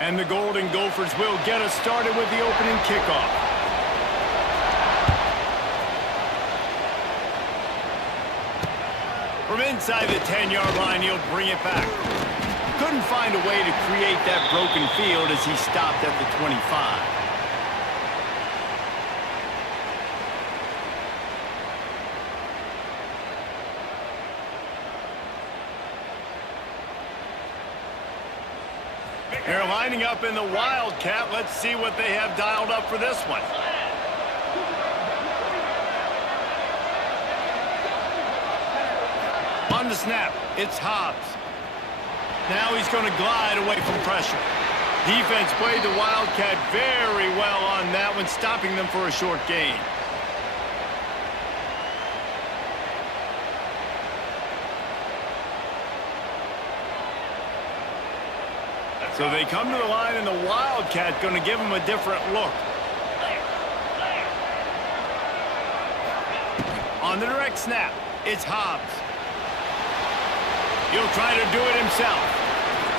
And the Golden Gophers will get us started with the opening kickoff. From inside the 10-yard line, he'll bring it back. Couldn't find a way to create that broken field as he stopped at the 25. They're lining up in the Wildcat. Let's see what they have dialed up for this one. On the snap, it's Hobbs. Now he's going to glide away from pressure. Defense played the Wildcat very well on that one, stopping them for a short gain. So they come to the line, and the Wildcat going to give them a different look. On the direct snap, it's Hobbs. He'll try to do it himself.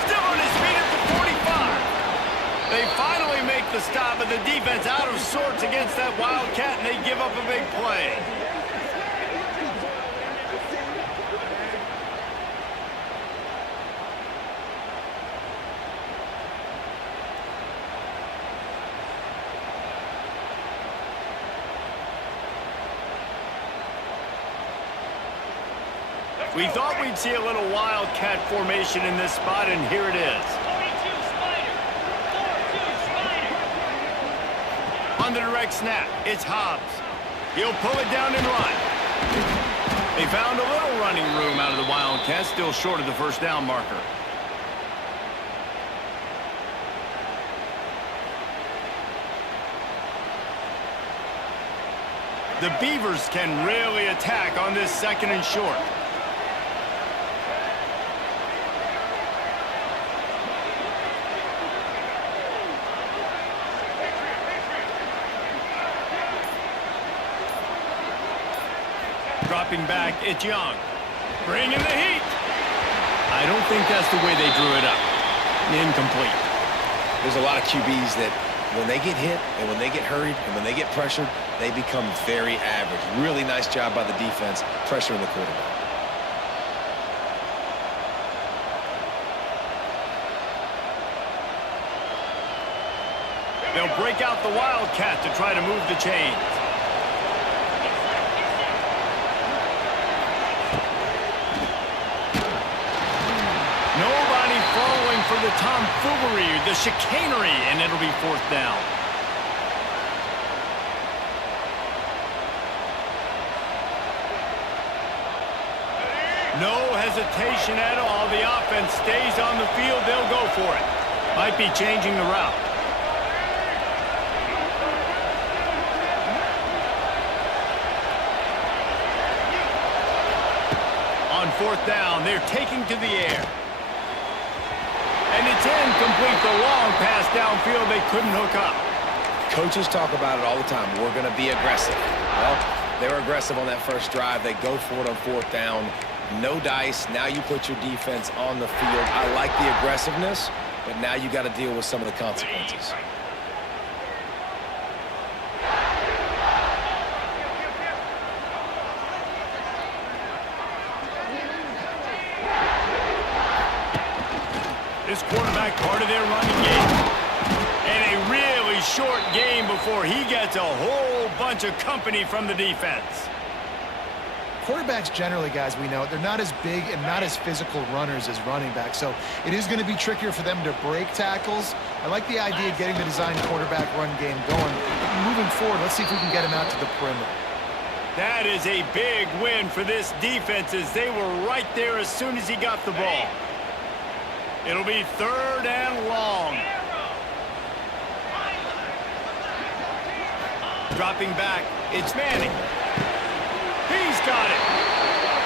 Still on his feet at the 45. They finally make the stop, and the defense out of sorts against that Wildcat, and they give up a big play. We thought we'd see a little Wildcat formation in this spot, and here it is. On the direct snap, it's Hobbs. He'll pull it down and run. They found a little running room out of the Wildcats, still short of the first down marker. The Beavers can really attack on this second and short. Dropping back, it's Young. Bringing the heat. I don't think that's the way they drew it up. Incomplete. There's a lot of QBs that when they get hit and when they get hurried and when they get pressured, they become very average. Really nice job by the defense pressuring the quarterback. They'll break out the Wildcat to try to move the chains. Nobody falling for the tomfoolery, the chicanery, and it'll be fourth down. No hesitation at all. The offense stays on the field. They'll go for it. Might be changing the route. On fourth down, they're taking to the air. And it's incomplete. The long pass downfield they couldn't hook up. Coaches talk about it all the time. We're going to be aggressive. Well, they were aggressive on that first drive. They go for it on fourth down. No dice. Now you put your defense on the field. I like the aggressiveness, but now you got to deal with some of the consequences. This quarterback part of their running game. And a really short game before he gets a whole bunch of company from the defense. Quarterbacks generally, guys, we know, they're not as big and not as physical runners as running backs, so it is going to be trickier for them to break tackles. I like the idea of getting the design quarterback run game going. Moving forward, let's see if we can get him out to the perimeter. That is a big win for this defense as they were right there as soon as he got the ball. It'll be third and long. Dropping back, it's Manning. He's got it.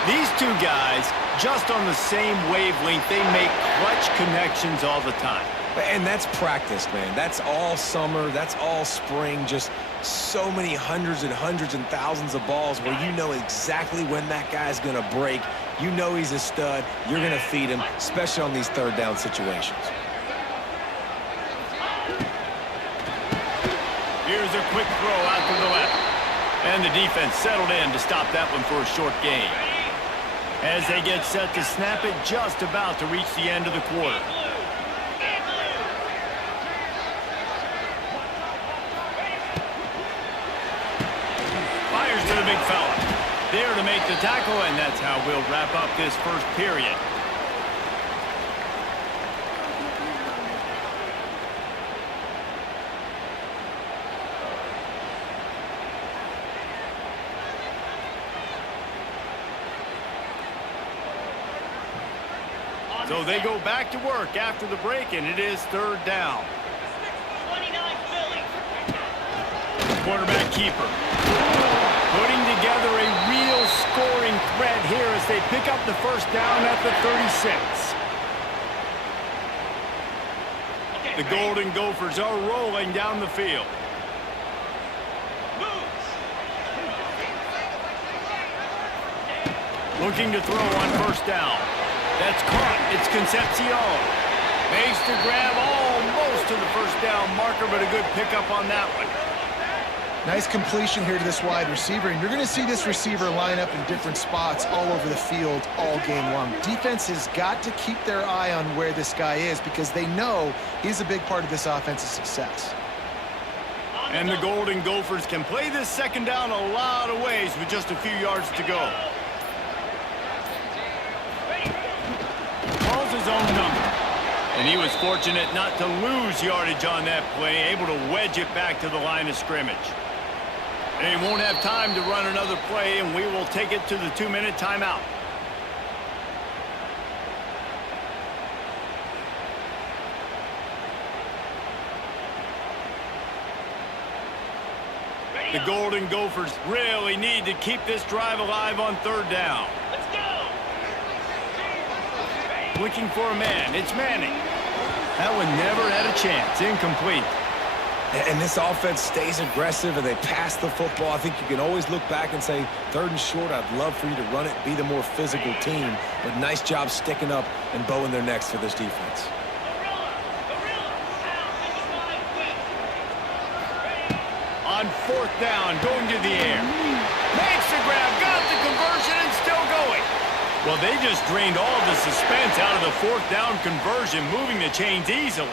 These two guys, just on the same wavelength, they make clutch connections all the time. And that's practice, man. That's all summer. That's all spring. Just so many hundreds and thousands of balls where you know exactly when that guy's going to break. You know he's a stud. You're going to feed him, especially on these third down situations. Here's a quick throw out to the left. And the defense settled in to stop that one for a short gain. As they get set to snap it, just about to reach the end of the quarter. Fires to the big fella. There to make the tackle, and that's how we'll wrap up this first period. So they go back to work after the break, and it is third down. Quarterback keeper. Putting together a real scoring threat here as they pick up the first down at the 36. The Golden Gophers are rolling down the field. Looking to throw on first down. That's caught. It's Concepcion. Makes the grab almost to the first down marker, but a good pickup on that one. Nice completion here to this wide receiver, and you're going to see this receiver line up in different spots all over the field all game long. Defense has got to keep their eye on where this guy is because they know he's a big part of this offense's success. And the Golden Gophers can play this second down a lot of ways with just a few yards to go. Calls his own number. And he was fortunate not to lose yardage on that play, able to wedge it back to the line of scrimmage. They won't have time to run another play, and we will take it to the 2-minute timeout. The Golden Gophers really need to keep this drive alive on third down. Let's go! Looking for a man. It's Manning. That one never had a chance. Incomplete. And this offense stays aggressive and they pass the football. I think you can always look back and say, third and short, I'd love for you to run it, be the more physical team. But nice job sticking up and bowing their necks for this defense. On fourth down, going to the air. Makes the grab, got the conversion, and still going. Well, they just drained all of the suspense out of the fourth down conversion, moving the chains easily.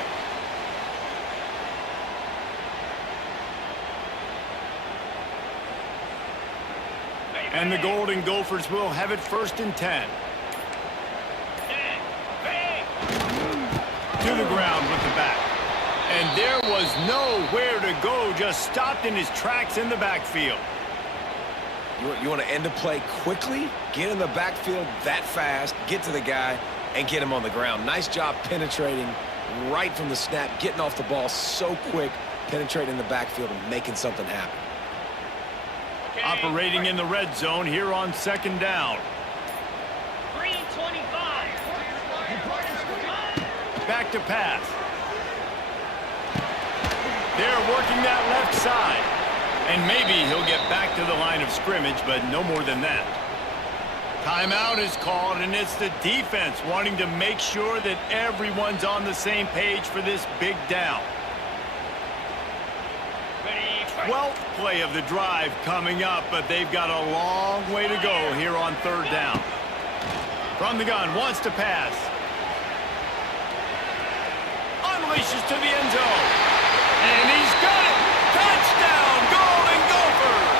And the Golden Gophers will have it first and 10. To the ground with the back. And there was nowhere to go, just stopped in his tracks in the backfield. You want to end a play quickly, get in the backfield that fast, get to the guy, and get him on the ground. Nice job penetrating right from the snap, getting off the ball so quick, penetrating the backfield and making something happen. Operating in the red zone here on second down. 3:25. Back to pass. They're working that left side. And maybe he'll get back to the line of scrimmage, but no more than that. Timeout is called, and it's the defense wanting to make sure that everyone's on the same page for this big down. 12th play of the drive coming up, but they've got a long way to go here on third down. From the gun, wants to pass. Unleashes to the end zone. And he's got it! Touchdown! Golden Gophers!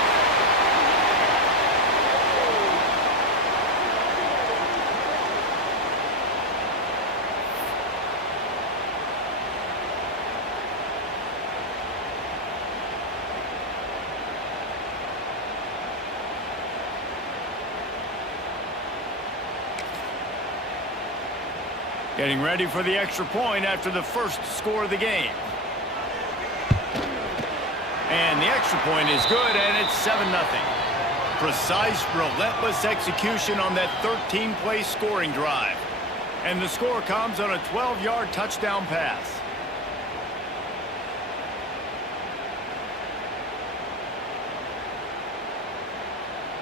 Getting ready for the extra point after the first score of the game. And the extra point is good, and it's 7-0. Precise, relentless execution on that 13-play scoring drive. And the score comes on a 12-yard touchdown pass.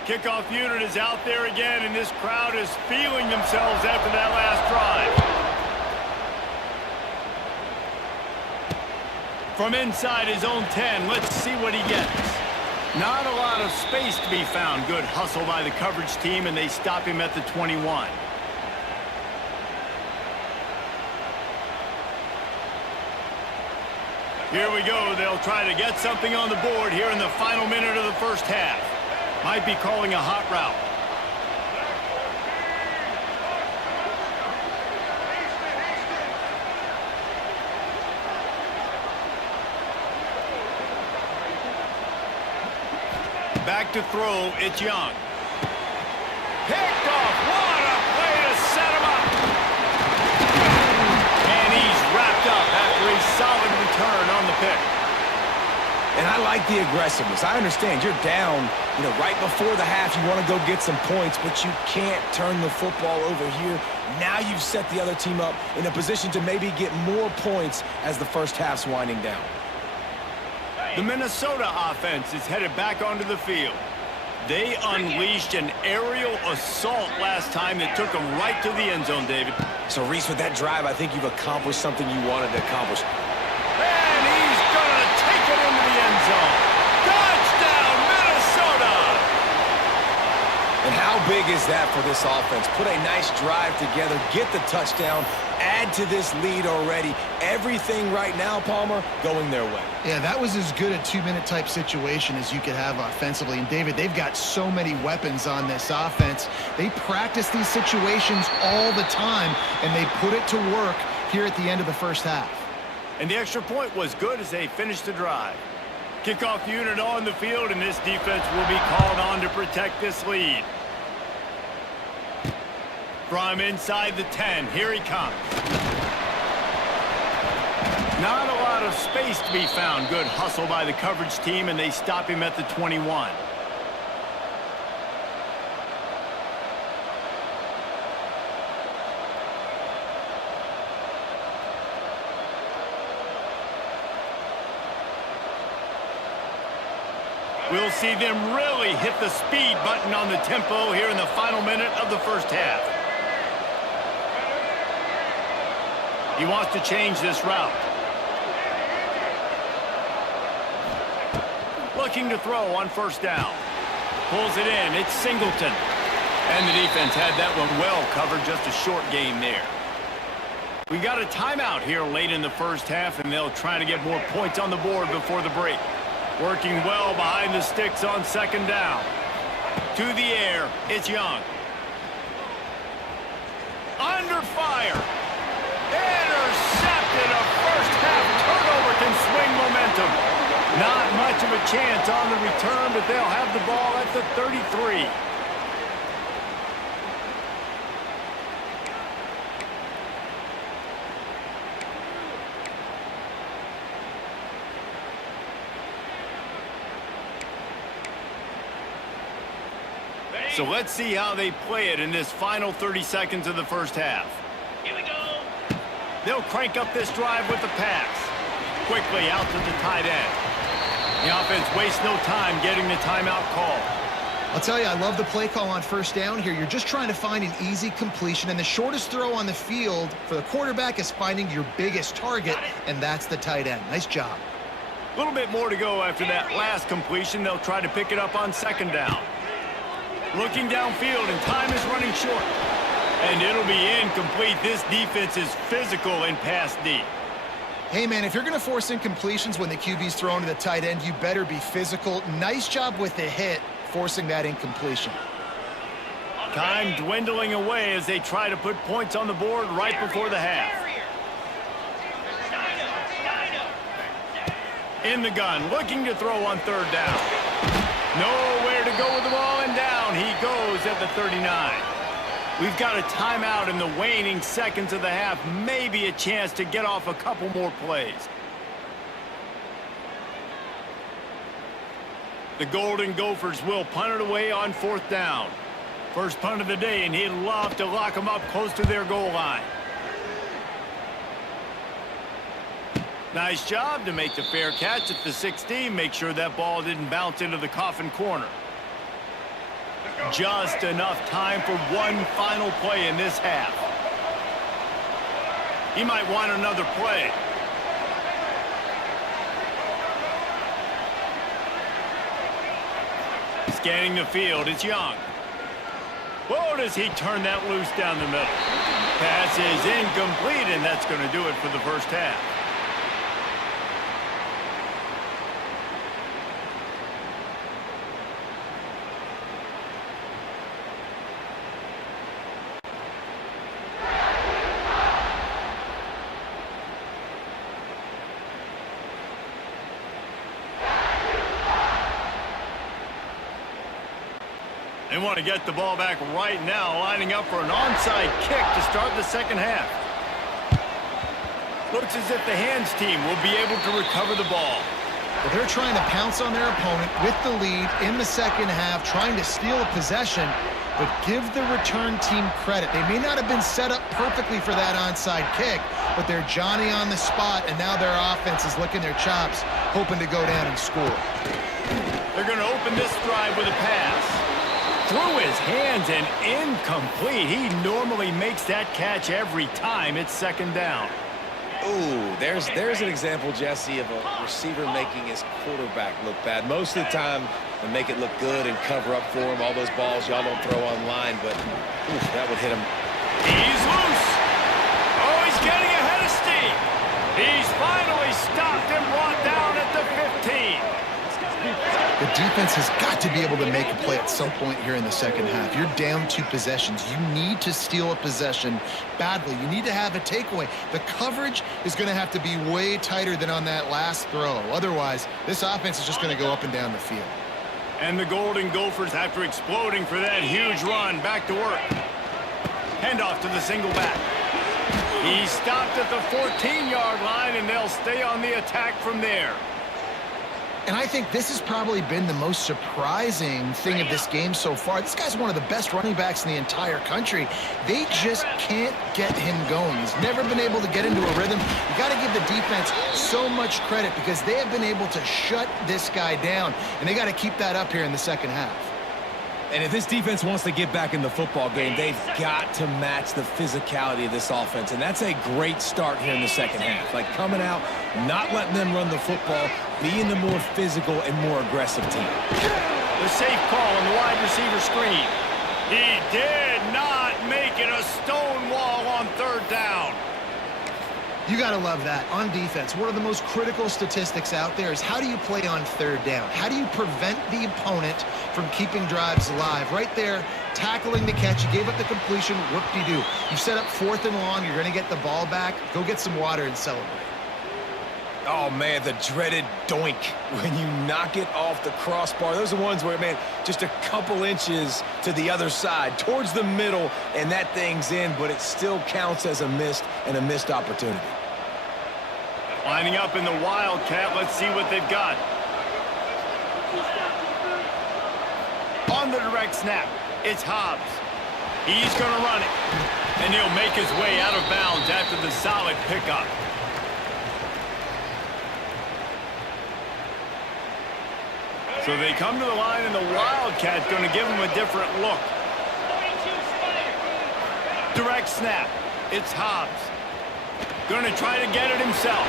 Kickoff unit is out there again, and this crowd is feeling themselves after that last drive. From inside his own 10, let's see what he gets. Not a lot of space to be found. Good hustle by the coverage team, and they stop him at the 21. Here we go. They'll try to get something on the board here in the final minute of the first half. Might be calling a hot route. Back to throw, it's Young. Picked off, what a play to set him up. And he's wrapped up after a solid return on the pick. And I like the aggressiveness. I understand you're down, right before the half. You want to go get some points, but you can't turn the football over here. Now you've set the other team up in a position to maybe get more points as the first half's winding down. The Minnesota offense is headed back onto the field. They unleashed an aerial assault last time that took them right to the end zone, David. So, Reese, with that drive, I think you've accomplished something you wanted to accomplish. And he's going to take it into the end zone. Touchdown, Minnesota! And how big is that for this offense? Put a nice drive together, get the touchdown, add to this lead already. Everything right now, Palmer, going their way. Yeah, that was as good a two-minute type situation as you could have offensively. And, David, they've got so many weapons on this offense. They practice these situations all the time, and they put it to work here at the end of the first half. And the extra point was good as they finished the drive. Kickoff unit on the field, and this defense will be called on to protect this lead. From inside the 10, here he comes. Not a lot of space to be found. Good hustle by the coverage team, and they stop him at the 21. We'll see them really hit the speed button on the tempo here in the final minute of the first half. He wants to change this route. Looking to throw on first down. Pulls it in. It's Singleton. And the defense had that one well covered. Just a short gain there. We got a timeout here late in the first half, and they'll try to get more points on the board before the break. Working well behind the sticks on second down. To the air, it's Young. Under fire. Intercepted. A first half turnover can swing momentum. Not much of a chance on the return, but they'll have the ball at the 33. So let's see how they play it in this final 30 seconds of the first half. Here we go. They'll crank up this drive with the pass. Quickly out to the tight end. The offense wastes no time getting the timeout call. I'll tell you, I love the play call on first down here. You're just trying to find an easy completion, and the shortest throw on the field for the quarterback is finding your biggest target, and that's the tight end. Nice job. A little bit more to go after that last completion. They'll try to pick it up on second down. Looking downfield, and time is running short. And it'll be incomplete. This defense is physical and pass deep. Hey, man, if you're going to force incompletions when the QB's thrown to the tight end, you better be physical. Nice job with the hit, forcing that incompletion. Time dwindling away as they try to put points on the board right before the half. In the gun, looking to throw on third down. Nowhere to go with the ball, and down he goes at the 39. We've got a timeout in the waning seconds of the half. Maybe a chance to get off a couple more plays. The Golden Gophers will punt it away on fourth down. First punt of the day, and he'd love to lock them up close to their goal line. Nice job to make the fair catch at the 16. Make sure that ball didn't bounce into the coffin corner. Just enough time for one final play in this half. He might want another play. Scanning the field, it's Young. Whoa, does he turn that loose down the middle. Pass is incomplete, and that's going to do it for the first half. They want to get the ball back right now, lining up for an onside kick to start the second half. Looks as if the hands team will be able to recover the ball. Well, they're trying to pounce on their opponent with the lead in the second half, trying to steal a possession, but give the return team credit. They may not have been set up perfectly for that onside kick, but they're Johnny on the spot, and now their offense is licking their chops, hoping to go down and score. They're going to open this drive with a pass. Through his hands and incomplete. He normally makes that catch every time. It's second down. Ooh, there's an example, Jesse, of a receiver making his quarterback look bad. Most of the time, they make it look good and cover up for him. All those balls y'all don't throw online, but oof, that would hit him. He's loose. Oh, he's getting ahead of steam. He's finally stopped and brought down at the 15. The defense has got to be able to make a play at some point here in the second half. You're down 2 possessions. You need to steal a possession badly. You need to have a takeaway. The coverage is going to have to be way tighter than on that last throw. Otherwise, this offense is just going to go up and down the field. And the Golden Gophers, after exploding for that huge run, back to work. Handoff to the single back. He stopped at the 14-yard line, and they'll stay on the attack from there. And I think this has probably been the most surprising thing of this game so far. This guy's one of the best running backs in the entire country. They just can't get him going. He's never been able to get into a rhythm. You got to give the defense so much credit because they have been able to shut this guy down, and they got to keep that up here in the second half. And if this defense wants to get back in the football game, they've got to match the physicality of this offense. And that's a great start here in the second half. Like coming out, not letting them run the football, being the more physical and more aggressive team. The safe call on the wide receiver screen. He did not make it a stone wall on third down. You got to love that. On defense, one of the most critical statistics out there is how do you play on third down? How do you prevent the opponent from keeping drives alive? Right there, tackling the catch. You gave up the completion. Whoop-de-doo. You set up 4th and long. You're going to get the ball back. Go get some water and celebrate. Oh, man, the dreaded doink when you knock it off the crossbar. Those are the ones where, man, just a couple inches to the other side, towards the middle, and that thing's in, but it still counts as a missed opportunity. Lining up in the Wildcat. Let's see what they've got. On the direct snap. It's Hobbs. He's going to run it. And he'll make his way out of bounds after the solid pickup. So they come to the line, and the Wildcat's going to give him a different look. Direct snap. It's Hobbs. Going to try to get it himself.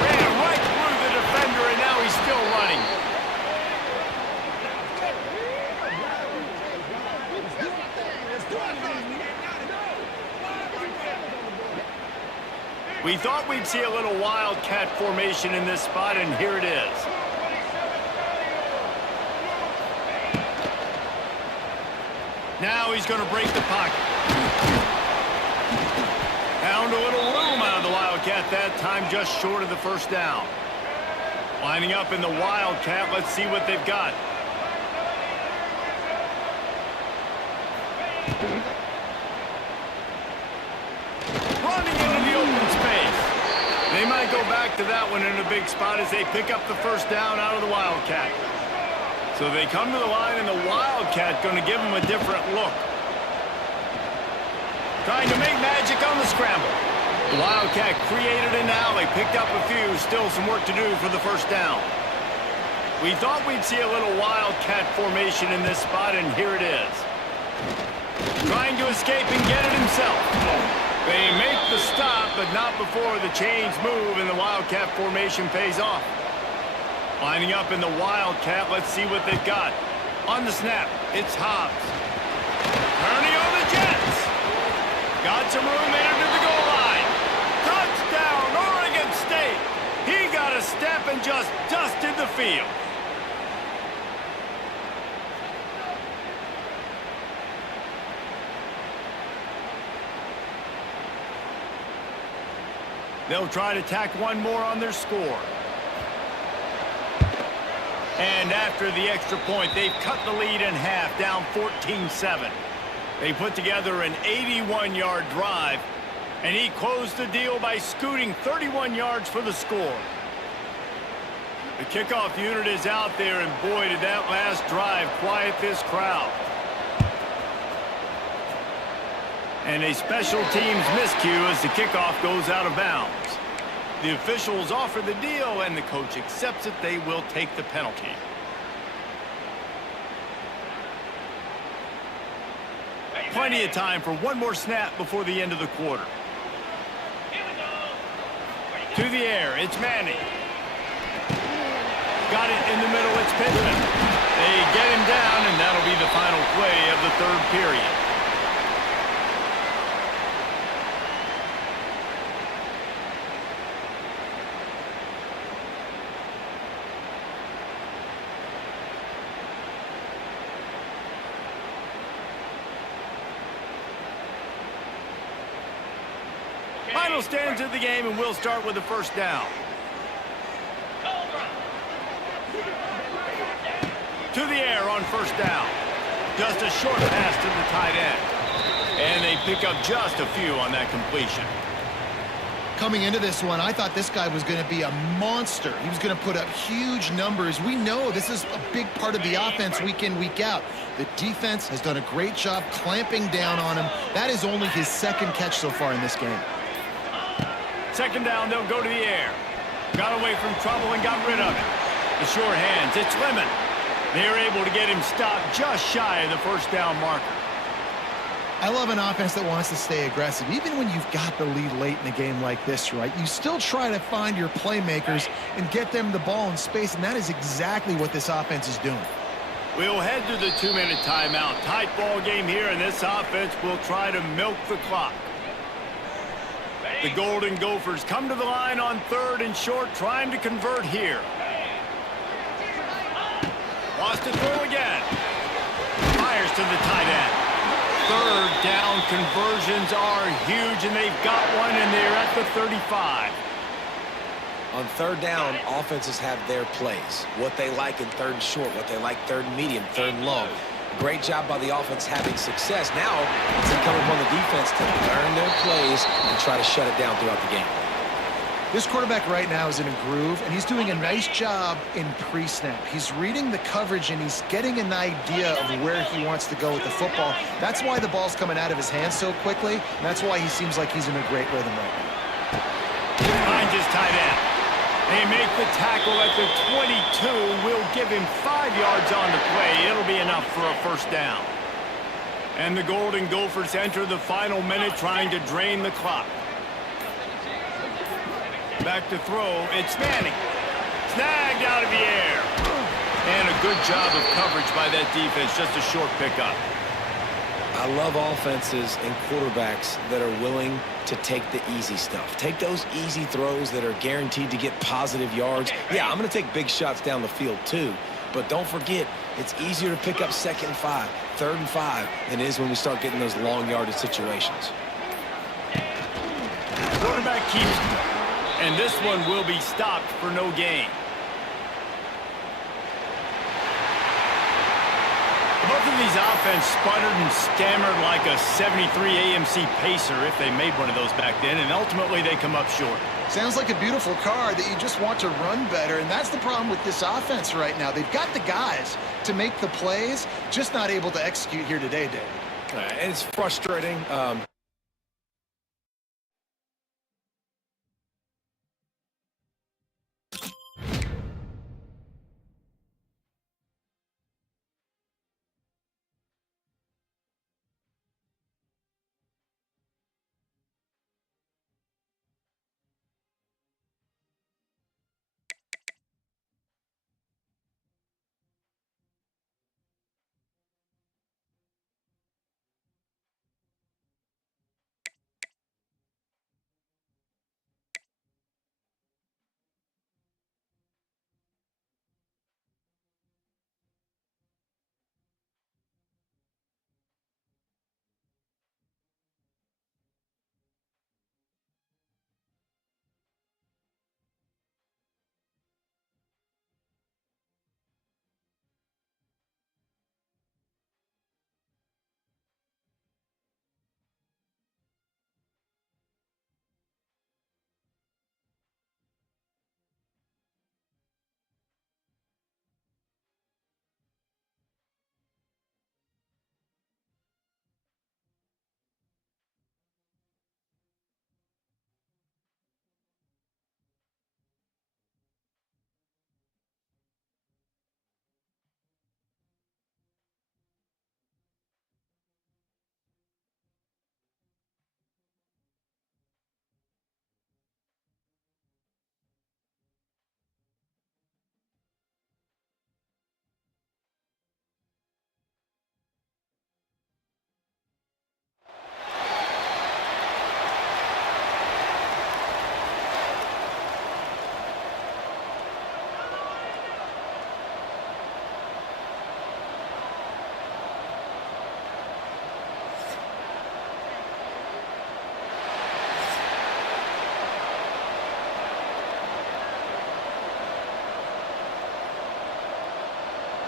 Ran right through the defender, and now he's still running. We thought we'd see a little Wildcat formation in this spot, and here it is. Now he's going to break the pocket. Found a little room out of the Wildcat that time, just short of the first down. Lining up in the Wildcat, let's see what they've got. Running into the open space. They might go back to that one in a big spot as they pick up the first down out of the Wildcat. So they come to the line, and the Wildcat going to give them a different look. Trying to make magic on the scramble. The Wildcat created an alley, picked up a few, still some work to do for the first down. We thought we'd see a little Wildcat formation in this spot, and here it is. Trying to escape and get it himself. They make the stop, but not before the chains move and the Wildcat formation pays off. Lining up in the Wildcat, let's see what they've got. On the snap, it's Hobbs. Turning on the Jets. Got some room into the goal line. Touchdown, Oregon State. He got a step and just dusted the field. They'll try to tack one more on their score. And after the extra point, they've cut the lead in half, down 14-7. They put together an 81-yard drive, and he closed the deal by scooting 31 yards for the score. The kickoff unit is out there, and boy, did that last drive quiet this crowd. And a special teams miscue as the kickoff goes out of bounds. The officials offer the deal, and the coach accepts it. They will take the penalty. Plenty of time for one more snap before the end of the quarter. To the air, it's Manning. Got it in the middle, it's Pittman. They get him down, and that'll be the final play of the third period. Final stands of the game, and we'll start with the first down. To the air on first down. Just a short pass to the tight end. And they pick up just a few on that completion. Coming into this one, I thought this guy was going to be a monster. He was going to put up huge numbers. We know this is a big part of the offense week in, week out. The defense has done a great job clamping down on him. That is only his second catch so far in this game. Second down, they'll go to the air. Got away from trouble and got rid of it. The short hands, it's Lemon. They're able to get him stopped just shy of the first down marker. I love an offense that wants to stay aggressive. Even when you've got the lead late in a game like this, right, you still try to find your playmakers and get them the ball in space, and that is exactly what this offense is doing. We'll head to the 2-minute timeout. Tight ball game here, and this offense will try to milk the clock. The Golden Gophers come to the line on third and short, trying to convert here. Wants to throw again. Fires to the tight end. Third down conversions are huge, and they've got one, and they're at the 35. On third down, offenses have their plays. What they like in third and short, what they like third and medium, third and long. Great job by the offense having success. Now it's incumbent upon the defense to learn their plays and try to shut it down throughout the game. This quarterback right now is in a groove, and he's doing a nice job in pre-snap. He's reading the coverage, and he's getting an idea of where he wants to go with the football. That's why the ball's coming out of his hands so quickly, and that's why he seems like he's in a great rhythm right now. Behind his tight end. They make the tackle at the 22. Will give him 5 yards on the play. It'll be enough for a first down. And the Golden Gophers enter the final minute trying to drain the clock. Back to throw. It's Manning. Snagged out of the air. And a good job of coverage by that defense. Just a short pickup. I love offenses and quarterbacks that are willing to take the easy stuff. Take those easy throws that are guaranteed to get positive yards. Yeah, I'm going to take big shots down the field too. But don't forget, it's easier to pick up 2nd and 5, 3rd and 5 than it is when we start getting those long yardage situations. Quarterback keeps, and this one will be stopped for no gain. Both of these offense sputtered and stammered like a 73 AMC Pacer if they made one of those back then, and ultimately they come up short. Sounds like a beautiful car that you just want to run better, and that's the problem with this offense right now. They've got the guys to make the plays, just not able to execute here today, David. And it's frustrating.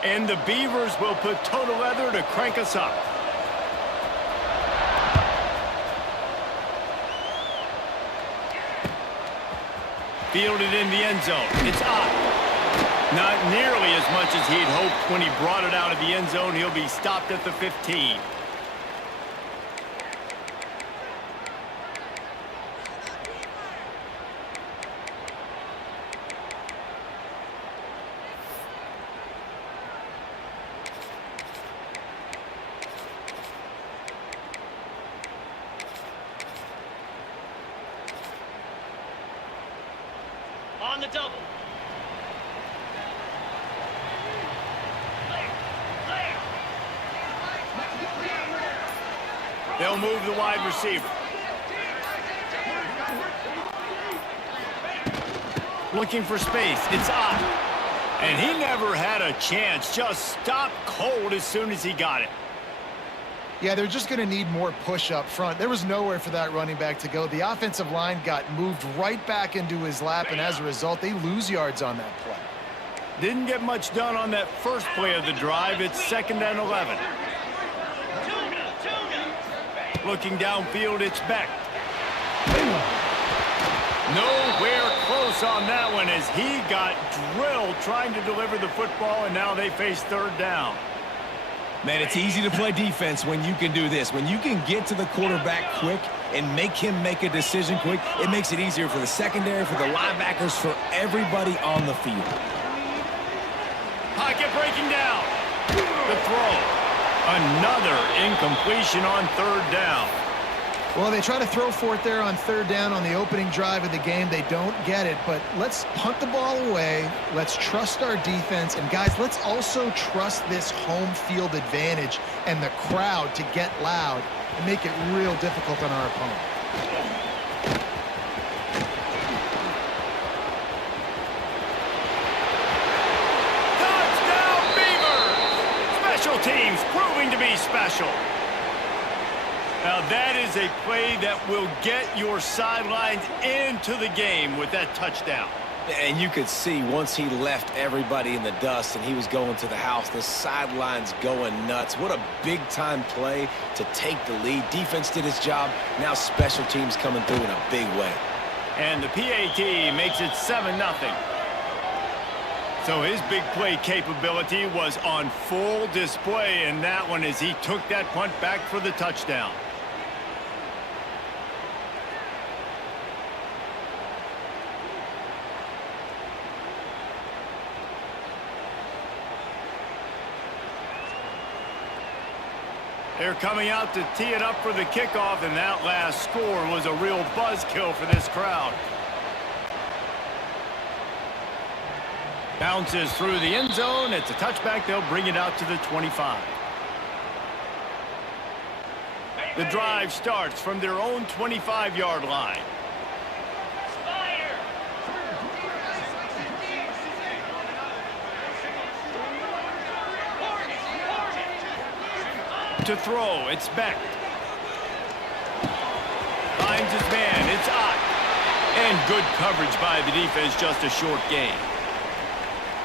And the Beavers will put total leather to crank us up. Fielded in the end zone. It's up. Not nearly as much as he'd hoped when he brought it out of the end zone. He'll be stopped at the 15. On the double. They'll move the wide receiver. Looking for space. It's up. And he never had a chance. Just stopped cold as soon as he got it. Yeah, they're just going to need more push up front. There was nowhere for that running back to go. The offensive line got moved right back into his lap, and as a result, they lose yards on that play. Didn't get much done on that first play of the drive. It's 2nd and 11. Looking downfield, it's Beck. Nowhere close on that one as he got drilled trying to deliver the football, and now they face third down. Man, it's easy to play defense when you can do this. When you can get to the quarterback quick and make him make a decision quick, it makes it easier for the secondary, for the linebackers, for everybody on the field. Pocket breaking down. The throw. Another incompletion on third down. Well, they try to throw for it there on third down on the opening drive of the game. They don't get it, but let's punt the ball away. Let's trust our defense. And, guys, let's also trust this home field advantage and the crowd to get loud and make it real difficult on our opponent. Touchdown, Beavers! Special teams proving to be special. Now, that is a play that will get your sidelines into the game with that touchdown. And you could see once he left everybody in the dust and he was going to the house, the sidelines going nuts. What a big-time play to take the lead. Defense did its job. Now special teams coming through in a big way. And the PAT makes it 7-0. So his big play capability was on full display in that one as he took that punt back for the touchdown. They're coming out to tee it up for the kickoff, and that last score was a real buzzkill for this crowd. Bounces through the end zone. It's a touchback. They'll bring it out to the 25. The drive starts from their own 25-yard line. To throw, it's Beck. Finds his man, it's Ott. And good coverage by the defense, just a short gain.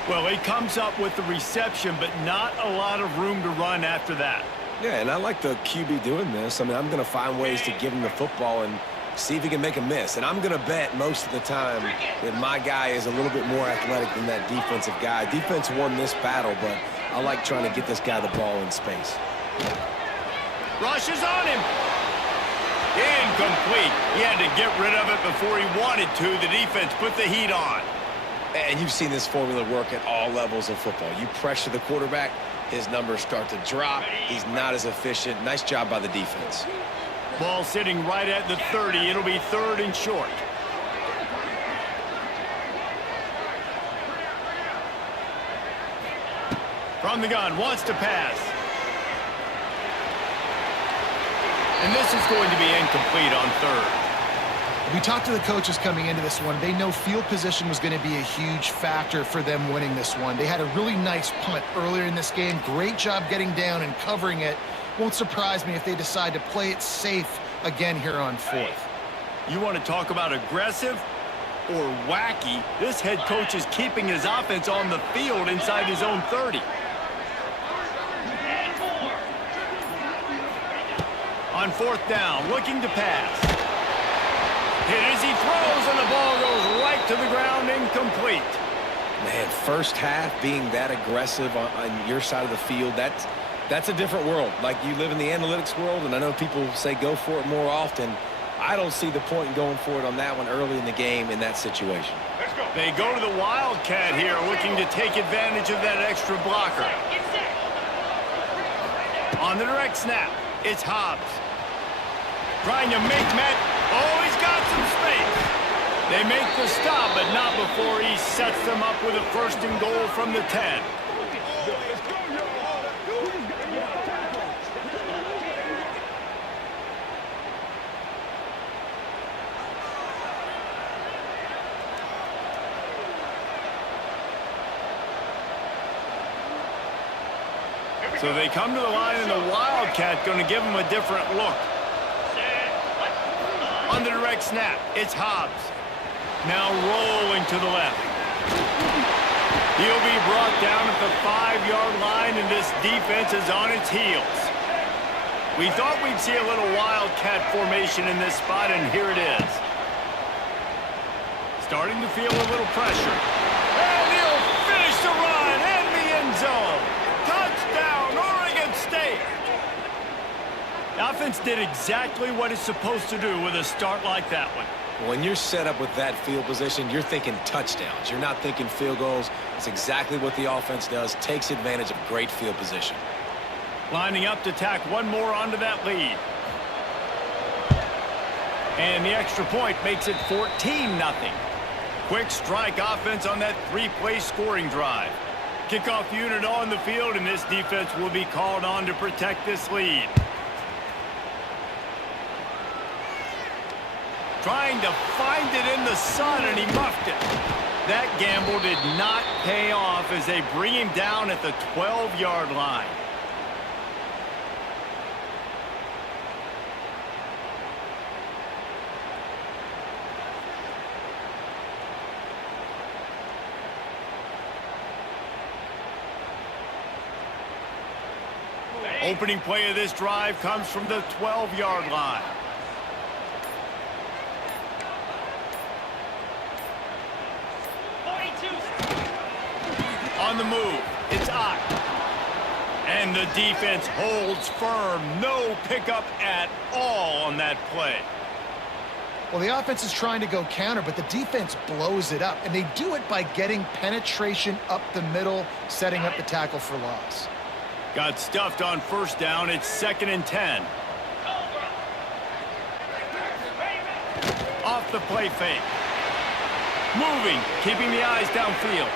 Well, he comes up with the reception, but not a lot of room to run after that. Yeah, and I like the QB doing this. I mean, I'm going to find ways to give him the football and see if he can make a miss. And I'm going to bet most of the time that my guy is a little bit more athletic than that defensive guy. Defense won this battle, but I like trying to get this guy the ball in space. Rushes on him. Incomplete. He had to get rid of it before he wanted to. The defense put the heat on. And you've seen this formula work at all levels of football. You pressure the quarterback, his numbers start to drop. He's not as efficient. Nice job by the defense. Ball sitting right at the 30. It'll be third and short. From the gun, wants to pass. And this is going to be incomplete on third. We talked to the coaches coming into this one. They know field position was going to be a huge factor for them winning this one. They had a really nice punt earlier in this game. Great job getting down and covering it. Won't surprise me if they decide to play it safe again here on fourth. You want to talk about aggressive or wacky? This head coach is keeping his offense on the field inside his own 30. On fourth down, looking to pass. Hit as he throws, and the ball goes right to the ground, incomplete. Man, first half being that aggressive on your side of the field, that's a different world. Like, you live in the analytics world, and I know people say go for it more often. I don't see the point in going for it on that one early in the game in that situation. They go to the Wildcat here, looking to take advantage of that extra blocker. On the direct snap, it's Hobbs. Trying to make Matt. Oh, he's got some space. They make the stop, but not before he sets them up with a first and goal from the 10. So they come to the line, and the Wildcat going to give them a different look. On the direct snap, it's Hobbs. Now rolling to the left. He'll be brought down at the 5-yard line, and this defense is on its heels. We thought we'd see a little Wildcat formation in this spot, and here it is. starting to feel a little pressure. And he'll finish the run in the end zone. Touchdown, Oregon State. The offense did exactly what it's supposed to do with a start like that one. When you're set up with that field position, you're thinking touchdowns. You're not thinking field goals. It's exactly what the offense does, takes advantage of great field position. Lining up to tack one more onto that lead. And the extra point makes it 14-0. Quick strike offense on that three-play scoring drive. Kickoff unit on the field, and this defense will be called on to protect this lead. Trying to find it in the sun, and he muffed it. That gamble did not pay off as they bring him down at the 12-yard line. Opening play of this drive comes from the 12-yard line. On the move, it's Ott. And the defense holds firm. No pickup at all on that play. Well, the offense is trying to go counter, but the defense blows it up. And they do it by getting penetration up the middle, setting up the tackle for loss. Got stuffed on first down. It's 2nd and 10. Off the play fake. Moving, keeping the eyes downfield.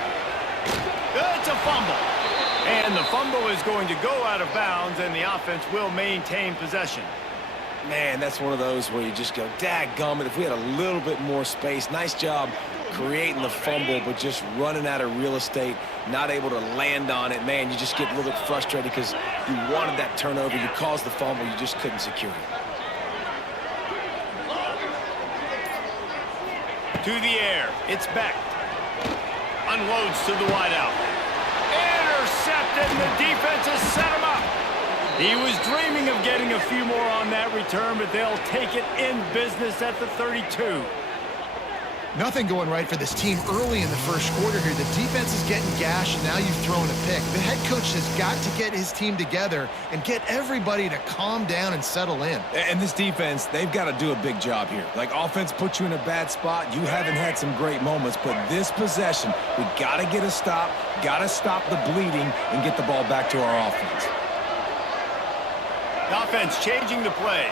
It's a fumble. And the fumble is going to go out of bounds, and the offense will maintain possession. Man, that's one of those where you just go, dadgummit, if we had a little bit more space. Nice job creating the fumble, but just running out of real estate, not able to land on it. Man, you just get a little bit frustrated because you wanted that turnover. You caused the fumble. You just couldn't secure it. To the air. It's Beck. Unloads to the wideout. Intercepted, and the defense has set him up. He was dreaming of getting a few more on that return, but they'll take it in business at the 32. Nothing going right for this team early in the first quarter here. The defense is getting gashed, and now you've thrown a pick. The head coach has got to get his team together and get everybody to calm down and settle in. And this defense, they've got to do a big job here. Like, offense put you in a bad spot. You haven't had some great moments, but this possession, we got to get a stop, got to stop the bleeding, and get the ball back to our offense. The offense changing the play.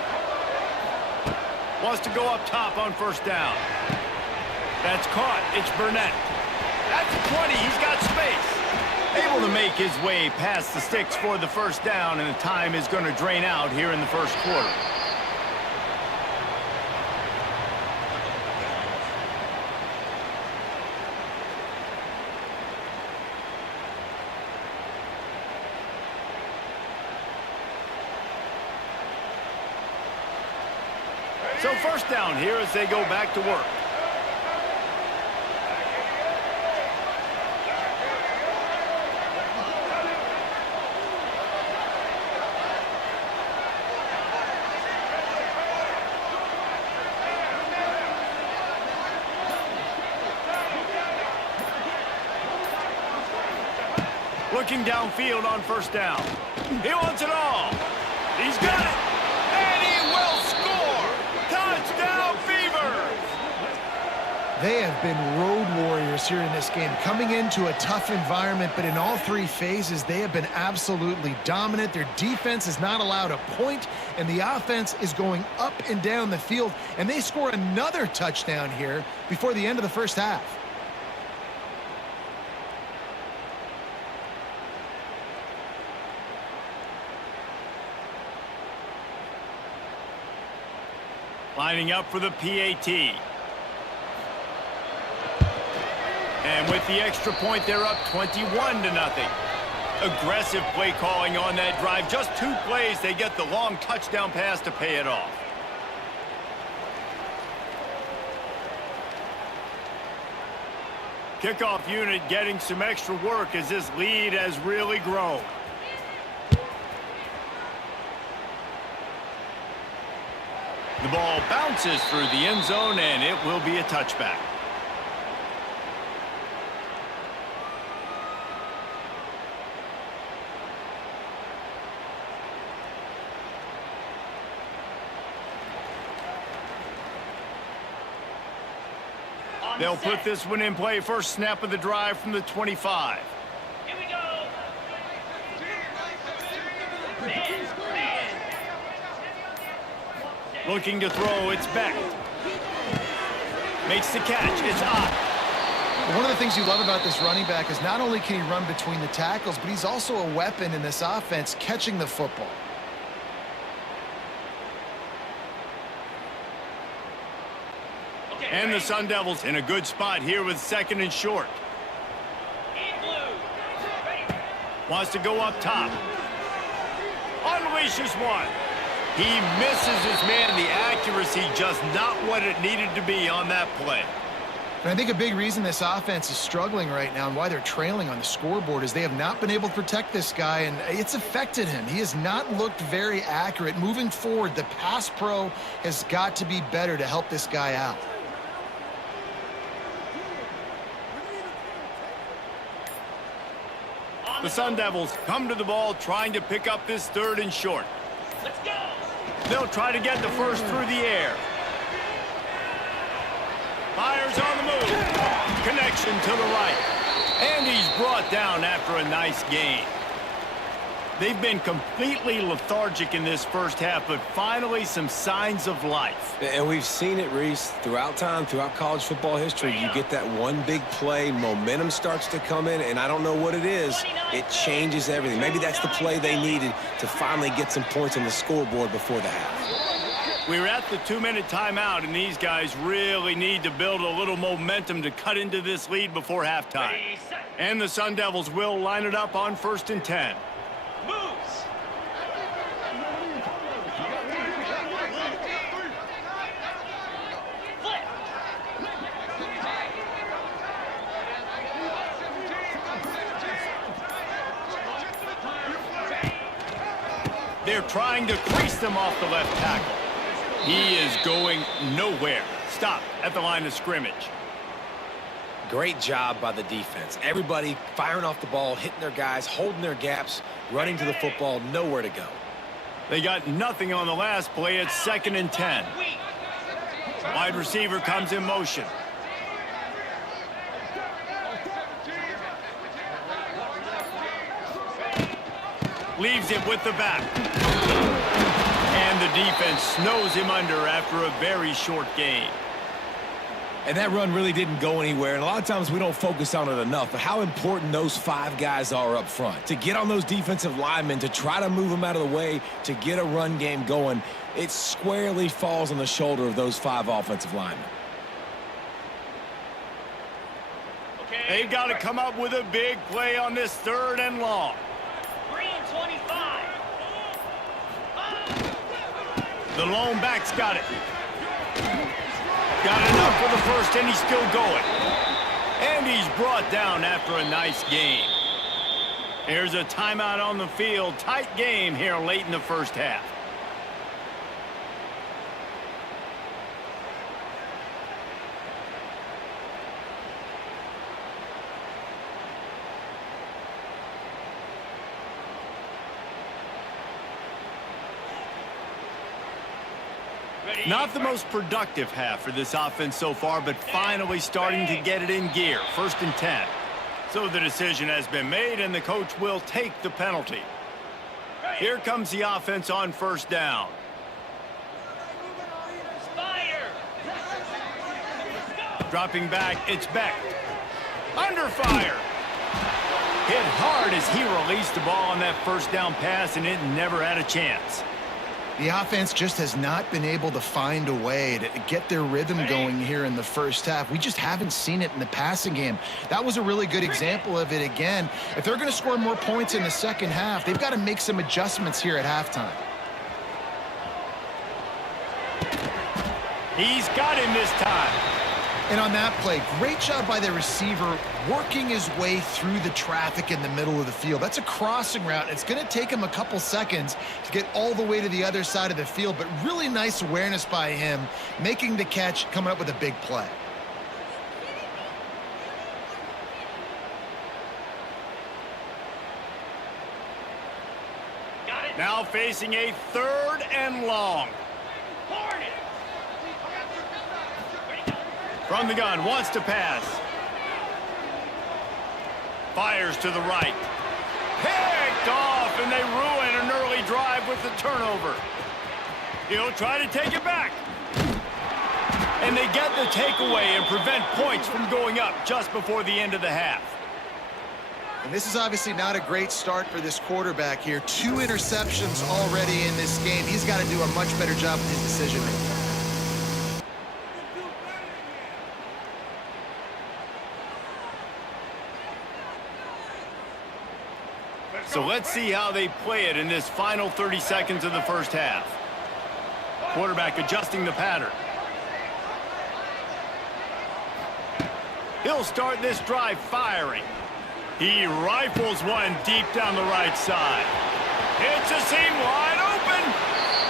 Wants to go up top on first down. That's caught. It's Burnett. That's 20. He's got space. Able to make his way past the sticks for the first down, and the time is going to drain out here in the first quarter. So first down here as they go back to work. Looking downfield on first down. He wants it all. He's got it. And he will score. Touchdown, Beavers. They have been road warriors here in this game, coming into a tough environment, but in all three phases, they have been absolutely dominant. Their defense is not allowed a point, and the offense is going up and down the field, and they score another touchdown here before the end of the first half. Lining up for the PAT. And with the extra point, they're up 21-0. Aggressive play calling on that drive. Just 2 plays, they get the long touchdown pass to pay it off. Kickoff unit getting some extra work as this lead has really grown. The ball bounces through the end zone, and it will be a touchback. They'll put this one in play. First snap of the drive from the 25. Here we go. Looking to throw, it's Beck. Makes the catch, it's Ott. One of the things you love about this running back is not only can he run between the tackles, but he's also a weapon in this offense catching the football. And the Sun Devils in a good spot here with second and short. Wants to go up top. Unleashes one. He misses his man. The accuracy just not what it needed to be on that play. And I think a big reason this offense is struggling right now and why they're trailing on the scoreboard is they have not been able to protect this guy, and it's affected him. He has not looked very accurate. Moving forward, the pass pro has got to be better to help this guy out. The Sun Devils come to the ball trying to pick up this third and short. Let's go. They'll try to get the first through the air. Fires on the move. Connection to the right. And he's brought down after a nice gain. They've been completely lethargic in this first half, but finally some signs of life. And we've seen it, Reese, throughout time, throughout college football history. You get that one big play, momentum starts to come in, and I don't know what it is. It changes everything. Maybe that's the play they needed to finally get some points on the scoreboard before the half. We're at the 2-minute timeout, and these guys really need to build a little momentum to cut into this lead before halftime. And the Sun Devils will line it up on 1st and 10. Moves. Flip. They're trying to crease them off the left tackle. He is going nowhere. Stop at the line of scrimmage. Great job by the defense. Everybody firing off the ball, hitting their guys, holding their gaps, running to the football, nowhere to go. They got nothing on the last play. It's 2nd and 10. Wide receiver comes in motion. Leaves it with the back. And the defense snows him under after a very short gain. And that run really didn't go anywhere, and a lot of times we don't focus on it enough, but how important those 5 guys are up front. To get on those defensive linemen, to try to move them out of the way, to get a run game going, it squarely falls on the shoulder of those 5 offensive linemen. They've got to come up with a big play on this 3rd and long. 3 and 25. The lone back's got it. Got enough for the first, and he's still going. And he's brought down after a nice gain. Here's a timeout on the field. Tight game here late in the first half. Not the most productive half for this offense so far, but finally starting to get it in gear. 1st and 10. So the decision has been made, and the coach will take the penalty. Here comes the offense on 1st down. Fire. Dropping back, it's Beck. Under fire. Hit hard as he released the ball on that 1st down pass, and it never had a chance. The offense just has not been able to find a way to get their rhythm going here in the first half. We just haven't seen it in the passing game. That was a really good example of it again. If they're going to score more points in the second half, they've got to make some adjustments here at halftime. He's got him this time. And on that play, great job by the receiver working his way through the traffic in the middle of the field. That's a crossing route. It's going to take him a couple seconds to get all the way to the other side of the field, but really nice awareness by him, making the catch, coming up with a big play. Got it. Now facing a 3rd and long. Hornet. From the gun, wants to pass. Fires to the right. Picked off, and they ruin an early drive with the turnover. He'll try to take it back. And they get the takeaway and prevent points from going up just before the end of the half. And this is obviously not a great start for this quarterback here. 2 interceptions already in this game. He's got to do a much better job with his decision-making. So let's see how they play it in this final 30 seconds of the first half. Quarterback adjusting the pattern. He'll start this drive firing. He rifles one deep down the right side. It's a seam wide open.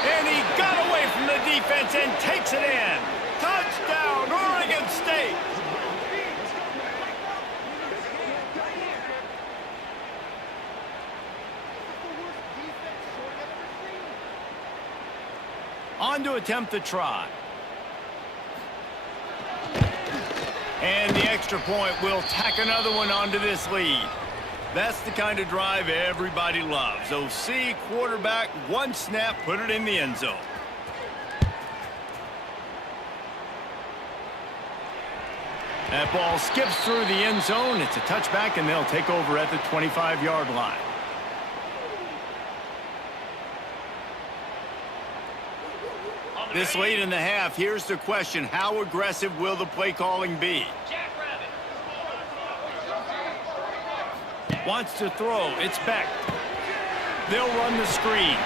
And he got away from the defense and takes it in. Touchdown, Oregon State. On to attempt the try. And the extra point will tack another one onto this lead. That's the kind of drive everybody loves. OC, quarterback, one snap, put it in the end zone. That ball skips through the end zone. It's a touchback, and they'll take over at the 25-yard line. This late in the half, here's the question. How aggressive will the play calling be? Wants to throw. It's Beck. They'll run the screen.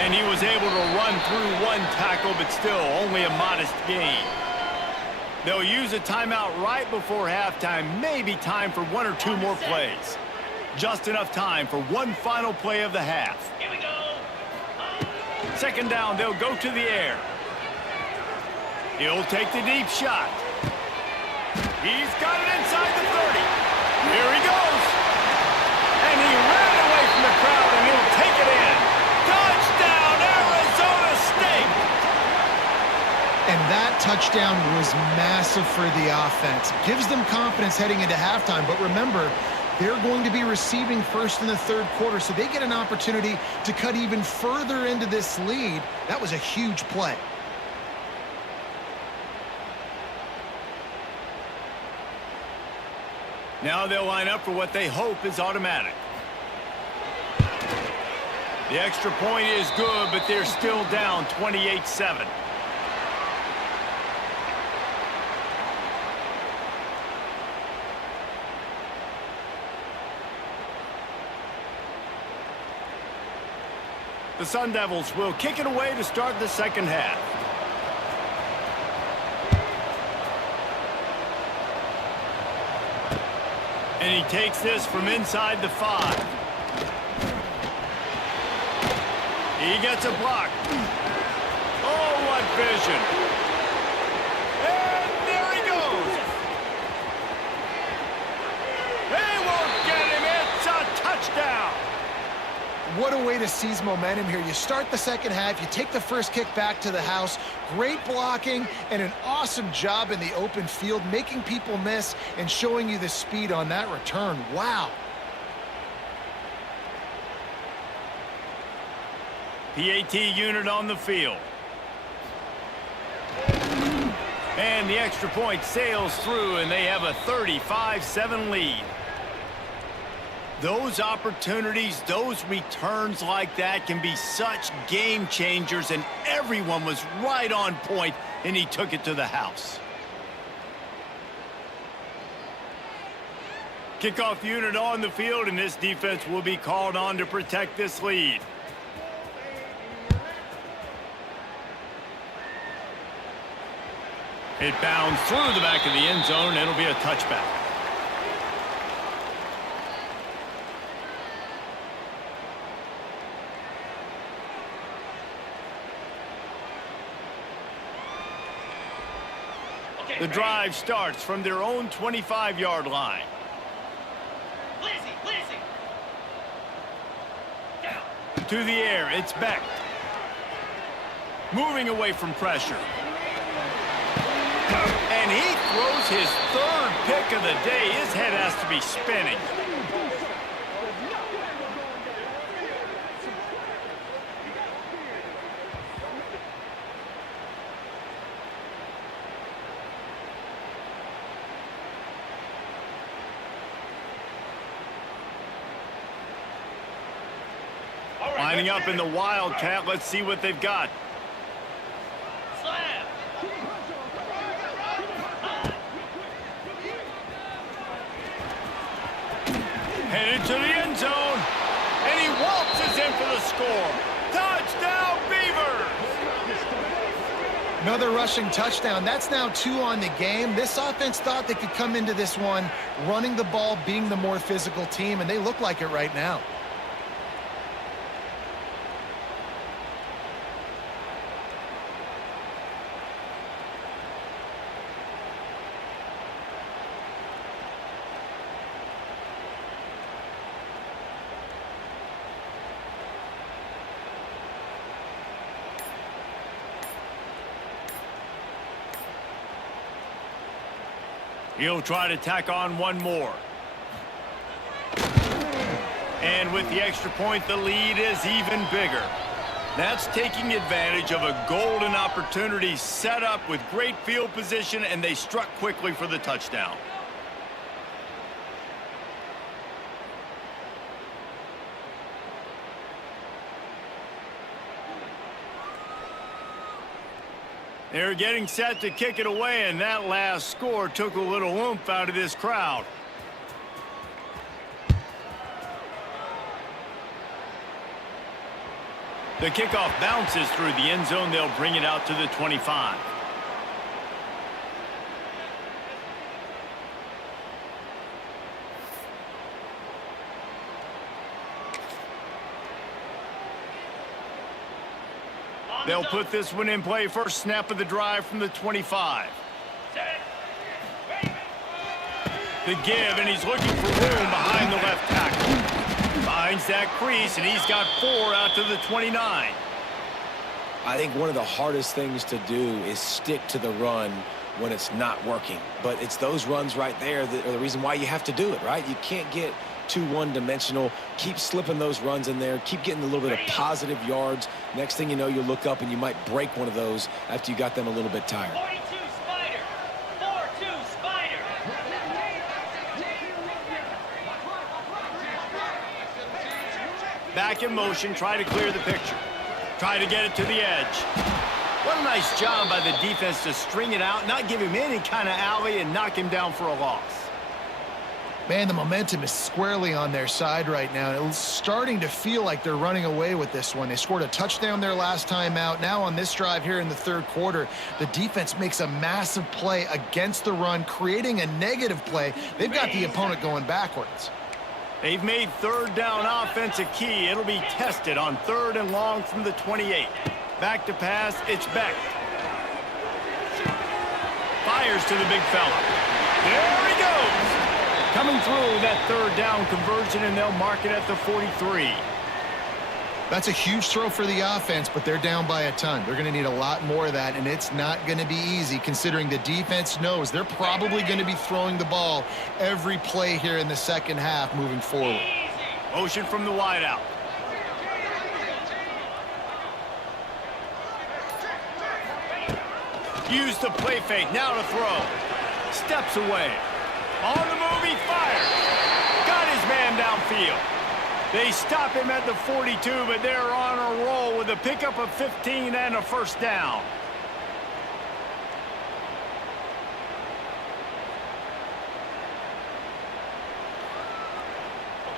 And he was able to run through one tackle, but still only a modest gain. They'll use a timeout right before halftime. Maybe time for 1 or 2 more plays. Just enough time for one final play of the half. Here we go. Second down, they'll go to the air. He'll take the deep shot. He's got it inside the 30. Here he goes. And he ran away from the crowd, and he'll take it in. Touchdown, Arizona State. And that touchdown was massive for the offense. Gives them confidence heading into halftime. But remember, they're going to be receiving first in the third quarter, so they get an opportunity to cut even further into this lead. That was a huge play. Now they'll line up for what they hope is automatic. The extra point is good, but they're still down 28-7. The Sun Devils will kick it away to start the second half. And he takes this from inside the 5. He gets a block. Oh, what vision. And there he goes. They won't get him. It's a touchdown. What a way to seize momentum here. You start the second half, you take the first kick back to the house. Great blocking and an awesome job in the open field, making people miss and showing you the speed on that return. Wow. PAT unit on the field. And the extra point sails through, and they have a 35-7 lead. Those opportunities, those returns like that can be such game changers, and everyone was right on point, and he took it to the house. Kickoff unit on the field, and this defense will be called on to protect this lead. It bounds through the back of the end zone, and it'll be a touchback. The drive starts from their own 25-yard line. Lizzie. Down. To the air, it's Beck. Moving away from pressure. And he throws his third pick of the day. His head has to be spinning. Lining up in the Wildcat. Let's see what they've got. Slam. Headed to the end zone. And he waltzes in for the score. Touchdown, Beavers! Another rushing touchdown. That's now 2 on the game. This offense thought they could come into this one running the ball, being the more physical team, and they look like it right now. He'll try to tack on one more. And with the extra point, the lead is even bigger. That's taking advantage of a golden opportunity set up with great field position, and they struck quickly for the touchdown. They're getting set to kick it away, and that last score took a little oomph out of this crowd. The kickoff bounces through the end zone. They'll bring it out to the 25. They'll put this one in play. First snap of the drive from the 25. The give, and he's looking for room behind the left tackle. Finds that crease, and he's got 4 out to the 29. I think one of the hardest things to do is stick to the run when it's not working. But it's those runs right there that are the reason why you have to do it, right? You can't get too one-dimensional. Keep slipping those runs in there. Keep getting a little bit of positive yards. Next thing you know, you look up and you might break one of those after you got them a little bit tired. 42 Spider. 4-2 Spider. Back in motion, try to clear the picture. Try to get it to the edge. What a nice job by the defense to string it out, not give him any kind of alley, and knock him down for a loss. Man, the momentum is squarely on their side right now. It's starting to feel like they're running away with this one. They scored a touchdown their last time out. Now on this drive here in the third quarter, the defense makes a massive play against the run, creating a negative play. They've got the opponent going backwards. They've made third down offense a key. It'll be tested on 3rd and long from the 28. Back to pass, it's Beck. Fires to the big fella. There he goes. Coming through that 3rd down conversion, and they'll mark it at the 43. That's a huge throw for the offense, but they're down by a ton. They're going to need a lot more of that, and it's not going to be easy considering the defense knows they're probably going to be throwing the ball every play here in the second half moving forward. Motion from the wideout. Use the play fake, now to throw. Steps away. On the move, he fires. Got his man downfield. They stop him at the 42, but they're on a roll with a pickup of 15 and a first down.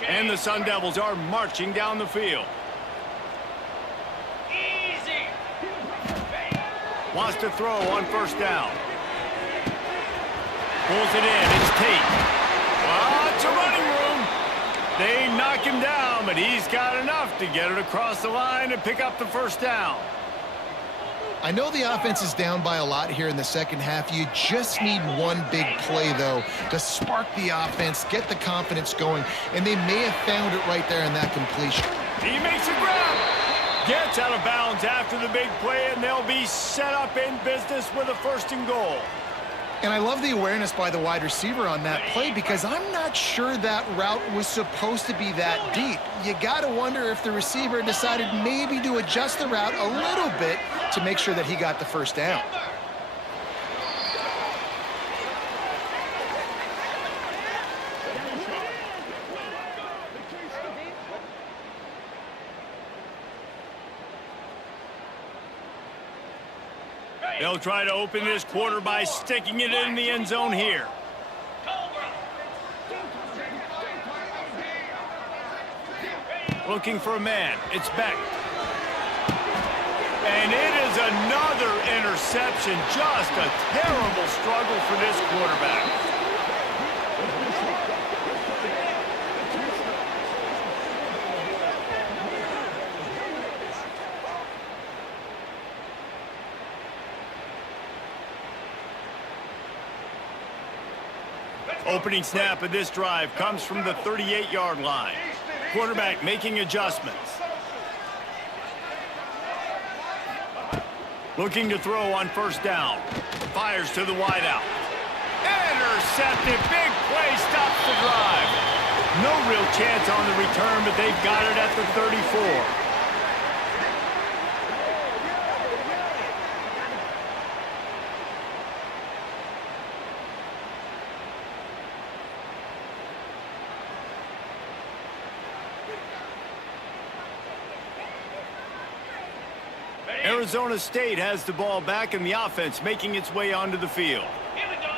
And the Sun Devils are marching down the field. Easy. Wants to throw on first down. Pulls it in. It's Tate. Lots of running room. They knock him down, but he's got enough to get it across the line and pick up the first down. I know the offense is down by a lot here in the second half. You just need one big play, though, to spark the offense, get the confidence going, and they may have found it right there in that completion. He makes a grab. Gets out of bounds after the big play, and they'll be set up in business with a 1st and goal. And I love the awareness by the wide receiver on that play because I'm not sure that route was supposed to be that deep. You got to wonder if the receiver decided maybe to adjust the route a little bit to make sure that he got the first down. They'll try to open this quarter by sticking it in the end zone here. Looking for a man. It's Beck. And it is another interception. Just a terrible struggle for this quarterback. Opening snap of this drive comes from the 38-yard line. Quarterback making adjustments. Looking to throw on first down. Fires to the wideout. Intercepted. Big play stops the drive. No real chance on the return, but they've got it at the 34. Arizona State has the ball back and the offense making its way onto the field.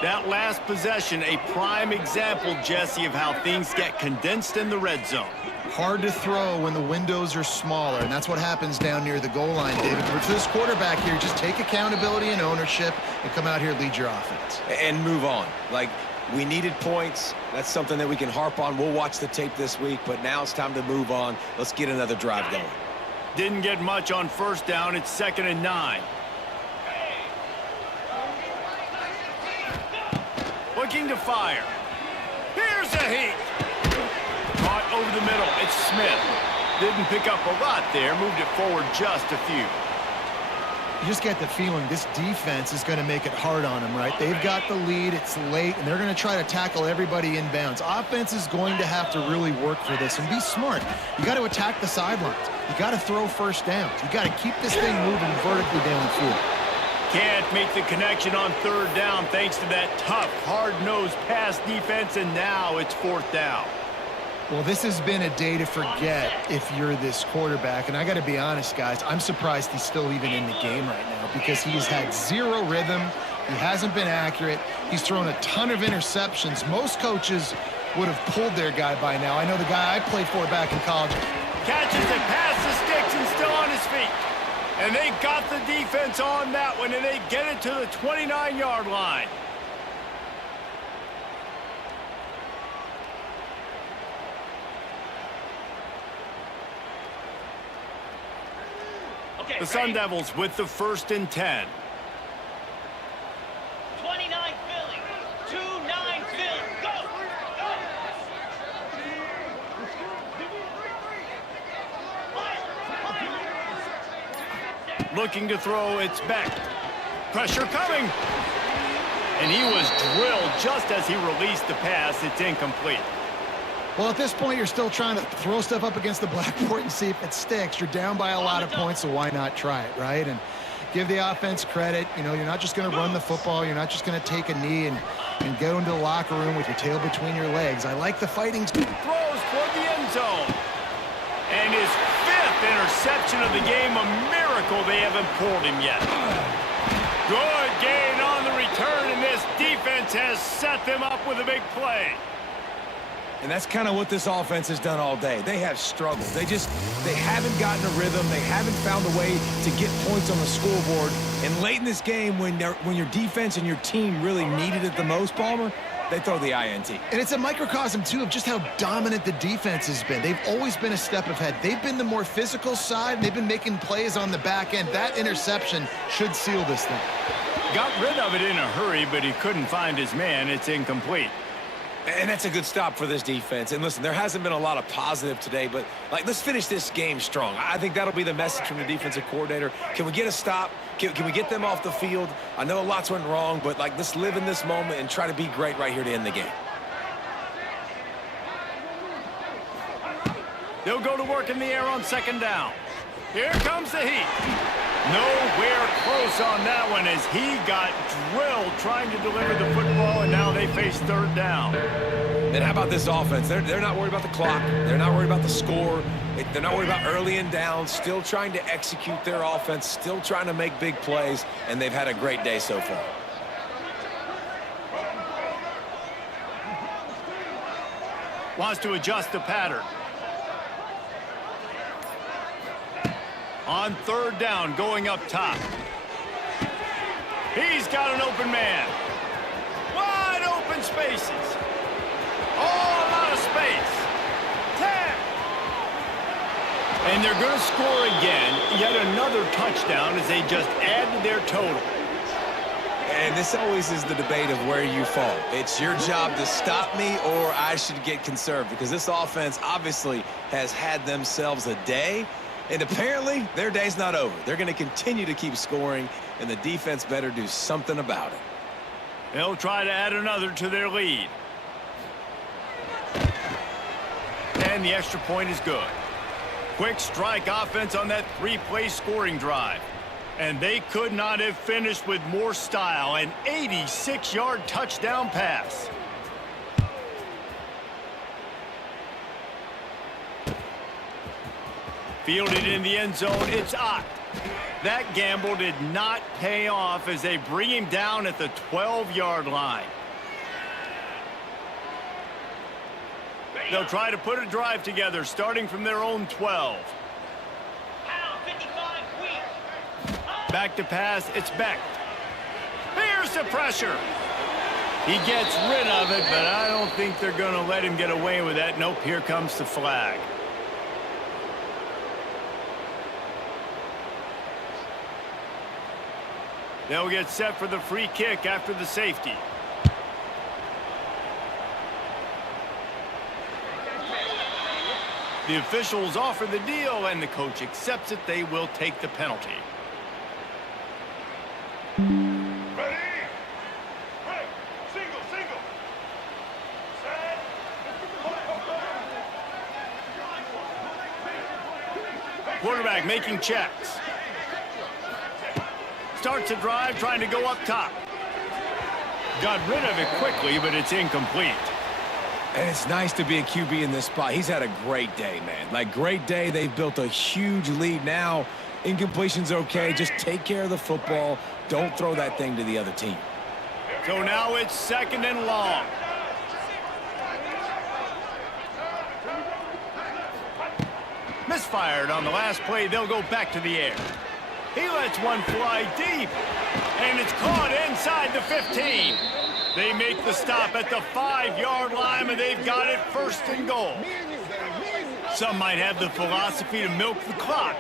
That last possession, a prime example, Jesse, of how things get condensed in the red zone. Hard to throw when the windows are smaller, and that's what happens down near the goal line, David. But for this quarterback here, just take accountability and ownership and come out here and lead your offense. And move on. Like, we needed points. That's something that we can harp on. We'll watch the tape this week, but now it's time to move on. Let's get another drive going. Didn't get much on first down. It's 2nd and 9. Looking to fire. Here's a heat. Caught over the middle. It's Smith. Didn't pick up a lot there. Moved it forward just a few. You just get the feeling this defense is going to make it hard on them, right? They've got the lead. It's late, and they're going to try to tackle everybody inbounds. Offense is going to have to really work for this and be smart. You got to attack the sidelines. You got to throw first downs. You got to keep this thing moving vertically down the field. Can't make the connection on 3rd down thanks to that tough, hard-nosed pass defense, and now it's 4th down. Well, this has been a day to forget if you're this quarterback. And I got to be honest, guys, I'm surprised he's still even in the game right now because he's had zero rhythm. He hasn't been accurate. He's thrown a ton of interceptions. Most coaches would have pulled their guy by now. I know the guy I played for back in college. Catches it past the sticks and still on his feet. And they got the defense on that one, and they get it to the 29-yard line. Okay, The Sun Devils with the 1st and 10. 29 Philly. 2-9 Philly. Go! Looking to throw, it's Beck. Pressure coming. And he was drilled just as he released the pass. It's incomplete. Well, at this point, you're still trying to throw stuff up against the blackboard and see if it sticks. You're down by a lot of points, so why not try it, right? And give the offense credit. You know, you're not just going to run the football. You're not just going to take a knee and go into the locker room with your tail between your legs. I like the fighting. Throws toward the end zone. And his 5th interception of the game, a miracle they haven't pulled him yet. Good gain on the return, and this defense has set them up with a big play. And that's kind of what this offense has done all day. They have struggled. They haven't gotten a rhythm. They haven't found a way to get points on the scoreboard. And late in this game, when your defense and your team really needed it the most, Palmer, they throw the INT. And it's a microcosm, too, of just how dominant the defense has been. They've always been a step ahead. They've been the more physical side. They've been making plays on the back end. That interception should seal this thing. Got rid of it in a hurry, but he couldn't find his man. It's incomplete. And that's a good stop for this defense. And listen, there hasn't been a lot of positive today, but let's finish this game strong. I think that'll be the message from the defensive coordinator. Can we get a stop? Can we get them off the field? I know lots went wrong, but let's live in this moment and try to be great right here to end the game. They'll go to work in the air on second down. Here comes the heat. Nowhere close on that one as he got drilled trying to deliver the football, and now they face third down. And how about this offense? They're not worried about the clock. They're not worried about the score. They're not worried about early and down. Still trying to execute their offense. Still trying to make big plays, and they've had a great day so far. Wants to adjust the pattern. On third down, going up top. He's got an open man. Wide open spaces. All out of space. 10. And they're going to score again. Yet another touchdown as they just add to their total. And this always is the debate of where you fall. It's your job to stop me or I should get conserved, because this offense obviously has had themselves a day. And apparently, their day's not over. They're going to continue to keep scoring, and the defense better do something about it. They'll try to add another to their lead. And the extra point is good. Quick strike offense on that three-play scoring drive. And they could not have finished with more style. An 86-yard touchdown pass. Fielded in the end zone, it's Ott. That gamble did not pay off as they bring him down at the 12-yard line. They'll try to put a drive together, starting from their own 12. Back to pass, it's Beck. Here's the pressure. He gets rid of it, but I don't think they're going to let him get away with that. Nope, here comes the flag. They'll get set for the free kick after the safety. The officials offer the deal, and the coach accepts it. They will take the penalty. Ready? Break. Single, single. Set. Quarterback making checks. Starts a drive trying to go up top. Got rid of it quickly, but it's incomplete. And it's nice to be a QB in this spot. He's had a great day, man. Great day. They've built a huge lead now. Incompletion's okay. Just take care of the football. Don't throw that thing to the other team. So now it's second and long. Misfired on the last play. They'll go back to the air. He lets one fly deep, and it's caught inside the 15. They make the stop at the 5-yard line, and they've got it first and goal. Some might have the philosophy to milk the clock.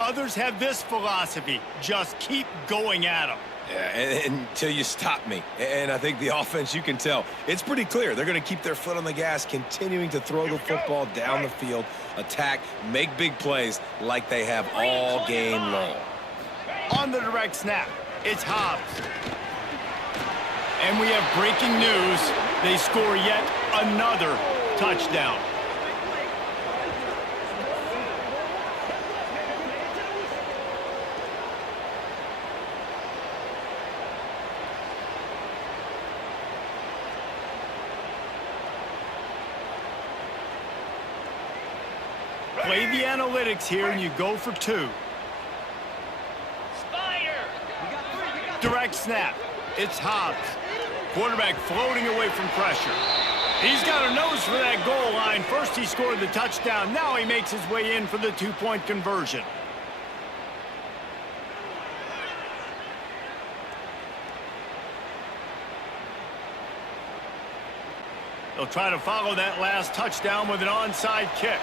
Others have this philosophy, just keep going at them. Yeah, until you stop me. And I think the offense, you can tell, it's pretty clear. They're going to keep their foot on the gas, continuing to throw the football down the field, attack, make big plays like they have all game long. On the direct snap, it's Hobbs. And we have breaking news. They score yet another touchdown. Play the analytics here and you go for two. Direct snap. It's Hobbs. Quarterback floating away from pressure. He's got a nose for that goal line. First he scored the touchdown. Now he makes his way in for the two-point conversion. They'll try to follow that last touchdown with an onside kick.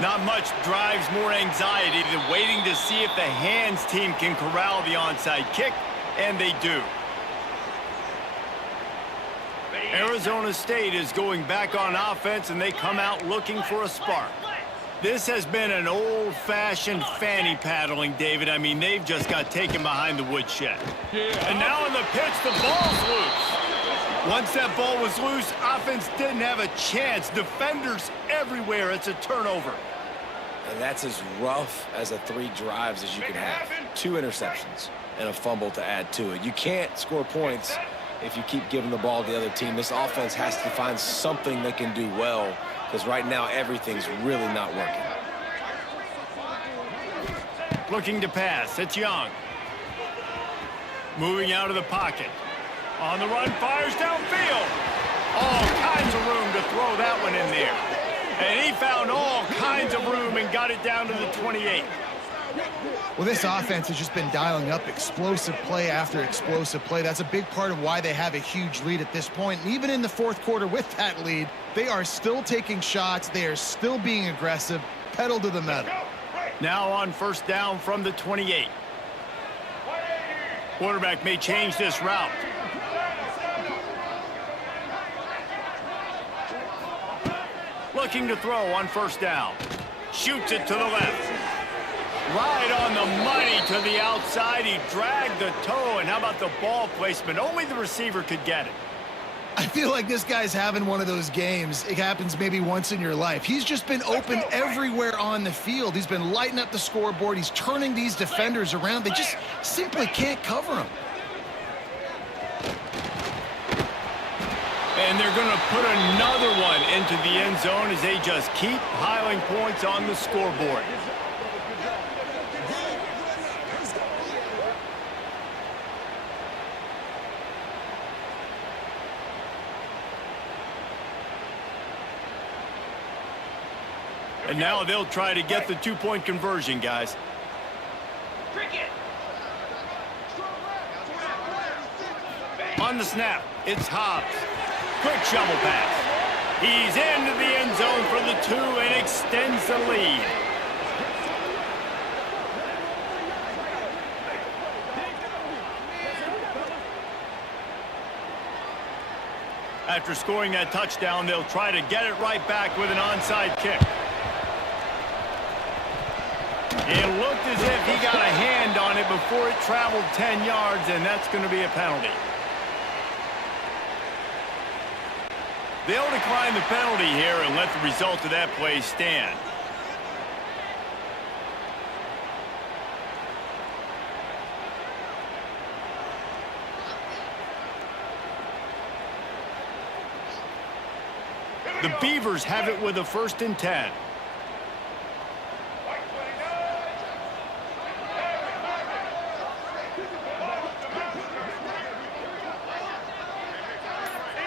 Not much drives more anxiety than waiting to see if the hands team can corral the onside kick and they do. Arizona State is going back on offense, and they come out looking for a spark. This has been an old-fashioned fanny paddling, David. I mean, they've just got taken behind the woodshed. And now in the pitch, the ball's loose. Once that ball was loose, offense didn't have a chance. Defenders everywhere. It's a turnover. And that's as rough as a 3 drives as you can have. 2 interceptions and a fumble to add to it. You can't score points if you keep giving the ball to the other team. This offense has to find something they can do well, because right now everything's really not working. Looking to pass. It's Young. Moving out of the pocket. On the run, fires downfield. All kinds of room to throw that one in there. And he found all kinds of room and got it down to the 28. Well, this offense has just been dialing up explosive play after explosive play. That's a big part of why they have a huge lead at this point. And even in the fourth quarter with that lead, they are still taking shots. They are still being aggressive. Pedal to the metal. Now on first down from the 28. Quarterback may change this route. Looking to throw on first down. Shoots it to the left. Right on the money to the outside. He dragged the toe, and how about the ball placement? Only the receiver could get it. I feel like this guy's having one of those games. It happens maybe once in your life. He's just been open everywhere on the field. He's been lighting up the scoreboard. He's turning these defenders around. They just simply can't cover him. And they're going to put another one into the end zone as they just keep piling points on the scoreboard. And now they'll try to get the 2-point conversion, guys. Cricket. On the snap, it's Hobbs. Quick shovel pass. He's into the end zone for the 2 and extends the lead. After scoring that touchdown, they'll try to get it right back with an onside kick. It looked as if he got a hand on it before it traveled 10 yards, and that's going to be a penalty. They'll decline the penalty here and let the result of that play stand. The Beavers have it with a 1st and 10.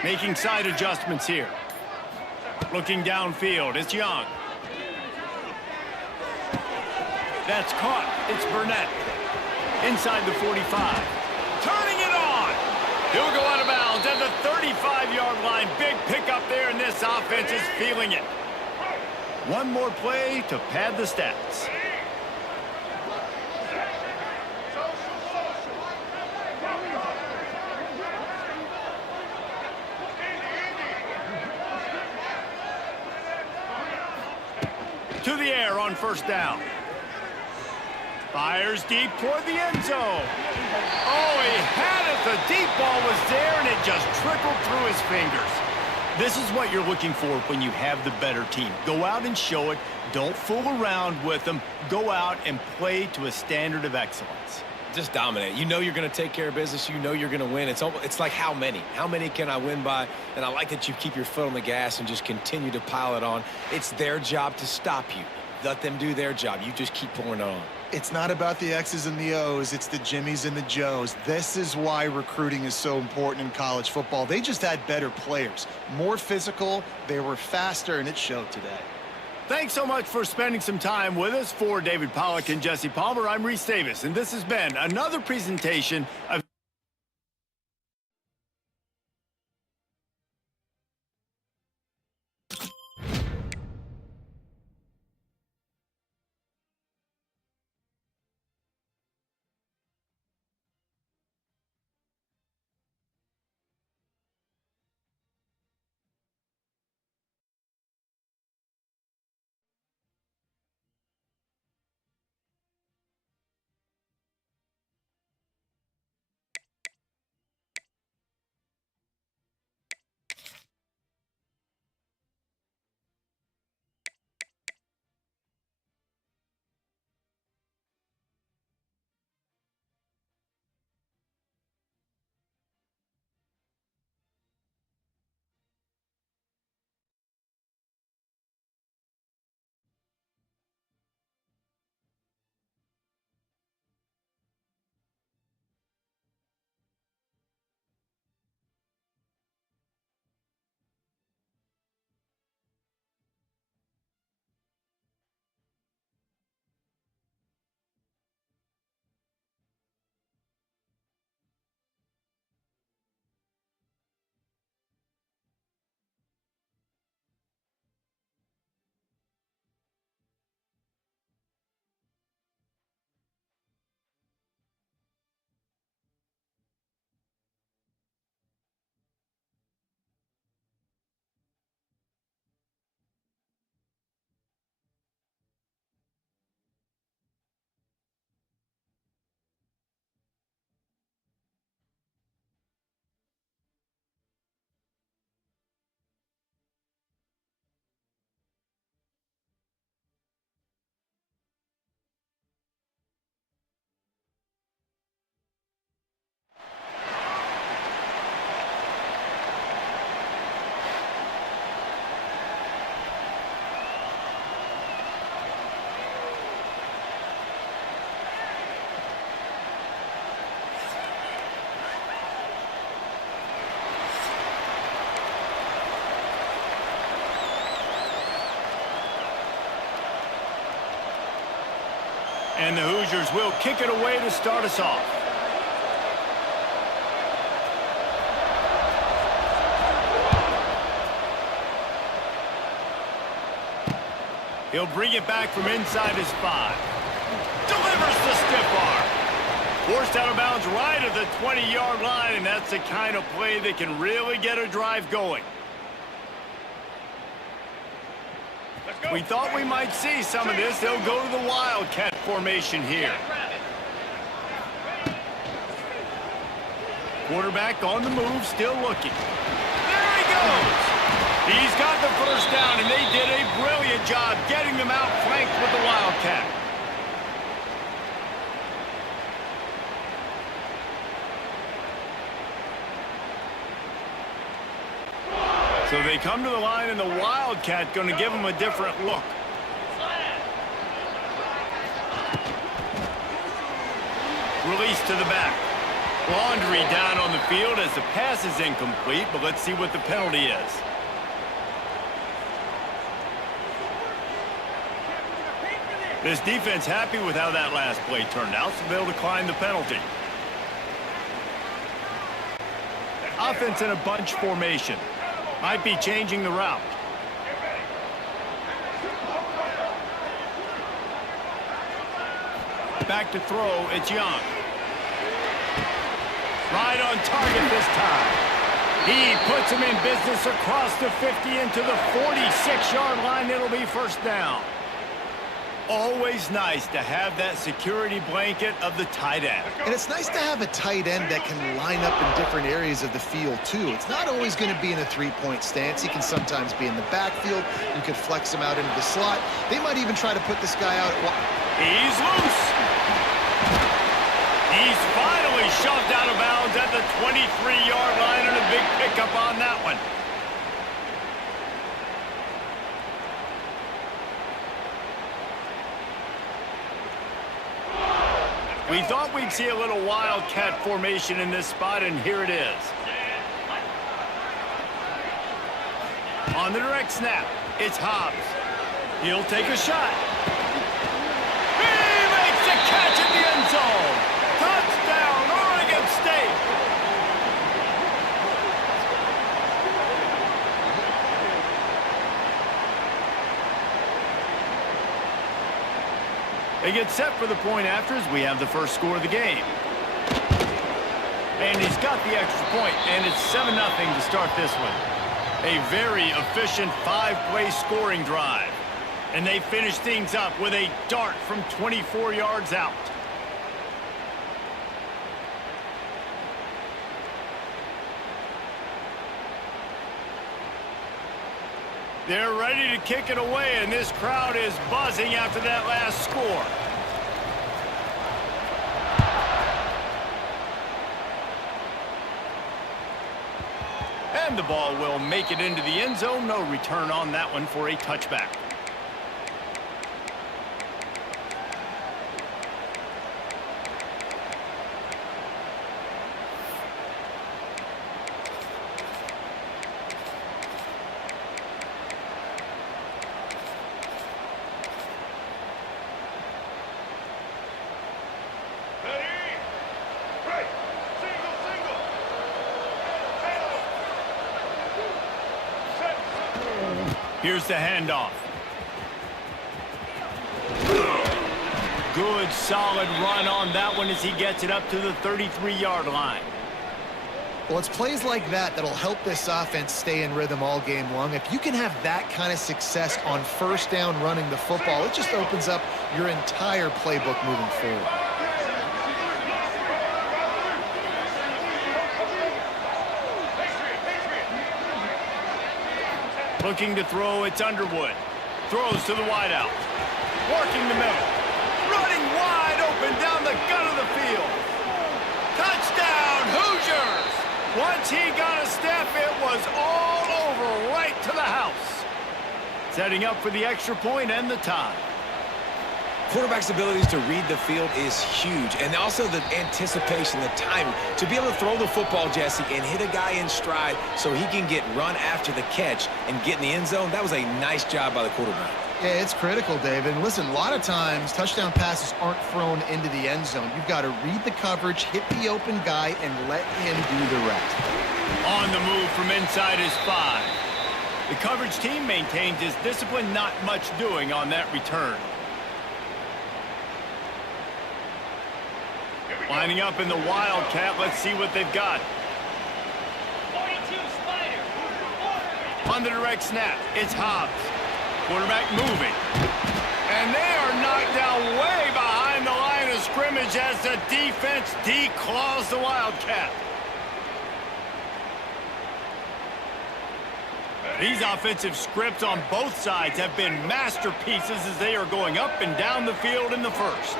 Making side adjustments here. Looking downfield, it's Young. That's caught. It's Burnett. Inside the 45. Turning it on. He'll go out of bounds at the 35-yard line. Big pickup there, and this offense is feeling it. One more play to pad the stats. To the air on first down. Fires deep toward the end zone. Oh, he had it. The deep ball was there, and it just trickled through his fingers. This is what you're looking for when you have the better team. Go out and show it. Don't fool around with them. Go out and play to a standard of excellence. Just dominate. You know you're going to take care of business. You know you're going to win. It's like how many? How many can I win by? And I like that you keep your foot on the gas and just continue to pile it on. It's their job to stop you. Let them do their job. You just keep pouring it on. It's not about the X's and the O's. It's the Jimmies and the Joes. This is why recruiting is so important in college football. They just had better players, more physical. They were faster, and it showed today. Thanks so much for spending some time with us. For David Pollack and Jesse Palmer, I'm Reese Davis, and this has been another presentation of And the Hoosiers will kick it away to start us off. He'll bring it back from inside his 5. Delivers the stiff arm. Forced out of bounds right at the 20-yard line, and that's the kind of play that can really get a drive going. We thought we might see some of this. They'll go to the Wildcat formation here. Quarterback on the move, still looking. There he goes. He's got the first down, and they did a brilliant job getting them out flanked with the Wildcat. So they come to the line, and the Wildcat going to give them a different look. Release to the back. Laundry down on the field as the pass is incomplete, but let's see what the penalty is. This defense happy with how that last play turned out, so they'll decline the penalty. Offense in a bunch formation. Might be changing the route. Back to throw, it's Young. Right on target this time. He puts him in business across the 50 into the 46-yard line. It'll be first down. Always nice to have that security blanket of the tight end. And it's nice to have a tight end that can line up in different areas of the field, too. It's not always going to be in a three-point stance. He can sometimes be in the backfield. You could flex him out into the slot. They might even try to put this guy out. He's loose. He's finally shoved out of bounds at the 23-yard line, and a big pickup on that one. We thought we'd see a little Wildcat formation in this spot, and here it is. On the direct snap, it's Hobbs. He'll take a shot. He makes the catch in the end zone. Touchdown, Oregon State. They get set for the point after as we have the first score of the game. And he's got the extra point, and it's 7-0 to start this one. A very efficient 5-play scoring drive. And they finish things up with a dart from 24 yards out. They're ready to kick it away, and this crowd is buzzing after that last score. And the ball will make it into the end zone. No return on that one for a touchback. Here's the handoff. Good, solid run on that one as he gets it up to the 33-yard line. Well, it's plays like that that'll help this offense stay in rhythm all game long. If you can have that kind of success on first down running the football, it just opens up your entire playbook moving forward. Looking to throw, it's Underwood. Throws to the wideout. Working the middle. Running wide open down the gut of the field. Touchdown, Hoosiers! Once he got a step, it was all over right to the house. Setting up for the extra point and the tie. Quarterback's abilities to read the field is huge, and also the anticipation, the timing. To be able to throw the football, Jesse, and hit a guy in stride so he can get run after the catch and get in the end zone, that was a nice job by the quarterback. Yeah, it's critical, David. And listen, a lot of times touchdown passes aren't thrown into the end zone. You've got to read the coverage, hit the open guy, and let him do the rest. On the move from inside his 5. The coverage team maintains his discipline, not much doing on that return. Lining up in the Wildcat, let's see what they've got. 42 Spider. On the direct snap, it's Hobbs. Quarterback moving. And they are knocked down way behind the line of scrimmage as the defense declaws the Wildcat. These offensive scripts on both sides have been masterpieces as they are going up and down the field in the first.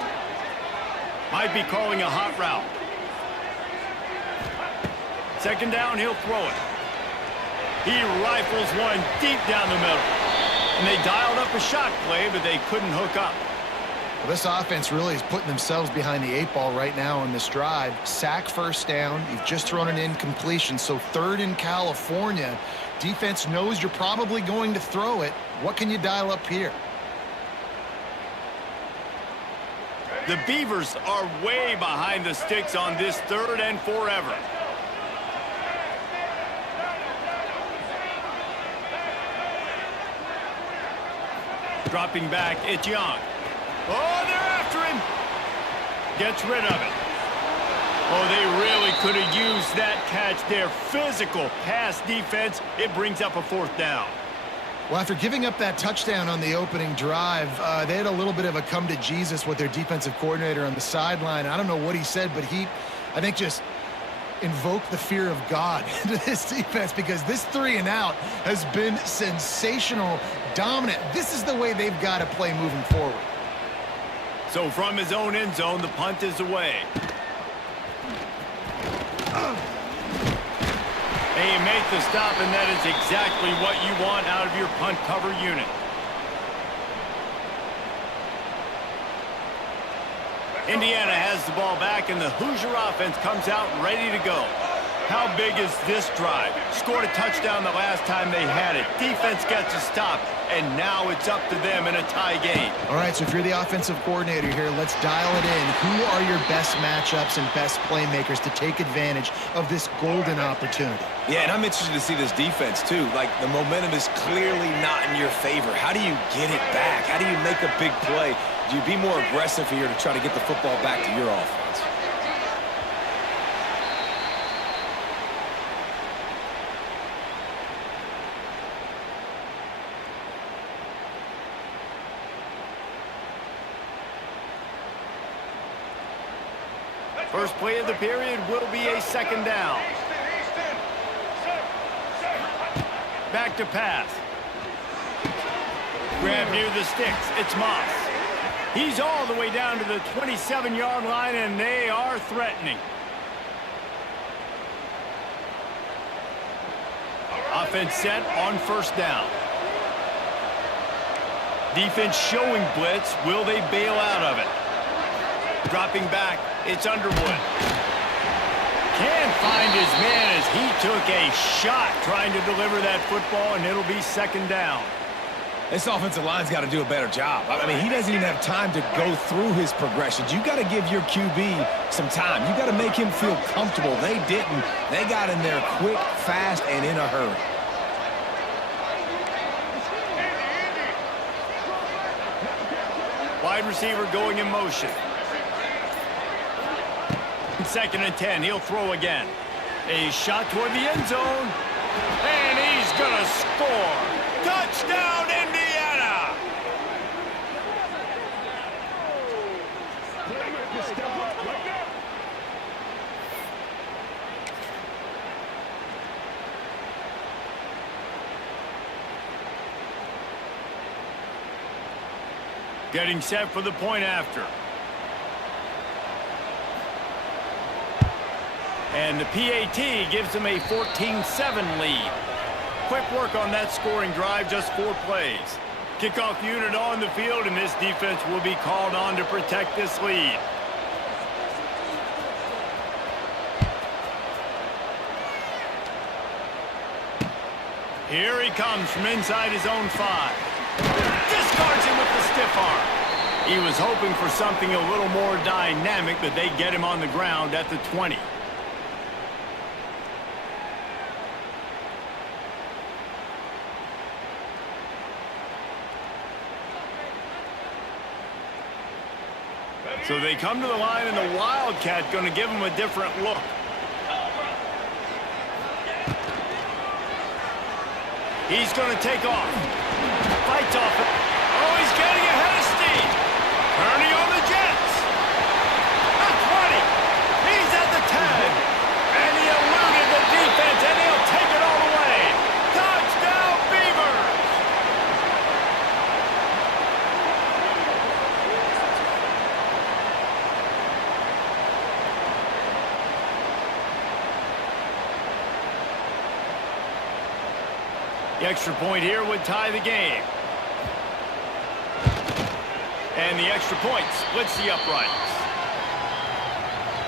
Might be calling a hot route. Second down, he'll throw it. He rifles one deep down the middle. And they dialed up a shot play, but they couldn't hook up. Well, this offense really is putting themselves behind the 8 ball right now on this drive. Sack first down. You've just thrown an incompletion, so 3rd in California. Defense knows you're probably going to throw it. What can you dial up here? The Beavers are way behind the sticks on this 3rd and forever. Dropping back, it's Young. Oh, they're after him. Gets rid of it. Oh, they really could have used that catch there. Physical pass defense. It brings up a 4th down. Well, after giving up that touchdown on the opening drive, they had a little bit of a come to Jesus with their defensive coordinator on the sideline. I don't know what he said, but he, I think, just invoked the fear of God into this defense because this 3 and out has been sensational, dominant. This is the way they've got to play moving forward. So from his own end zone, the punt is away. They make the stop, and that is exactly what you want out of your punt cover unit. Indiana has the ball back, and the Hoosier offense comes out ready to go. How big is this drive? Scored a touchdown the last time they had it. Defense gets a stop, and now it's up to them in a tie game. All right, so if you're the offensive coordinator here, let's dial it in. Who are your best matchups and best playmakers to take advantage of this golden opportunity? Yeah, and I'm interested to see this defense, too. Like, the momentum is clearly not in your favor. How do you get it back? How do you make a big play? Do you be more aggressive here to try to get the football back to your offense? First play of the period will be a 2nd down. Back to pass. Grab near the sticks. It's Moss. He's all the way down to the 27-yard line, and they are threatening. Offense set on 1st down. Defense showing blitz. Will they bail out of it? Dropping back, it's Underwood. Can't find his man as he took a shot trying to deliver that football, and it'll be 2nd down. This offensive line's got to do a better job. I mean, he doesn't even have time to go through his progressions. You got to give your QB some time. You got to make him feel comfortable. They didn't. They got in there quick, fast, and in a hurry. Wide receiver going in motion. 2nd and 10. He'll throw again. A shot toward the end zone. And he's going to score. Touchdown, Indiana! Getting set for the point after. And the PAT gives them a 14-7 lead. Quick work on that scoring drive, just 4 plays. Kickoff unit on the field, and this defense will be called on to protect this lead. Here he comes from inside his own 5. Discards stiff arm. He was hoping for something a little more dynamic, but they get him on the ground at the 20. So they come to the line, and the Wildcat going to give him a different look. He's going to take off. Fights off it. Oh, he's getting ahead of steam. Turning on the Jets. The 20. He's at the 10. And he eluded the defense, and he'll take it all the way. Touchdown, Beavers. The extra point here would tie the game. And the extra point splits the uprights.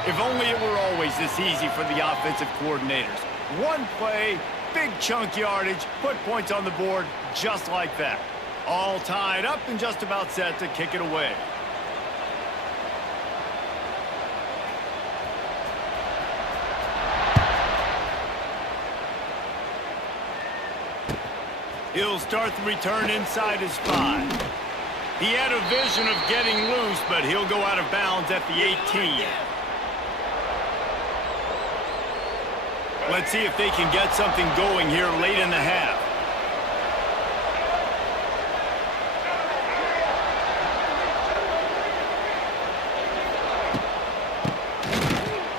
If only it were always this easy for the offensive coordinators. One play, big chunk yardage, put points on the board just like that. All tied up and just about set to kick it away. He'll start the return inside his 5. He had a vision of getting loose, but he'll go out of bounds at the 18. Let's see if they can get something going here late in the half.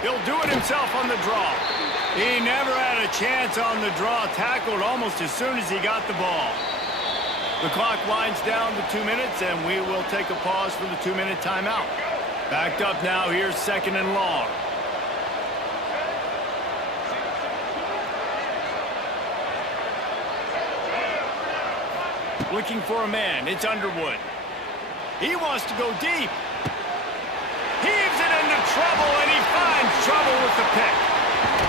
He'll do it himself on the draw. He never had a chance on the draw, tackled almost as soon as he got the ball. The clock winds down to 2 minutes, and we will take a pause for the 2-minute timeout. Backed up now, here's 2nd and long. Looking for a man, it's Underwood. He wants to go deep. Heaves it into trouble, and he finds trouble with the pick.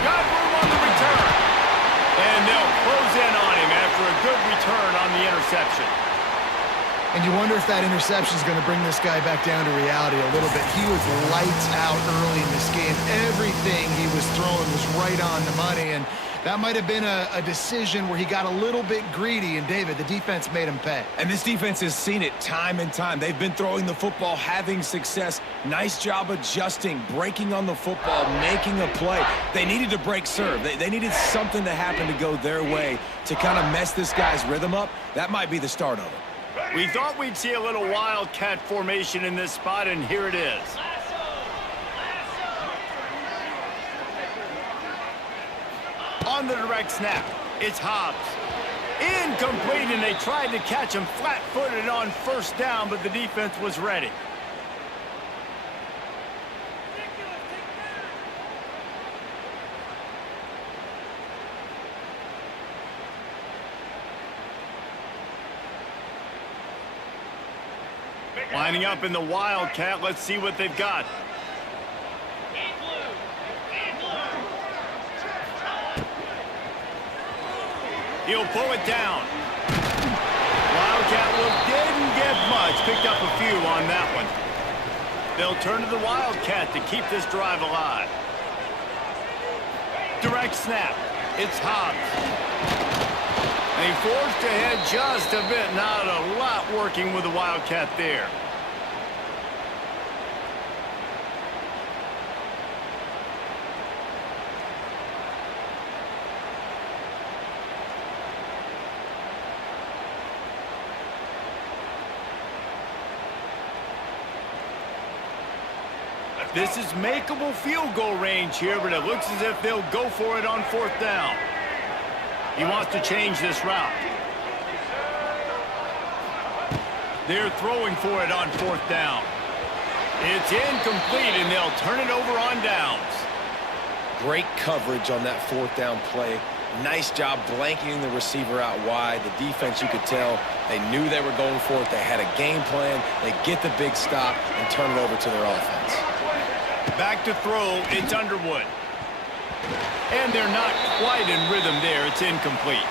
Got room on the return. And they'll close in on him after a good return on the interception. And you wonder if that interception is going to bring this guy back down to reality a little bit. He was lights out early in this game. Everything he was throwing was right on the money, and that might have been a decision where he got a little bit greedy, and David, the defense made him pay. And this defense has seen it time and time. They've been throwing the football, having success. Nice job adjusting, breaking on the football, making a play. They needed to break serve. They needed something to happen to go their way to kind of mess this guy's rhythm up. That might be the start of it. We thought we'd see a little Wildcat formation in this spot, and here it is. On the direct snap, it's Hobbs. Incomplete, and they tried to catch him flat-footed on 1st down, but the defense was ready. Lining up in the Wildcat, let's see what they've got. He'll pull it down. Wildcat didn't get much. Picked up a few on that one. They'll turn to the Wildcat to keep this drive alive. Direct snap. It's Hobbs. They forced ahead just a bit. Not a lot working with the Wildcat there. This is makeable field goal range here, but it looks as if they'll go for it on 4th down. He wants to change this route. They're throwing for it on 4th down. It's incomplete, and they'll turn it over on downs. Great coverage on that 4th down play. Nice job blanketing the receiver out wide. The defense, you could tell, they knew they were going for it. They had a game plan. They get the big stop and turn it over to their offense. Back to throw, it's Underwood. And they're not quite in rhythm there. It's incomplete.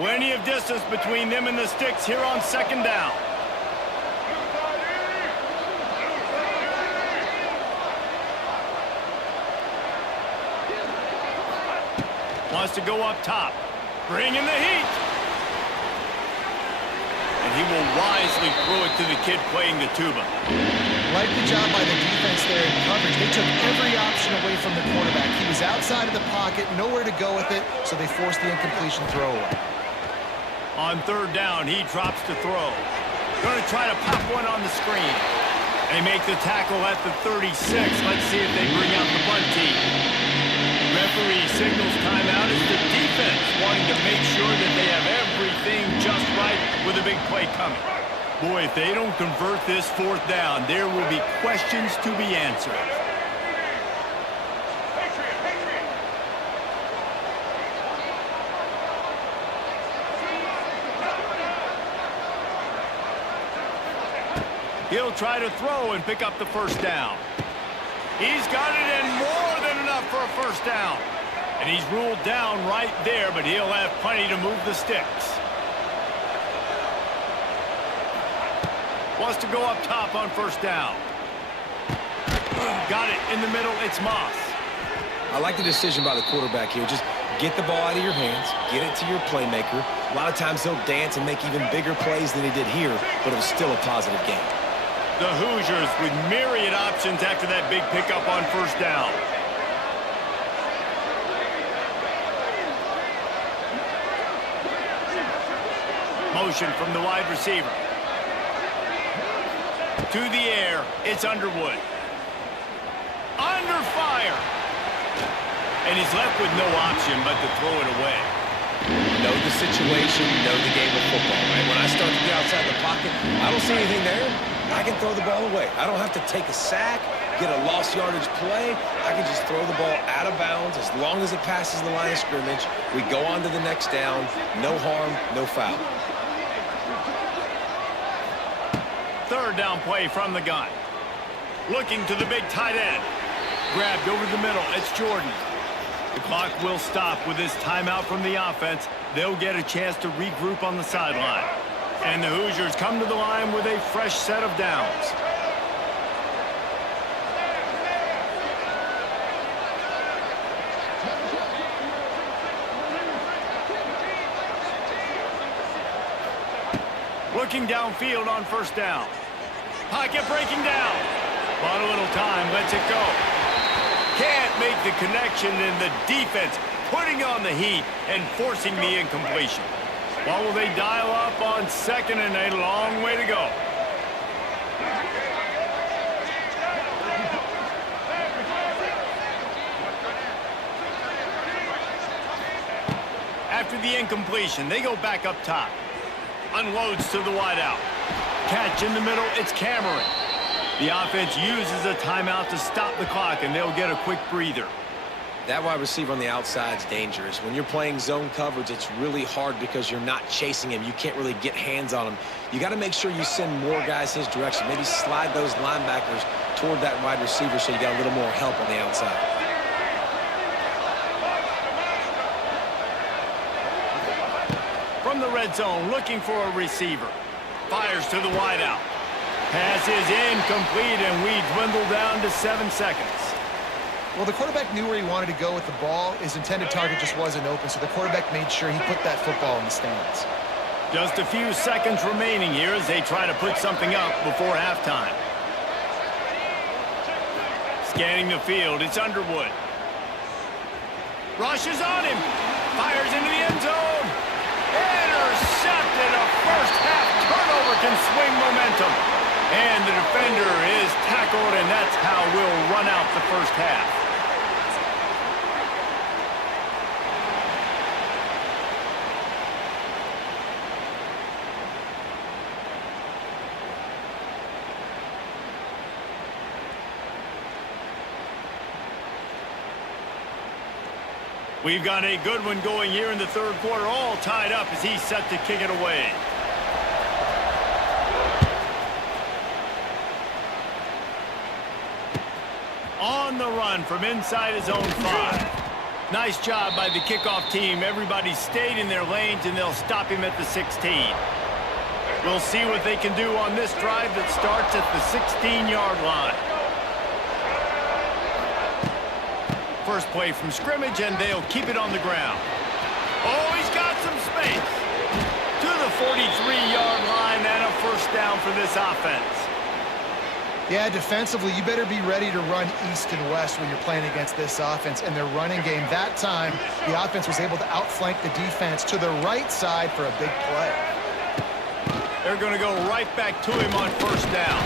Plenty of distance between them and the sticks here on second down. Wants to go up top. Bring in the heat. And he will wisely throw it to the kid playing the tuba. Like the job by the defense there in coverage. They took every option away from the quarterback. He was outside of the pocket, nowhere to go with it, so they forced the incompletion throwaway. On third down, he drops to throw. Going to try to pop one on the screen. They make the tackle at the 36. Let's see if they bring out the bunt team. Referee signals timeout as the defense wanting to make sure that they have everything just right with a big play coming. Boy, if they don't convert this fourth down, there will be questions to be answered. He'll try to throw and pick up the first down. He's got it in more than enough for a first down. And he's ruled down right there, but he'll have plenty to move the sticks. Wants to go up top on first down. Got it in the middle. It's Moss. I like the decision by the quarterback here. Just get the ball out of your hands, get it to your playmaker. A lot of times he'll dance and make even bigger plays than he did here, but it was still a positive game. The Hoosiers with myriad options after that big pickup on first down. Motion from the wide receiver. To the air, it's Underwood. Under fire. And he's left with no option but to throw it away. Know the situation, know the game of football, right? When I start to get outside the pocket, I don't see anything there. I can throw the ball away. I don't have to take a sack, get a lost yardage play. I can just throw the ball out of bounds as long as it passes the line of scrimmage. We go on to the next down. No harm, no foul. Third down play from the gun. Looking to the big tight end. Grabbed over the middle. It's Jordan. The clock will stop with this timeout from the offense. They'll get a chance to regroup on the sideline. And the Hoosiers come to the line with a fresh set of downs. Looking downfield on first down. Pocket breaking down. Bought a little time, lets it go. Can't make the connection, and the defense putting on the heat and forcing the incompletion. What will they dial up on second, and a long way to go? After the incompletion, they go back up top. Unloads to the wideout. Catch in the middle, it's Cameron. The offense uses a timeout to stop the clock, and they'll get a quick breather. That wide receiver on the outside is dangerous. When you're playing zone coverage, it's really hard because you're not chasing him. You can't really get hands on him. You got to make sure you send more guys his direction. Maybe slide those linebackers toward that wide receiver so you got a little more help on the outside. From the red zone, looking for a receiver. Fires to the wideout. Pass is incomplete, and we dwindle down to 7 seconds. Well, the quarterback knew where he wanted to go with the ball. His intended target just wasn't open, so the quarterback made sure he put that football in the stands. Just a few seconds remaining here as they try to put something up before halftime. Scanning the field, it's Underwood. Rushes on him. Fires into the end zone. Intercepted. A first-half turnover can swing momentum. And the defender is tackled, and that's how we'll run out the first half. We've got a good one going here in the third quarter, all tied up as he's set to kick it away. On the run from inside his own 5. Nice job by the kickoff team. Everybody stayed in their lanes, and they'll stop him at the 16. We'll see what they can do on this drive that starts at the 16-yard line. First play from scrimmage, and they'll keep it on the ground. Oh, he's got some space. To the 43-yard line, and a first down for this offense. Yeah, defensively, you better be ready to run east and west when you're playing against this offense. And their running game, that time, the offense was able to outflank the defense to the right side for a big play. They're going to go right back to him on first down.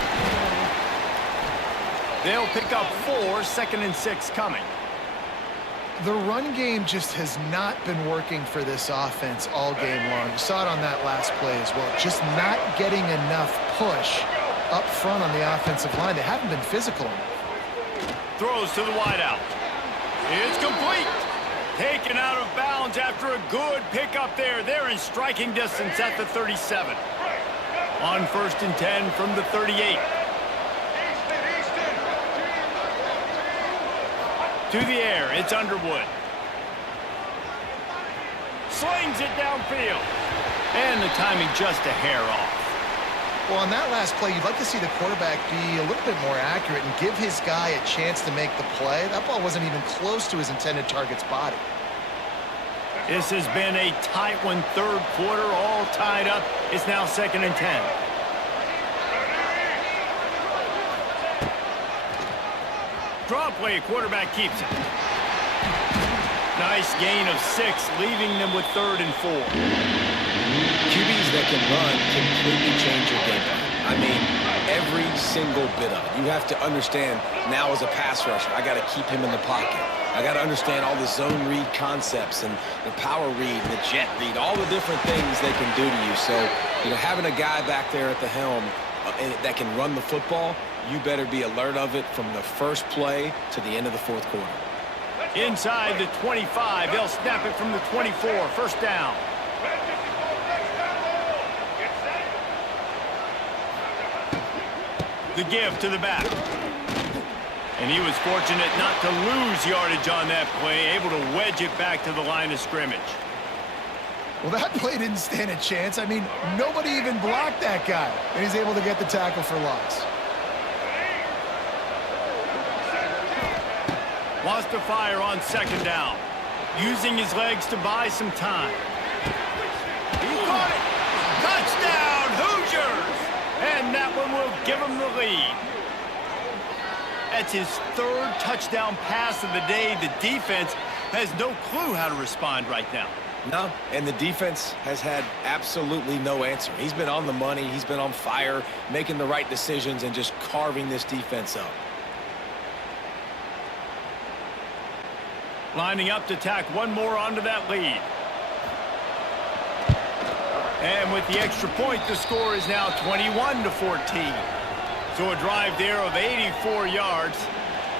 They'll pick up 4, 2nd and 6 coming. The run game just has not been working for this offense all game long. You saw it on that last play as well. Just not getting enough push up front on the offensive line. They haven't been physical enough. Throws to the wideout. It's complete. Taken out of bounds after a good pickup there. They're in striking distance at the 37. On 1st and 10 from the 38. To the air, it's Underwood. Slings it downfield. And the timing just a hair off. Well, on that last play, you'd like to see the quarterback be a little bit more accurate and give his guy a chance to make the play. That ball wasn't even close to his intended target's body. This has been a tight one, third quarter, all tied up. It's now 2nd and 10. Draw play, quarterback keeps it. Nice gain of 6, leaving them with 3rd and 4. QBs that can run completely change your game plan. I mean, every single bit of it. You have to understand now as a pass rusher, I got to keep him in the pocket. I got to understand all the zone read concepts and the power read and the jet read, all the different things they can do to you. So, having a guy back there at the helm that can run the football, you better be alert of it from the first play to the end of the 4th quarter. Inside the 25, they'll snap it from the 24, first down. The give to the back. And he was fortunate not to lose yardage on that play, able to wedge it back to the line of scrimmage. Well, that play didn't stand a chance. I mean, nobody even blocked that guy, and he's able to get the tackle for loss. Lost to fire on 2nd down. Using his legs to buy some time. He caught it. Touchdown, Hoosiers! And that one will give him the lead. That's his 3rd touchdown pass of the day. The defense has no clue how to respond right now. No, and the defense has had absolutely no answer. He's been on the money. He's been on fire, making the right decisions and just carving this defense up. Lining up to tack one more onto that lead. And with the extra point, the score is now 21-14. So a drive there of 84 yards.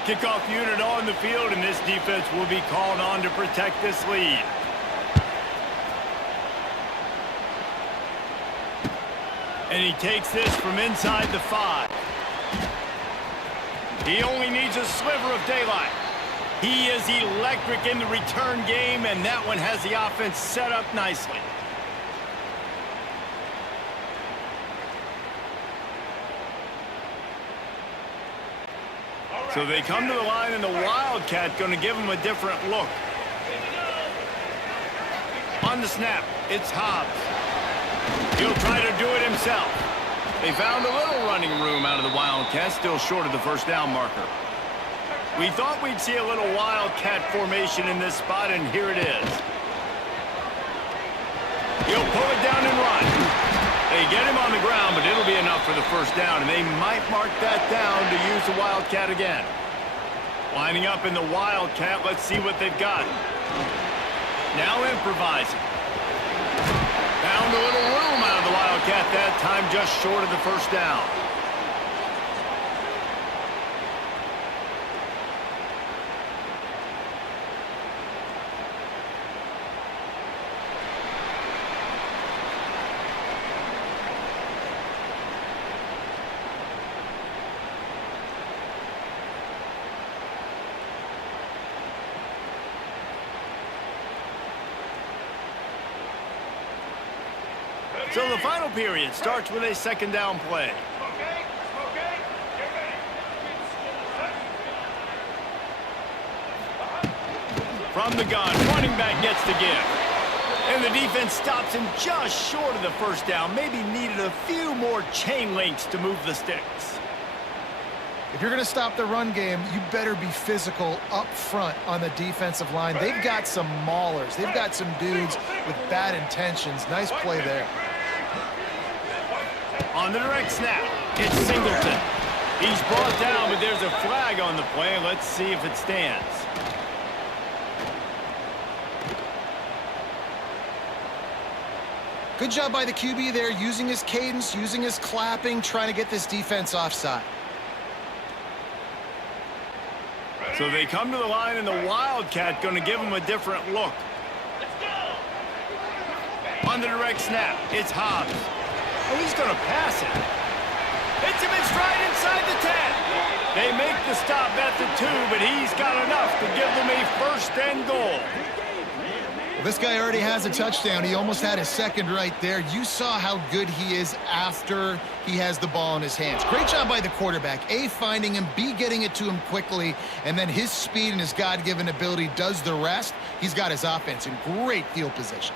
Kickoff unit on the field, and this defense will be called on to protect this lead. And he takes this from inside the 5. He only needs a sliver of daylight. He is electric in the return game, and that one has the offense set up nicely. So they come to the line, and the Wildcat going to give him a different look. On the snap, it's Hobbs. He'll try to do it himself. They found a little running room out of the Wildcat, still short of the first down marker. We thought we'd see a little Wildcat formation in this spot, and here it is. He'll pull it down and run. They get him on the ground, but it'll be enough for the first down, and they might mark that down to use the Wildcat again. Lining up in the Wildcat, let's see what they've got. Now improvising. Found a little room out of the Wildcat that time, just short of the first down. So the final period starts with a second down play. Okay, okay, get ready. From the gun, running back gets the give. And the defense stops him just short of the first down. Maybe needed a few more chain links to move the sticks. If you're going to stop the run game, you better be physical up front on the defensive line. They've got some maulers. They've got some dudes with bad intentions. Nice play there. On the direct snap, it's Singleton. He's brought down, but there's a flag on the play. Let's see if it stands. Good job by the QB there, using his cadence, using his clapping, trying to get this defense offside. So they come to the line, and the Wildcat going to give them a different look. Let's go. On the direct snap, it's Hobbs. Oh, he's going to pass it. Hits him in stride inside the 10. They make the stop at the 2, but he's got enough to give them a first and goal. Well, this guy already has a touchdown. He almost had his second right there. You saw how good he is after he has the ball in his hands. Great job by the quarterback. A, finding him, B, getting it to him quickly, and then his speed and his God-given ability does the rest. He's got his offense in great field position.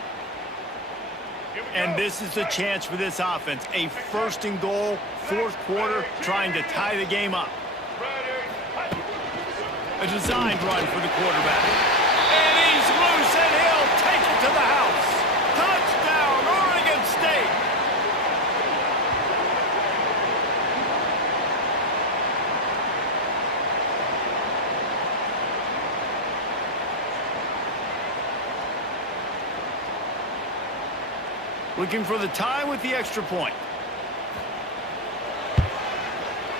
And this is the chance for this offense. A first and goal, fourth quarter, trying to tie the game up. A designed run for the quarterback. And he's loose, and he'll take it to the house. Touchdown, Oregon State. Looking for the tie with the extra point.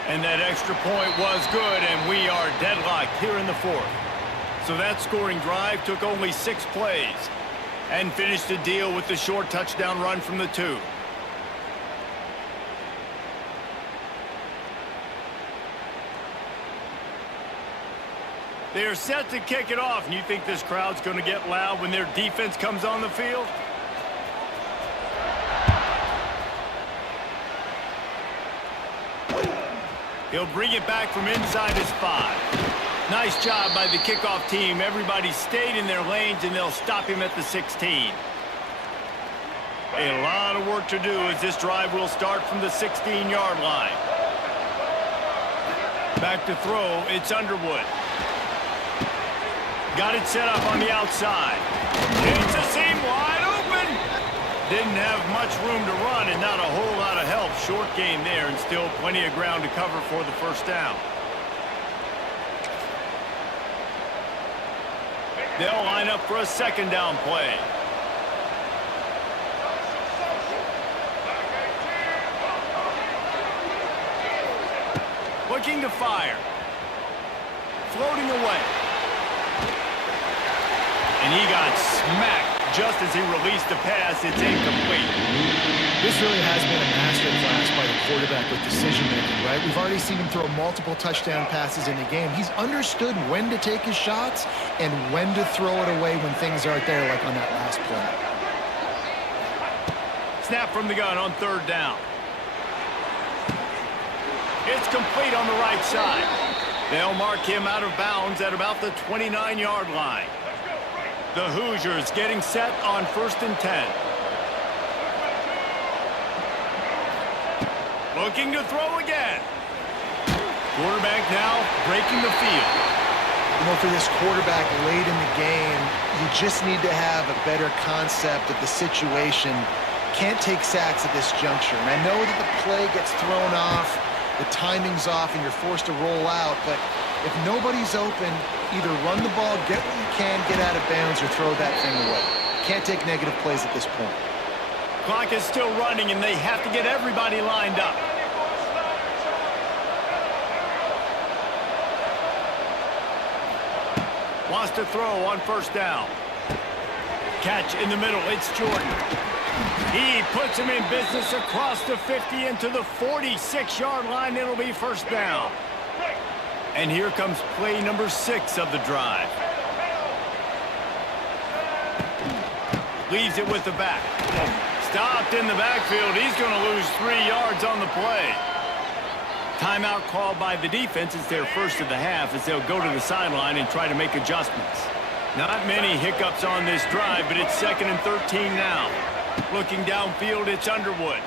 And that extra point was good, and we are deadlocked here in the fourth. So that scoring drive took only 6 plays and finished the deal with the short touchdown run from the 2. They are set to kick it off, and you think this crowd's going to get loud when their defense comes on the field? He'll bring it back from inside his 5. Nice job by the kickoff team. Everybody stayed in their lanes, and they'll stop him at the 16. A lot of work to do as this drive will start from the 16-yard line. Back to throw, it's Underwood. Got it set up on the outside. It's a seam wide open. Didn't have much room to run and not a whole lot of help. Short game there and still plenty of ground to cover for the first down. They'll line up for a second down play. Looking to fire. Floating away. And he got smacked just as he released the pass. It's incomplete. This really has been a masterclass by the quarterback with decision-making, right? We've already seen him throw multiple touchdown passes in the game. He's understood when to take his shots and when to throw it away when things aren't there, like on that last play. Snap from the gun on third down. It's complete on the right side. They'll mark him out of bounds at about the 29-yard line. The Hoosiers getting set on 1st and 10. Looking to throw again. Quarterback now breaking the field. You know, for this quarterback late in the game, you just need to have a better concept of the situation. Can't take sacks at this juncture. And I know that the play gets thrown off, the timing's off, and you're forced to roll out, but if nobody's open, either run the ball, get what you can, get out of bounds, or throw that thing away. Can't take negative plays at this point. Clock is still running, and they have to get everybody lined up. Wants to throw on 1st down. Catch in the middle. It's Jordan. He puts him in business across the 50 into the 46-yard line. It'll be 1st down. And here comes play number 6 of the drive. Leaves it with the back. stopped in the backfield. He's going to lose 3 yards on the play. Timeout called by the defense. It's their first of the half as they'll go to the sideline and try to make adjustments. Not many hiccups on this drive, but it's 2nd and 13 now. Looking downfield, it's Underwood.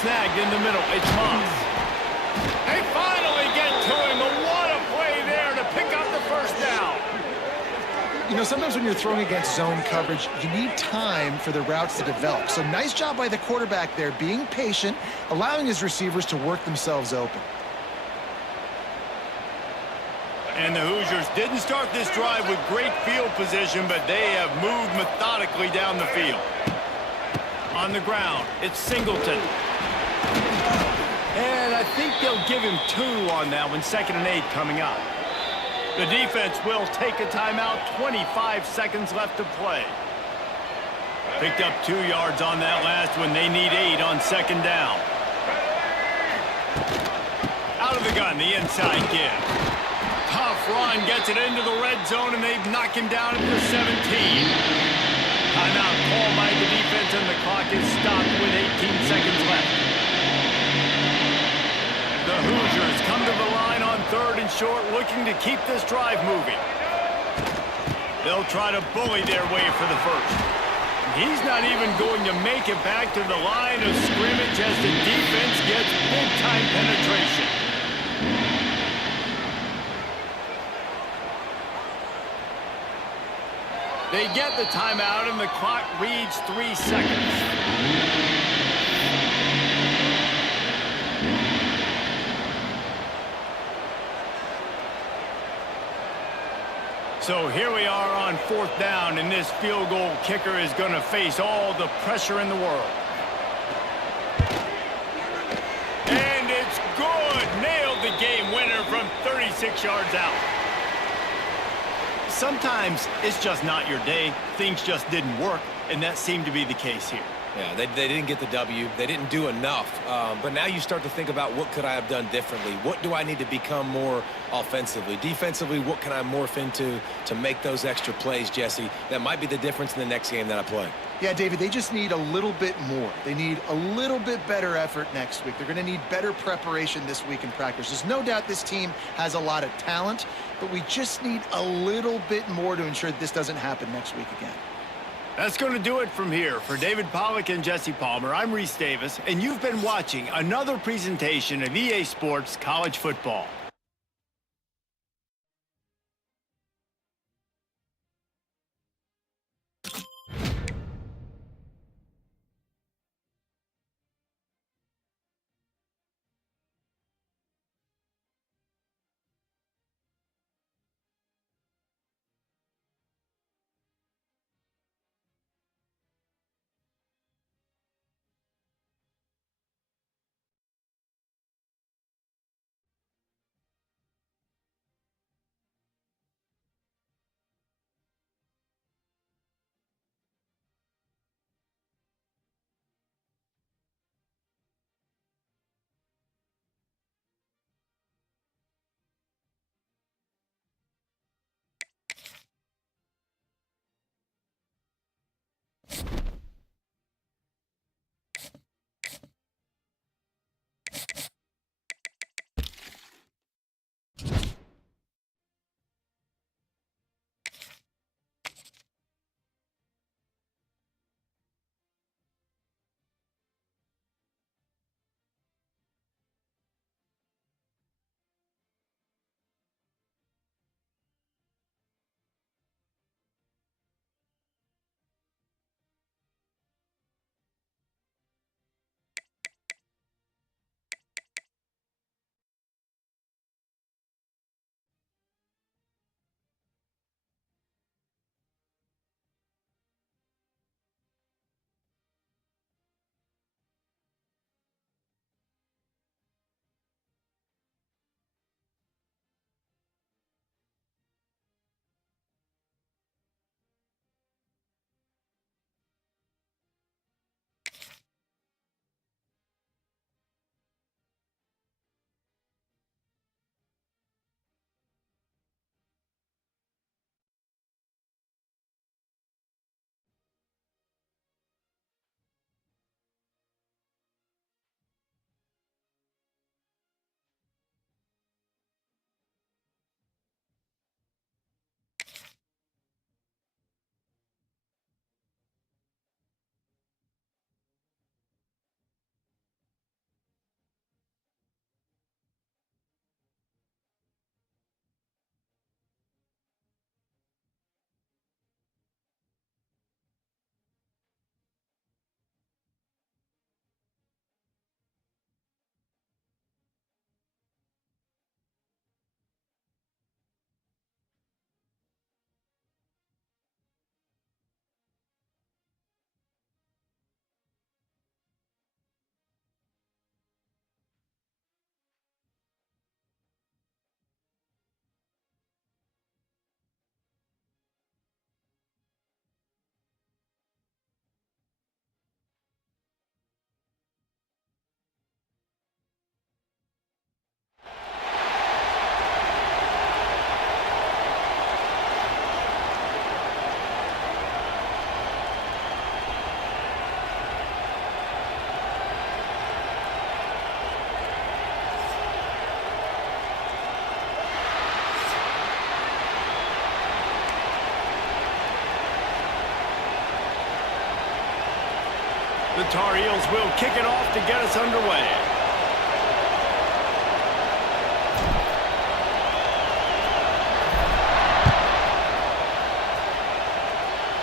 Snagged in the middle, it's Moss. They finally get to him. What a play there to pick up the first down. You know, sometimes when you're throwing against zone coverage, you need time for the routes to develop. So nice job by the quarterback there, being patient, allowing his receivers to work themselves open. And the Hoosiers didn't start this drive with great field position, but they have moved methodically down the field. On the ground, it's Singleton. And I think they'll give him 2 on that one, 2nd and 8 coming up. The defense will take a timeout, 25 seconds left to play. Picked up 2 yards on that last one. They need 8 on 2nd down. Out of the gun, the inside give. Tough run, gets it into the red zone, and they knock him down at the 17. Timeout called by the defense, and the clock is stopped with 18 seconds left. The Hoosiers come to the line on 3rd and short, looking to keep this drive moving. They'll try to bully their way for the first. He's not even going to make it back to the line of scrimmage as the defense gets big-time penetration. They get the timeout, and the clock reads 3 seconds. So here we are on 4th down, and this field goal kicker is going to face all the pressure in the world. And it's good. Nailed the game winner from 36 yards out. Sometimes it's just not your day. Things just didn't work, and that seemed to be the case here. Yeah, they didn't get the W. They didn't do enough. But now you start to think about what could I have done differently? What do I need to become more offensively? Defensively, what can I morph into to make those extra plays, Jesse? That might be the difference in the next game that I play. Yeah, David, they just need a little bit more. They need a little bit better effort next week. They're going to need better preparation this week in practice. There's no doubt this team has a lot of talent, but we just need a little bit more to ensure that this doesn't happen next week again. That's going to do it from here. For David Pollack and Jesse Palmer, I'm Reese Davis, and you've been watching another presentation of EA Sports College Football. The Tar Heels will kick it off to get us underway.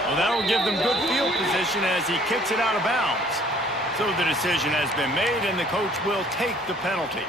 Well, that'll give them good field position as he kicks it out of bounds. So the decision has been made, and the coach will take the penalty.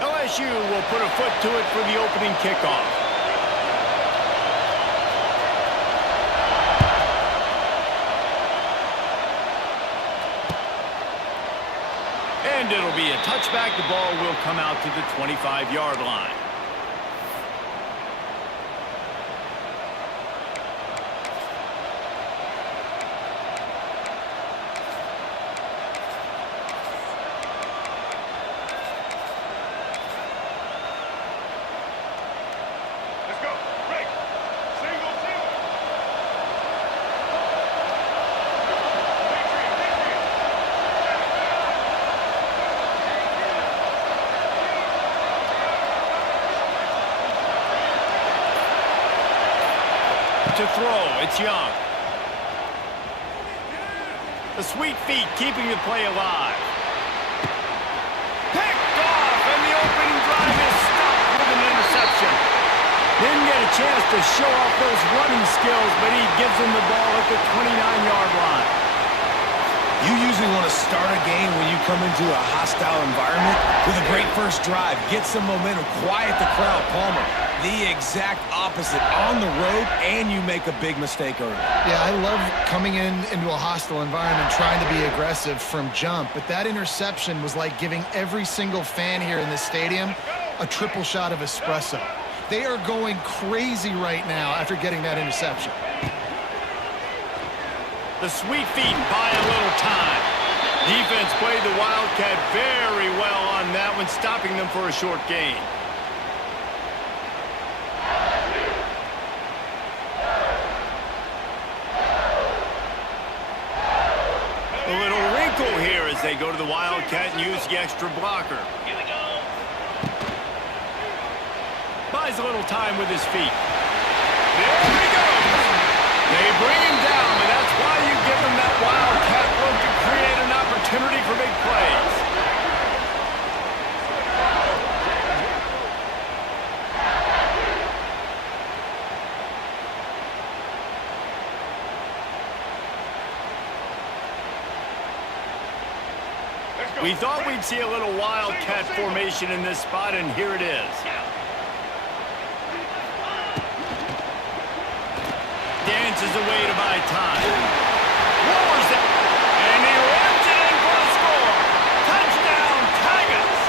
LSU will put a foot to it for the opening kickoff. And it'll be a touchback. The ball will come out to the 25-yard line. Let's go. Break. Single, single. Patriot, Patriot. To throw, it's Young. The sweet feet keeping the play alive. Picked off, and the opening drive is stopped with an interception. Didn't get a chance to show off those running skills, but he gives him the ball at the 29-yard line. You usually want to start a game when you come into a hostile environment with a great first drive. Get some momentum, quiet the crowd. Palmer, the exact opposite. On the road, and you make a big mistake early. Yeah, I love coming into a hostile environment, trying to be aggressive from jump, but that interception was like giving every single fan here in this stadium a triple shot of espresso. They are going crazy right now after getting that interception. The sweet feet buy a little time. Defense played the Wildcat very well on that one, stopping them for a short gain. A little wrinkle here as they go to the Wildcat and use the extra blocker. Here we go. Buys a little time with his feet. There he goes. They bring him down, and that's why you give him that Wildcat look to create an opportunity for big plays. We thought we'd see a little Wildcat formation in this spot, and here it is. Dances away to buy time. Lowers it, and he runs it in for a score. Touchdown, Tigers!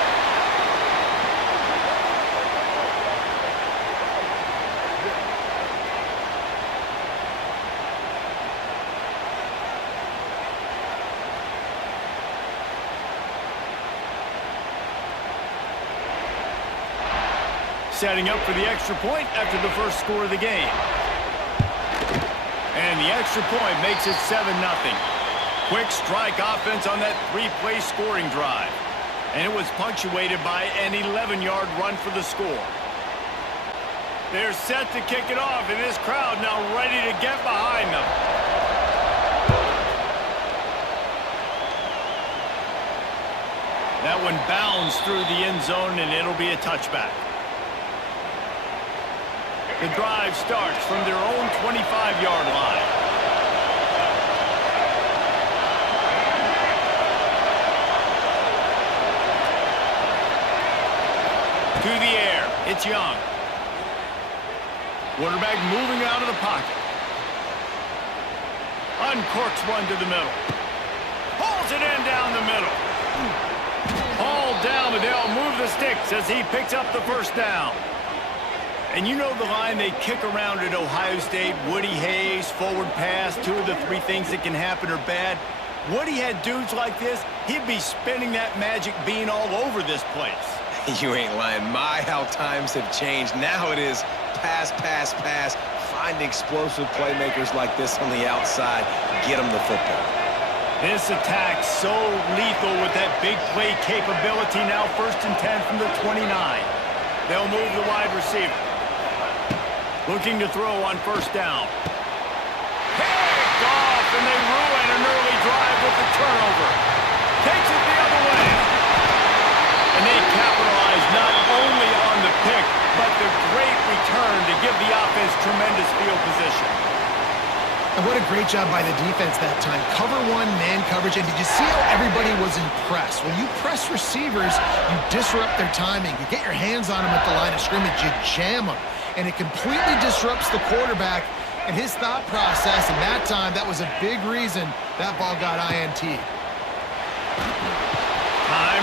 Setting up for the extra point after the first score of the game. And the extra point makes it 7-0. Quick strike offense on that three-play scoring drive. And it was punctuated by an 11-yard run for the score. They're set to kick it off, and this crowd now ready to get behind them. That one bounds through the end zone, and it'll be a touchback. The drive starts from their own 25-yard line. To the air, it's Young. Quarterback moving out of the pocket. Uncorks one to the middle. Pulls it in down the middle. Hauled down, but they'll move the sticks as he picks up the first down. And you know the line they kick around at Ohio State, Woody Hayes, forward pass, 2 of the 3 things that can happen are bad. Woody had dudes like this, he'd be spinning that magic bean all over this place. You ain't lying. My, how times have changed. Now it is pass, pass, pass. Find explosive playmakers like this on the outside. Get them the football. This attack so lethal with that big play capability. Now 1st and 10 from the 29. They'll move the wide receiver. Looking to throw on first down. Picked off, and they ruin an early drive with the turnover. Takes it the other way. And they capitalize not only on the pick, but the great return to give the offense tremendous field position. And what a great job by the defense that time. Cover 1, man coverage, and did you see how everybody was impressed? When you press receivers, you disrupt their timing. You get your hands on them at the line of scrimmage, you jam them. And it completely disrupts the quarterback and his thought process. And that time, that was a big reason that ball got INT. Time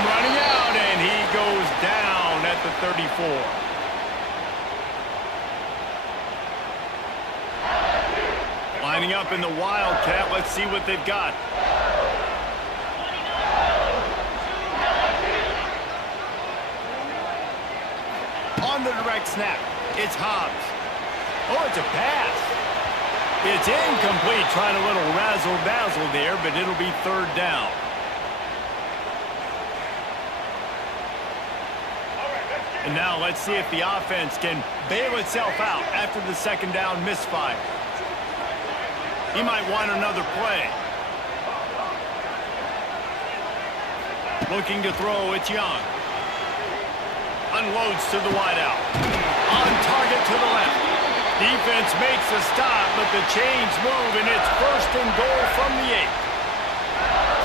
running out, and he goes down at the 34. Lining up in the Wildcat. Let's see what they've got. On the direct snap. It's Hobbs. Oh, it's a pass. It's incomplete, trying a little razzle-dazzle there, but it'll be 3rd down. And now let's see if the offense can bail itself out after the 2nd down misfire. He might want another play. Looking to throw, it's Young. Unloads to the wideout. On target to the left. Defense makes a stop, but the chains move, and it's 1st and goal from the 8.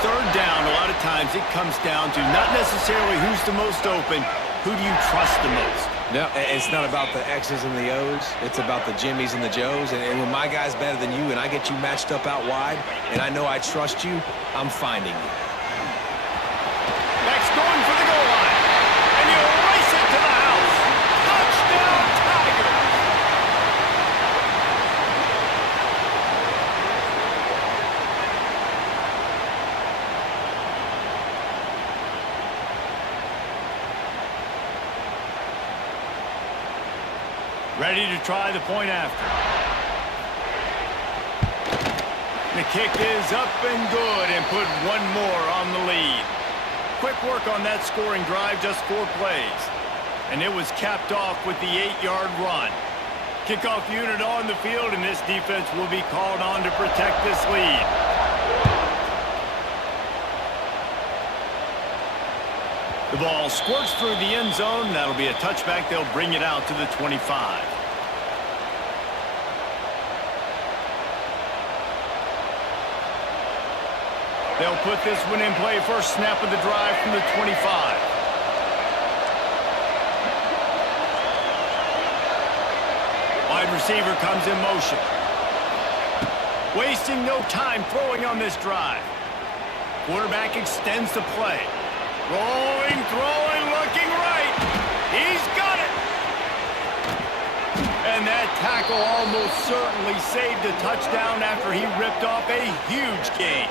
3rd down, a lot of times it comes down to not necessarily who's the most open, who do you trust the most? No, it's not about the X's and the O's. It's about the Jimmies and the Joes. And when my guy's better than you and I get you matched up out wide and I know I trust you, I'm finding you. That's going for the goal line. And you race it to the house. Touchdown, Tigers. Ready to try the point after. The kick is up and good and put one more on the lead. Quick work on that scoring drive, just 4 plays. And it was capped off with the 8-yard run. Kickoff unit on the field, and this defense will be called on to protect this lead. The ball squirts through the end zone. That'll be a touchback. They'll bring it out to the 25. They'll put this one in play. First snap of the drive from the 25. Wide receiver comes in motion. Wasting no time throwing on this drive. Quarterback extends the play. Rolling, throwing, looking right. He's got it. And that tackle almost certainly saved a touchdown after he ripped off a huge gain.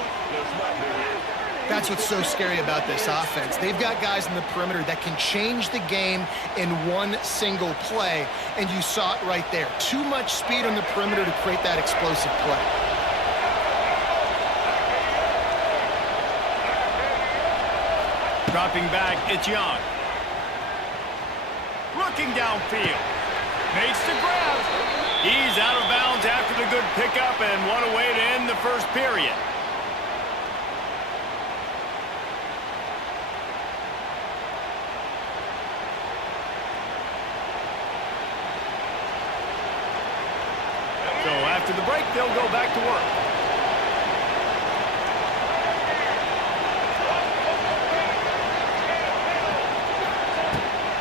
That's what's so scary about this offense. They've got guys in the perimeter that can change the game in one single play, and you saw it right there. Too much speed on the perimeter to create that explosive play. Dropping back, it's Young. Looking downfield. Makes the grab. He's out of bounds after the good pickup, and what a way to end the first period. So after the break, they'll go back to work.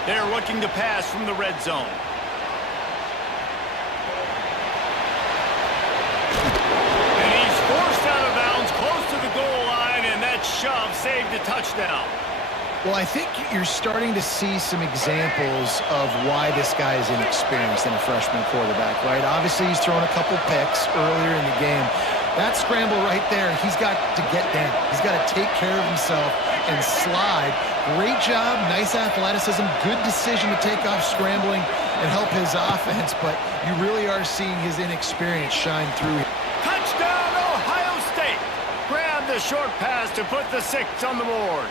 They're looking to pass from the red zone. And he's forced out of bounds close to the goal line, and that shove saved a touchdown. Well, I think you're starting to see some examples of why this guy is inexperienced in a freshman quarterback, right? Obviously, he's thrown a couple picks earlier in the game. That scramble right there, he's got to get down. He's got to take care of himself and slide. Great job, nice athleticism, good decision to take off scrambling and help his offense, but you really are seeing his inexperience shine through. Touchdown, Ohio State! Grab the short pass to put the 6 on the board.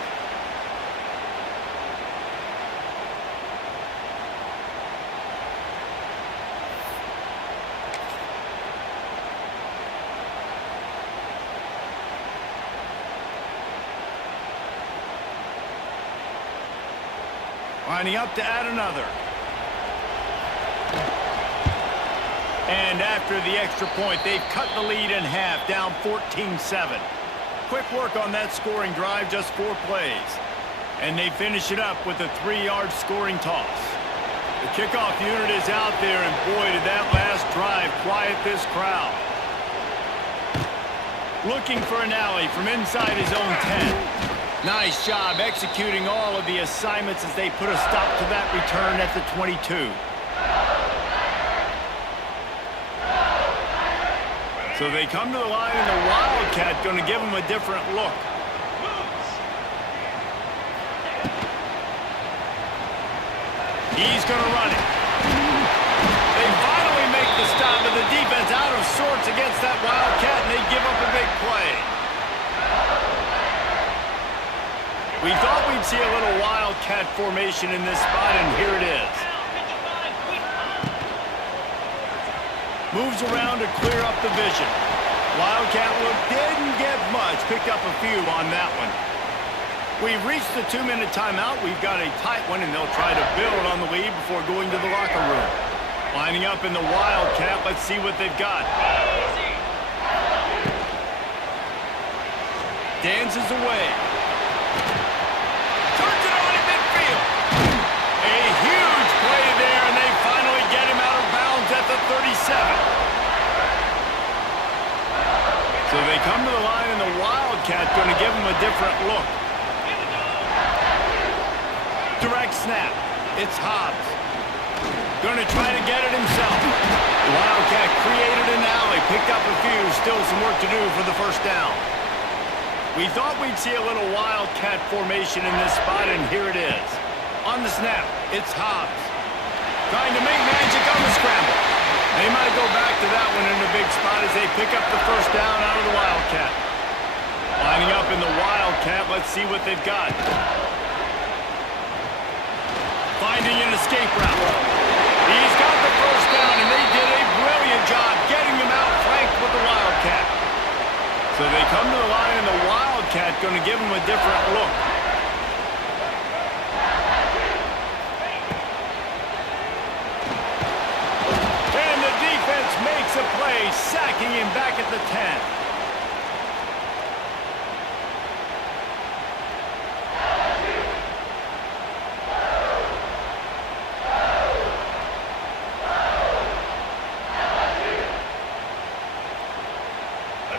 Lining up to add another. And after the extra point, they've cut the lead in half, down 14-7. Quick work on that scoring drive, just 4 plays. And they finish it up with a 3-yard scoring toss. The kickoff unit is out there, and boy, did that last drive quiet this crowd. Looking for an alley from inside his own 10. Nice job executing all of the assignments as they put a stop to that return at the 22. So they come to the line, and the Wildcat going to give them a different look. He's going to run it. They finally make the stop, but the defense out of sorts against that Wildcat, and they give up a big play. We thought we'd see a little Wildcat formation in this spot, and here it is. Moves around to clear up the vision. Wildcat look didn't get much. Picked up a few on that one. We've reached the 2-minute timeout. We've got a tight one, and they'll try to build on the lead before going to the locker room. Lining up in the Wildcat. Let's see what they've got. Dances away. Turns it over to midfield. A huge play there, and they finally get him out of bounds at the 37. So they come to the line, and the Wildcat going to give him a different look. Direct snap. It's Hobbs. Going to try to get it himself. The Wildcat created an alley, picked up a few, still some work to do for the first down. We thought we'd see a little Wildcat formation in this spot, and here it is. On the snap, it's Hobbs. Trying to make magic on the scramble. They might go back to that one in a big spot as they pick up the first down out of the Wildcat. Lining up in the Wildcat, let's see what they've got. Finding an escape route. He's got the first down, and they did a brilliant job getting him out flanked with the Wildcat. So they come to the line, and the Wildcat going to give him a different look. And the defense makes a play, sacking him back at the 10.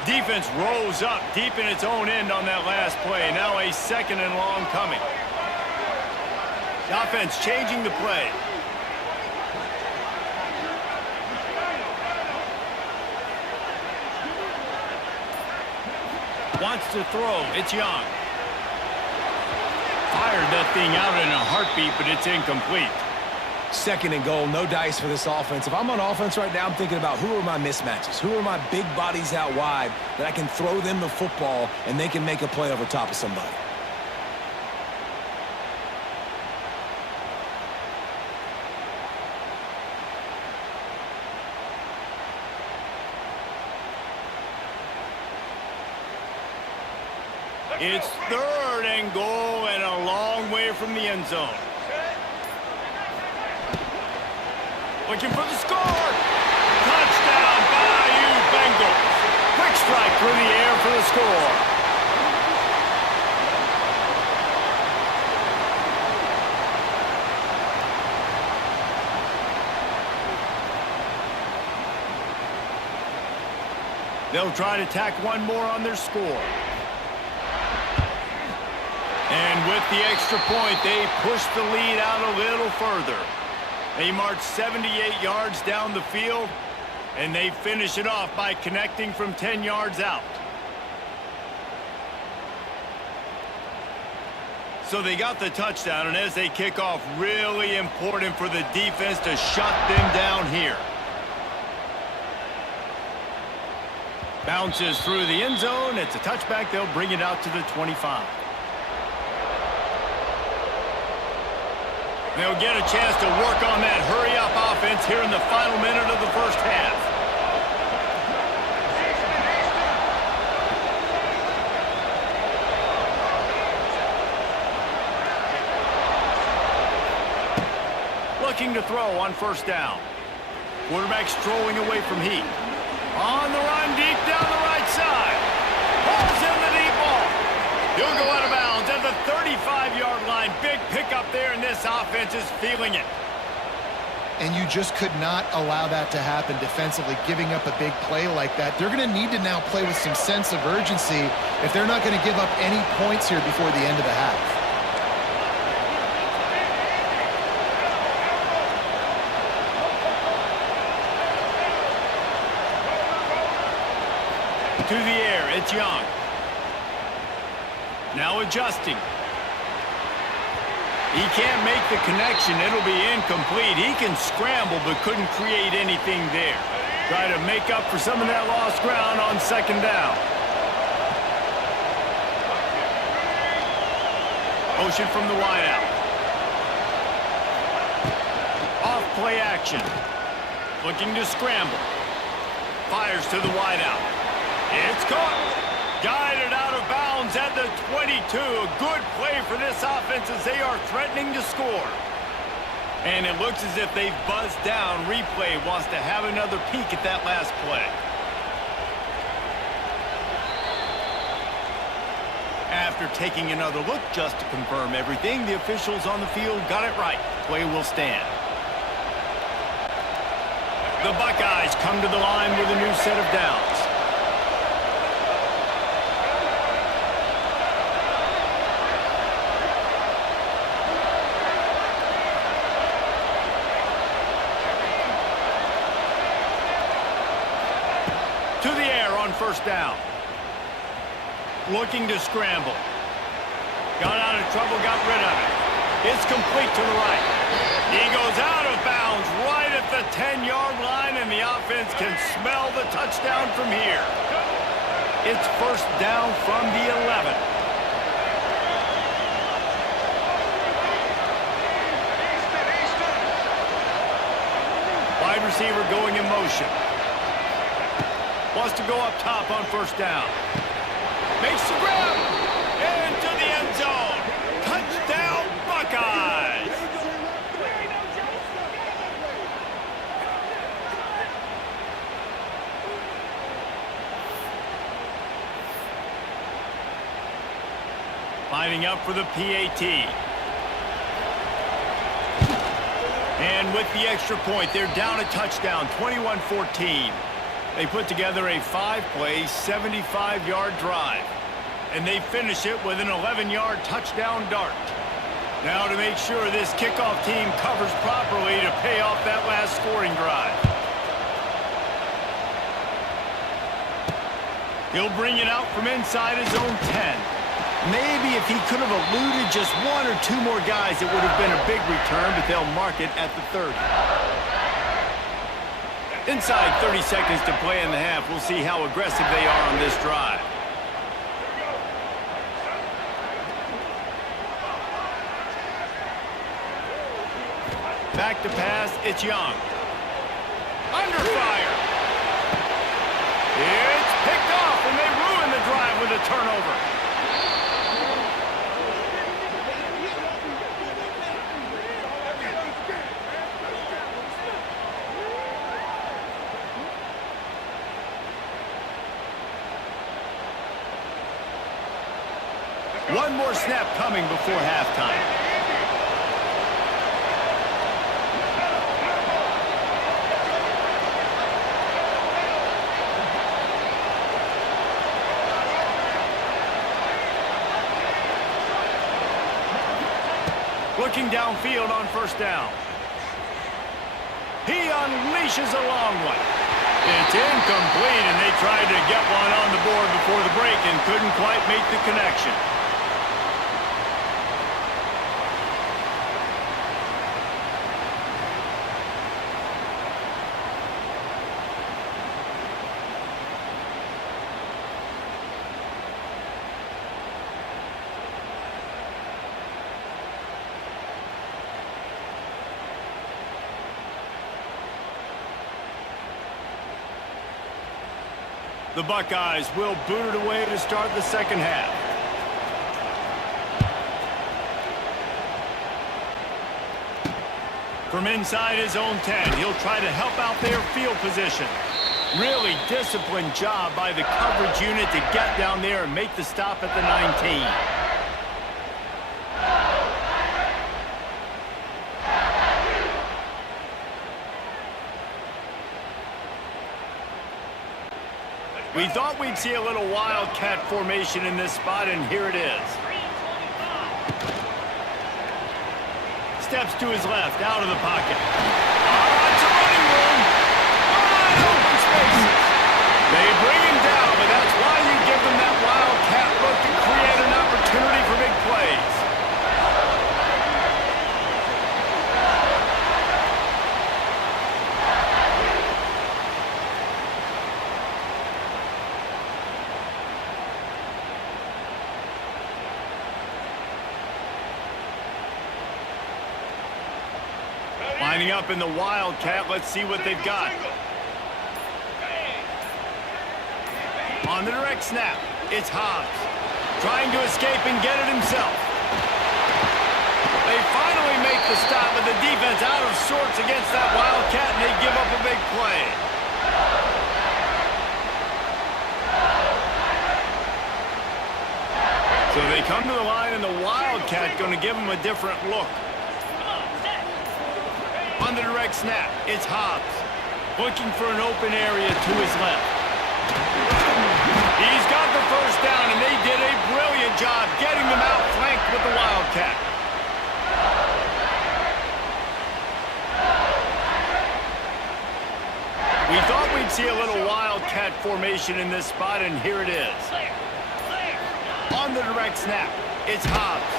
Defense rose up deep in its own end on that last play. Now a 2nd and long coming. The offense changing the play. Wants to throw. It's Young. Fired that thing out in a heartbeat, but it's incomplete. 2nd and goal, no dice for this offense. If I'm on offense right now, I'm thinking about who are my mismatches? Who are my big bodies out wide that I can throw them the football and they can make a play over top of somebody? It's 3rd and goal and a long way from the end zone. Looking for the score. Touchdown, Bayou Bengals. Quick strike through the air for the score. They'll try to tack one more on their score. And with the extra point, they push the lead out a little further. They march 78 yards down the field, and they finish it off by connecting from 10 yards out. So they got the touchdown, and as they kick off, really important for the defense to shut them down here. Bounces through the end zone. It's a touchback. They'll bring it out to the 25. They'll get a chance to work on that hurry-up offense here in the final minute of the first half. Looking to throw on first down. Quarterback strolling away from Heat. On the run, deep down the right side. Pulls in the deep ball. He'll go out of bounds at the 35-yard line. Big pickup there, and this offense is feeling it. And you just could not allow that to happen defensively, giving up a big play like that. They're going to need to now play with some sense of urgency if they're not going to give up any points here before the end of the half. To the air, it's Young. Now adjusting. He can't make the connection. It'll be incomplete. He can scramble, but couldn't create anything there. Try to make up for some of that lost ground on 2nd down. Motion from the wideout. Off play action. Looking to scramble. Fires to the wideout. It's caught. Guided out of bounds at the 22. A good play for this offense as they are threatening to score. And it looks as if they've buzzed down. Replay wants to have another peek at that last play. After taking another look just to confirm everything, the officials on the field got it right. Play will stand. The Buckeyes come to the line with a new set of downs. To the air on first down. Looking to scramble. Got out of trouble, got rid of it. It's complete to the right. He goes out of bounds right at the 10-yard line, and the offense can smell the touchdown from here. It's first down from the 11. Wide receiver going in motion. Wants to go up top on first down. Makes the grab. Into the end zone. Touchdown, Buckeyes. Lining up for the PAT. And with the extra point, they're down a touchdown, 21-14. They put together a 5-play, 75-yard drive. And they finish it with an 11-yard touchdown dart. Now to make sure this kickoff team covers properly to pay off that last scoring drive. He'll bring it out from inside his own 10. Maybe if he could have eluded just one or two more guys, it would have been a big return, but they'll mark it at the 30. Inside 30 seconds to play in the half. We'll see how aggressive they are on this drive. Back to pass, it's Young. Under fire. It's picked off, and they ruin the drive with a turnover. One more snap coming before halftime. Looking downfield on first down. He unleashes a long one. It's incomplete, and they tried to get one on the board before the break and couldn't quite make the connection. The Buckeyes will boot it away to start the second half. From inside his own 10, he'll try to help out their field position. Really disciplined job by the coverage unit to get down there and make the stop at the 19. We thought we'd see a little wildcat formation in this spot, and here it is. Steps to his left, out of the pocket. It's a running room. Wide open spaces. They bring him down, but that's why you give them that wildcat look to create an opportunity for big plays. Lining up in the wildcat, let's see what they've got. On the direct snap, it's Hobbs. Trying to escape and get it himself. They finally make the stop, but the defense out of sorts against that Wildcat, and they give up a big play. So they come to the line, and the Wildcat going to give them a different look. On the direct snap, it's Hobbs. Looking for an open area to his left. He's got the first down, and they did a brilliant job getting them outflanked with the Wildcat. We thought we'd see a little Wildcat formation in this spot, and here it is. On the direct snap, it's Hobbs.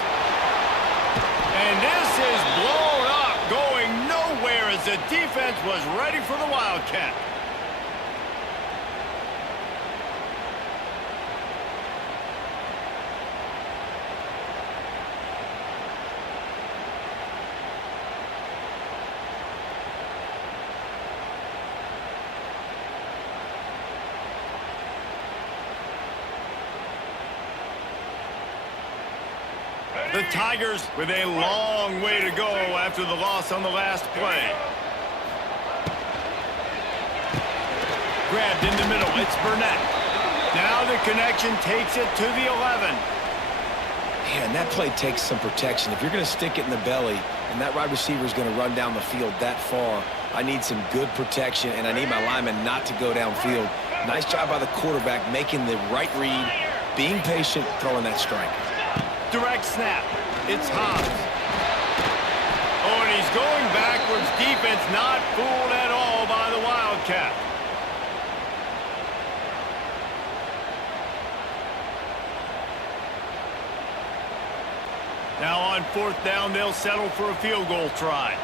And this is blown up, going nowhere as the defense was ready for the Wildcat. The Tigers with a long way to go after the loss on the last play. Grabbed in the middle, it's Burnett. Now the connection takes it to the 11. Man, that play takes some protection. If you're going to stick it in the belly and that wide receiver is going to run down the field that far, I need some good protection, and I need my lineman not to go downfield. Nice job by the quarterback making the right read, being patient, throwing that strike. Direct snap. It's Hobbs. Oh, and he's going backwards. Defense not fooled at all by the Wildcat. Now on fourth down, they'll settle for a field goal try.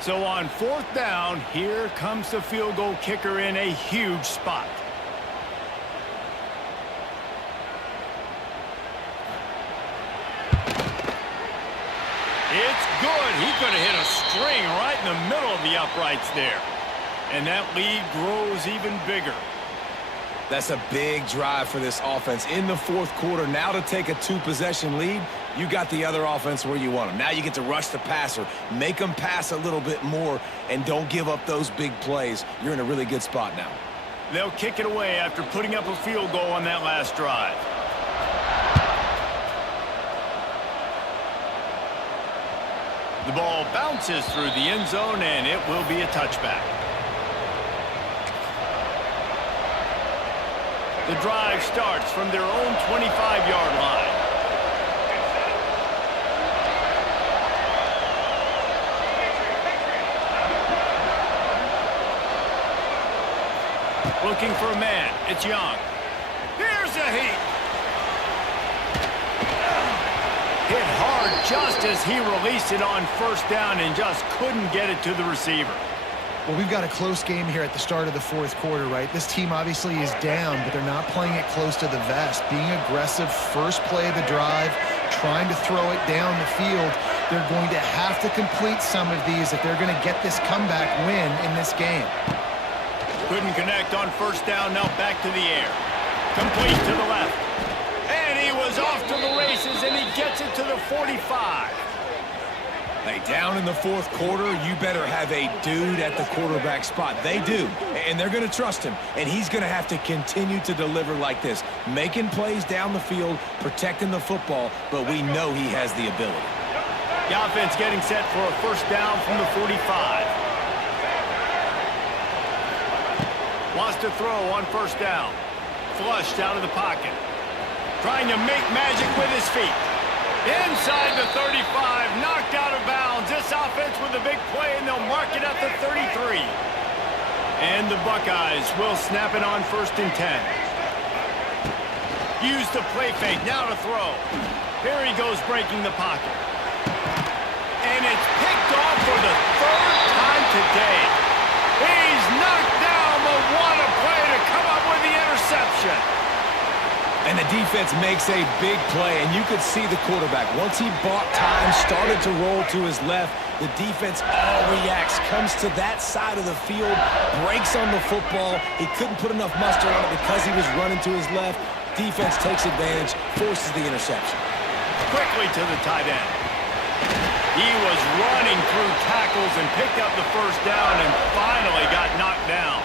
So on fourth down, here comes the field goal kicker in a huge spot. It's good. He could have hit a string right in the middle of the uprights there. And that lead grows even bigger. That's a big drive for this offense in the fourth quarter. Now to take a two-possession lead, you got the other offense where you want them. Now you get to rush the passer, make them pass a little bit more, and don't give up those big plays. You're in a really good spot now. They'll kick it away after putting up a field goal on that last drive. The ball bounces through the end zone, and it will be a touchback. The drive starts from their own 25-yard line. Looking for a man. It's Young. Here's a heat. Hit hard just as he released it on first down and just couldn't get it to the receiver. Well, we've got a close game here at the start of the fourth quarter, right? This team obviously is down, but they're not playing it close to the vest. Being aggressive, first play of the drive, trying to throw it down the field. They're going to have to complete some of these if they're going to get this comeback win in this game. Couldn't connect on first down, now back to the air. Complete to the left. And he was off to the races, and he gets it to the 45. Hey, down in the fourth quarter, you better have a dude at the quarterback spot. They do, and they're going to trust him, and he's going to have to continue to deliver like this, making plays down the field, protecting the football, but we know he has the ability. The offense getting set for a first down from the 45. Wants to throw on first down. Flushed out of the pocket. Trying to make magic with his feet. Inside the 35, knocked out of bounds. This offense with a big play, and they'll mark it at the 33. And the Buckeyes will snap it on first and 10. Use the play fake, now to throw. Here he goes breaking the pocket. And it's picked off for the third time today. He's knocked down, but what a play to come up with the And the defense makes a big play, and you could see the quarterback. Once he bought time, started to roll to his left, the defense all reacts, comes to that side of the field, breaks on the football. He couldn't put enough muster on it because he was running to his left. Defense takes advantage, forces the interception. Quickly to the tight end. He was running through tackles and picked up the first down and finally got knocked down.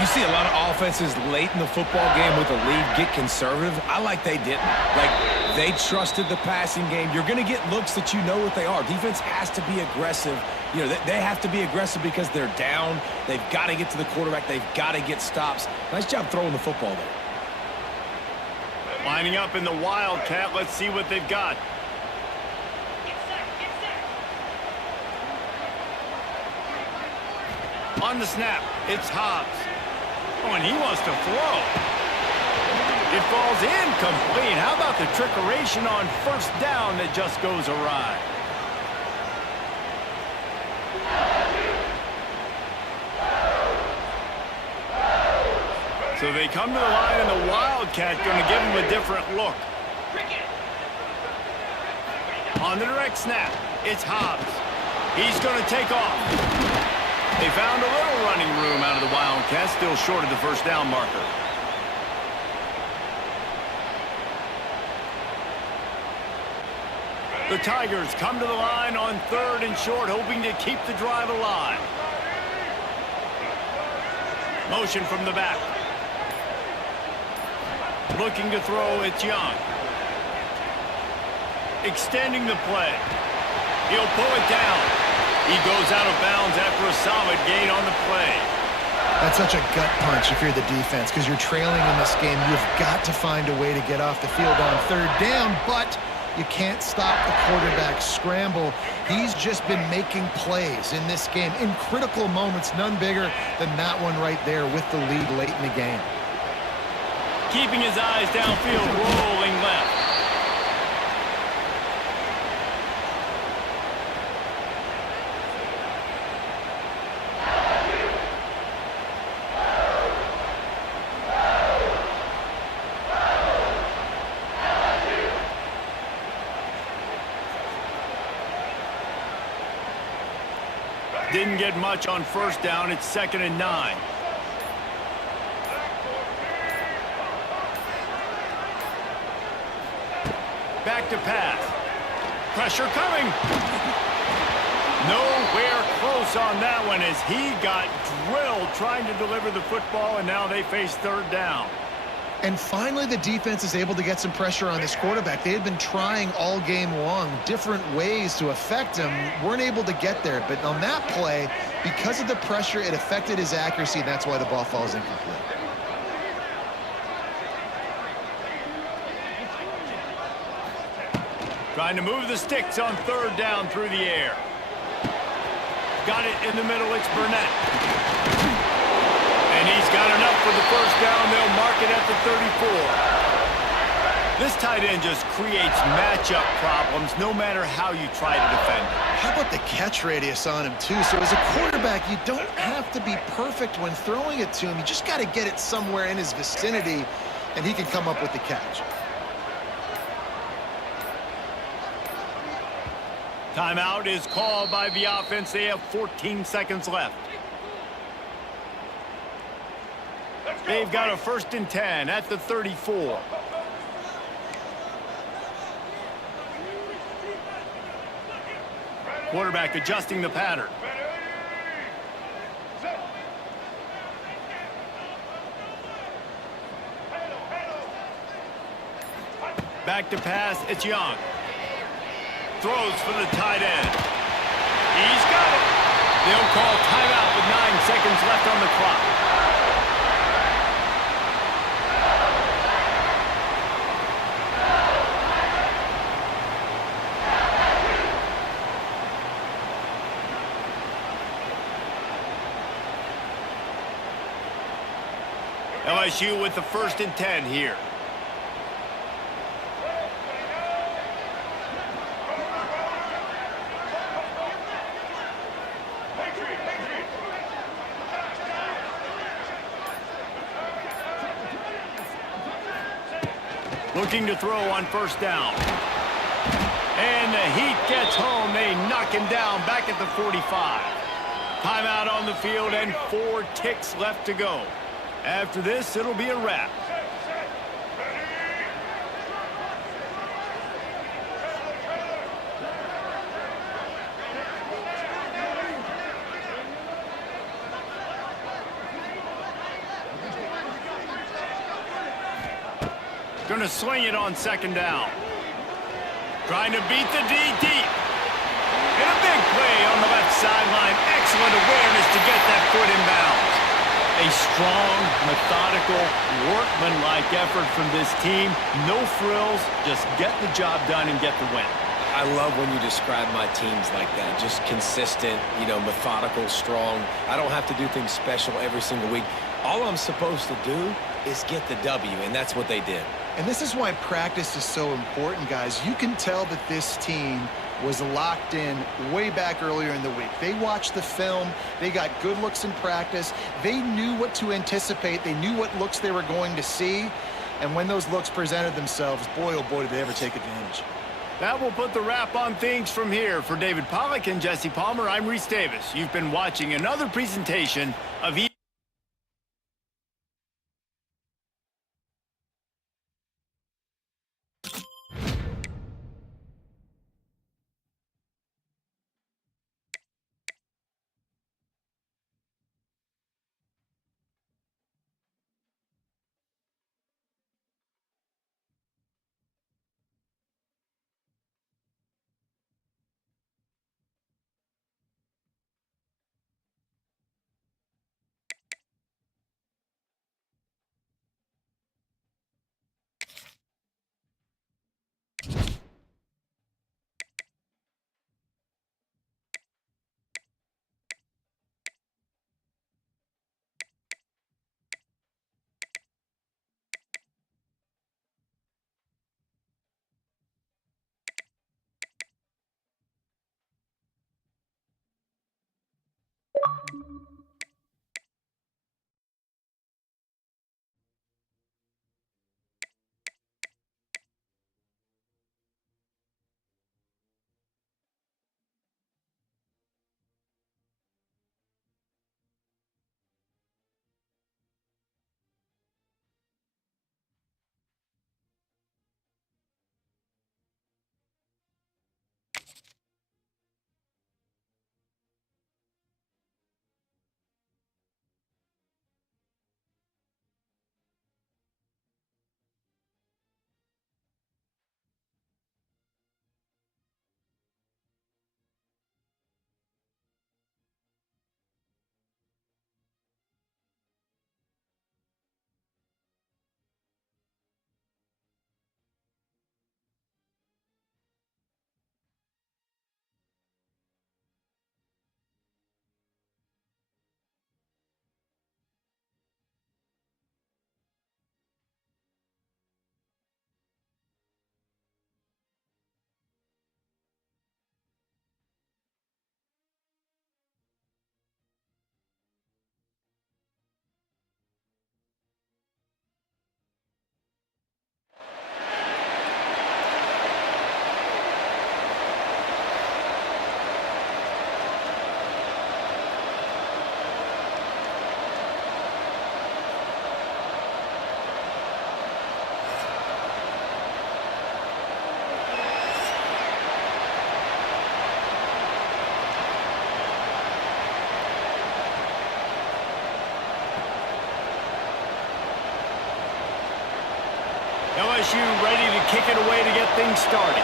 You see a lot of offenses late in the football game with a lead get conservative. I like they didn't. Like, they trusted the passing game. You're going to get looks that you know what they are. Defense has to be aggressive. You know, they have to be aggressive because they're down. They've got to get to the quarterback. They've got to get stops. Nice job throwing the football there. Lining up in the Wildcat. Let's see what they've got. On the snap, it's Hobbs. Oh, and he wants to throw. It falls incomplete. How about the trickeration on first down that just goes awry? So they come to the line, and the Wildcat going to give him a different look. On the direct snap, it's Hobbs. He's going to take off. They found a little running room out of the Wildcats, still short of the first down marker. The Tigers come to the line on 3rd and short, hoping to keep the drive alive. Motion from the back. Looking to throw, it's Young. Extending the play. He'll pull it down. He goes out of bounds after a solid gain on the play. That's such a gut punch if you're the defense, because you're trailing in this game. You've got to find a way to get off the field on 3rd down, but you can't stop the quarterback scramble. He's just been making plays in this game in critical moments, none bigger than that one right there with the lead late in the game. Keeping his eyes downfield, rolling left. Didn't get much on first down. It's 2nd and 9. Back to pass. Pressure coming. Nowhere close on that one as he got drilled trying to deliver the football, and now they face 3rd down. And finally, the defense is able to get some pressure on this quarterback. They had been trying all game long different ways to affect him, weren't able to get there. But on that play, because of the pressure, it affected his accuracy, and that's why the ball falls incomplete. Trying to move the sticks on 3rd down through the air. Got it in the middle, it's Burnett. And he's got enough for the first down. They'll mark it at the 34. This tight end just creates matchup problems no matter how you try to defend it. How about the catch radius on him, too? So as a quarterback, you don't have to be perfect when throwing it to him. You just got to get it somewhere in his vicinity, and he can come up with the catch. Timeout is called by the offense. They have 14 seconds left. They've got a 1st and 10 at the 34. Quarterback adjusting the pattern. Back to pass, it's Young. Throws for the tight end. He's got it. They'll call timeout with 9 seconds left on the clock. LSU with the 1st and 10 here. Looking to throw on first down. And the Heat gets home. They knock him down back at the 45. Timeout on the field and 4 ticks left to go. After this, it'll be a wrap. Going to swing it on second down. Trying to beat the D deep. And a big play on the left sideline. Excellent awareness to get that foot in bounds. A strong, methodical, workmanlike effort from this team. No frills, just get the job done and get the win. I love when you describe my teams like that. Just consistent, methodical, strong. I don't have to do things special every single week. All I'm supposed to do is get the W, and that's what they did. And this is why practice is so important, guys. You can tell that this team was locked in way back earlier in the week. They watched the film. They got good looks in practice. They knew what to anticipate. They knew what looks they were going to see. And when those looks presented themselves, boy, oh boy, did they ever take advantage. That will put the wrap on things from here. For David Pollack and Jesse Palmer, I'm Reese Davis. You've been watching another presentation of LSU ready to kick it away to get things started.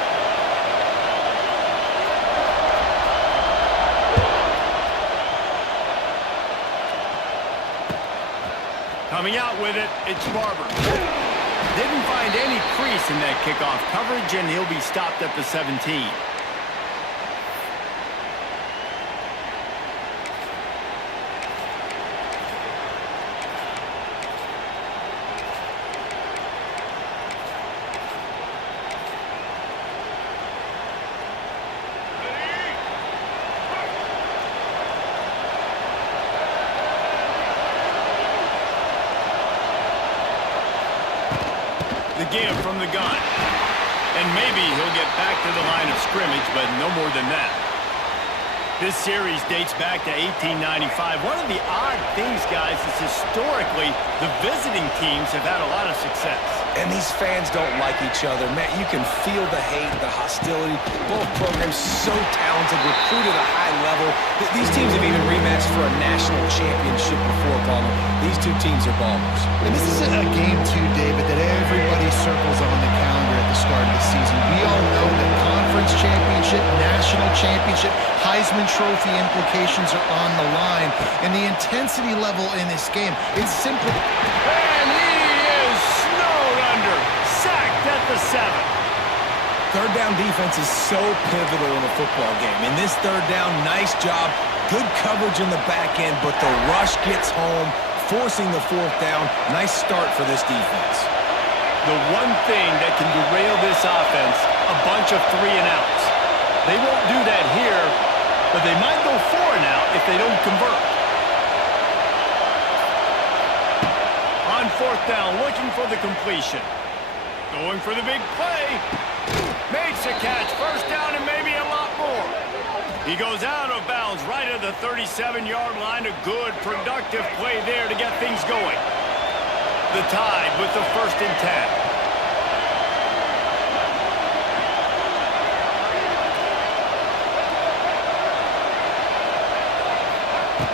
Coming out with it, it's Barber. Didn't find any crease in that kickoff coverage, and he'll be stopped at the 17. The give from the gun. And maybe he'll get back to the line of scrimmage, but no more than that. This series dates back to 1895. One of the odd things, guys, is historically the visiting teams have had a lot of success. And these fans don't like each other. Man, you can feel the hate, the hostility. Both programs so talented, recruited at a high level. These teams have even rematched for a national championship before, Palmer. These two teams are ballers. And this is a game, too, David, that everybody circles on the calendar at the start of the season. We all know that conference championship, national championship, Heisman Trophy implications are on the line. And the intensity level in this game, it's simply... And he is snowed under. Sacked at the 7. Third down defense is so pivotal in a football game. In this third down, nice job. Good coverage in the back end, but the rush gets home, forcing the fourth down. Nice start for this defense. The one thing that can derail this offense, a bunch of 3-and-outs. They won't do that here, but they might go 4-and-out if they don't convert. On fourth down, looking for the completion. Going for the big play. Makes a catch. First down and maybe a lot more. He goes out of bounds right at the 37-yard line. A good, productive play there to get things going. The Tide with the 1st and 10.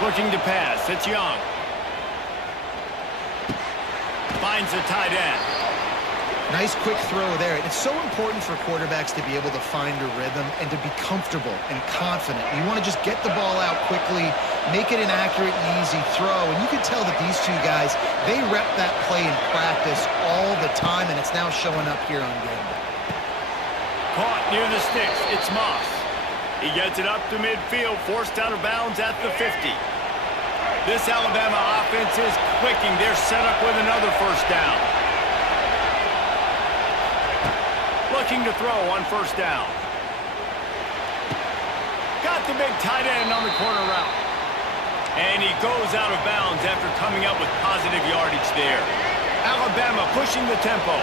Looking to pass. It's Young. Finds the tight end. Nice quick throw there. It's so important for quarterbacks to be able to find a rhythm and to be comfortable and confident. You want to just get the ball out quickly, make it an accurate and easy throw. And you can tell that these two guys, they rep that play in practice all the time, and it's now showing up here on game day. Caught near the sticks. It's Moss. He gets it up to midfield, forced out of bounds at the 50. This Alabama offense is clicking. They're set up with another first down. Looking to throw on first down. Got the big tight end on the corner route. And he goes out of bounds after coming up with positive yardage there. Alabama pushing the tempo.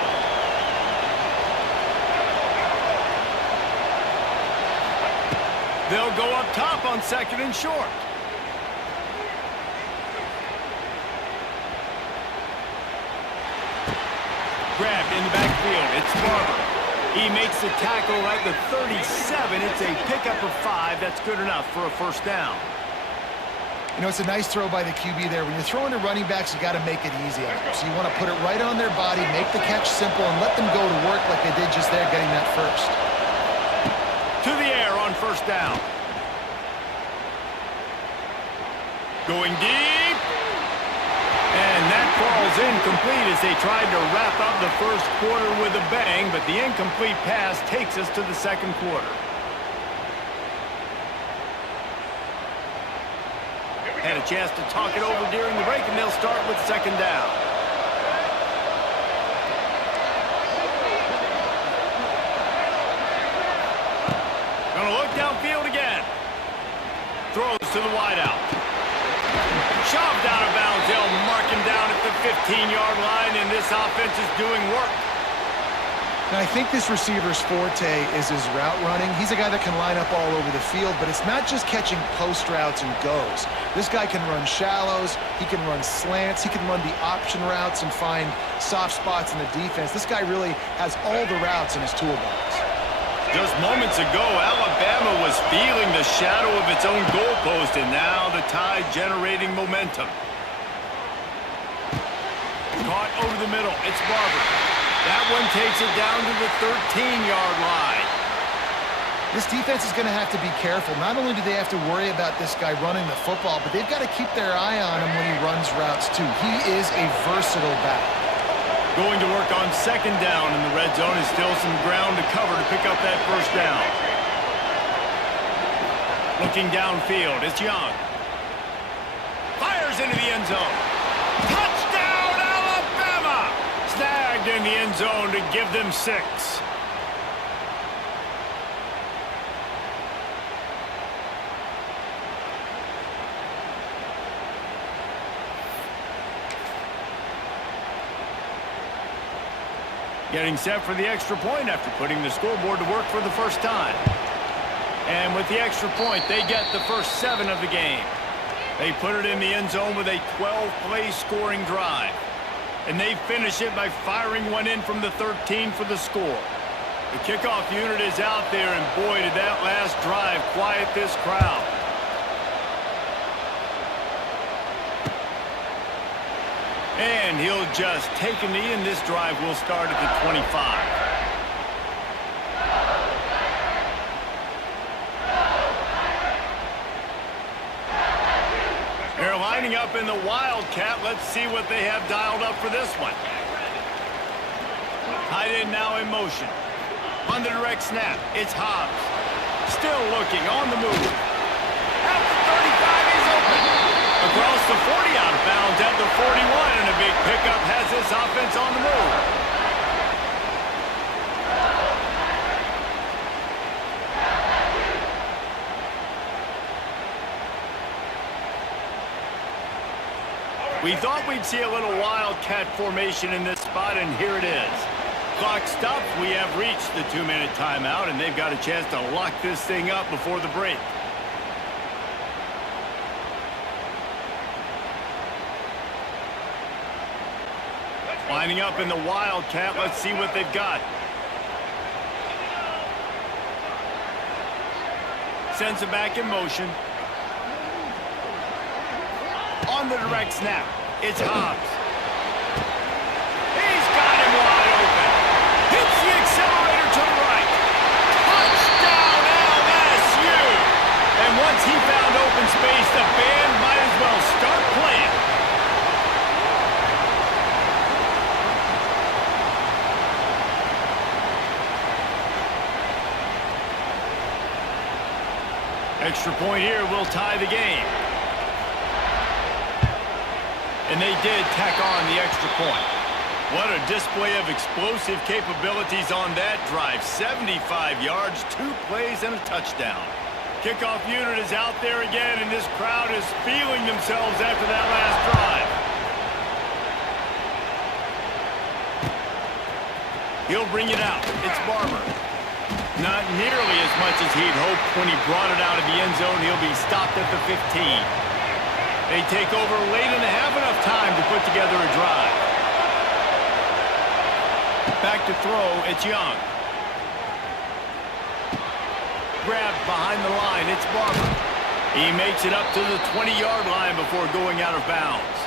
They'll go up top on 2nd and short. Grabbed in the backfield. It's Barber. He makes the tackle at the 37. It's a pickup of 5. That's good enough for a first down. You know, it's a nice throw by the QB there. When you're throwing to running backs, you got to make it easy on them. So you want to put it right on their body, make the catch simple, and let them go to work like they did just there, getting that first. To the air on first down. Going deep. And that falls incomplete as they tried to wrap up the first quarter with a bang, but the incomplete pass takes us to the second quarter. Had a chance to talk it over during the break, and they'll start with 2nd down. Gonna look downfield again. Throws to the wideout. Shoved out of bounds. They'll mark him down at the 15-yard line, and this offense is doing work. Now, I think this receiver's forte is his route running. He's a guy that can line up all over the field, but it's not just catching post routes and goes. This guy can run shallows, he can run slants, he can run the option routes and find soft spots in the defense. This guy really has all the routes in his toolbox. Just moments ago, Alabama was feeling the shadow of its own goalpost, and now the Tide generating momentum. Caught over the middle. It's Barber. That one takes it down to the 13-yard line. This defense is going to have to be careful. Not only do they have to worry about this guy running the football, but they've got to keep their eye on him when he runs routes, too. He is a versatile back. Going to work on 2nd down, and the red zone is still some ground to cover to pick up that first down. Looking downfield, it's Young. Fires into the end zone. Touchdown, Alabama! Snagged in the end zone to give them 6. Getting set for the extra point after putting the scoreboard to work for the first time. And with the extra point, they get the first 7 of the game. They put it in the end zone with a 12-play scoring drive. And they finish it by firing one in from the 13 for the score. The kickoff unit is out there, and boy, did that last drive quiet this crowd. And he'll just take a knee, and this drive will start at the 25. They're lining up in the Wildcat. Let's see what they have dialed up for this one. Tight end now in motion. On the direct snap, it's Hobbs. Still looking, on the move. At the 35, he's open. Across the 40, out of bounds at the 41, and a big pickup has this offense on the move. We thought we'd see a little Wildcat formation in this spot, and here it is. Clock stops. We have reached the 2-minute timeout, and they've got a chance to lock this thing up before the break. Lining up in the Wildcat. Let's see what they've got. Sends it back in motion. On the direct snap, it's Hobbs. He's got him wide open. Hits the accelerator to the right. Touchdown LSU! And once he found open space, the band might as well start playing. Extra point here will tie the game. And they did tack on the extra point. What a display of explosive capabilities on that drive. 75 yards, 2 plays, and a touchdown. Kickoff unit is out there again, and this crowd is feeling themselves after that last drive. He'll bring it out. It's Barber. Not nearly as much as he'd hoped when he brought it out of the end zone. He'll be stopped at the 15. They take over late and have enough time to put together a drive. Back to throw, it's Young. Grabbed behind the line, it's Barber. He makes it up to the 20-yard line before going out of bounds.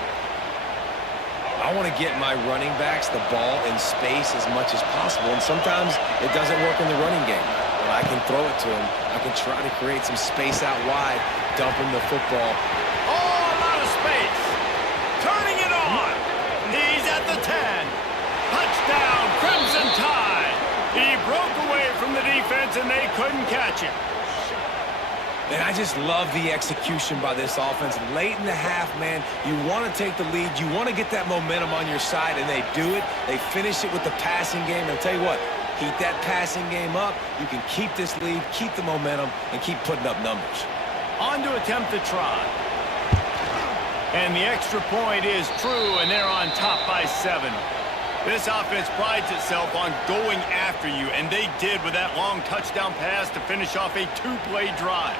I want to get my running backs the ball in space as much as possible, and sometimes it doesn't work in the running game. When I can throw it to him, I can try to create some space out wide, dump him the football. Space. Turning it on. He's at the 10. Touchdown, Crimson Tide. He broke away from the defense, and they couldn't catch him. And I just love the execution by this offense. Late in the half, man, you want to take the lead. You want to get that momentum on your side, and they do it. They finish it with the passing game. And I'll tell you what, keep that passing game up. You can keep this lead, keep the momentum, and keep putting up numbers. On to attempt the try. And the extra point is true, and they're on top by 7. This offense prides itself on going after you, and they did with that long touchdown pass to finish off a 2-play drive.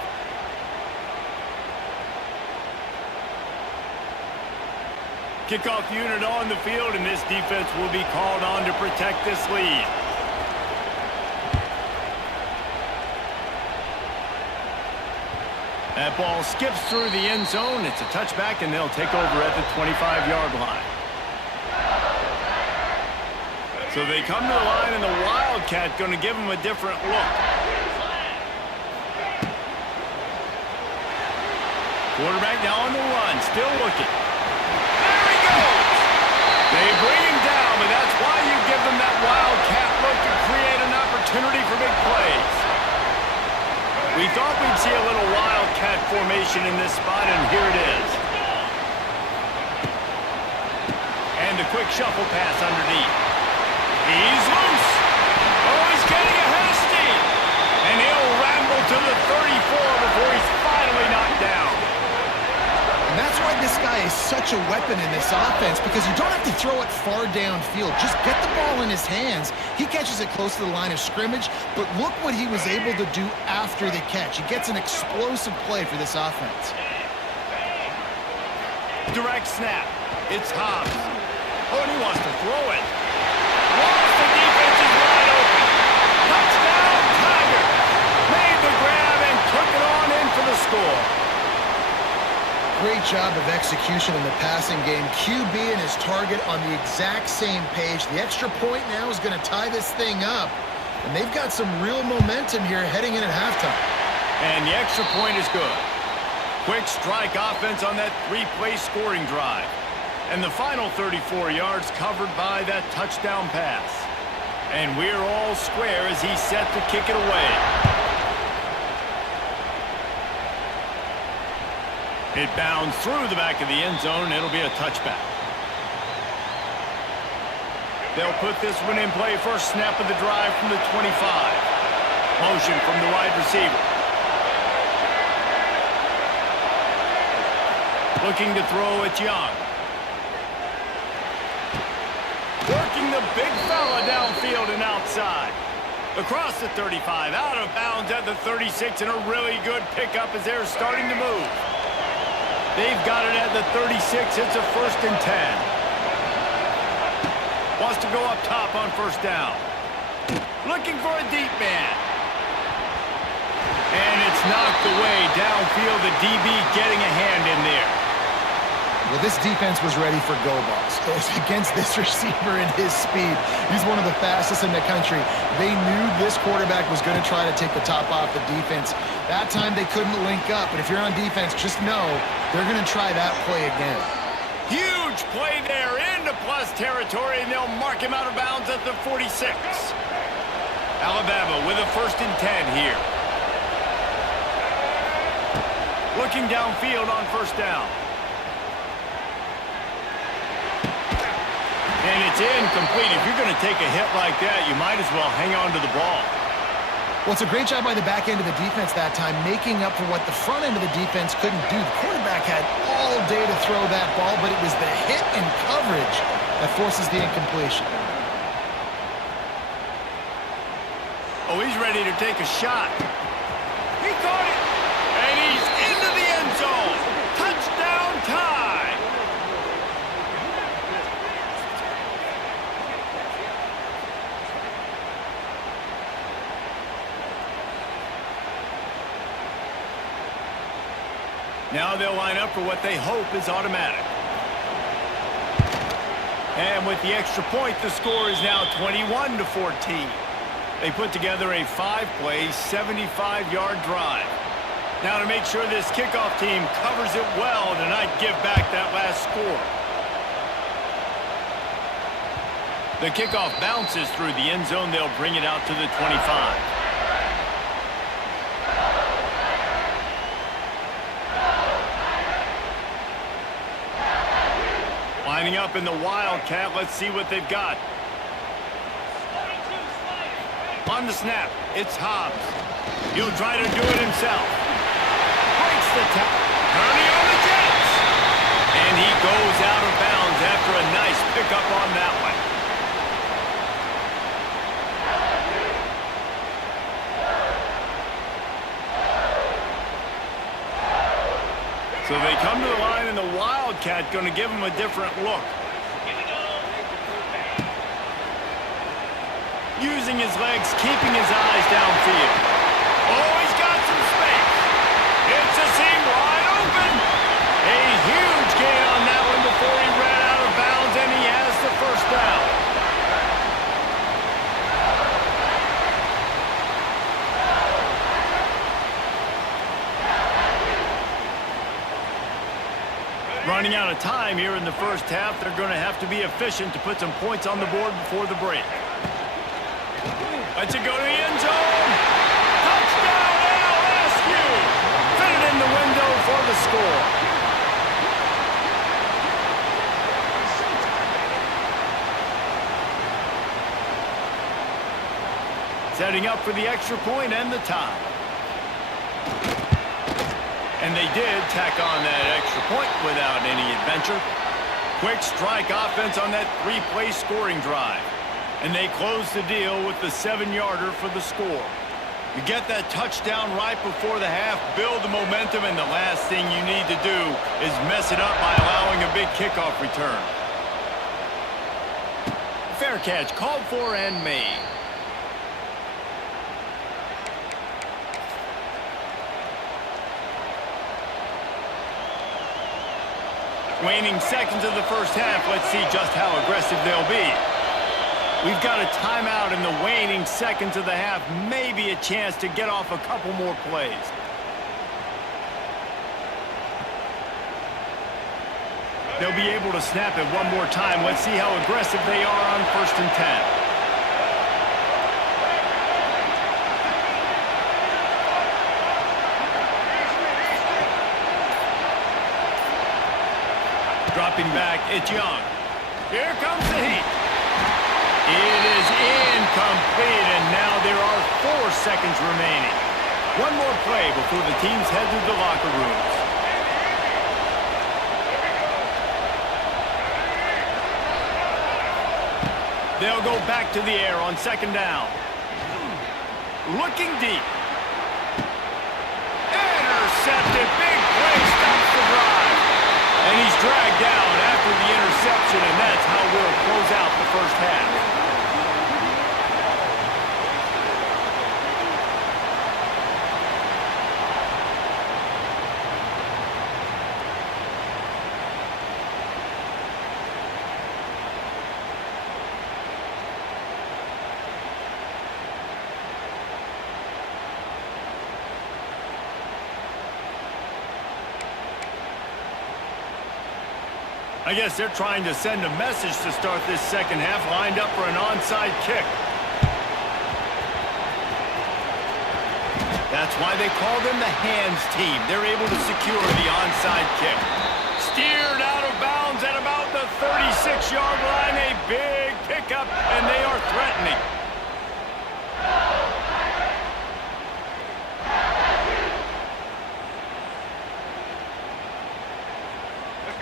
Kickoff unit on the field, and this defense will be called on to protect this lead. That ball skips through the end zone. It's a touchback, and they'll take over at the 25-yard line. So they come to the line, and the Wildcat going to give them a different look. Quarterback now on the run, still looking. There he goes! They bring him down, but that's why you give them that Wildcat look to create an opportunity for big plays. We thought we'd see a little Wildcat formation in this spot, and here it is. And a quick shuffle pass underneath. He's loose. Oh, he's getting ahead of steam. And he'll ramble to the 34 before he's finally knocked down. And that's why this guy is such a weapon in this offense because you don't have to throw it far downfield. Just get the ball in his hands. He catches it close to the line of scrimmage, but look what he was able to do after the catch. He gets an explosive play for this offense. Direct snap. It's Hobbs. Oh, and he wants to throw it. Lost the defense is wide open. Touchdown, Tigers. Made the grab and took it on in for the score. Great job of execution in the passing game. QB and his target on the exact same page. The extra point now is going to tie this thing up. And they've got some real momentum here heading in at halftime. And the extra point is good. Quick strike offense on that three-play scoring drive. And the final 34 yards covered by that touchdown pass. And we're all square as he's set to kick it away. It bounds through the back of the end zone, and it'll be a touchback. They'll put this one in play. First snap of the drive from the 25. Motion from the wide receiver. Looking to throw, it's Young. Working the big fella downfield and outside. Across the 35, out of bounds at the 36, and a really good pickup as they're starting to move. They've got it at the 36. It's a 1st and 10. Wants to go up top on first down. Looking for a deep man. And it's knocked away downfield. The DB getting a hand in there. Well, this defense was ready for go balls. Against this receiver and his speed. He's one of the fastest in the country. They knew this quarterback was going to try to take the top off the defense. That time they couldn't link up. But if you're on defense, just know they're going to try that play again. Huge play there into plus territory, and they'll mark him out of bounds at the 46. Alabama with a 1st and 10 here. Looking downfield on first down. And it's incomplete. If you're going to take a hit like that, you might as well hang on to the ball. Well, it's a great job by the back end of the defense that time, making up for what the front end of the defense couldn't do. The quarterback had all day to throw that ball, but it was the hit and coverage that forces the incompletion. Oh, he's ready to take a shot. He caught it, and he's into the end zone. Touchdown tie. Now they'll line up for what they hope is automatic. And with the extra point, the score is now 21-14. They put together a 5-play, 75-yard drive. Now to make sure this kickoff team covers it well to not give back that last score. The kickoff bounces through the end zone. They'll bring it out to the 25. Lining up in the Wildcat. Let's see what they've got. On the snap, it's Hobbs. He'll try to do it himself. Breaks the tackle. Turning on the Jets. And he goes out of bounds after a nice pickup on that one. So they come to the line, and the Wildcat going to give him a different look. Using his legs, keeping his eyes downfield. Oh, he's got some space. It's a seam wide open. A huge gain on that one before he ran out of bounds, and he has the first down. Running out of time here in the first half. They're going to have to be efficient to put some points on the board before the break. Let's it go to the end zone. Touchdown, LSU. Fit it in the window for the score. Setting up for the extra point and the tie. And they did tack on that extra point without any adventure. Quick strike offense on that 3-play scoring drive. And they close the deal with the 7-yarder for the score. You get that touchdown right before the half, build the momentum, and the last thing you need to do is mess it up by allowing a big kickoff return. Fair catch, called for and made. Waning seconds of the first half, let's see just how aggressive they'll be. We've got a timeout in the waning seconds of the half, maybe a chance to get off a couple more plays. They'll be able to snap it one more time. Let's see how aggressive they are on 1st and 10. Dropping back, it's Young. Here comes the heat. It is incomplete, and now there are 4 seconds remaining. One more play before the teams head to the locker rooms. They'll go back to the air on 2nd down. Looking deep. Intercepted. Big play stops the drive. And he's dragged down after the interception, and that's how we'll close out the first half. I guess they're trying to send a message to start this second half, lined up for an onside kick. That's why they call them the hands team. They're able to secure the onside kick. Steered out of bounds at about the 36-yard line. A big pickup, and they are threatening.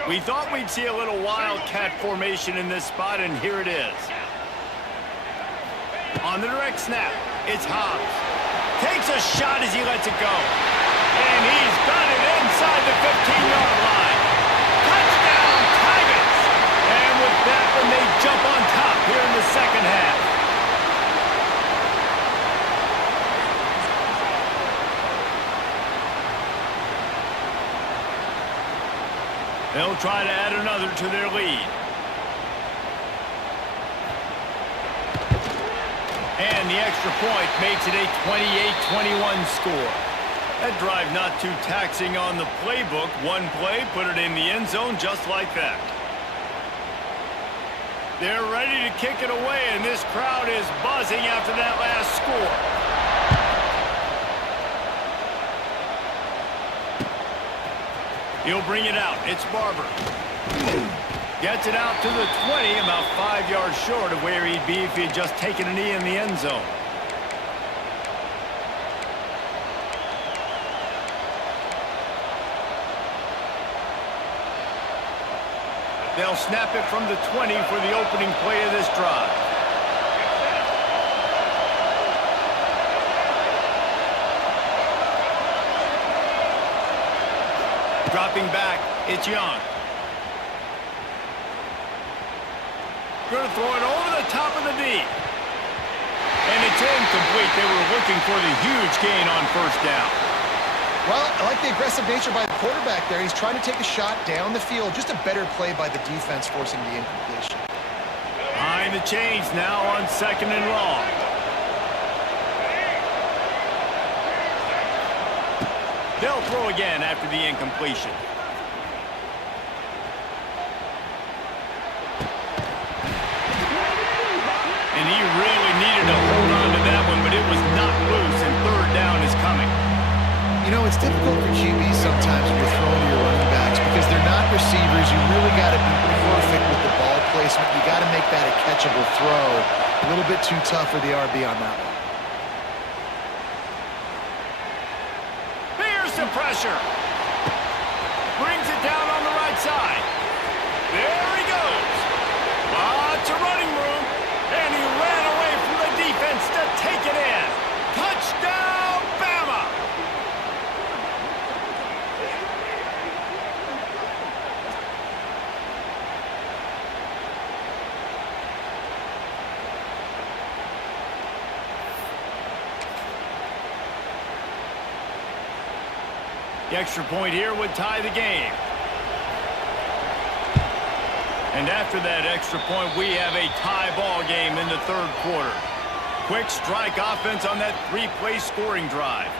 We thought we'd see a little wildcat formation in this spot, and here it is. On the direct snap, it's Hobbs. Takes a shot as he lets it go. And he's got it inside the 15-yard line. Touchdown, Tigers! And with that one, they jump on top here in the second half. They'll try to add another to their lead. And the extra point makes it a 28-21 score. That drive not too taxing on the playbook. One play, put it in the end zone just like that. They're ready to kick it away, and this crowd is buzzing after that last score. He'll bring it out. It's Barber. Gets it out to the 20, about 5 yards short of where he'd be if he had just taken a knee in the end zone. They'll snap it from the 20 for the opening play of this drive. Dropping back, it's Young. Going to throw it over the top of the D. And it's incomplete. They were looking for the huge gain on 1st down. Well, I like the aggressive nature by the quarterback there. He's trying to take a shot down the field. Just a better play by the defense forcing the incompletion. Behind the chains now on 2nd and long. They'll throw again after the incompletion. And he really needed to hold on to that one, but it was not loose, and 3rd down is coming. You know, it's difficult for QBs sometimes when you're throwing to your running backs because they're not receivers. You really got to be perfect with the ball placement. You got to make that a catchable throw. A little bit too tough for the RB on that one. Here's the pressure. The extra point here would tie the game. And after that extra point, we have a tie ball game in the third quarter. Quick strike offense on that three-play scoring drive.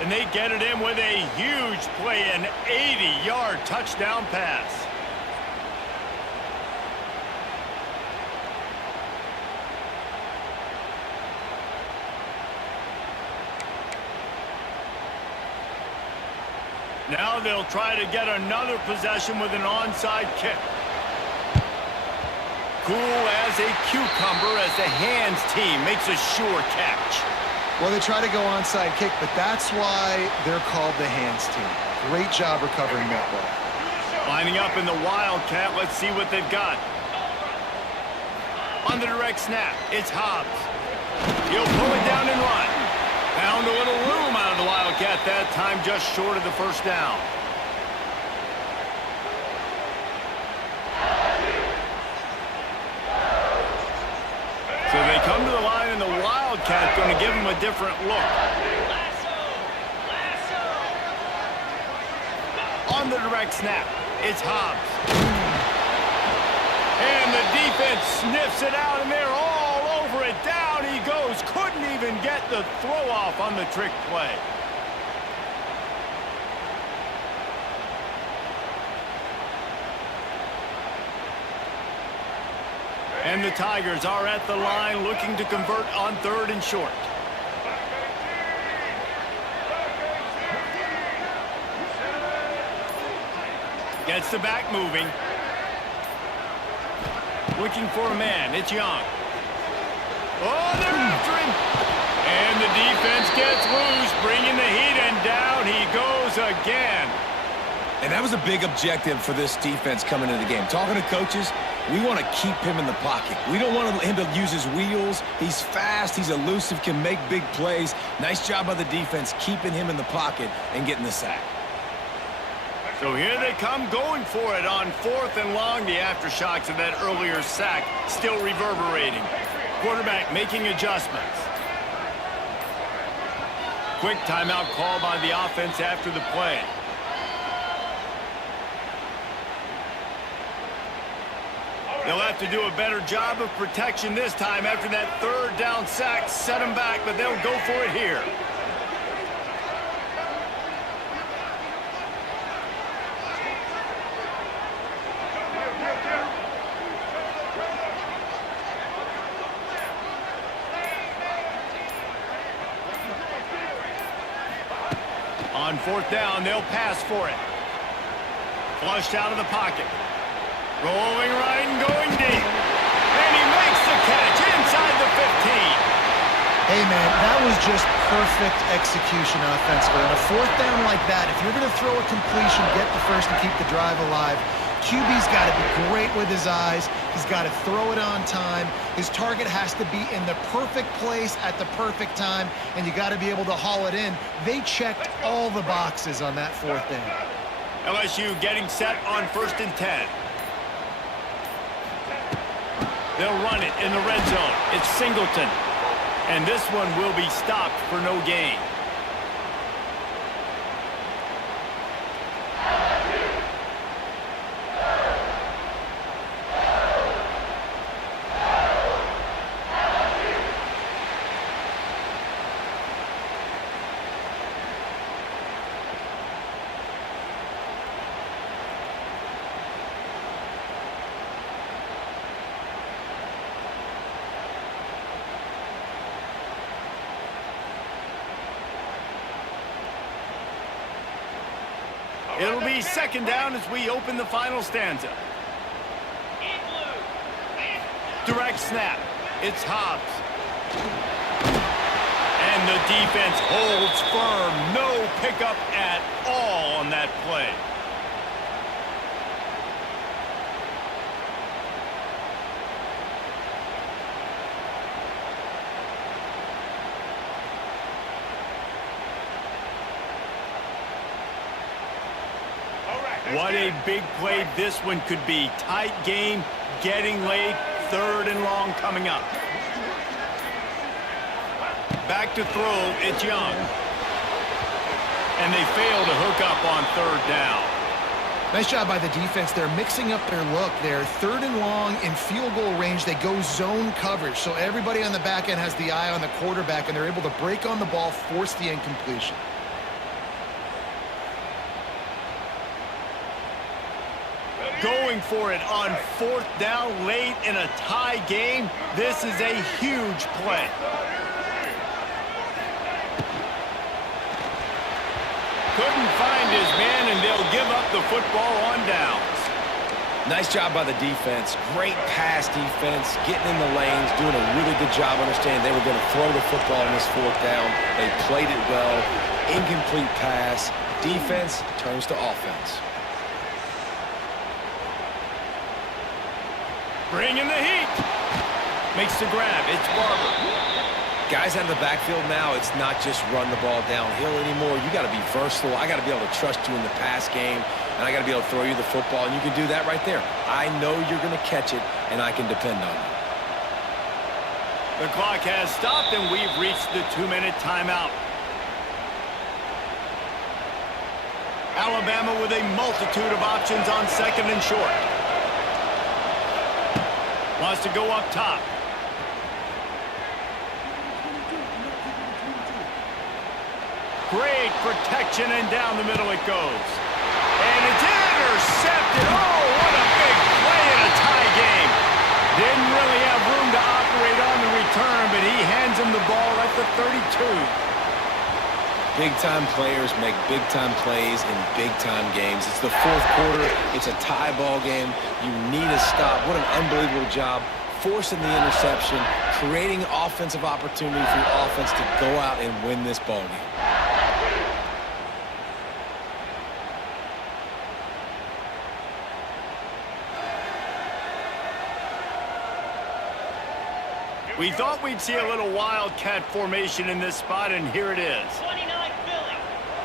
And they get it in with a huge play, an 80-yard touchdown pass. Now they'll try to get another possession with an onside kick. Cool as a cucumber as the hands team makes a sure catch. Well, they try to go onside kick, but that's why they're called the hands team. Great job recovering that ball. Lining up in the Wildcat, let's see what they've got. On the direct snap, it's Hobbs. He'll pull it down and run. Found a little room out of the Wildcat that time, just short of the first down. So they come to the line, and the Wildcat going to give them a different look. On the direct snap, it's Hobbs. And the defense sniffs it out, and they're all over it. Down he goes. Couldn't even get the throw off on the trick play. And the Tigers are at the line looking to convert on third and short. Gets the back moving. Looking for a man. It's Young. Oh, they're after him. And the defense gets loose, bringing the heat, and down he goes again. And that was a big objective for this defense coming into the game. Talking to coaches, we want to keep him in the pocket. We don't want him to use his wheels. He's fast, he's elusive, can make big plays. Nice job by the defense keeping him in the pocket and getting the sack. So here they come going for it on fourth and long. The aftershocks of that earlier sack still reverberating. Quarterback making adjustments. Quick timeout call by the offense after the play. They'll have to do a better job of protection this time after that third down sack. Set them back, but they'll go for it here. On fourth down, they'll pass for it. Flushed out of the pocket. Rolling right and going deep. And he makes the catch inside the 15. Hey, man, that was just perfect execution offensively. On a fourth down like that, if you're going to throw a completion, get the first and keep the drive alive, QB's got to be great with his eyes. He's got to throw it on time. His target has to be in the perfect place at the perfect time, and you got to be able to haul it in. They checked all the boxes on that fourth down. LSU getting set on 1st and 10. They'll run it in the red zone. It's Singleton. And this one will be stopped for no gain. It'll be second down as we open the final stanza. Direct snap. It's Hobbs. And the defense holds firm. No pickup at all on that play. What a big play this one could be. Tight game, getting late, third and long coming up. Back to throw, it's Young. And they fail to hook up on third down. Nice job by the defense. They're mixing up their look. They're third and long in field goal range. They go zone coverage. So everybody on the back end has the eye on the quarterback, and they're able to break on the ball, force the incompletion. Going for it on fourth down late in a tie game. This is a huge play. Couldn't find his man, and they'll give up the football on downs. Nice job by the defense. Great pass defense, getting in the lanes, doing a really good job understanding they were going to throw the football on this fourth down. They played it well. Incomplete pass. Defense turns to offense. Bringing the heat. Makes the grab. It's Barber. Guys out of the backfield now, it's not just run the ball downhill anymore. You got to be versatile. I got to be able to trust you in the pass game, and I got to be able to throw you the football, and you can do that right there. I know you're going to catch it, and I can depend on you. The clock has stopped, and we've reached the 2-minute timeout. Alabama with a multitude of options on second and short. Wants to go up top. Great protection, and down the middle it goes. And it's intercepted. Oh, what a big play in a tie game. Didn't really have room to operate on the return, but he hands him the ball at the 32. Big-time players make big-time plays in big-time games. It's the fourth quarter. It's a tie ball game. You need a stop. What an unbelievable job forcing the interception, creating offensive opportunity for your offense to go out and win this ball game. We thought we'd see a little wildcat formation in this spot, and here it is. 29 Philly.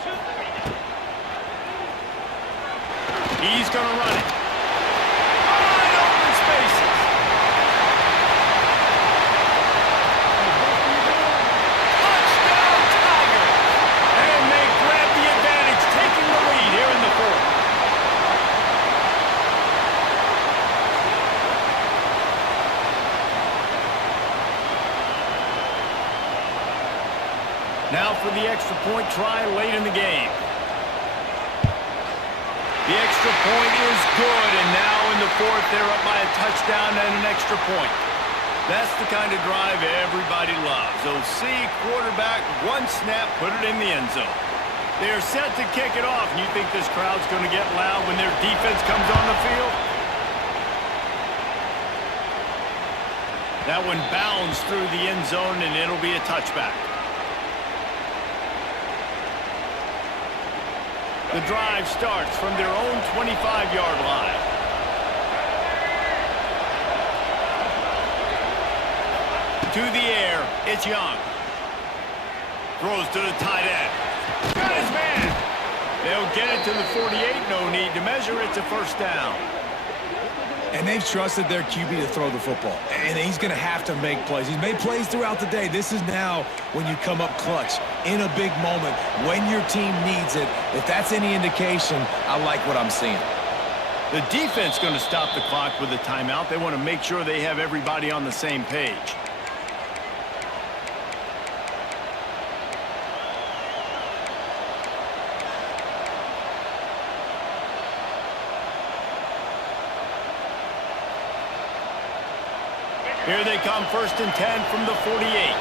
239. He's going to run it. Wide open spaces. Touchdown, Tigers! And they grab the advantage, taking the lead here in the fourth. Now for the extra point try late in the game. The extra point is good, and now in the fourth, they're up by a touchdown and an extra point. That's the kind of drive everybody loves. OC, quarterback, one snap, put it in the end zone. They're set to kick it off, and you think this crowd's going to get loud when their defense comes on the field? That one bounds through the end zone, and it'll be a touchback. The drive starts from their own 25-yard line. To the air, it's Young. Throws to the tight end. Got his man. They'll get it to the 48. No need to measure. It's a first down. And they've trusted their QB to throw the football. And he's going to have to make plays. He's made plays throughout the day. This is now when you come up clutch in a big moment when your team needs it. If that's any indication, I like what I'm seeing. The defense going to stop the clock with a timeout. They want to make sure they have everybody on the same page. Here they come, 1st and 10 from the 48.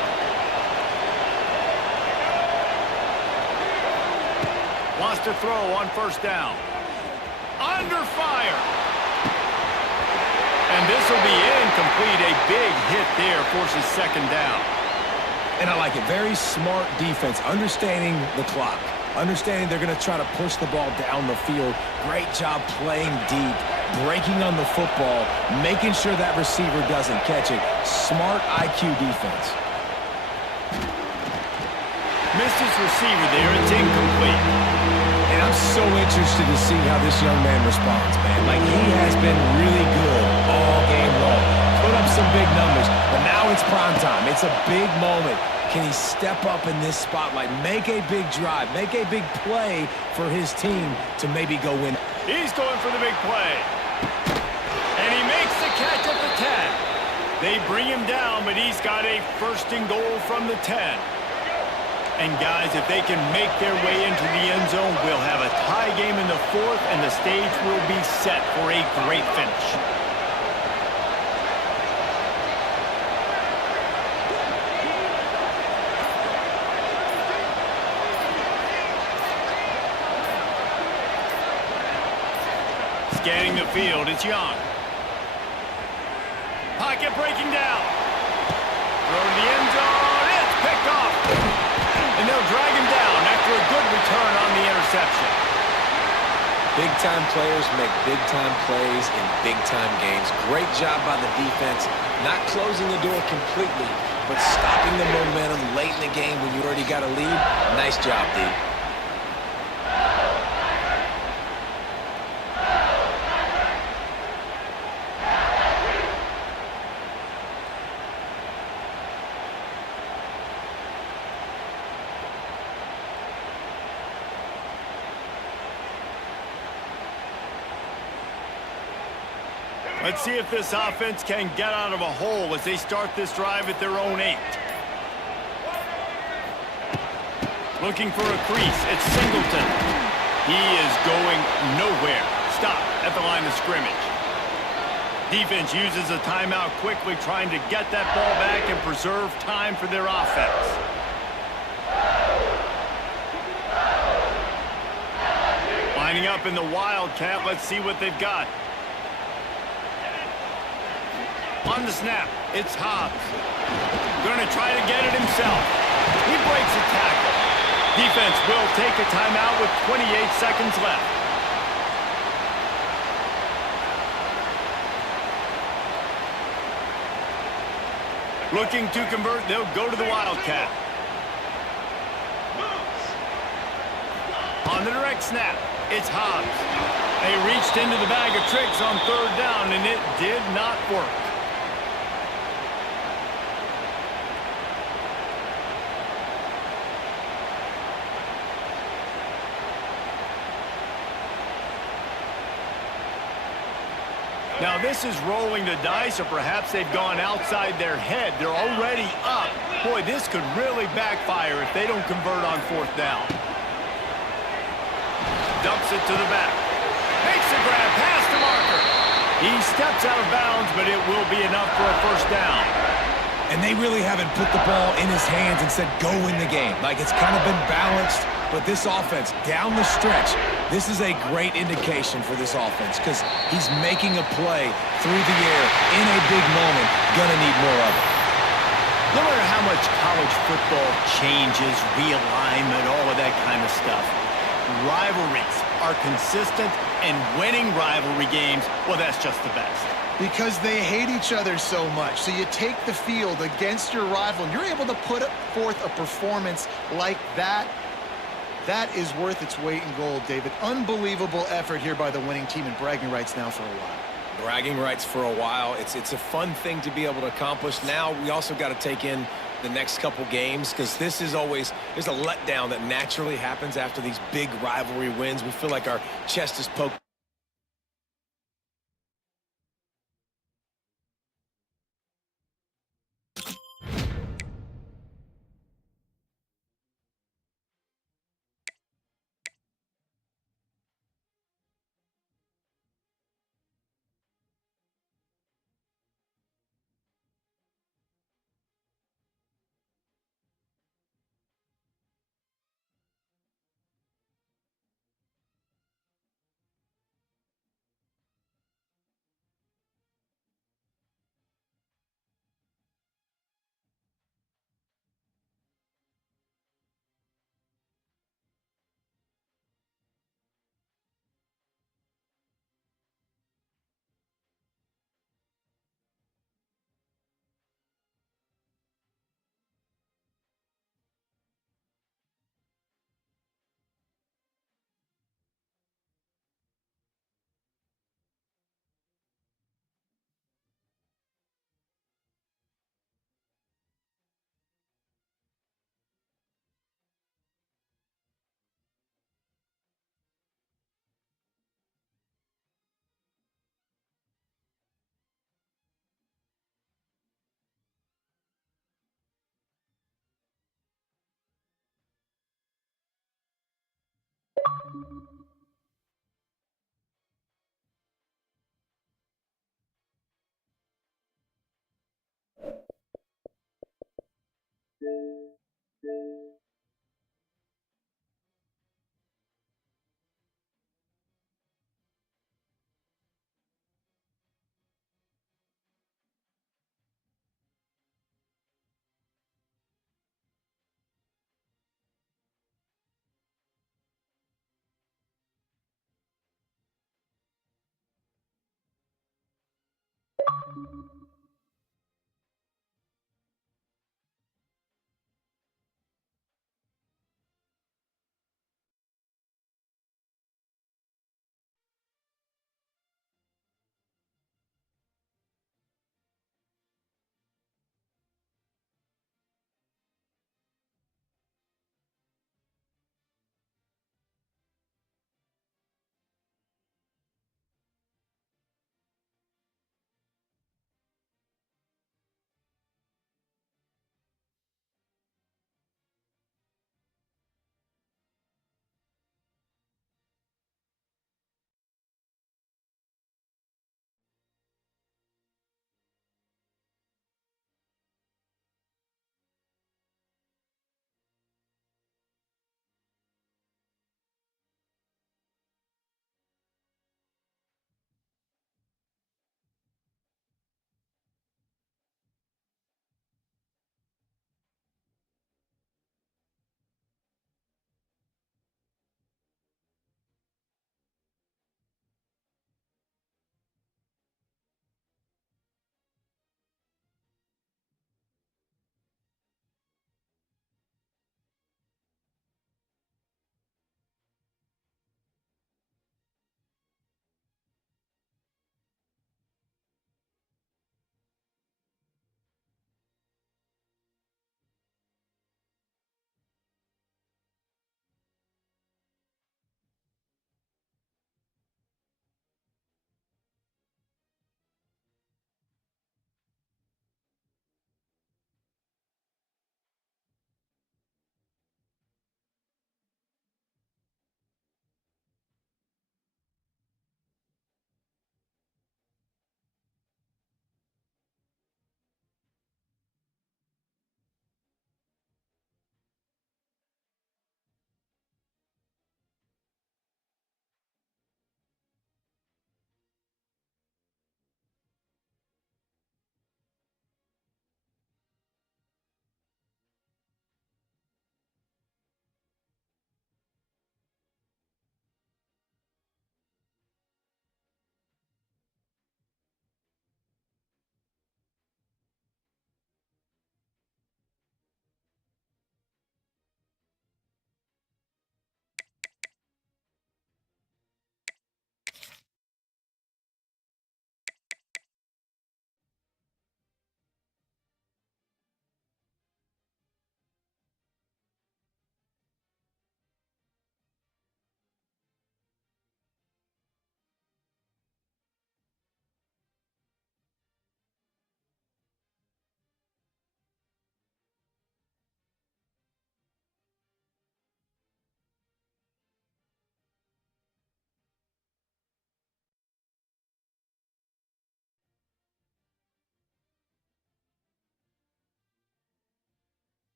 Wants to throw on first down. Under fire. And this will be incomplete. A big hit there forces second down. And I like it. Very smart defense, understanding the clock, understanding they're going to try to push the ball down the field. Great job playing deep, breaking on the football, making sure that receiver doesn't catch it. Smart IQ defense. Missed his receiver there. It's incomplete. And I'm so interested to see how this young man responds, man. Like, he has been really good all game long. Put up some big numbers. But now it's prime time. It's a big moment. Can he step up in this spotlight, make a big drive, make a big play for his team to maybe go win? He's going for the big play. And he makes the catch at the 10. They bring him down, but he's got a first and goal from the 10. And guys, if they can make their way into the end zone, we'll have a tie game in the 4th, and the stage will be set for a great finish. Scanning the field, it's Young. Pocket breaking down. Throw to the end zone. It's picked off. And they'll drag him down after a good return on the interception. Big-time players make big-time plays in big-time games. Great job by the defense, not closing the door completely, but stopping the momentum late in the game when you already got a lead. Nice job, D. Let's see if this offense can get out of a hole as they start this drive at their own 8. Looking for a crease. It's Singleton. He is going nowhere. Stop at the line of scrimmage. Defense uses a timeout quickly, trying to get that ball back and preserve time for their offense. Lining up in the Wildcat. Let's see what they've got. On the snap, it's Hobbs. Going to try to get it himself. He breaks a tackle. Defense will take a timeout with 28 seconds left. Looking to convert, they'll go to the Wildcat. On the direct snap, it's Hobbs. They reached into the bag of tricks on 3rd down, and it did not work. Now this is rolling the dice, or perhaps they've gone outside their head. They're already up. Boy, this could really backfire if they don't convert on 4th down. Dumps it to the back. Makes the grab past the marker. He steps out of bounds, but it will be enough for a 1st down. And they really haven't put the ball in his hands and said, go win the game. Like, it's kind of been balanced, but this offense, down the stretch, this is a great indication for this offense because he's making a play through the air in a big moment. Gonna need more of it. No matter how much college football changes, realignment, all of that kind of stuff, rivalries are consistent, and winning rivalry games, well, that's just the best. Because they hate each other so much. So you take the field against your rival, and you're able to put forth a performance like that. That is worth its weight in gold, David. Unbelievable effort here by the winning team, and bragging rights now for a while. Bragging rights for a while. It's a fun thing to be able to accomplish. Now we also got to take in the next couple games because this is always, there's a letdown that naturally happens after these big rivalry wins. We feel like our chest is poked.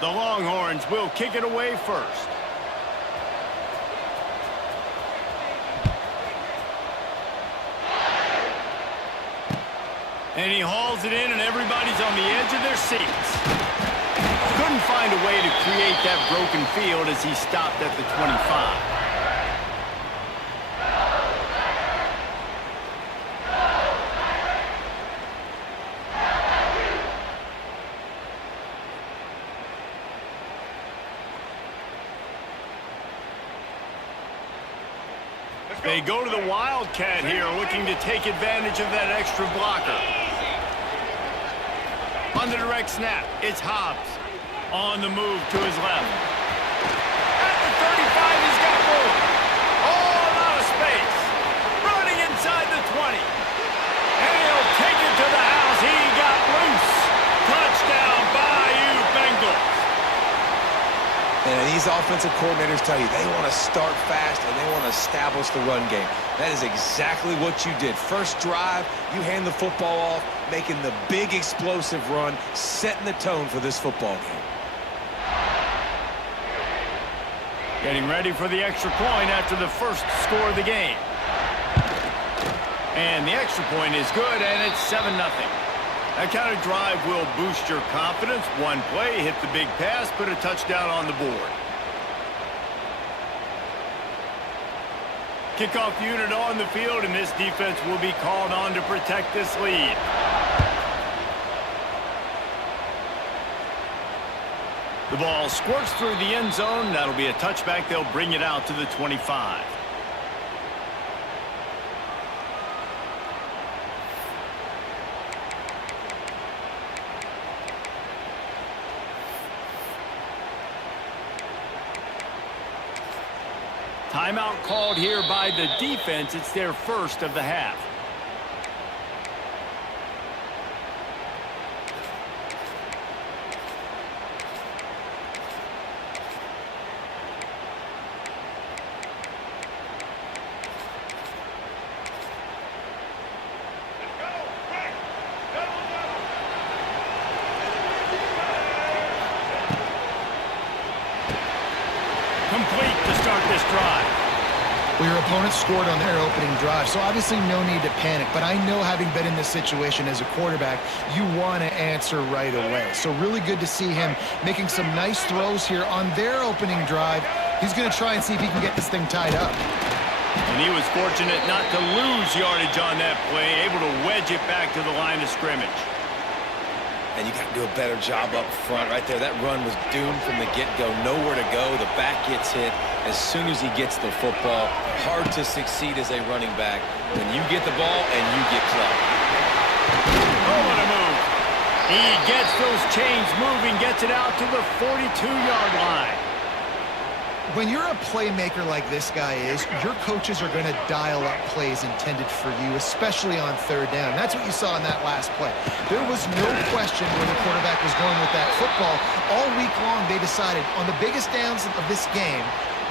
The Longhorns will kick it away first. And he hauls it in, and everybody's on the edge of their seats. Couldn't find a way to create that broken field as he stopped at the 25. They go to the Wildcat here, looking to take advantage of that extra blocker. On the direct snap, it's Hobbs. On the move to his left. At the 35, he's got room. All out of space. Running inside the 20. And he'll take it to the house. He got loose. Touchdown, Bayou Bengals. And these offensive coordinators tell you they want to start fast and they want to establish the run game. That is exactly what you did. First drive, you hand the football off, making the big explosive run, setting the tone for this football game. Getting ready for the extra point after the first score of the game. And the extra point is good, and it's 7-0. That kind of drive will boost your confidence. One play, hit the big pass, put a touchdown on the board. Kickoff unit on the field, and this defense will be called on to protect this lead. The ball squirts through the end zone. That'll be a touchback. They'll bring it out to the 25. Timeout called here by the defense. It's their first of the half. Complete to start this drive. Well, your opponent scored on their opening drive, so obviously no need to panic. But I know, having been in this situation as a quarterback, you want to answer right away. So really good to see him making some nice throws here on their opening drive. He's going to try and see if he can get this thing tied up. And he was fortunate not to lose yardage on that play, able to wedge it back to the line of scrimmage. And you got to do a better job up front right there. That run was doomed from the get-go. Nowhere to go. The back gets hit as soon as he gets the football. Hard to succeed as a running back when you get the ball and you get clocked. Oh, what a move. He gets those chains moving, gets it out to the 42-yard line. When you're a playmaker like this guy is, your coaches are going to dial up plays intended for you, especially on third down. That's what you saw in that last play. There was no question where the quarterback was going with that football. All week long, they decided on the biggest downs of this game,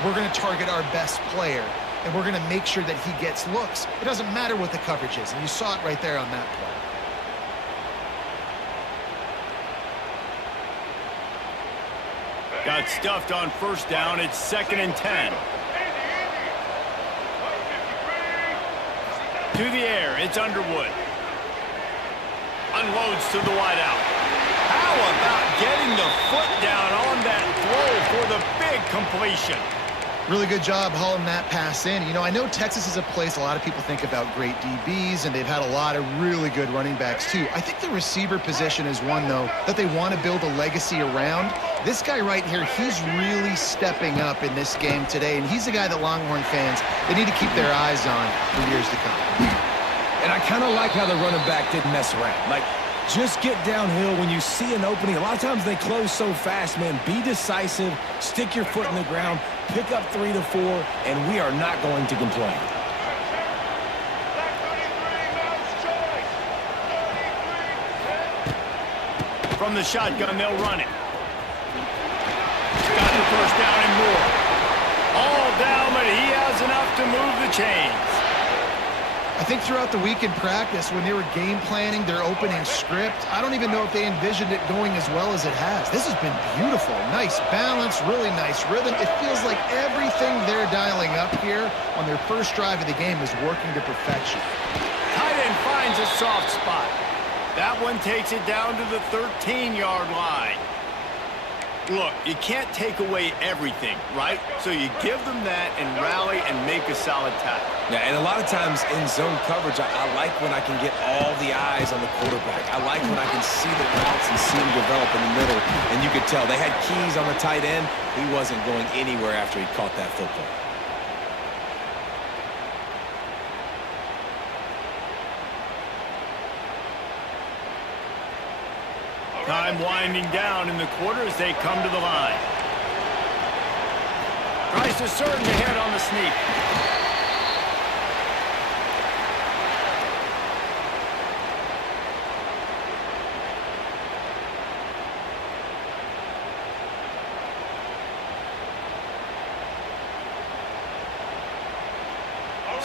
we're going to target our best player, and we're going to make sure that he gets looks. It doesn't matter what the coverage is, and you saw it right there on that play. Got stuffed on first down. It's 2nd and 10. To the air, it's Underwood. Unloads to the wideout. How about getting the foot down on that throw for the big completion? Really good job hauling that pass in. You know, I know Texas is a place a lot of people think about great DBs, and they've had a lot of really good running backs too. I think the receiver position is one, though, that they want to build a legacy around. This guy right here, he's really stepping up in this game today, and he's the guy that Longhorn fans, they need to keep their eyes on for years to come. And I kind of like how the running back didn't mess around. Like, just get downhill when you see an opening. A lot of times they close so fast, man. Be decisive, stick your foot in the ground, pick up 3 to 4, and we are not going to complain. From the shotgun, they'll run it. Got the first down and more. All down, but he has enough to move the chains. I think throughout the week in practice, when they were game planning their opening script, I don't even know if they envisioned it going as well as it has. This has been beautiful. Nice balance, really nice rhythm. It feels like everything they're dialing up here on their first drive of the game is working to perfection. Tight end finds a soft spot. That one takes it down to the 13-yard line. Look, you can't take away everything, right? So you give them that and rally and make a solid tackle. Yeah, and a lot of times in zone coverage, I like when I can get all the eyes on the quarterback. I like when I can see the routes and see them develop in the middle. And you could tell they had keys on the tight end. He wasn't going anywhere after he caught that football. Time winding down in the quarter as they come to the line. Tries to surge ahead on the sneak.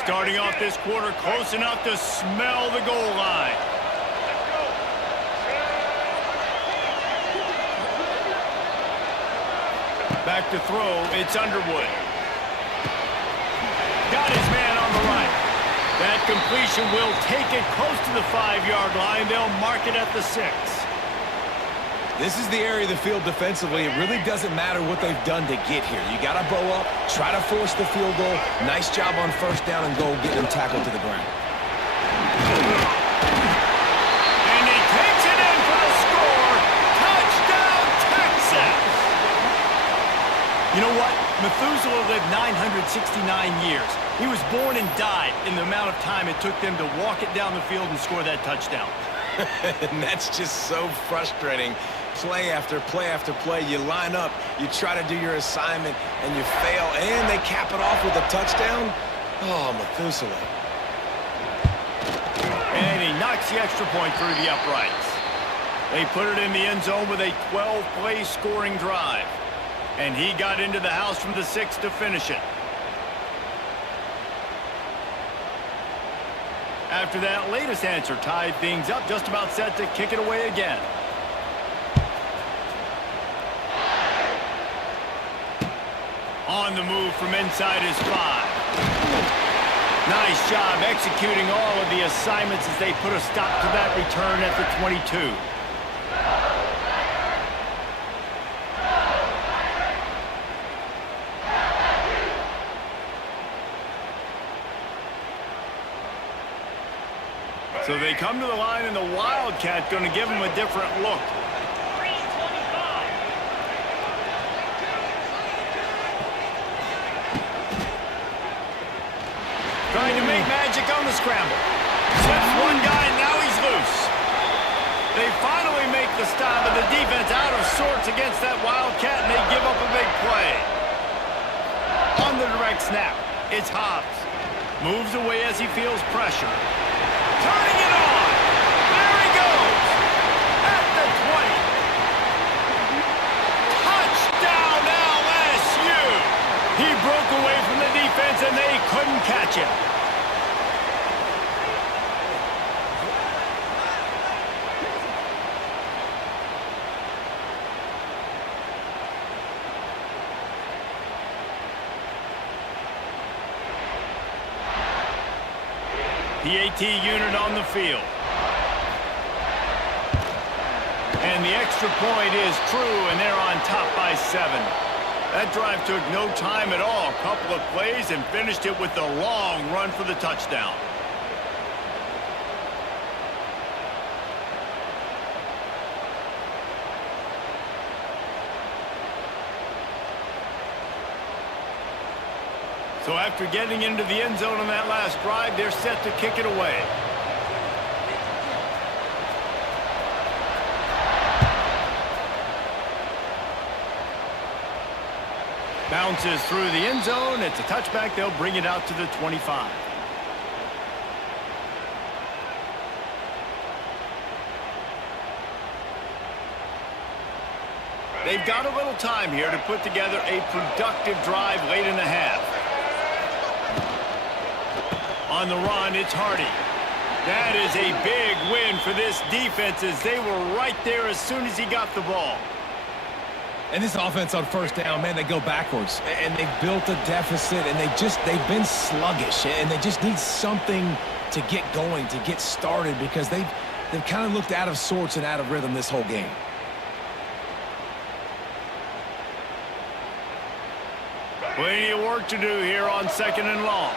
Starting off this quarter close enough to smell the goal line. Back to throw, it's Underwood. Got his man on the right. That completion will take it close to the 5-yard line. They'll mark it at the 6. This is the area of the field defensively. It really doesn't matter what they've done to get here. You got to bow up, try to force the field goal. Nice job on first down and goal, getting them tackled to the ground. And he takes it in for the score. Touchdown, Texas! You know what? Methuselah lived 969 years. He was born and died in the amount of time it took them to walk it down the field and score that touchdown. And that's just so frustrating. Play after play after play. You line up, you try to do your assignment, and you fail, and they cap it off with a touchdown? Oh, Methuselah. And he knocks the extra point through the uprights. They put it in the end zone with a 12-play scoring drive. And he got into the house from the 6 to finish it. After that latest answer tied things up, just about set to kick it away again. On the move from inside his 5. Nice job executing all of the assignments as they put a stop to that return at the 22. So they come to the line, and the Wildcat going to give them a different look. 325. Trying to make magic on the scramble. Slips one guy, and now he's loose. They finally make the stop, but the defense out of sorts against that Wildcat, and they give up a big play. On the direct snap, it's Hobbs. Moves away as he feels pressure. Turning it on. There he goes. At the 20. Touchdown LSU. He broke away from the defense and they couldn't catch him. PAT unit on the field. And the extra point is true, and they're on top by 7. That drive took no time at all. A couple of plays and finished it with the long run for the touchdown. So after getting into the end zone on that last drive, they're set to kick it away. Bounces through the end zone. It's a touchback. They'll bring it out to the 25. They've got a little time here to put together a productive drive late in the half. On the run, it's Hardy. That is a big win for this defense as they were right there as soon as he got the ball. And this offense on first down, man, they go backwards. And they've built a deficit, and they've been sluggish. And they just need something to get going, to get started, because they've kind of looked out of sorts and out of rhythm this whole game. Plenty of work to do here on 2nd and long.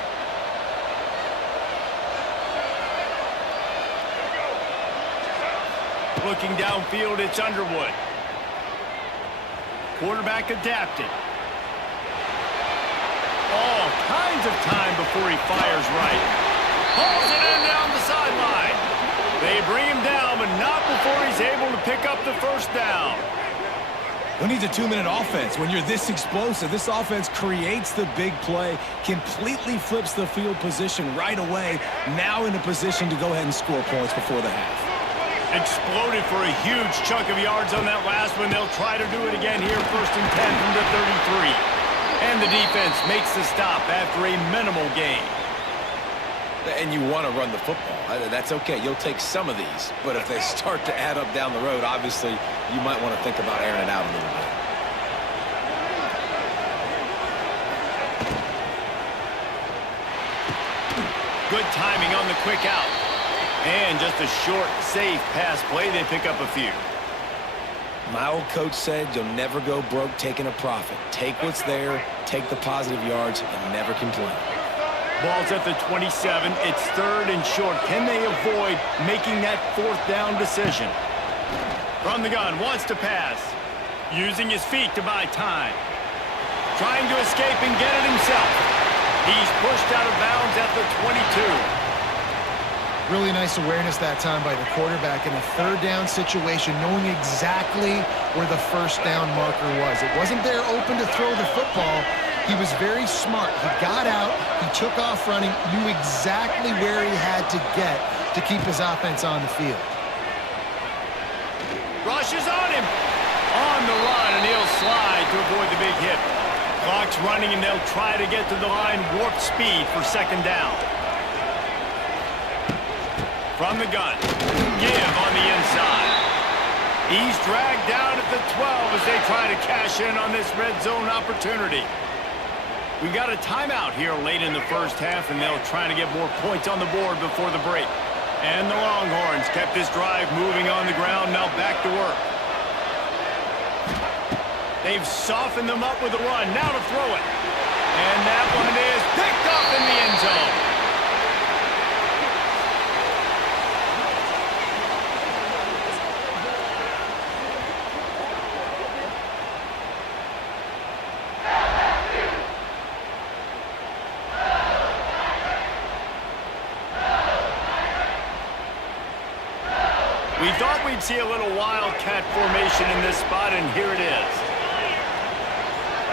Looking downfield, it's Underwood. Quarterback adapted. All kinds of time before he fires right. Hauls it in down the sideline. They bring him down, but not before he's able to pick up the first down. Who needs a 2-minute offense when you're this explosive? This offense creates the big play, completely flips the field position right away, now in a position to go ahead and score points before the half. Exploded for a huge chunk of yards on that last one. They'll try to do it again here, 1st and 10 from the 33. And the defense makes the stop after a minimal gain. And you want to run the football. That's okay. You'll take some of these. But if they start to add up down the road, obviously, you might want to think about airing it out a little bit. Good timing on the quick out. And just a short, safe pass play. They pick up a few. My old coach said you'll never go broke taking a profit. Take what's there, take the positive yards, and never complain. Ball's at the 27. It's 3rd and short. Can they avoid making that 4th down decision? From the gun, wants to pass. Using his feet to buy time. Trying to escape and get it himself. He's pushed out of bounds at the 22. Really nice awareness that time by the quarterback in a 3rd down situation, knowing exactly where the 1st down marker was. It wasn't there open to throw the football. He was very smart. He got out, he took off running, knew exactly where he had to get to keep his offense on the field. Rush is on him. On the run, and he'll slide to avoid the big hit. Clock's running, and they'll try to get to the line, warp speed for 2nd down. From the gun, give on the inside. He's dragged down at the 12 as they try to cash in on this red zone opportunity. We've got a timeout here late in the first half, and they'll try to get more points on the board before the break. And the Longhorns kept this drive moving on the ground, now back to work. They've softened them up with a run, now to throw it. And that one is picked up in the end zone. We thought we'd see a little wildcat formation in this spot, and here it is.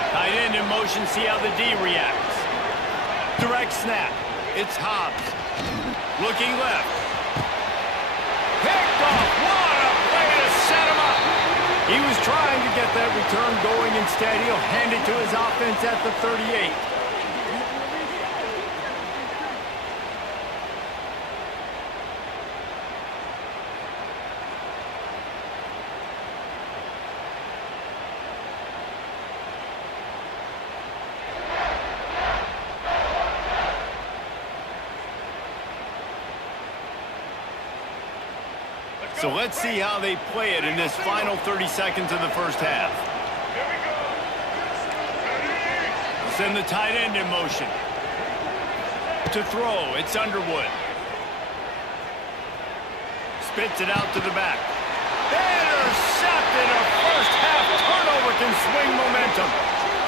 Tight end in motion, see how the D reacts. Direct snap. It's Hobbs. Looking left. Picked off. What a play to set him up. He was trying to get that return going. Instead, he'll hand it to his offense at the 38. So let's see how they play it in this final 30 seconds of the first half. Send the tight end in motion. To throw, it's Underwood. Spits it out to the back. Intercepted. A first half turnover can swing momentum.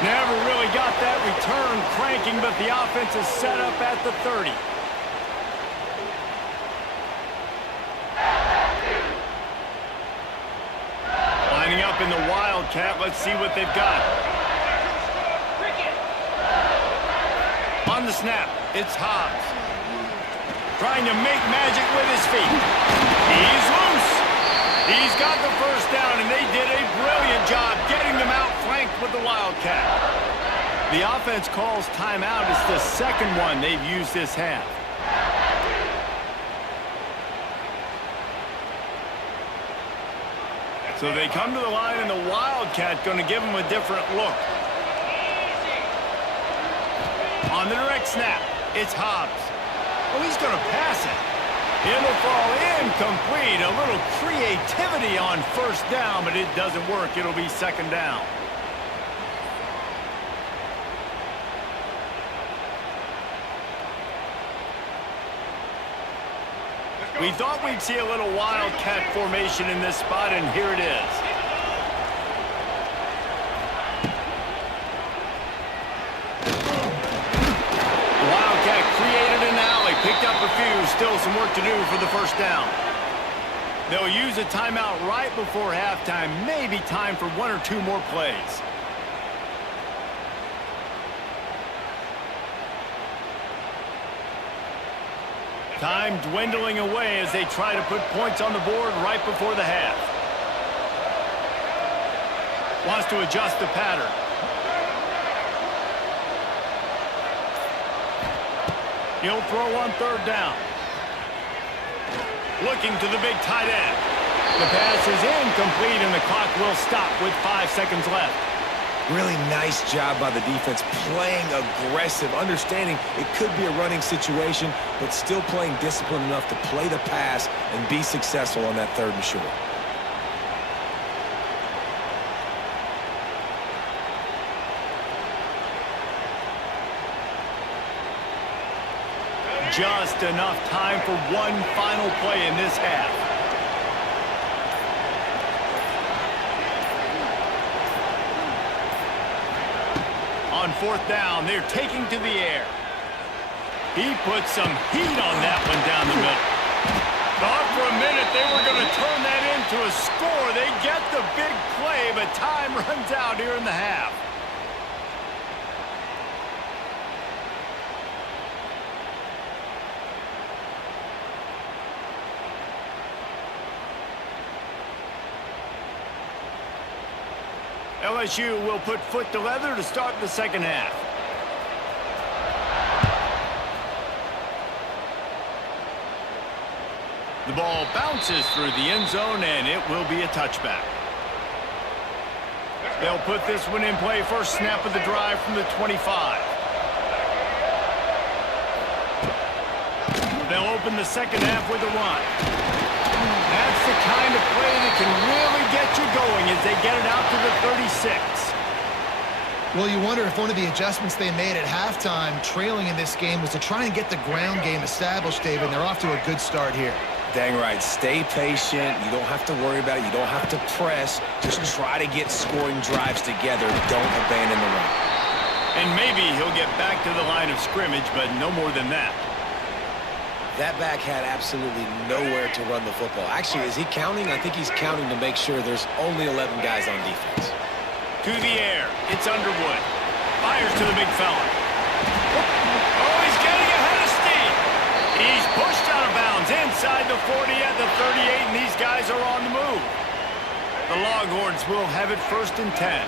Never really got that return cranking, but the offense is set up at the 30. Lining up in the Wildcat. Let's see what they've got. On the snap, it's Hobbs. Trying to make magic with his feet. He's loose. He's got the first down, and they did a brilliant job getting them out flanked with the Wildcat. The offense calls timeout. It's the second one they've used this half. So they come to the line, and the Wildcat going to give them a different look. On the direct snap, it's Hobbs. Oh, he's going to pass it. It'll fall incomplete. A little creativity on first down, but it doesn't work. It'll be second down. We thought we'd see a little Wildcat formation in this spot, and here it is. The Wildcat created an alley, picked up a few, still some work to do for the first down. They'll use a timeout right before halftime, maybe time for one or two more plays. Time dwindling away as they try to put points on the board right before the half. Wants to adjust the pattern. He'll throw on third down. Looking to the big tight end. The pass is incomplete, and the clock will stop with 5 seconds left. Really nice job by the defense, playing aggressive, understanding it could be a running situation, but still playing disciplined enough to play the pass and be successful on that third and short. Just enough time for one final play in this half. On fourth down, they're taking to the air. He put some heat on that one down the middle. Thought for a minute they were going to turn that into a score. They get the big play, but time runs out here in the half. LSU will put foot to leather to start the second half. The ball bounces through the end zone, and it will be a touchback. They'll put this one in play. First snap of the drive from the 25. They'll open the second half with a run. That's the kind of play that can really get you going as they get it out to the 36. Well, you wonder if one of the adjustments they made at halftime, trailing in this game, was to try and get the ground game established, David, and they're off to a good start here. Dang right. Stay patient. You don't have to worry about it. You don't have to press. Just try to get scoring drives together. Don't abandon the run. And maybe he'll get back to the line of scrimmage, but no more than that. That back had absolutely nowhere to run the football. Actually, is he counting? I think he's counting to make sure there's only 11 guys on defense. To the air. It's Underwood. Fires to the big fella. Oh, he's getting ahead of steam. He's pushed out of bounds inside the 40 at the 38, and these guys are on the move. The Longhorns will have it first and 10.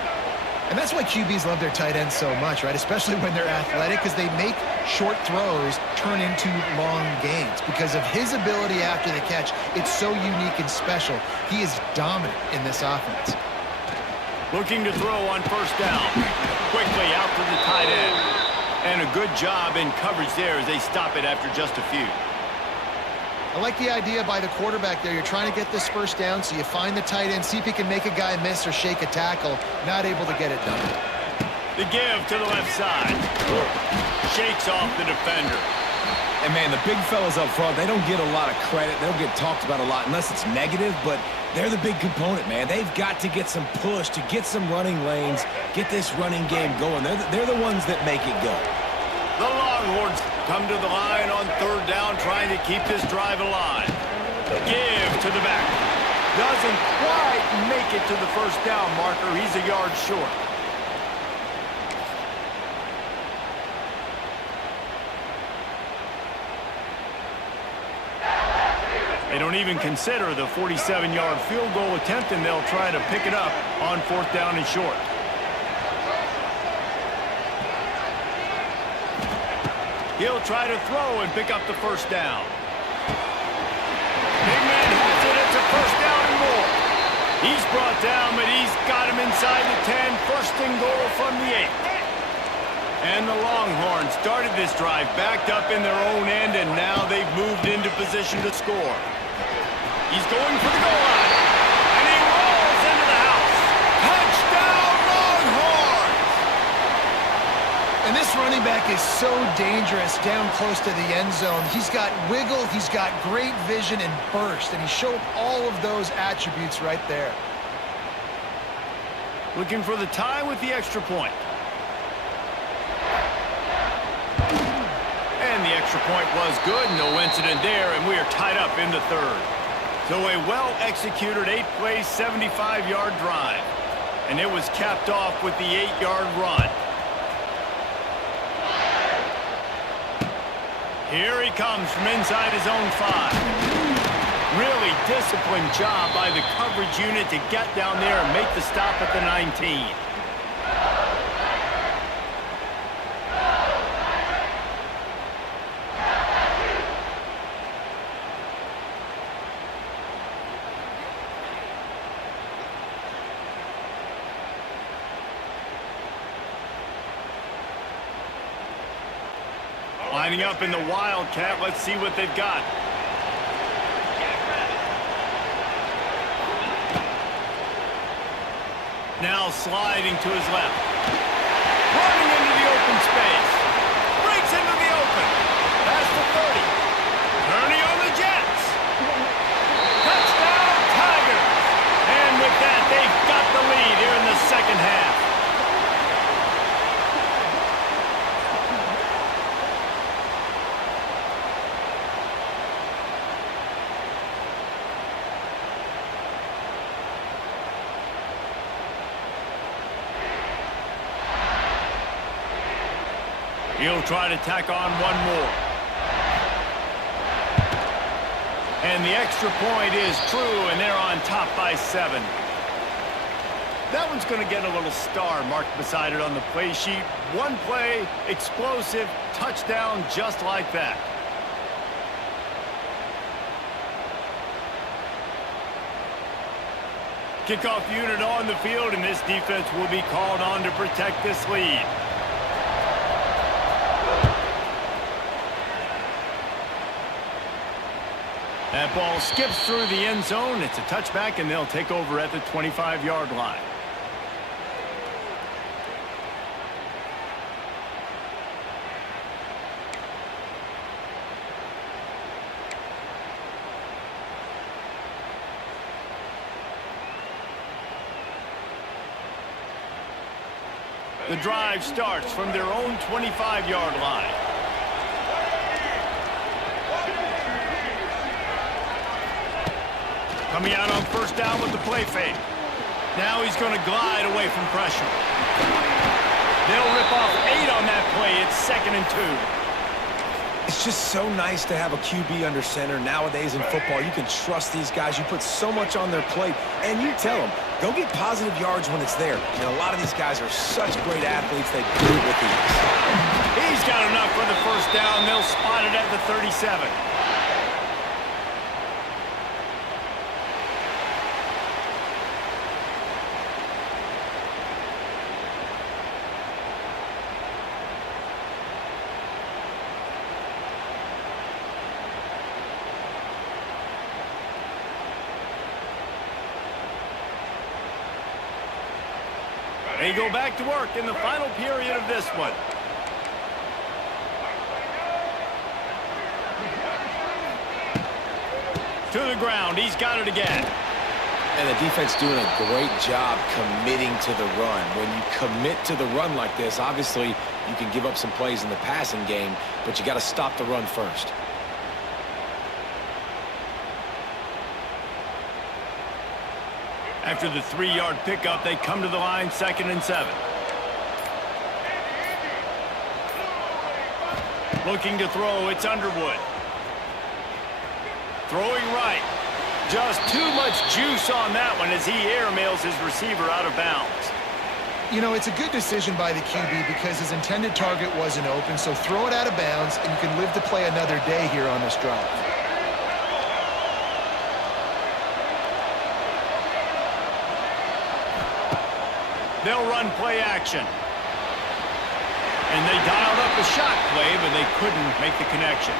And that's why QBs love their tight ends so much, right? Especially when they're athletic, because they make short throws turn into long gains. Because of his ability after the catch, it's so unique and special. He is dominant in this offense. Looking to throw on first down. Quickly out to the tight end. And a good job in coverage there as they stop it after just a few. I like the idea by the quarterback there. You're trying to get this first down, so you find the tight end, see if he can make a guy miss or shake a tackle. Not able to get it done. The give to the left side. Shakes off the defender. And, man, the big fellas up front, they don't get a lot of credit. They don't get talked about a lot unless it's negative, but they're the big component, man. They've got to get some push, to get some running lanes, get this running game going. They're the ones that make it go. The Longhorns come to the line on third down, trying to keep this drive alive. Give to the back. Doesn't quite make it to the first down marker. He's a yard short. They don't even consider the 47-yard field goal attempt, and they'll try to pick it up on fourth down and short. He'll try to throw and pick up the first down. Big man has it. It's a first down and more. He's brought down, but he's got him inside the 10. First and goal from the 8. And the Longhorns started this drive backed up in their own end, and now they've moved into position to score. He's going for the goal line, and he rolls into the house. Touchdown, Longhorns! And this running back is so dangerous down close to the end zone. He's got wiggle, he's got great vision and burst, and he showed all of those attributes right there. Looking for the tie with the extra point. And the extra point was good. No incident there, and we are tied up in the third. So a well-executed 8-play, 75-yard drive. And it was capped off with the 8-yard run. Here he comes from inside his own 5. Really disciplined job by the coverage unit to get down there and make the stop at the 19. Lining up in the Wildcat. Let's see what they've got. Now sliding to his left. Running into the open space. Breaks into the open. Past the 30. Turning on the Jets. Touchdown, Tigers. And with that, they've got the lead here in the second half. He'll try to tack on one more. And the extra point is true, and they're on top by 7. That one's going to get a little star marked beside it on the play sheet. One play, explosive, touchdown just like that. Kickoff unit on the field, and this defense will be called on to protect this lead. That ball skips through the end zone. It's a touchback, and they'll take over at the 25-yard line. The drive starts from their own 25-yard line. Coming out on first down with the play fake. Now he's going to glide away from pressure. They'll rip off 8 on that play. It's 2nd and 2. It's just so nice to have a QB under center. Nowadays in football, you can trust these guys. You put so much on their plate, and you tell them, go get positive yards when it's there. And a lot of these guys are such great athletes, they do it with ease. He's got enough for the first down. They'll spot it at the 37. They go back to work in the final period of this one. To the ground. He's got it again. And the defense doing a great job committing to the run. When you commit to the run like this, obviously you can give up some plays in the passing game, but you got to stop the run first. After the 3-yard pickup, they come to the line, 2nd and 7. Looking to throw, it's Underwood. Throwing right. Just too much juice on that one as he airmails his receiver out of bounds. You know, it's a good decision by the QB because his intended target wasn't open, so throw it out of bounds, and you can live to play another day here on this drive. They'll run play action. And they dialed up a shot play, but they couldn't make the connection.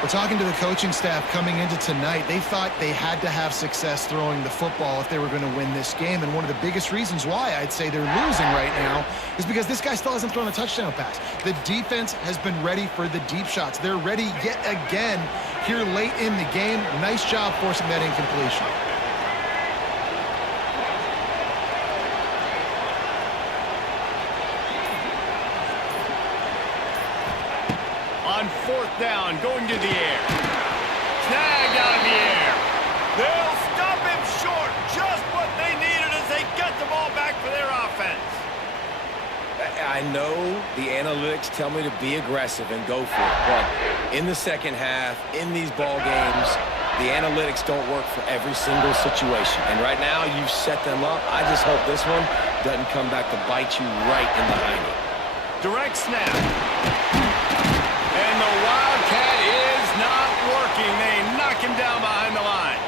We're talking to the coaching staff coming into tonight. They thought they had to have success throwing the football if they were going to win this game. And one of the biggest reasons why I'd say they're losing right now is because this guy still hasn't thrown a touchdown pass. The defense has been ready for the deep shots. They're ready yet again here late in the game. Nice job forcing that incompletion. On fourth down, going to the air. Snagged out of the air. They'll stop him short. Just what they needed as they get the ball back for their offense. I know the analytics tell me to be aggressive and go for it, but in the second half, in these ball games, the analytics don't work for every single situation. And right now, you've set them up. I just hope this one doesn't come back to bite you right in the hiney. Direct snap. And the Wildcat is not working. They knock him down behind the line.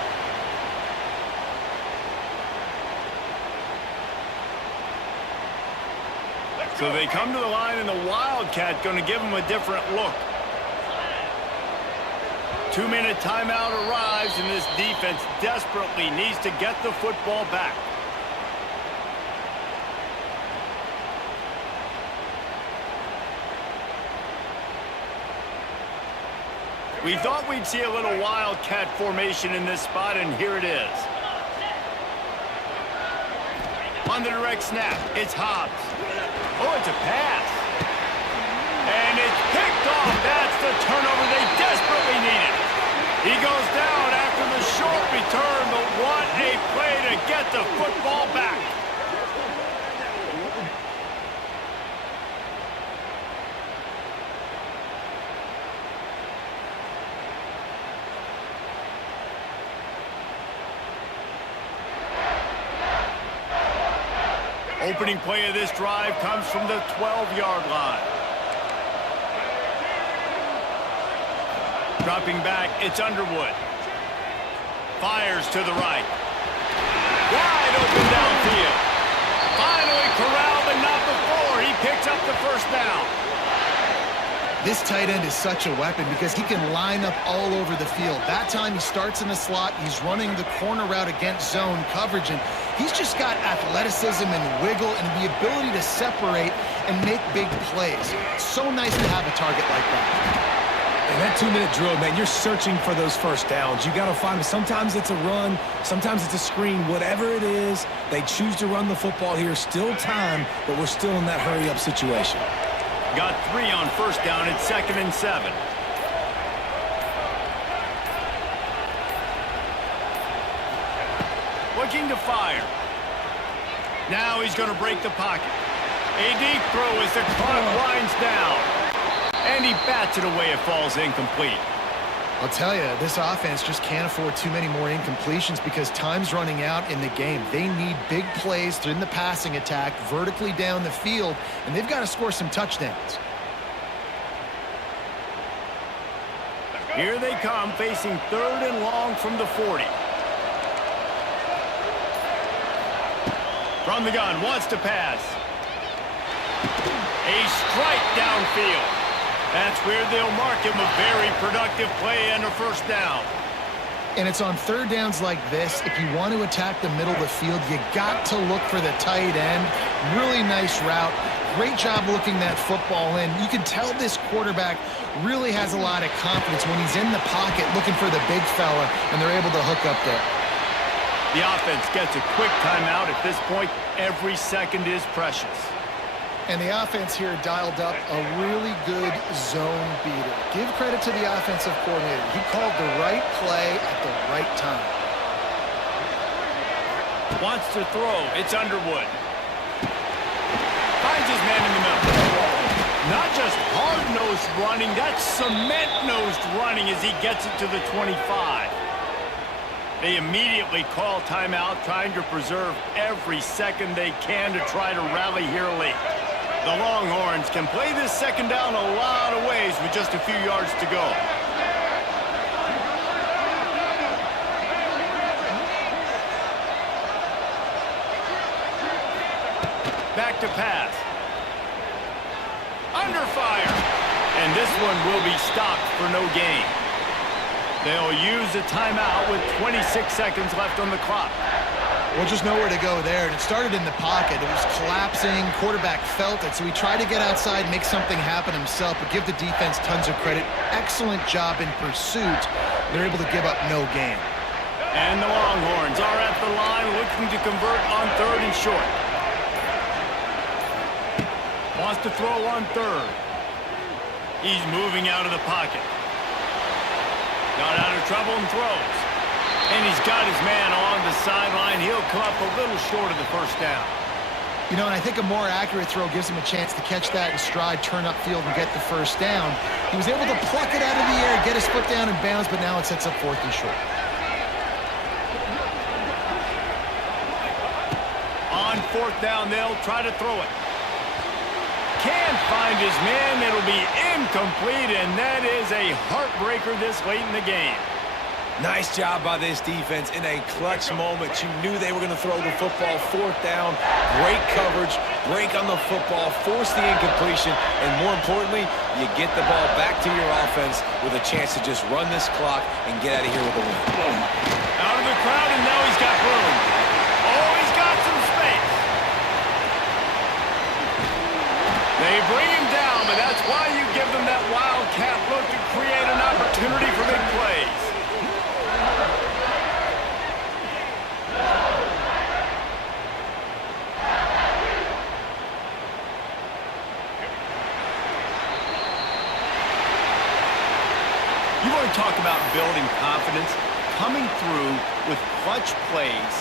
So they come to the line, and the Wildcat going to give them a different look. 2-minute timeout arrives, and this defense desperately needs to get the football back. We thought we'd see a little Wildcat formation in this spot, and here it is. On the direct snap, it's Hobbs. Oh, it's a pass. And it's picked off. That's the turnover they desperately needed. He goes down after the short return, but what a play to get the football back. Opening play of this drive comes from the 12-yard line. Dropping back, it's Underwood. Fires to the right. Wide open downfield. Finally corralled, but not before. He picks up the first down. This tight end is such a weapon because he can line up all over the field. That time he starts in the slot. He's running the corner route against zone coverage, and he's just got athleticism and wiggle and the ability to separate and make big plays. So nice to have a target like that. And that 2-minute drill, man, you're searching for those first downs. You got to find them. Sometimes it's a run. Sometimes it's a screen. Whatever it is, they choose to run the football here. Still time, but we're still in that hurry-up situation. Got 3 on first down. It's 2nd and 7. Looking to fire. Now he's going to break the pocket. A deep throw as the clock winds down. And he bats it away. It falls incomplete. I'll tell you, this offense just can't afford too many more incompletions because time's running out in the game. They need big plays in the passing attack, vertically down the field, and they've got to score some touchdowns. Here they come, facing 3rd and long from the 40. From the gun, wants to pass. A strike downfield. That's where they'll mark him a very productive play and a first down. And it's on 3rd downs like this. If you want to attack the middle of the field, you got to look for the tight end. Really nice route. Great job looking that football in. You can tell this quarterback really has a lot of confidence when he's in the pocket looking for the big fella, and they're able to hook up there. The offense gets a quick timeout. At this point, every second is precious. And the offense here dialed up a really good zone beater. Give credit to the offensive coordinator. He called the right play at the right time. Wants to throw. It's Underwood. Finds his man in the middle. Not just hard-nosed running, that's cement-nosed running as he gets it to the 25. They immediately call timeout, trying to preserve every second they can to try to rally here late. The Longhorns can play this second down a lot of ways with just a few yards to go. Back to pass. Under fire. And this one will be stopped for no gain. They'll use a timeout with 26 seconds left on the clock. Well, just nowhere to go there. And it started in the pocket. It was collapsing. Quarterback felt it, so he tried to get outside, make something happen himself, but give the defense tons of credit. Excellent job in pursuit. They're able to give up no gain. And the Longhorns are at the line looking to convert on 3rd and short. Wants to throw on 3rd. He's moving out of the pocket. Got out of trouble and throws. And he's got his man along the sideline. He'll come up a little short of the first down. You know, and I think a more accurate throw gives him a chance to catch that in stride, turn upfield, and get the first down. He was able to pluck it out of the air, get his foot down and bounce, but now it sets up 4th and short. On 4th down, they'll try to throw it. Can't find his man. It'll be incomplete, and that is a heartbreaker this late in the game. Nice job by this defense in a clutch moment. You knew they were going to throw the football. 4th down, great coverage, break on the football, force the incompletion, and more importantly, you get the ball back to your offense with a chance to just run this clock and get out of here with a win. Out of the crowd, and now he's got room. Oh, he's got some space. They bring him down, but that's why you give them that wildcat look to create an opportunity for big plays. You want to talk about building confidence? Coming through with clutch plays,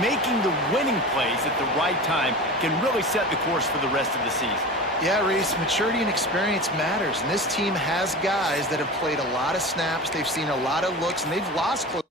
making the winning plays at the right time can really set the course for the rest of the season. Yeah, Reese, maturity and experience matters, and this team has guys that have played a lot of snaps, they've seen a lot of looks, and they've lost close.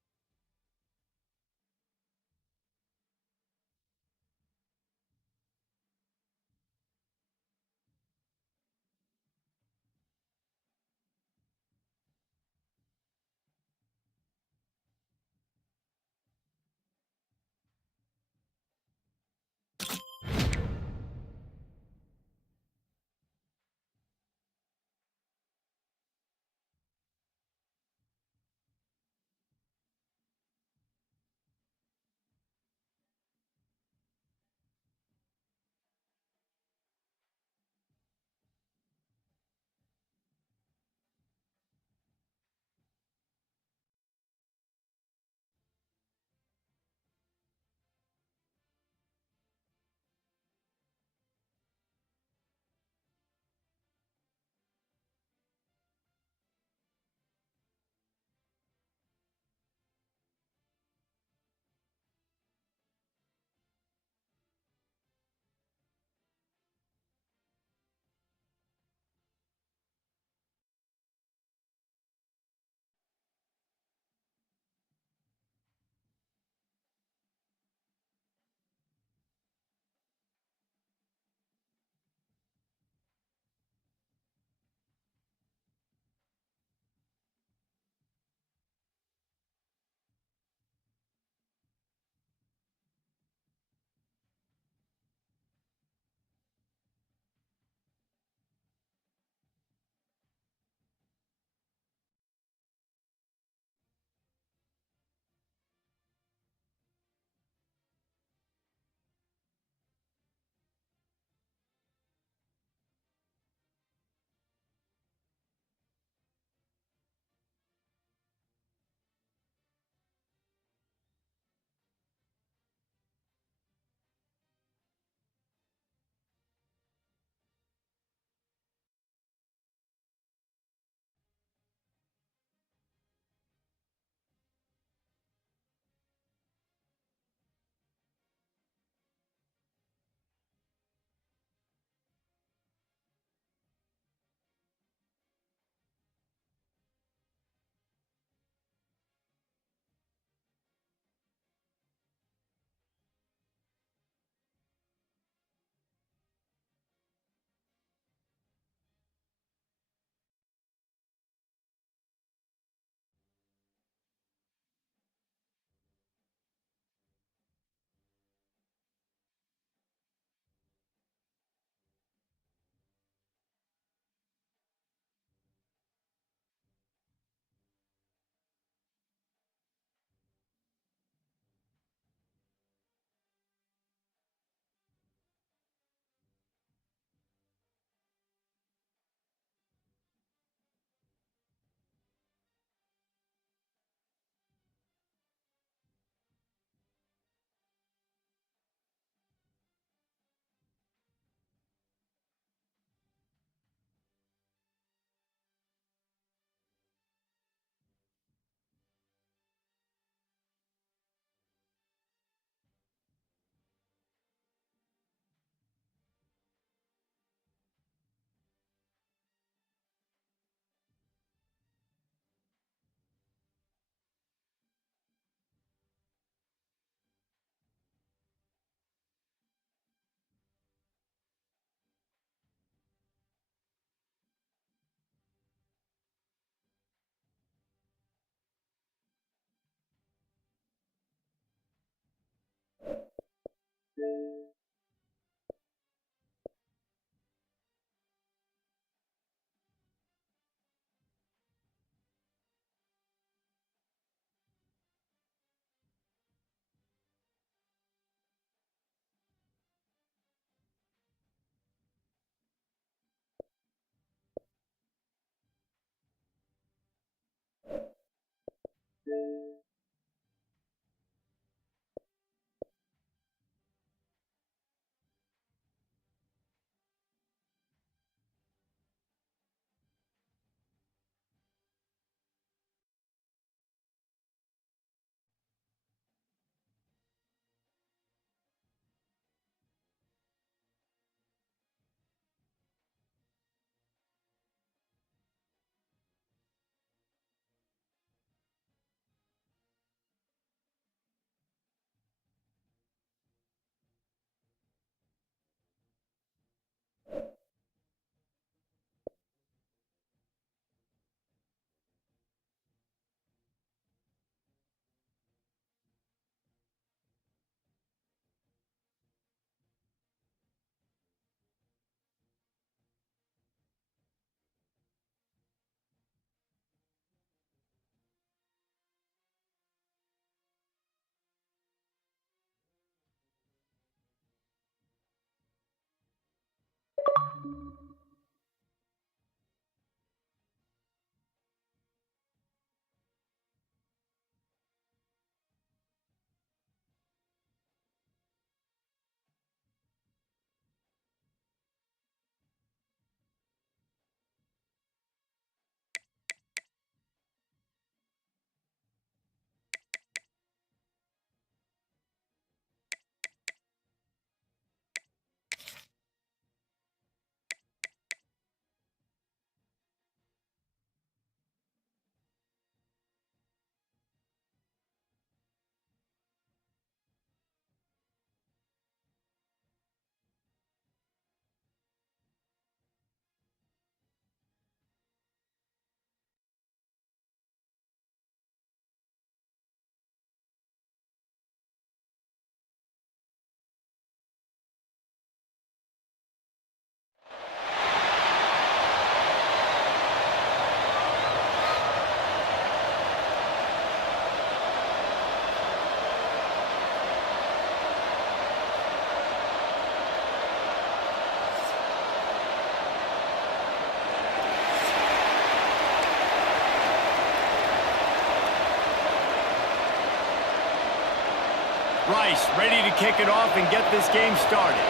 Rice ready to kick it off and get this game started.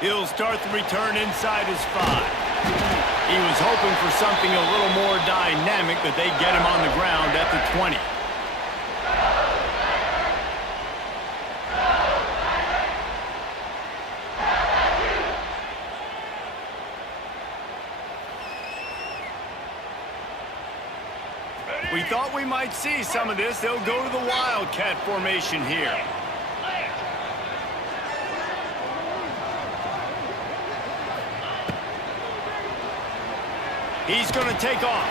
He'll start the return inside his 5. He was hoping for something a little more dynamic, but they get him on the ground at the 20. We thought we might see some of this. They'll go to the Wildcat formation here. He's going to take off.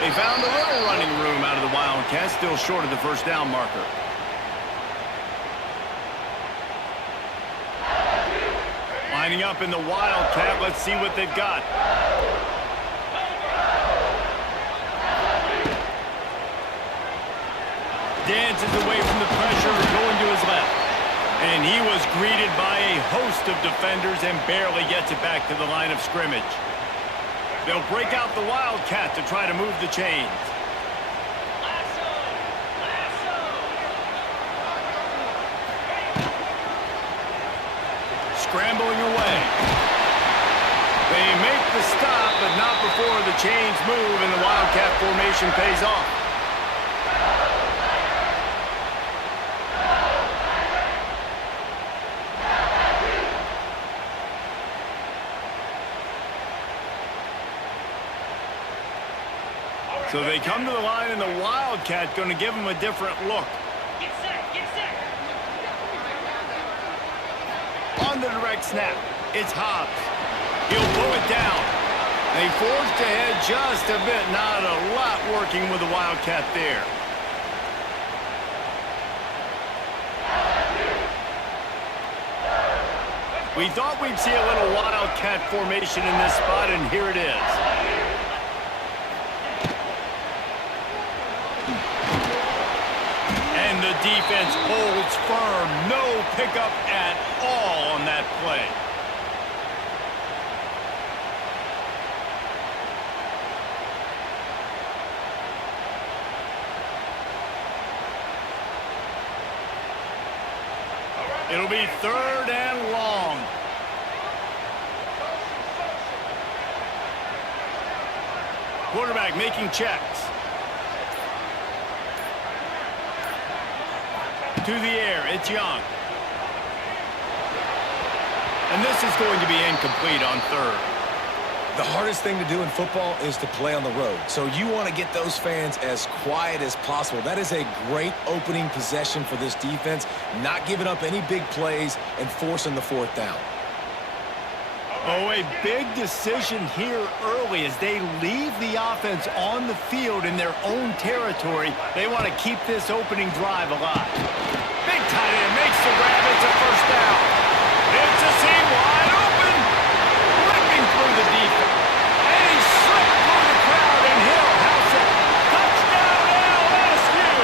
They found a little running room out of the Wildcat, still short of the first down marker. Lining up in the Wildcat, let's see what they've got. Dances away from the pressure, going to his left. And he was greeted by a host of defenders and barely gets it back to the line of scrimmage. They'll break out the Wildcat to try to move the chains. Scrambling away. They make the stop, but not before the chains move and the Wildcat formation pays off. So they come to the line, and the Wildcat going to give them a different look. Get set, get set. On the direct snap, it's Hobbs. He'll pull it down. They forged ahead just a bit. Not a lot working with the Wildcat there. We thought we'd see a little Wildcat formation in this spot, and here it is. And the defense holds firm. No pickup at all on that play. It'll be 3rd and long. Quarterback making checks. To the air, it's Young. And this is going to be incomplete on 3rd. The hardest thing to do in football is to play on the road. So you want to get those fans as quiet as possible. That is a great opening possession for this defense, not giving up any big plays and forcing the 4th down. Oh, a big decision here early as they leave the offense on the field in their own territory. They want to keep this opening drive alive. Big tight end makes the grab. It's a 1st down. It's a seam wide open. Ripping through the defense. And he slipped through the crowd, and Hill house it. Touchdown LSU.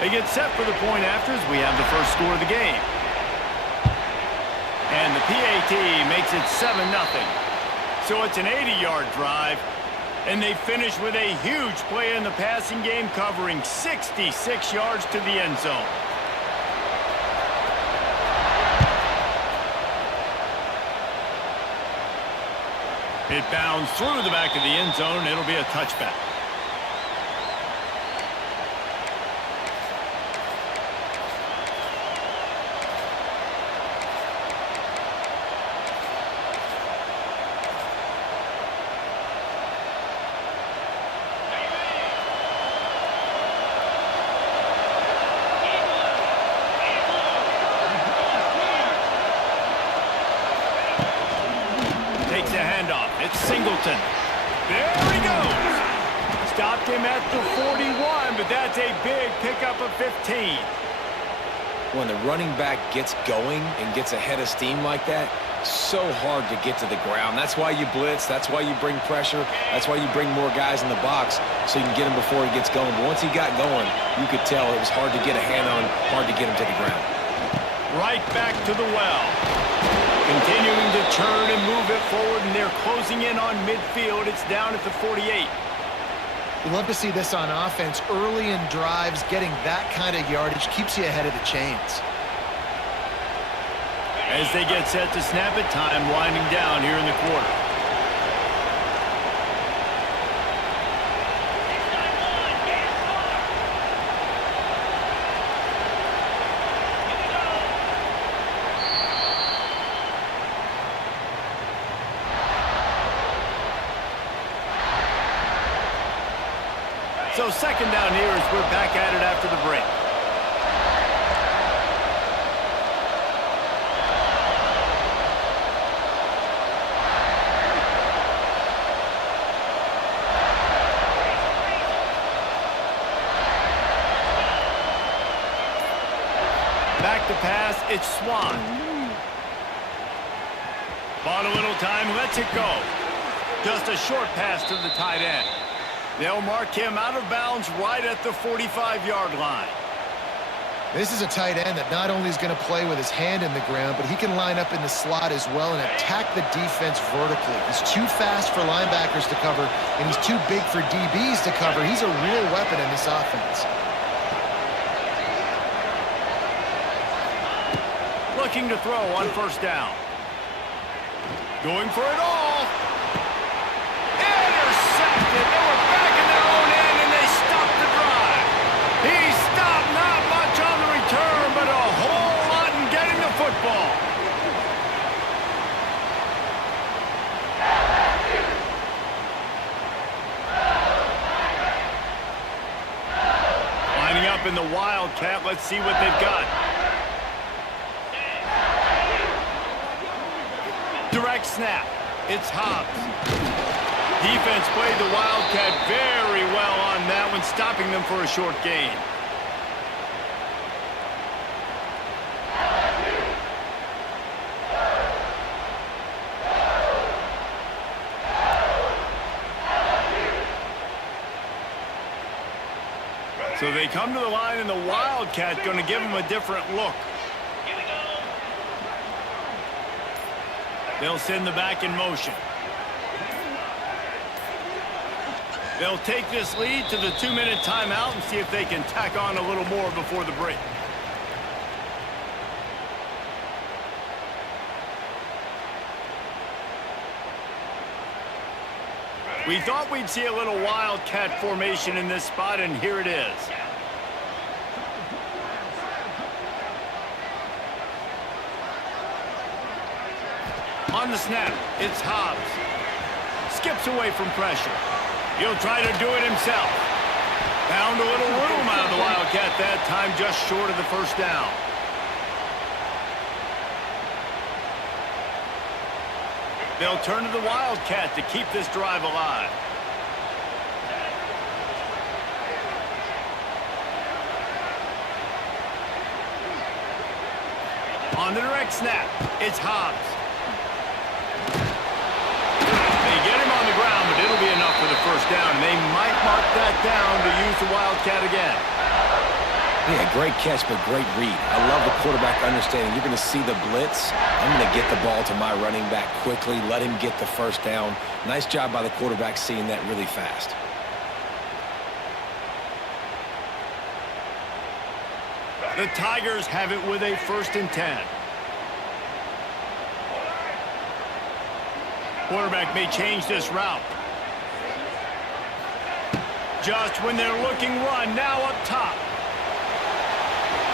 They get set for the point afters. We have the first score of the game. And the PAT makes it 7-0. So it's an 80-yard drive. And they finish with a huge play in the passing game, covering 66 yards to the end zone. It bounds through the back of the end zone. It'll be a touchback. Takes a handoff. It's Singleton. There he goes. Stopped him at the 41, but that's a big pickup of 15. When the running back gets going and gets ahead of steam like that, so hard to get to the ground. That's why you blitz. That's why you bring pressure. That's why you bring more guys in the box so you can get him before he gets going. But once he got going, you could tell it was hard to get a hand on him, hard to get him to the ground. Right back to the well. Continuing to turn and move it forward, and they're closing in on midfield. It's down at the 48. We love to see this on offense. Early in drives, getting that kind of yardage keeps you ahead of the chains. As they get set to snap it, time winding down here in the quarter. So 2nd down here as we're back at it after the break. Back to pass, it's Swan. Bought a little time, lets it go. Just a short pass to the tight end. They'll mark him out of bounds right at the 45-yard line. This is a tight end that not only is going to play with his hand in the ground, but he can line up in the slot as well and attack the defense vertically. He's too fast for linebackers to cover, and he's too big for DBs to cover. He's a real weapon in this offense. Looking to throw on 1st down. Going for it all. Intercepted. They were back in their own end, and they stopped the drive. He stopped not much on the return, but a whole lot in getting the football. Wildcat. Let's see what they've got. Direct snap. It's Hobbs. Defense played the Wildcat very well on that one, stopping them for a short gain. So they come to the line, and the Wildcat going to give them a different look. Here we go. They'll send the back in motion. They'll take this lead to the 2-minute timeout and see if they can tack on a little more before the break. We thought we'd see a little Wildcat formation in this spot, and here it is. On the snap, it's Hobbs. Skips away from pressure. He'll try to do it himself. Found a little room out of the Wildcat that time, just short of the first down. They'll turn to the Wildcat to keep this drive alive. On the direct snap, it's Hobbs. They get him on the ground, but it'll be enough for the first down, and they might mark that down to use the Wildcat again. Yeah, great catch, but great read. I love the quarterback understanding. You're going to see the blitz. I'm going to get the ball to my running back quickly, let him get the first down. Nice job by the quarterback seeing that really fast. The Tigers have it with a 1st and 10. Quarterback may change this route. Just when they're looking run, now up top.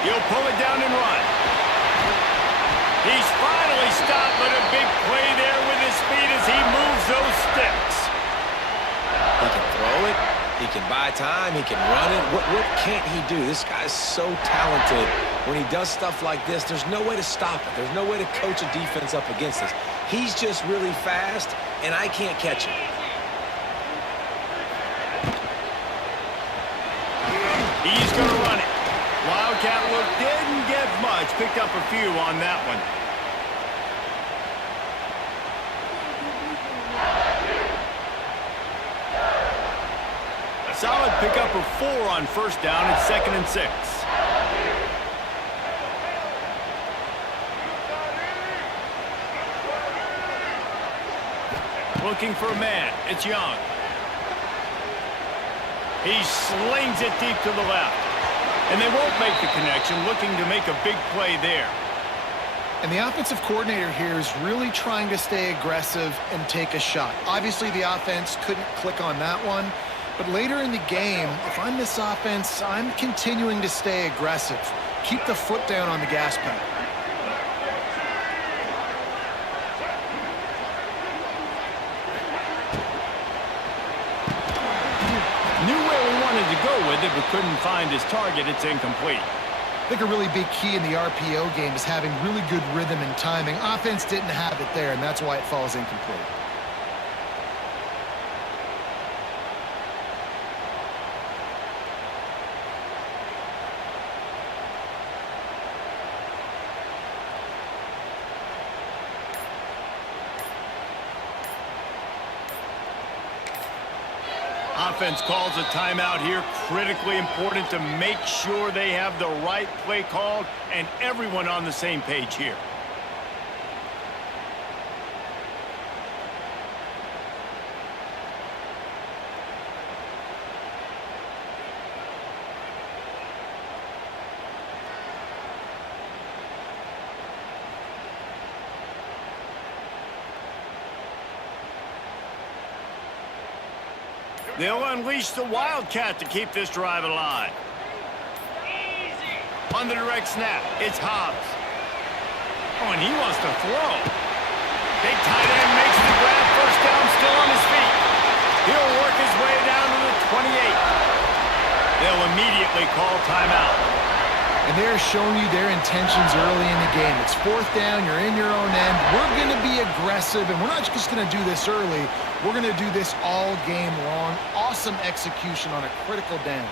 He'll pull it down and run. He's finally stopped, but a big play there with his speed as he moves those sticks. He can throw it. He can buy time. He can run it. What can't he do? This guy's so talented. When he does stuff like this, there's no way to stop it. There's no way to coach a defense up against this. He's just really fast, and I can't catch him. He's going to run it. Wildcat look didn't get much. Picked up a few on that one. A solid pickup of 4 on first down. It's 2nd and 6. Looking for a man. It's Young. He slings it deep to the left. And they won't make the connection, looking to make a big play there. And the offensive coordinator here is really trying to stay aggressive and take a shot. Obviously, the offense couldn't click on that one. But later in the game, if I'm this offense, I'm continuing to stay aggressive. Keep the foot down on the gas pedal. To go with it, but couldn't find his target. It's incomplete. I think a really big key in the RPO game is having really good rhythm and timing. Offense didn't have it there, and that's why it falls incomplete. Offense calls a timeout here. Critically important to make sure they have the right play called and everyone on the same page here. They'll unleash the Wildcat to keep this drive alive. Easy. On the direct snap, it's Hobbs. Oh, and he wants to throw. Big tight end makes the grab. First down, still on his feet. He'll work his way down to the 28. They'll immediately call timeout. And they're showing you their intentions early in the game. It's fourth down, you're in your own end. We're going to be aggressive, and we're not just going to do this early. We're going to do this all game long. Awesome execution on a critical down.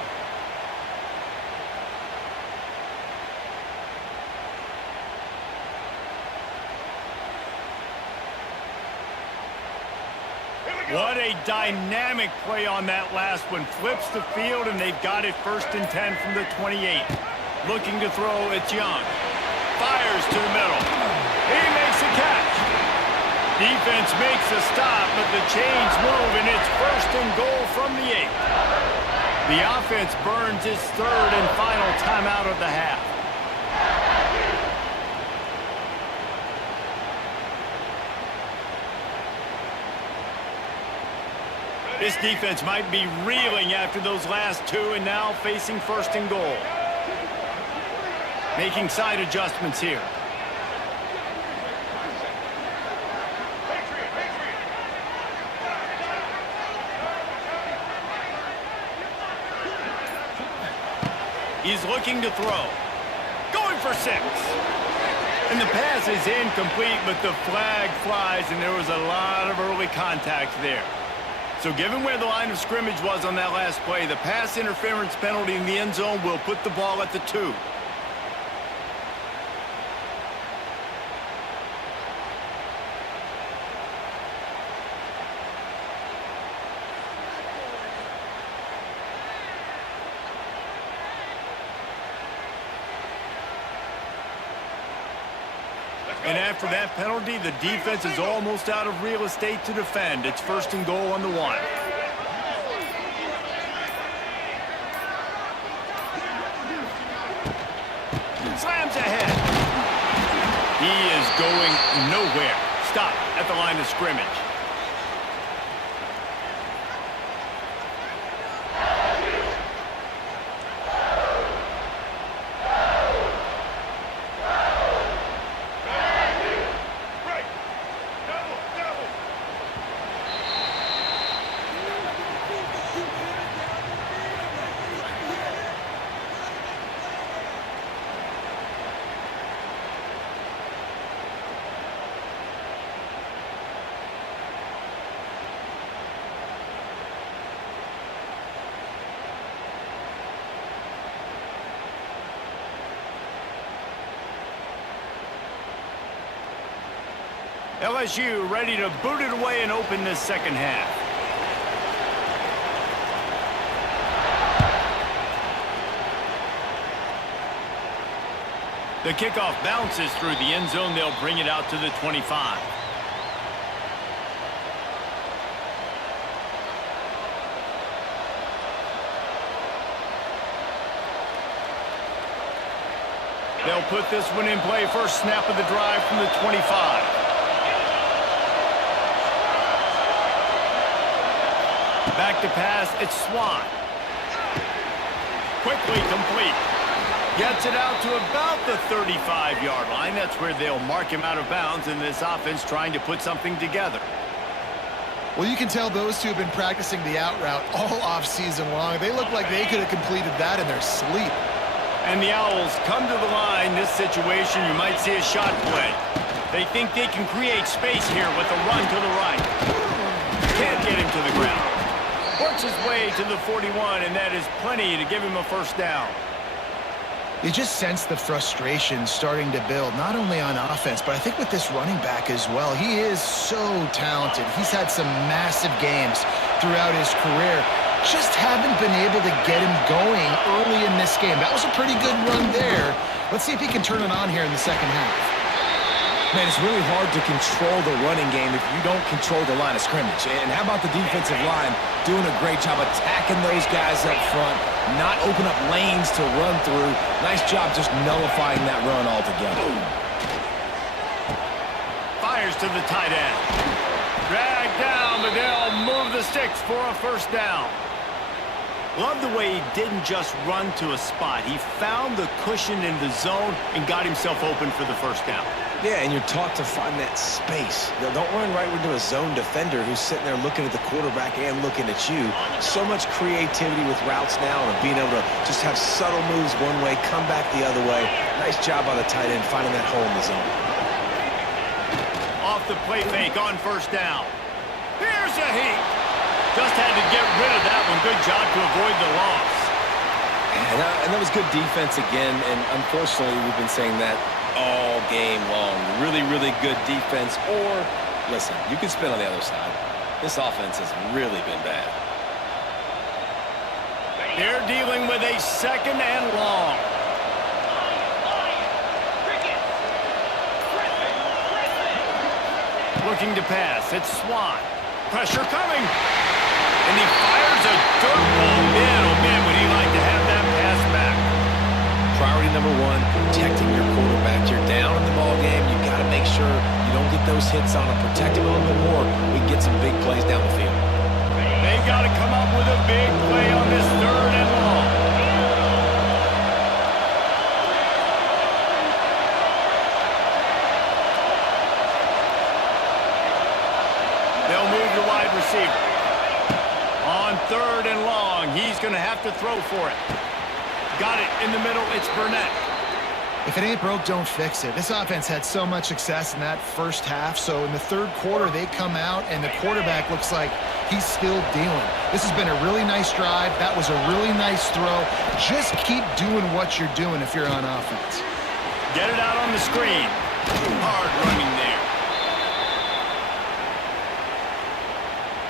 What a dynamic play on that last one. Flips the field, and they've got it 1st and 10 from the 28. Looking to throw, it's Young. Fires to the middle. He makes a catch. Defense makes a stop, but the chains move, and it's 1st and goal from the 8. The offense burns its 3rd and final timeout of the half. This defense might be reeling after those last 2 and now facing 1st and goal. Making side adjustments here. He's looking to throw. Going for 6. And the pass is incomplete, but the flag flies, and there was a lot of early contact there. So given where the line of scrimmage was on that last play, the pass interference penalty in the end zone will put the ball at the 2. And after that penalty, the defense is almost out of real estate to defend. It's 1st and goal on the 1. Slams ahead. He is going nowhere. Stop at the line of scrimmage. LSU ready to boot it away and open this second half. The kickoff bounces through the end zone. They'll bring it out to the 25. They'll put this one in play. First snap of the drive from the 25. Back to pass, it's Swan. Quickly complete. Gets it out to about the 35-yard line. That's where they'll mark him out of bounds, and this offense trying to put something together. Well, you can tell those two have been practicing the out route all off-season long. They look like they could have completed that in their sleep. And the Owls come to the line. This situation, you might see a shot play. They think they can create space here with a run to the right. Can't get him to the ground. Works his way to the 41, and that is plenty to give him a first down. You just sense the frustration starting to build, not only on offense, but I think with this running back as well. He is so talented. He's had some massive games throughout his career. Just haven't been able to get him going early in this game. That was a pretty good run there. Let's see if he can turn it on here in the second half. Man, it's really hard to control the running game if you don't control the line of scrimmage. And how about the defensive line doing a great job attacking those guys up front, not open up lanes to run through. Nice job just nullifying that run altogether. Fires to the tight end. Dragged down, but they'll move the sticks for a first down. Love the way he didn't just run to a spot. He found the cushion in the zone and got himself open for the first down. Yeah, and you're taught to find that space. Don't run right into a zone defender who's sitting there looking at the quarterback and looking at you. So much creativity with routes now and being able to just have subtle moves one way, come back the other way. Nice job by the tight end finding that hole in the zone. Off the play fake on first down. Here's a heat. Just had to get rid of that one. Good job to avoid the loss. And that was good defense again, and unfortunately we've been saying that all game long. Really, really good defense. Or, listen, you can spin on the other side. This offense has really been bad. They're dealing with a second and long. Looking to pass. It's Swan. Pressure coming. And he fires a dirt ball. Man, oh man, would he like to have that pass back. Priority number one, protecting your quarterback. You're down in the ball game. You've got to make sure you don't get those hits on him. Protect him a little bit more. We can get some big plays down the field. They've got to come up with a big play on this third and long. They'll move the wide receiver. On third and long, he's going to have to throw for it. Got it in the middle. It's Burnett. If it ain't broke, don't fix it. This offense had so much success in that first half, so in the third quarter, they come out, and the quarterback looks like he's still dealing. This has been a really nice drive. That was a really nice throw. Just keep doing what you're doing if you're on offense. Get it out on the screen. Hard running there.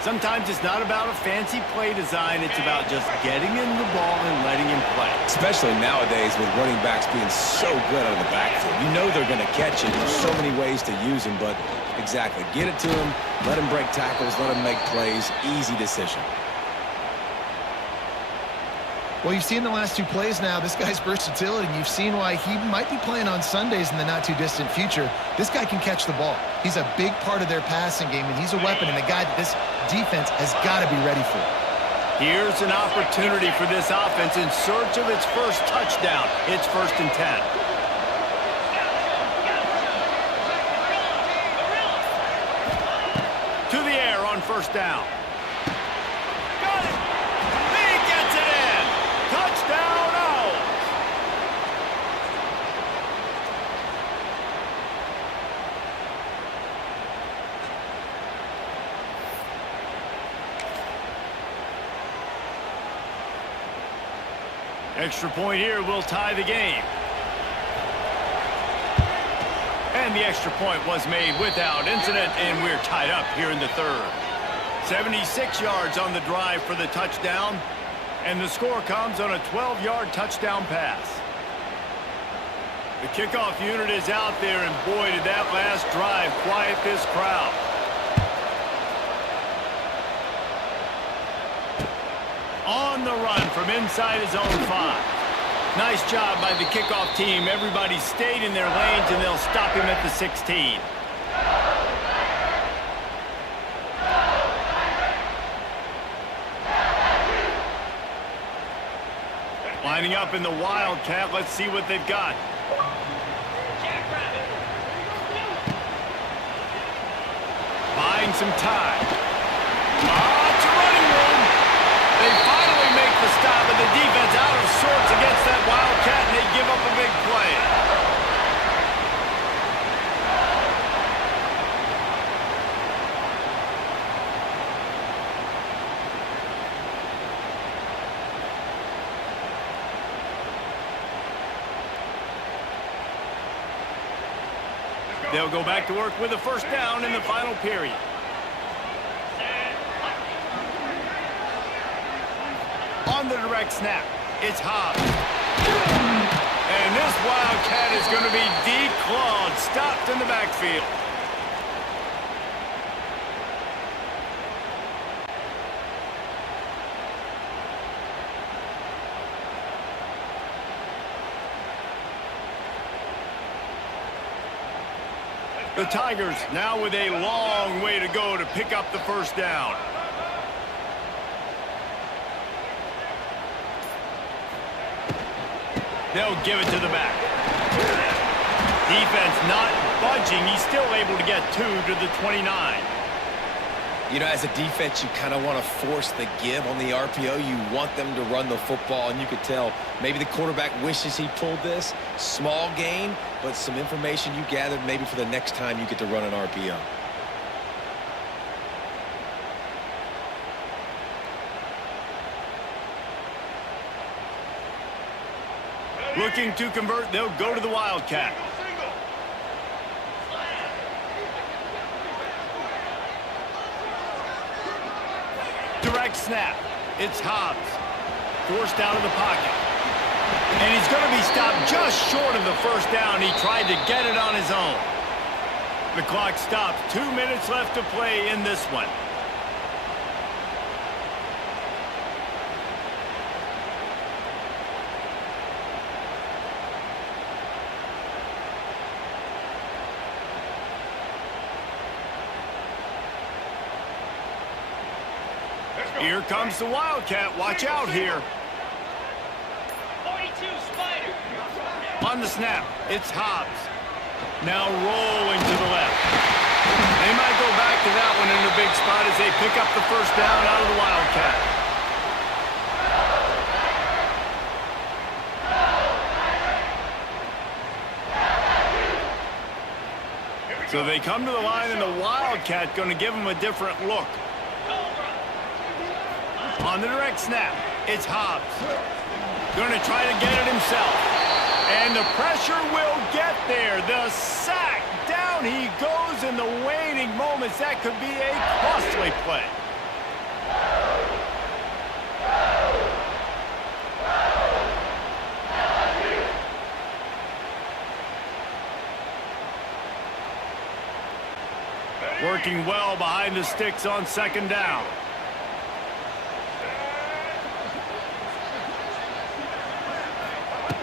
Sometimes it's not about a fancy play design. It's about just getting him the ball and letting him play. Especially nowadays with running backs being so good out of the backfield. You know they're going to catch it. There's so many ways to use them, but exactly. Get it to him, let him break tackles, let him make plays. Easy decision. Well, you've seen the last two plays now, this guy's versatility, and you've seen why he might be playing on Sundays in the not-too-distant future. This guy can catch the ball. He's a big part of their passing game, and he's a weapon and a guy that this defense has got to be ready for. Here's an opportunity for this offense in search of its first touchdown. It's 1st and 10. To the air on first down. Got it. He gets it in. Touchdown, Owls. Extra point here will tie the game. And the extra point was made without incident, and we're tied up here in the third. 76 yards on the drive for the touchdown, and the score comes on a 12-yard touchdown pass. The kickoff unit is out there, and boy, did that last drive quiet this crowd. On the run from inside his own 5. Nice job by the kickoff team. Everybody stayed in their lanes, and they'll stop him at the 16. Lining up in the Wildcat. Let's see what they've got. Buying some time. It's a running room. They finally make the stop, and the defense out of sorts against that Wildcat, and they give up a big play. They'll go back to work with a first down in the final period. On the direct snap, it's Hobbs. And this Wildcat is going to be declawed, stopped in the backfield. The Tigers now with a long way to go to pick up the first down. They'll give it to the back. Defense not budging. He's still able to get 2 to the 29. You know, as a defense, you kind of want to force the give on the RPO. You want them to run the football, and you could tell maybe the quarterback wishes he pulled this. Small gain, but some information you gathered maybe for the next time you get to run an RPO. Looking to convert, they'll go to the Wildcat. Single. Direct snap. It's Hobbs. Forced out of the pocket. And he's going to be stopped just short of the first down. He tried to get it on his own. The clock stops. 2 minutes left to play in this one. Here comes the Wildcat. Watch out here. 42 Spider. On the snap, it's Hobbs. Now rolling to the left. They might go back to that one in a big spot as they pick up the first down out of the Wildcat. So they come to the line, and the Wildcat going to give them a different look. On the direct snap, it's Hobbs. Going to try to get it himself. And the pressure will get there. The sack. Down he goes in the waning moments. That could be a costly play. Working well behind the sticks on second down.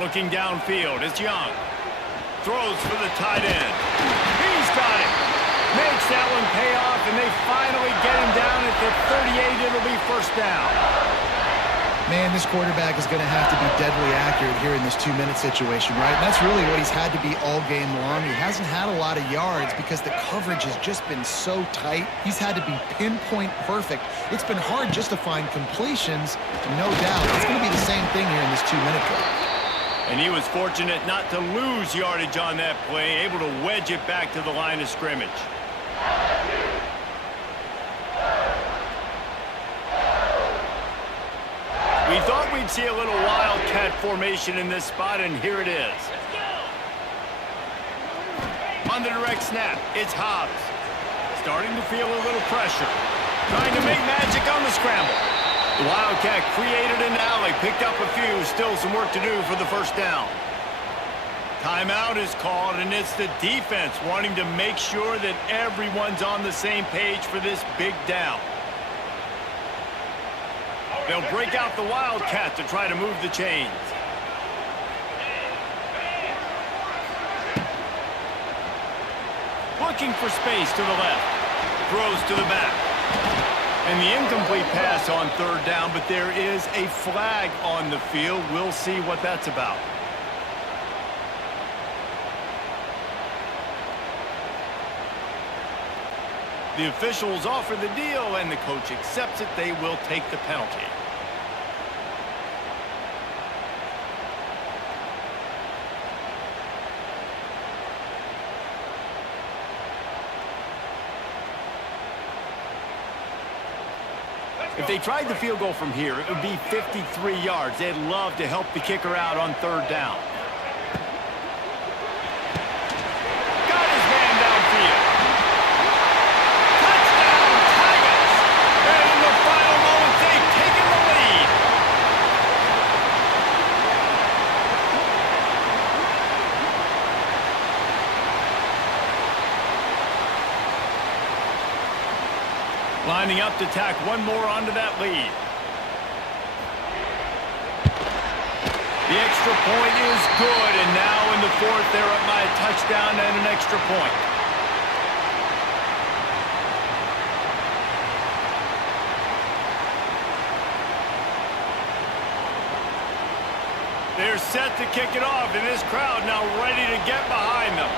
Looking downfield, it's Young. Throws for the tight end. He's got it. Makes that one pay off, and they finally get him down at the 38. It'll be first down. Man, this quarterback is going to have to be deadly accurate here in this 2-minute situation, right? And that's really what he's had to be all game long. He hasn't had a lot of yards because the coverage has just been so tight. He's had to be pinpoint perfect. It's been hard just to find completions, no doubt. It's going to be the same thing here in this 2-minute drill. And he was fortunate not to lose yardage on that play, able to wedge it back to the line of scrimmage. We thought we'd see a little Wildcat formation in this spot, and here it is. On the direct snap, it's Hobbs. Starting to feel a little pressure. Trying to make magic on the scramble. The Wildcat created an alley, picked up a few, still some work to do for the first down. Timeout is called, and it's the defense wanting to make sure that everyone's on the same page for this big down. They'll break out the Wildcat to try to move the chains. Looking for space to the left. Throws to the back. And the incomplete pass on third down, but there is a flag on the field. We'll see what that's about. The officials offer the deal, and the coach accepts it. They will take the penalty. If they tried the field goal from here, it would be 53 yards. They'd love to help the kicker out on third down. Got his man downfield. Touchdown, Tigers! And in the final moments, they've taken the lead. Lining up to tack one more onto that lead. The extra point is good, and now in the fourth, they're up by a touchdown and an extra point. There's set to kick it off, and this crowd now ready to get behind them.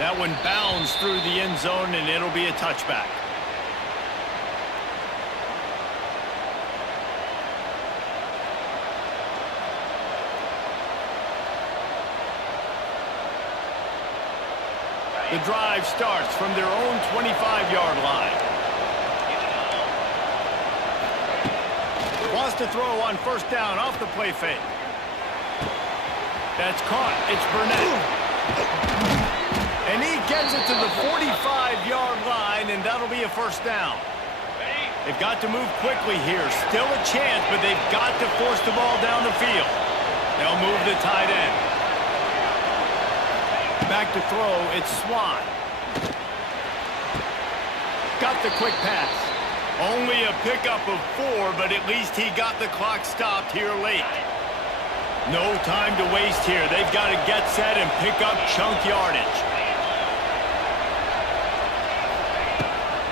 That one bounds through the end zone, and it'll be a touchback. The drive starts from their own 25-yard line. Wants to throw on first down off the play fake. That's caught. It's Burnett. And he gets it to the 45-yard line, and that'll be a first down. They've got to move quickly here. Still a chance, but they've got to force the ball down the field. They'll move the tight end. Back to throw, it's Swan. Got the quick pass. Only a pickup of 4, but at least he got the clock stopped here late. No time to waste here. They've got to get set and pick up chunk yardage.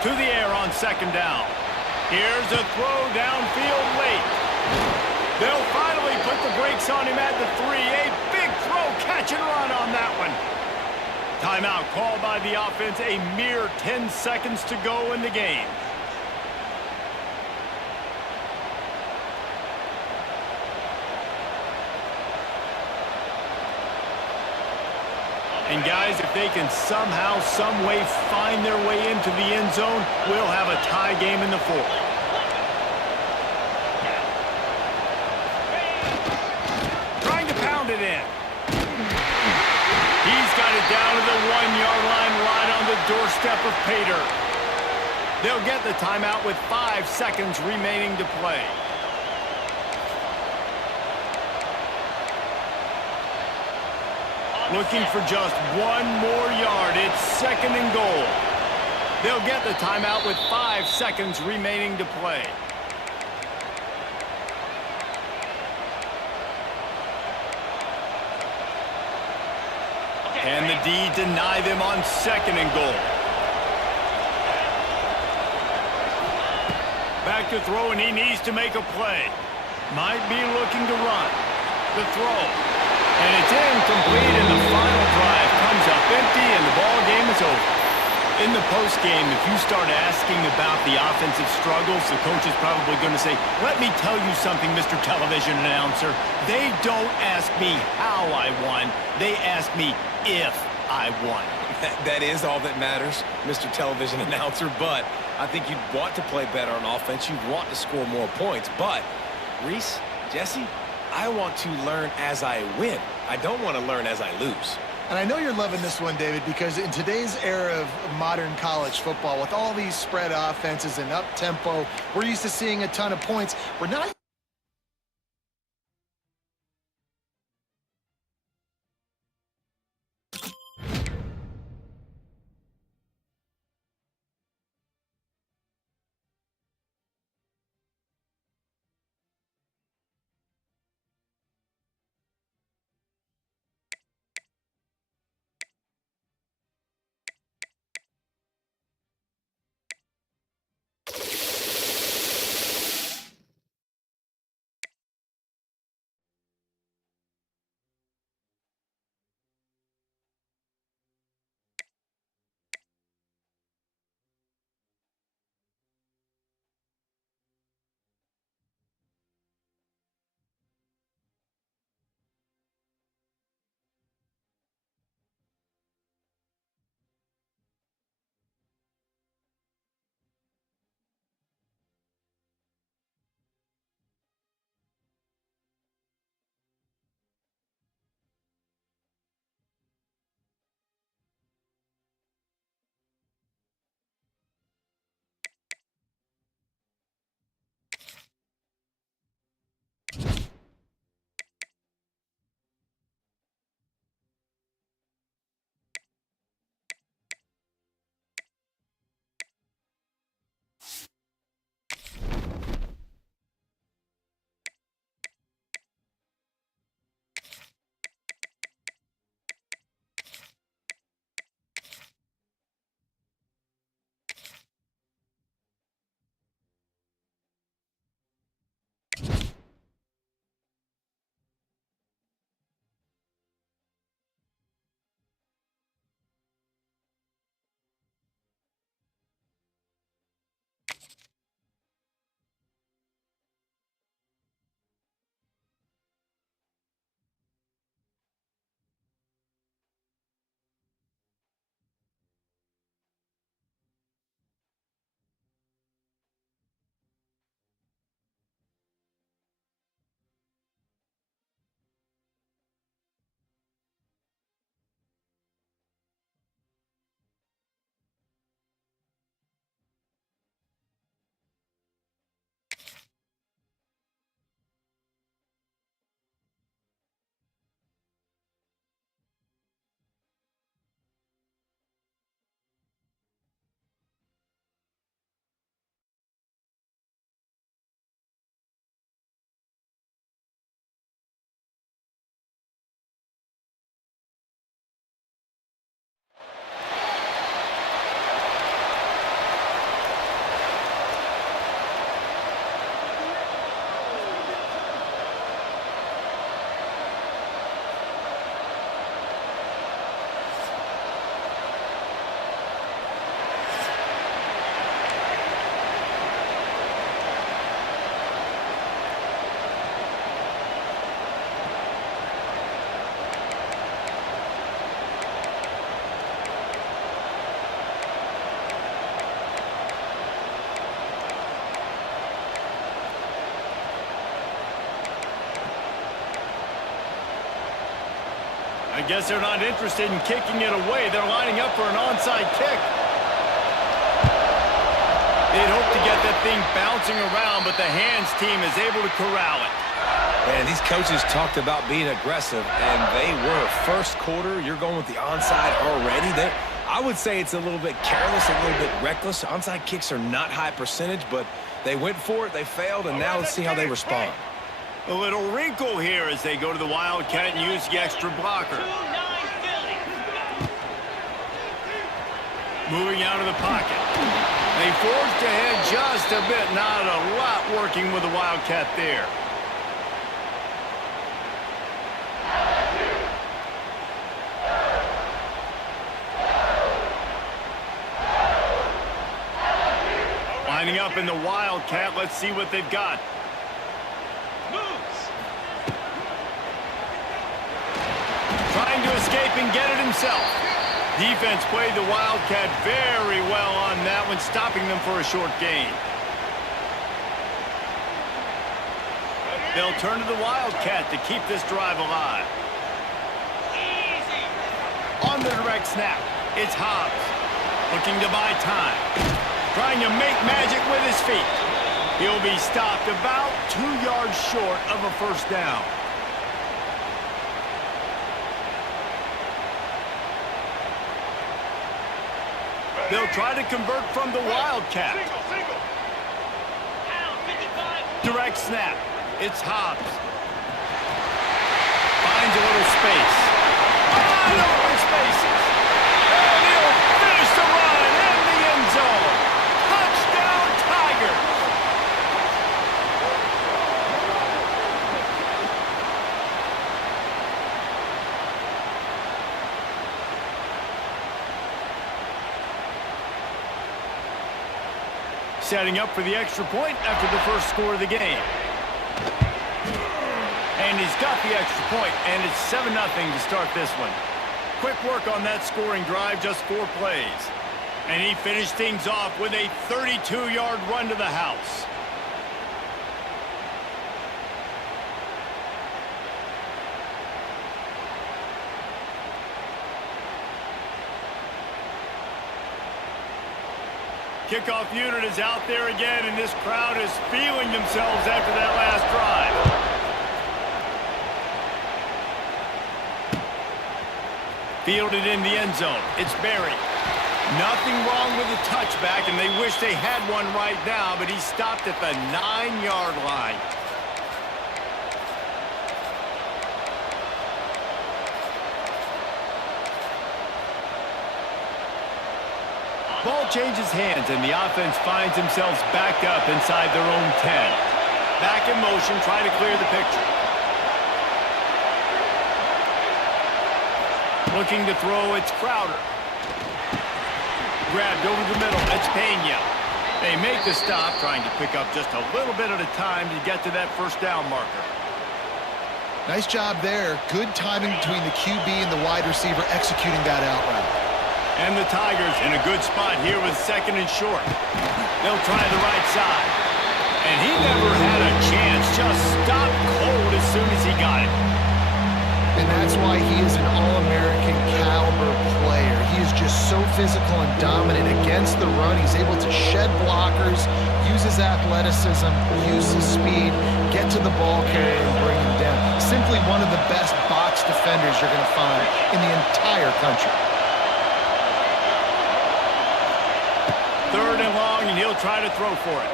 To the air on second down. Here's a throw downfield late. They'll finally put the brakes on him at the 3. A big throw, catch and run on that one. Timeout called by the offense. A mere 10 seconds to go in the game. And guys, if they can somehow, some way find their way into the end zone, we'll have a tie game in the fourth. Trying to pound it in. He's got it down to the 1-yard line, right on the doorstep of Pater. They'll get the timeout with 5 seconds remaining to play. Looking for just 1 more yard. It's second and goal. They'll get the timeout with 5 seconds remaining to play. Can the D deny them on second and goal? Back to throw, and he needs to make a play. Might be looking to run. The throw. And it's incomplete, and the final drive comes up empty, and the ball game is over. In the postgame, if you start asking about the offensive struggles, the coach is probably going to say, let me tell you something, Mr. Television Announcer. They don't ask me how I won. They ask me if I won. That is all that matters, Mr. Television Announcer, but I think you'd want to play better on offense. You'd want to score more points, but Reese, Jesse, I want to learn as I win. I don't want to learn as I lose. And I know you're loving this one, David, because in today's era of modern college football, with all these spread offenses and up-tempo, we're used to seeing a ton of points. We're not I guess they're not interested in kicking it away. They're lining up for an onside kick. They'd hope to get that thing bouncing around, but the hands team is able to corral it. Man, these coaches talked about being aggressive, and they were. First quarter, you're going with the onside already. I would say it's a little bit careless, a little bit reckless. Onside kicks are not high percentage, but they went for it, they failed, and now let's see how they respond. A little wrinkle here as they go to the Wildcat and use the extra blocker. 2-9 Philly. Moving out of the pocket. They forged ahead just a bit. Not a lot working with the Wildcat there. Lining up in the Wildcat. Let's see what they've got. Moves. Trying to escape and get it himself. Defense played the Wildcat very well on that one, stopping them for a short gain. They'll turn to the Wildcat to keep this drive alive. Easy. On the direct snap, it's Hobbs. Looking to buy time. Trying to make magic with his feet. He'll be stopped about 2 yards short of a first down. They'll try to convert from the Wildcat. Single. Pound 55. Direct snap. It's Hobbs. Finds a little space. Wide open spaces. And he'll finish the run in the end zone. Touchdown, Tigers. Setting up for the extra point after the first score of the game. And he's got the extra point, and it's 7-0 to start this one. Quick work on that scoring drive, just 4 plays. And he finished things off with a 32-yard run to the house. Kickoff unit is out there again, and this crowd is feeling themselves after that last drive. Fielded in the end zone. It's Berry. Nothing wrong with the touchback, and they wish they had one right now, but he stopped at the 9-yard line. Ball changes hands, and the offense finds themselves backed up inside their own 10. Back in motion, try to clear the picture. Looking to throw, it's Crowder. Grabbed over the middle, it's Pena. They make the stop, trying to pick up just a little bit at a time to get to that first down marker. Nice job there. Good timing between the QB and the wide receiver executing that out route. And the Tigers in a good spot here with 2nd and short. They'll try the right side. And he never had a chance. Just stopped cold as soon as he got it. And that's why he is an All-American caliber player. He is just so physical and dominant against the run. He's able to shed blockers, use his athleticism, use his speed, get to the ball carrier and bring him down. Simply one of the best box defenders you're going to find in the entire country. 3rd and long, and he'll try to throw for it.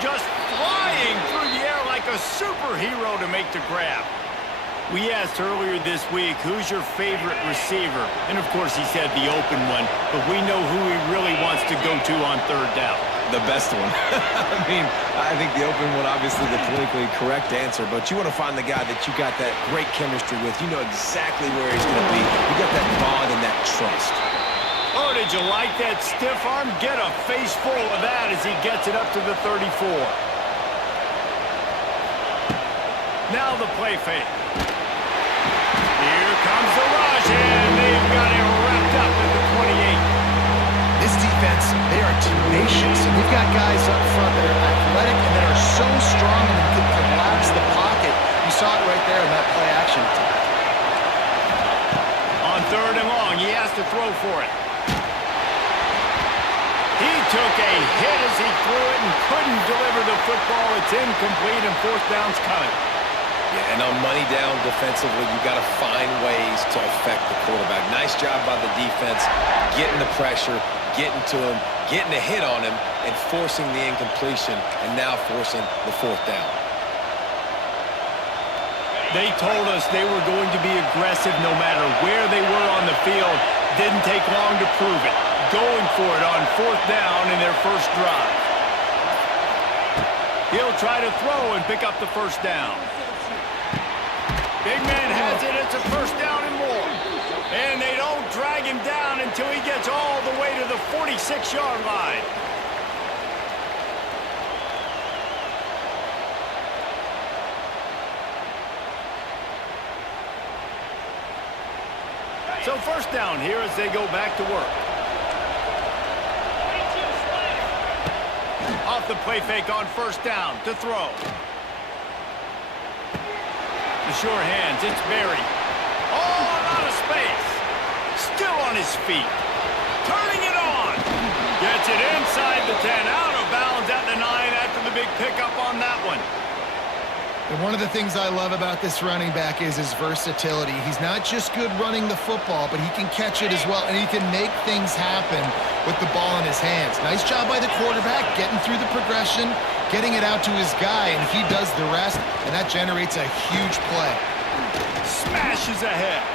Just flying through the air like a superhero to make the grab. We asked earlier this week, who's your favorite receiver? And of course he said the open one, but we know who he really wants to go to on 3rd down. The best one. I think the open one, obviously the politically correct answer, but you want to find the guy that you got that great chemistry with. You know exactly where he's going to be. You got that bond and that trust. Oh, did you like that stiff arm? Get a face full of that as he gets it up to the 34. Now the play fake. Here comes the rush, and they've got it wrapped up at the 28. This defense, they are tenacious. And we've got guys up front that are athletic and that are so strong and can collapse the pocket. You saw it right there in that play action attack. 3rd and long. He has to throw for it. He took a hit as he threw it and couldn't deliver the football. It's incomplete, and 4th down's coming. Yeah, and on money down defensively, you got to find ways to affect the quarterback. Nice job by the defense, getting the pressure, getting to him, getting a hit on him, and forcing the incompletion, and now forcing the 4th down. They told us they were going to be aggressive no matter where they were on the field. Didn't take long to prove it. Going for it on 4th down in their first drive. He'll try to throw and pick up the 1st down. Big man has it. It's a 1st down and more. And they don't drag him down until he gets all the way to the 46-yard line. So 1st down here as they go back to work. Off the play fake on 1st down to throw. The sure hands, it's Berry. All out of space. Still on his feet. Turning it on. Gets it inside the 10, out of bounds at the 9 after the big pickup on that one. And one of the things I love about this running back is his versatility. He's not just good running the football, but he can catch it as well, and he can make things happen with the ball in his hands. Nice job by the quarterback, getting through the progression, getting it out to his guy, and he does the rest, and that generates a huge play. Smashes ahead.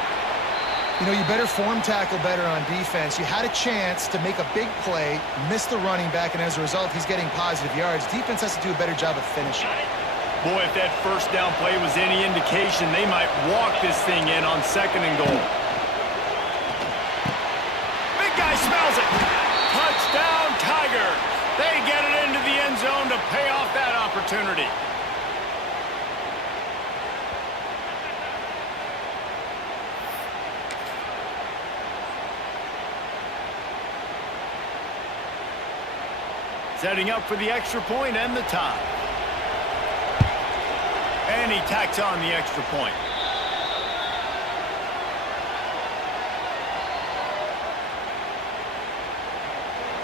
You know, you better form tackle better on defense. You had a chance to make a big play, miss the running back, and as a result, he's getting positive yards. Defense has to do a better job of finishing. Boy, if that 1st down play was any indication, they might walk this thing in on 2nd and goal. Big guy smells it. Touchdown, Tiger. They get it into the end zone to pay off that opportunity. Setting up for the extra point and the tie. And he tacks on the extra point.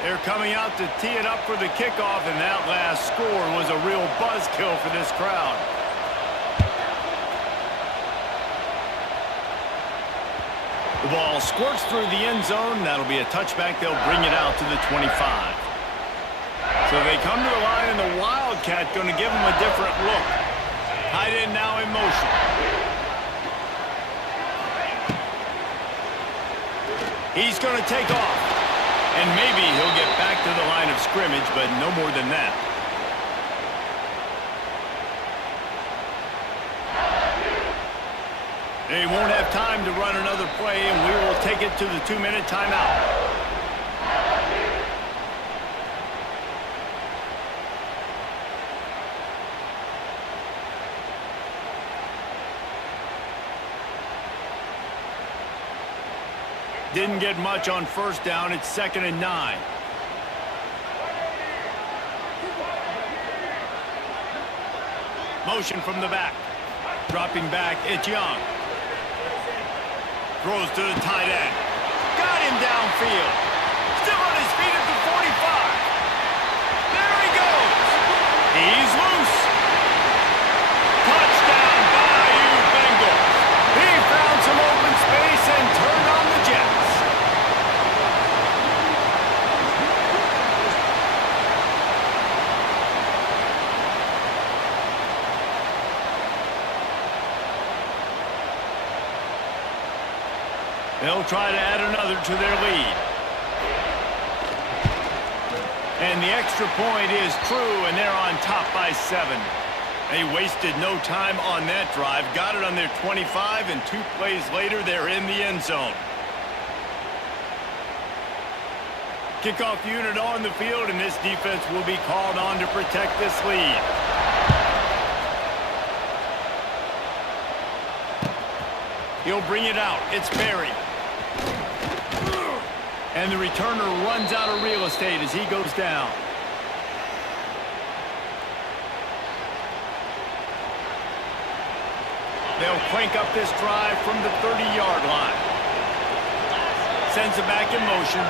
They're coming out to tee it up for the kickoff, and that last score was a real buzzkill for this crowd. The ball squirts through the end zone. That'll be a touchback. They'll bring it out to the 25. So they come to the line, and the Wildcat going to give them a different look. Tight end now in motion. He's going to take off. And maybe he'll get back to the line of scrimmage, but no more than that. They won't have time to run another play, and we will take it to the 2-minute timeout. Didn't get much on 1st down. It's 2nd and 9. Motion from the back. Dropping back, it's Young. Throws to the tight end. Got him downfield. Still on his feet at the 45. There he goes. He's loose. Touchdown, Bayou Bengals. He found some open space and turned on the Jets. They'll try to add another to their lead. And the extra point is true, and they're on top by 7. They wasted no time on that drive. Got it on their 25, and 2 plays later, they're in the end zone. Kickoff unit on the field, and this defense will be called on to protect this lead. He'll bring it out. It's Berry. And the returner runs out of real estate as he goes down. They'll crank up this drive from the 30-yard line. sends it back in motion.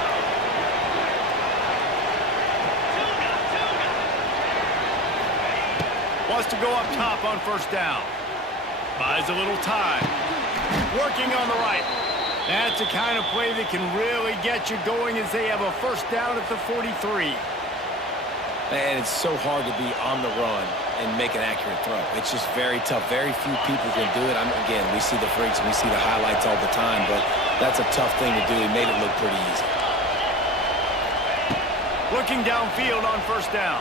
Wants to go up top on first down. Buys a little time. Working on the right. That's the kind of play that can really get you going as they have a first down at the 43. And it's so hard to be on the run and make an accurate throw. It's just very tough. Very few people can do it. Again, we see the freaks, we see the highlights all the time, but that's a tough thing to do. He made it look pretty easy. Looking downfield on first down.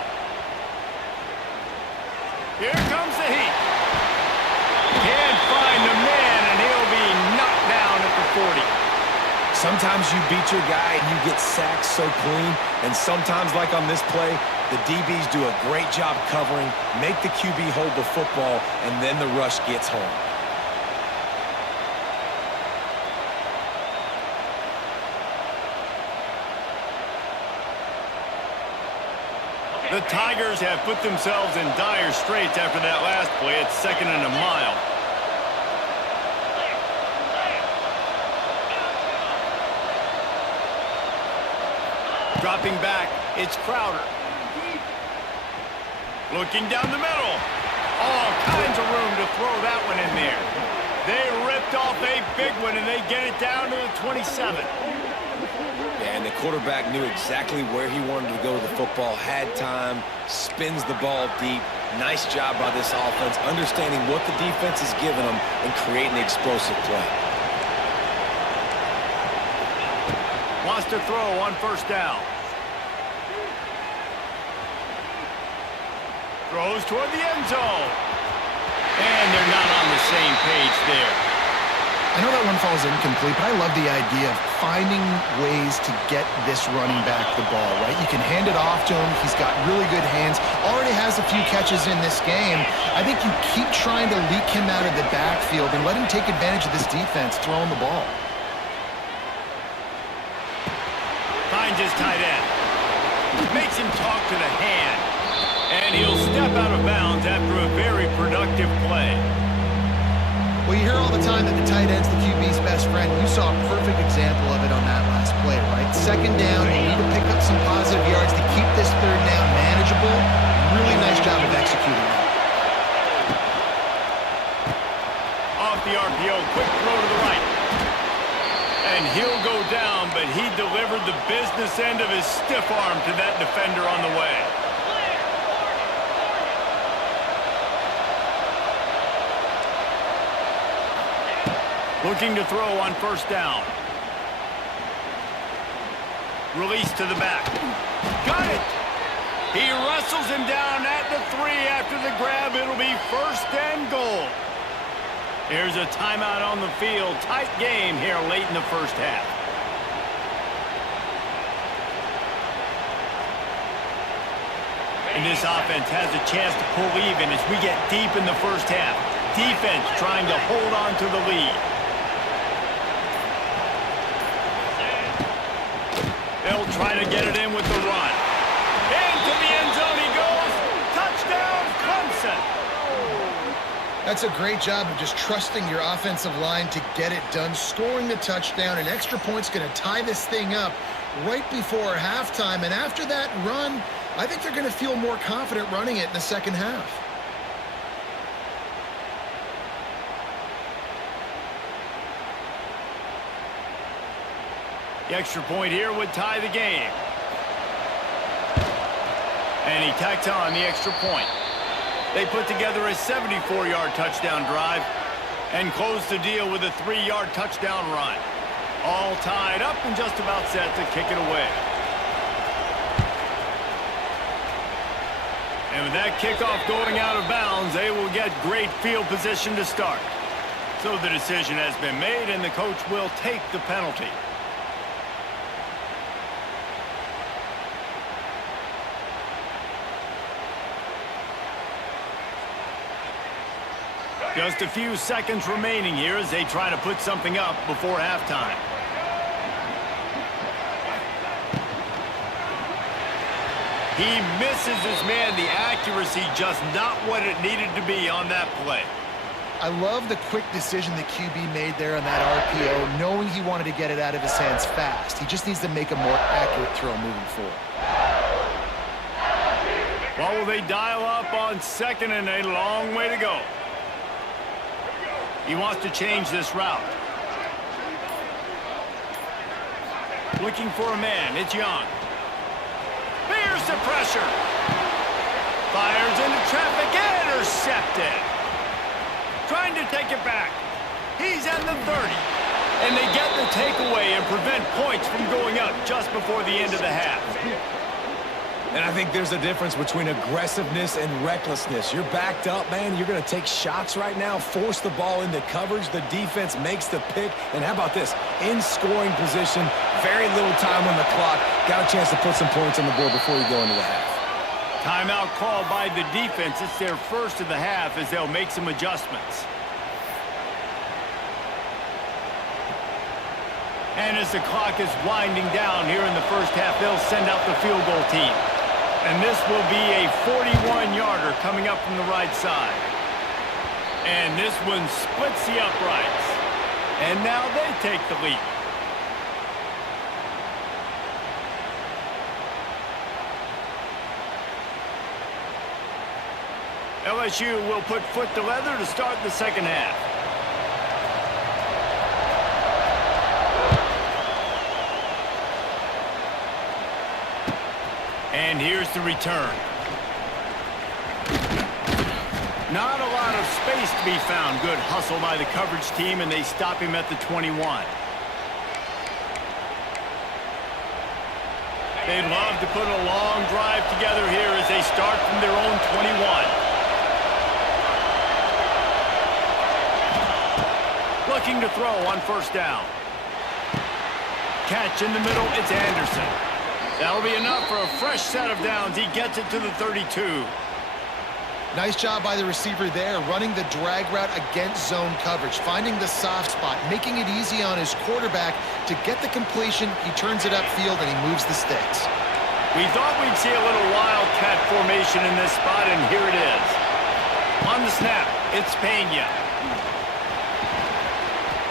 Here comes the heat. Can't find the man, and he'll be knocked down at the 40. Sometimes you beat your guy and you get sacked so clean, and sometimes, like on this play, the DBs do a great job covering, make the QB hold the football, and then the rush gets home. The Tigers have put themselves in dire straits after that last play. It's 2nd and a mile. Dropping back, it's Crowder. Looking down the middle. All kinds of room to throw that one in there. They ripped off a big one, and they get it down to the 27. Yeah, and the quarterback knew exactly where he wanted to go with the football, had time, spins the ball deep. Nice job by this offense, understanding what the defense is giving them and creating an explosive play. Wants to throw on first down. Throws toward the end zone. And they're not on the same page there. I know that one falls incomplete, but I love the idea of finding ways to get this running back the ball, right? You can hand it off to him. He's got really good hands. Already has a few catches in this game. I think you keep trying to leak him out of the backfield and let him take advantage of this defense throwing the ball. Finds his tight end. Makes him talk to the hand. And he'll step out of bounds after a very productive play. Well, you hear all the time that the tight end's the QB's best friend. You saw a perfect example of it on that last play, right? 2nd down, you need to pick up some positive yards to keep this 3rd down manageable. Really nice job of executing that. Off the RPO, quick throw to the right. And he'll go down, but he delivered the business end of his stiff arm to that defender on the way. Looking to throw on first down. Release to the back. Got it! He wrestles him down at the 3 after the grab. It'll be 1st and goal. Here's a timeout on the field. Tight game here late in the first half. And this offense has a chance to pull even as we get deep in the first half. Defense trying to hold on to the lead. They'll try to get it in with the run. Into the end zone he goes. Touchdown, Clemson. That's a great job of just trusting your offensive line to get it done, scoring the touchdown. An extra point's going to tie this thing up right before halftime. And after that run, I think they're going to feel more confident running it in the second half. The extra point here would tie the game. And he tacks on the extra point. They put together a 74-yard touchdown drive and close the deal with a 3-yard touchdown run. All tied up and just about set to kick it away. And with that kickoff going out of bounds, they will get great field position to start. So the decision has been made, and the coach will take the penalty. Just a few seconds remaining here as they try to put something up before halftime. He misses his man. The accuracy just not what it needed to be on that play. I love the quick decision the QB made there on that RPO, knowing he wanted to get it out of his hands fast. He just needs to make a more accurate throw moving forward. Well, will they dial up on 2nd and a long way to go? He wants to change this route. Looking for a man. It's Young. Here's the pressure. Fires into traffic. Intercepted. Trying to take it back. He's at the 30. And they get the takeaway and prevent points from going up just before the end of the half. And I think there's a difference between aggressiveness and recklessness. You're backed up, man. You're going to take shots right now, force the ball into coverage. The defense makes the pick. And how about this? In scoring position, very little time on the clock. Got a chance to put some points on the board before you go into the half. Timeout called by the defense. It's their first of the half as they'll make some adjustments. And as the clock is winding down here in the first half, they'll send out the field goal team. And this will be a 41-yarder coming up from the right side. And this one splits the uprights. And now they take the lead. LSU will put foot to leather to start the second half. And here's the return. Not a lot of space to be found. Good hustle by the coverage team, and they stop him at the 21. They'd love to put a long drive together here as they start from their own 21. Looking to throw on first down. Catch in the middle, it's Anderson. That'll be enough for a fresh set of downs. He gets it to the 32. Nice job by the receiver there, running the drag route against zone coverage, finding the soft spot, making it easy on his quarterback to get the completion. He turns it upfield, and he moves the sticks. We thought we'd see a little wildcat formation in this spot, and here it is. On the snap, it's Pena.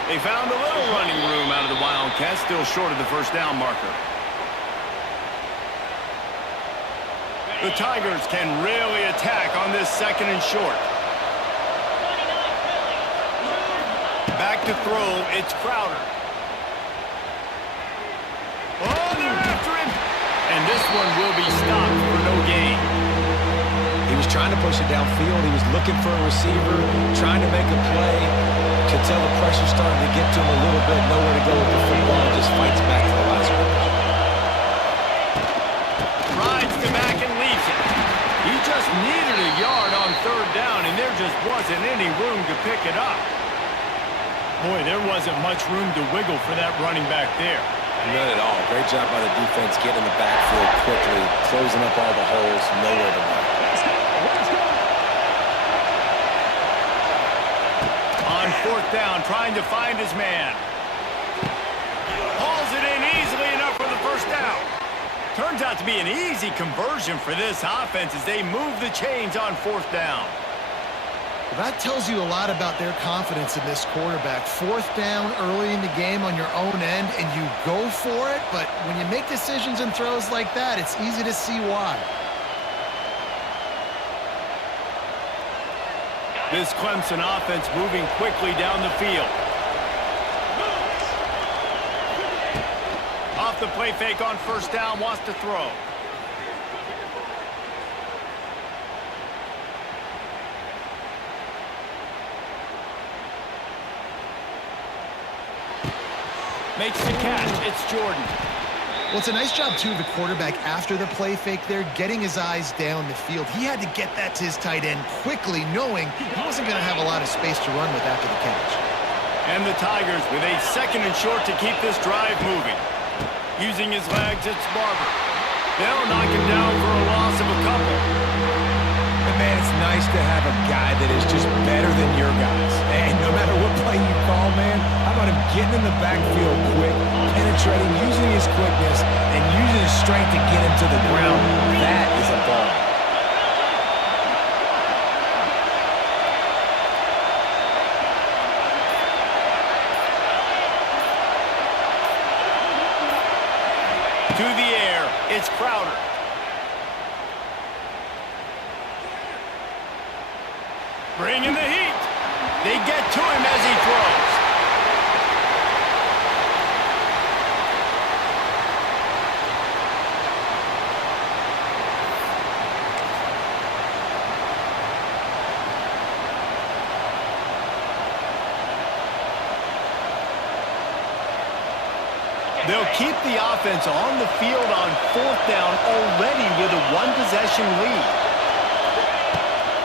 They found a little running room out of the Wildcats, still short of the first down marker. The Tigers can really attack on this 2nd and short. Back to throw, it's Crowder. Oh, they're after him! And this one will be stopped for no gain. He was trying to push it downfield. He was looking for a receiver, trying to make a play. Could tell the pressure starting to get to him a little bit. Nowhere to go with the football. Just fights back to the last one. Rides the back and leaves it. He just needed a yard on 3rd down, and there just wasn't any room to pick it up. Boy, there wasn't much room to wiggle for that running back there. None at all. Great job by the defense getting in the backfield quickly, closing up all the holes, nowhere to run. On 4th down, trying to find his man. Hauls it in easily enough for the first down. Turns out to be an easy conversion for this offense as they move the chains on 4th down. Well, that tells you a lot about their confidence in this quarterback. 4th down early in the game on your own end, and you go for it, but when you make decisions and throws like that, it's easy to see why. This Clemson offense moving quickly down the field. Off the play fake on first down, wants to throw. Makes the catch. It's Jordan. Well, it's a nice job, too, of the quarterback after the play fake there, getting his eyes down the field. He had to get that to his tight end quickly, knowing he wasn't going to have a lot of space to run with after the catch. And the Tigers with a 2nd and short to keep this drive moving. Using his legs, it's Barber. They'll knock him down for a loss of a couple. And man, it's nice to have a guy that is just better than your guys. And no matter what play you call, man, how about him getting in the backfield quick, penetrating, using his quickness, and using his strength to get him to the ground. That is a ball. It's Crowder. Bringing the heat. They get to him as he throws. They'll keep the offense on the field on 4th down already with a one-possession lead.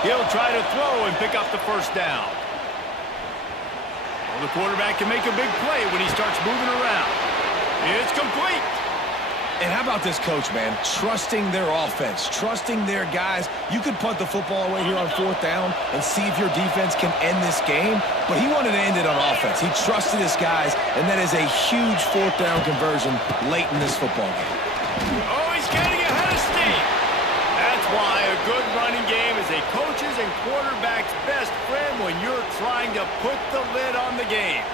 He'll try to throw and pick up the first down. Well, the quarterback can make a big play when he starts moving around. It's complete. And how about this coach, man? Trusting their offense, trusting their guys. You could punt the football away here on 4th down and see if your defense can end this game, but he wanted to end it on offense. He trusted his guys, and that is a huge 4th down conversion late in this football game. Oh, he's getting ahead of steam. That's why a good running game is a coach's and quarterback's best friend when you're trying to put the lid on the game.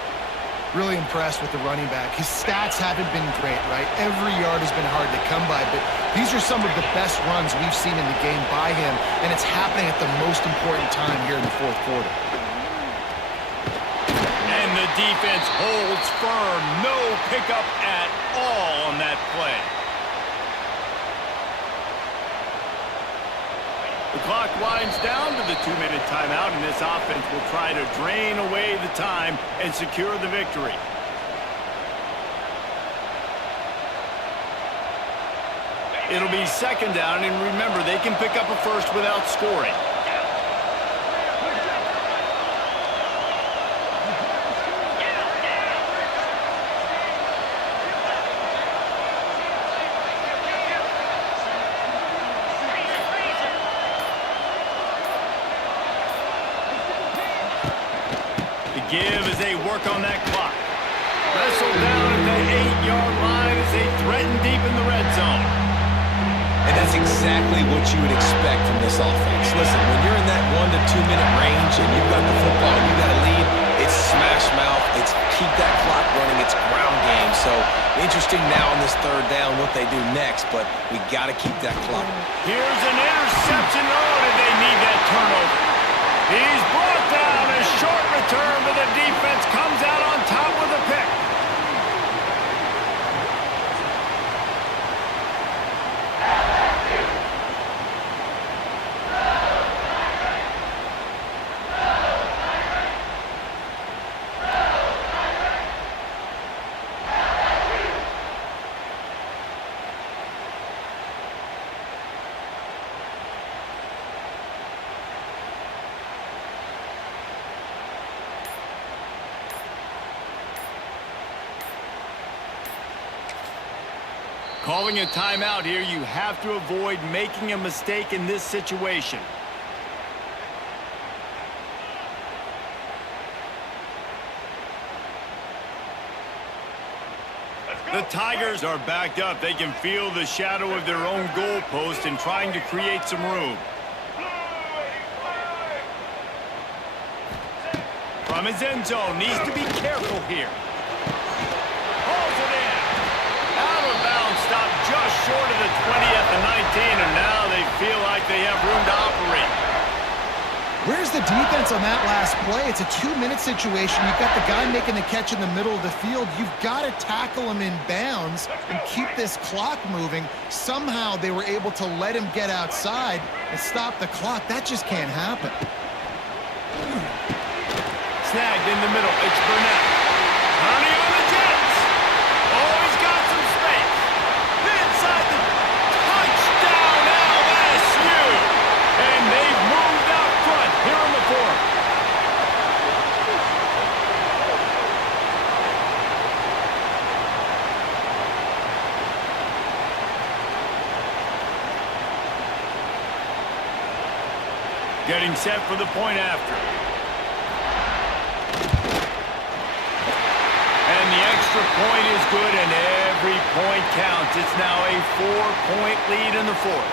Really impressed with the running back. His stats haven't been great, right? Every yard has been hard to come by, but these are some of the best runs we've seen in the game by him, and it's happening at the most important time here in the 4th quarter. And the defense holds firm. No pickup at all on that play. The clock winds down to the 2-minute timeout, and this offense will try to drain away the time and secure the victory. It'll be 2nd down, and remember, they can pick up a first without scoring. Give as they work on that clock. Wrestled down at the 8-yard line as they threaten deep in the red zone. And that's exactly what you would expect from this offense. Listen, when you're in that 1 to 2 minute range and you've got the football and you've got a lead, it's smash mouth, it's keep that clock running, it's ground game. So interesting now on this 3rd down what they do next, but we got to keep that clock. Here's an interception. Oh, did they need that turnover? He's brought down. A short return, but the defense comes out on top with a pick. Calling a timeout here, you have to avoid making a mistake in this situation. The Tigers are backed up. They can feel the shadow of their own goalpost and trying to create some room. From his end zone, needs to be careful here. Pulls it in. Out of bounds, stopped just short of the 20 at the 19, and now they feel like they have room to operate. Where's the defense on that last play? It's a 2-minute situation. You've got the guy making the catch in the middle of the field. You've got to tackle him in bounds and keep this clock moving. Somehow they were able to let him get outside and stop the clock. That just can't happen. Snagged in the middle. It's Burnett. Turning on the Jets. Oh, he's got some space. Inside the touchdown LSU. And they've moved out front here in the 4th. Getting set for the point after. And the extra point is good, and every point counts. It's now a 4-point lead in the 4th.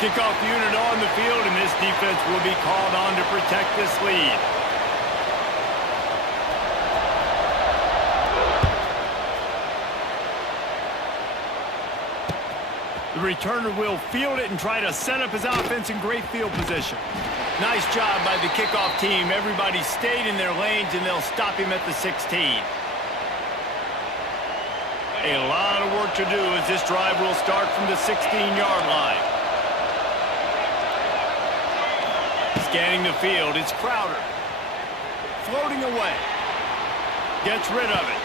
Kickoff unit on the field, and this defense will be called on to protect this lead. The returner will field it and try to set up his offense in great field position. Nice job by the kickoff team. Everybody stayed in their lanes, and they'll stop him at the 16. A lot of work to do as this drive will start from the 16-yard line. Scanning the field, it's Crowder. Floating away. Gets rid of it.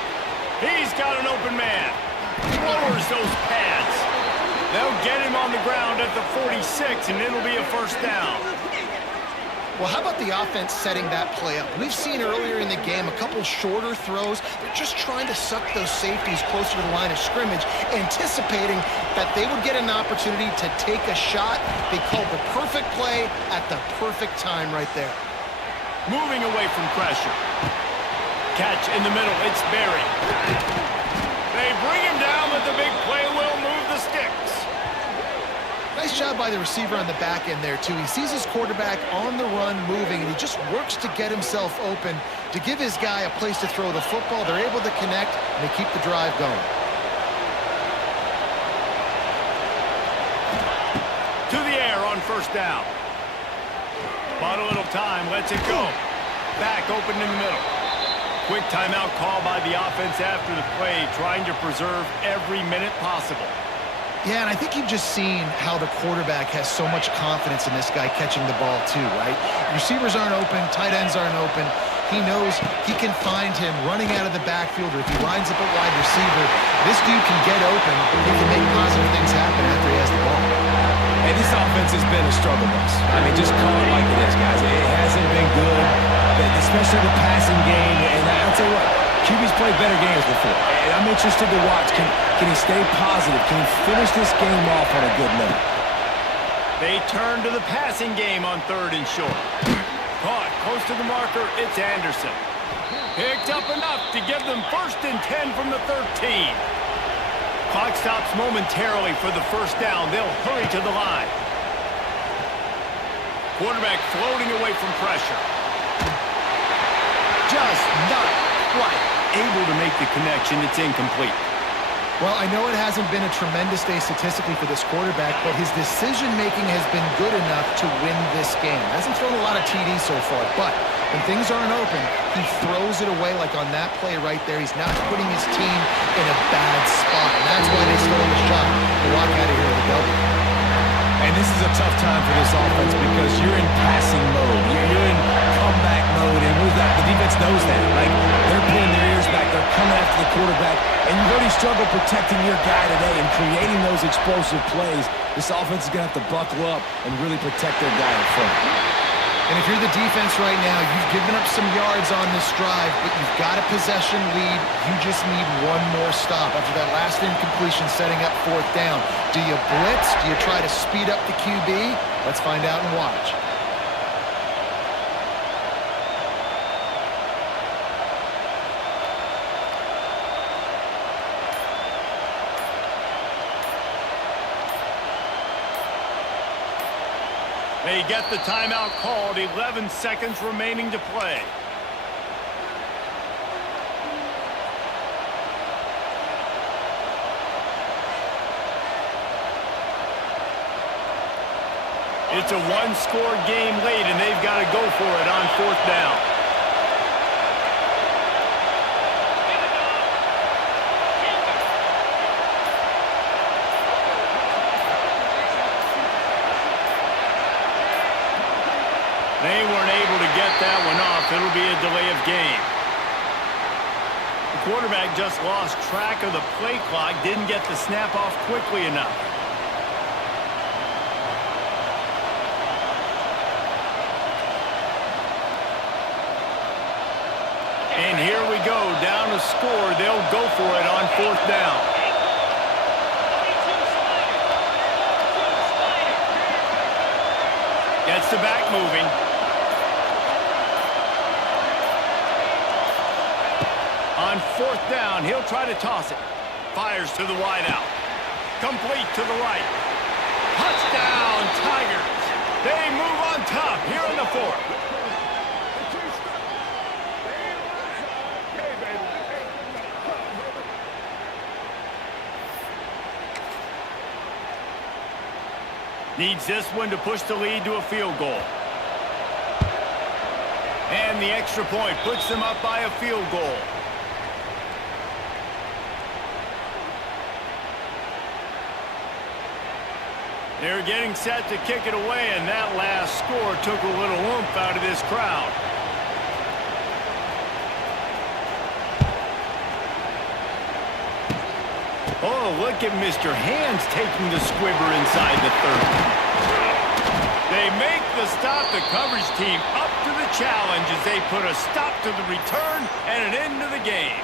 He's got an open man. Lowers those pads. They'll get him on the ground at the 46, and it'll be a first down. Well, how about the offense setting that play up? We've seen earlier in the game a couple shorter throws. They're just trying to suck those safeties closer to the line of scrimmage, anticipating that they would get an opportunity to take a shot. They called the perfect play at the perfect time right there. Moving away from pressure. Catch in the middle. It's Berry. They bring him down, but the big play will move the sticks. Nice job by the receiver on the back end there, too. He sees his quarterback on the run moving, and he just works to get himself open to give his guy a place to throw the football. They're able to connect, and they keep the drive going. To the air on first down. Bought a little time, lets it go. Back open in the middle. Quick timeout call by the offense after the play, trying to preserve every minute possible. Yeah, and I think you've just seen how the quarterback has so much confidence in this guy catching the ball too, right? Receivers aren't open, tight ends aren't open. He knows he can find him running out of the backfield, or if he lines up a wide receiver, this dude can get open. He can make positive things happen after he has the ball. And this offense has been a struggle bus. I mean, just call it like it is, guys. It hasn't been good, especially the passing game. And I'll tell you what, QB's played better games before. And I'm interested to watch. Can he stay positive? Can he finish this game off on a good note? They turn to the passing game on third and short. Caught close to the marker, it's Anderson. Picked up enough to give them 1st and 10 from the 13. Clock stops momentarily for the first down. They'll hurry to the line. Quarterback floating away from pressure. Just not quite able to make the connection. It's incomplete. Well, I know it hasn't been a tremendous day statistically for this quarterback, but his decision-making has been good enough to win this game. Hasn't thrown a lot of TDs so far, but when things aren't open, he throws it away like on that play right there. He's not putting his team in a bad spot, and that's why they stole the shot to walk out of here with a W. And this is a tough time for this offense because you're in passing mode. You're in comeback mode, and the defense knows that. Like, they're pulling their ears back. They're coming after the quarterback, and you've already struggled protecting your guy today and creating those explosive plays. This offense is going to have to buckle up and really protect their guy in front. And if you're the defense right now, you've given up some yards on this drive, but you've got a possession lead. You just need one more stop after that last incompletion setting up 4th down. Do you blitz? Do you try to speed up the QB? Let's find out and watch. They get the timeout called, 11 seconds remaining to play. It's a one-score game late, and they've got to go for it on 4th down. They weren't able to get that one off. It'll be a delay of game. The quarterback just lost track of the play clock, didn't get the snap off quickly enough. And here we go, down a score. They'll go for it on 4th down. Gets the back moving. On 4th down, he'll try to toss it. Fires to the wideout. Complete to the right. Touchdown, Tigers. They move on top here in the 4th. Needs this one to push the lead to a field goal. And the extra point puts them up by a field goal. They're getting set to kick it away, and that last score took a little oomph out of this crowd. Oh, look at Mr. Hands taking the squibber inside the 30. They make the stop. The coverage team up to the challenge as they put a stop to the return and an end to the game.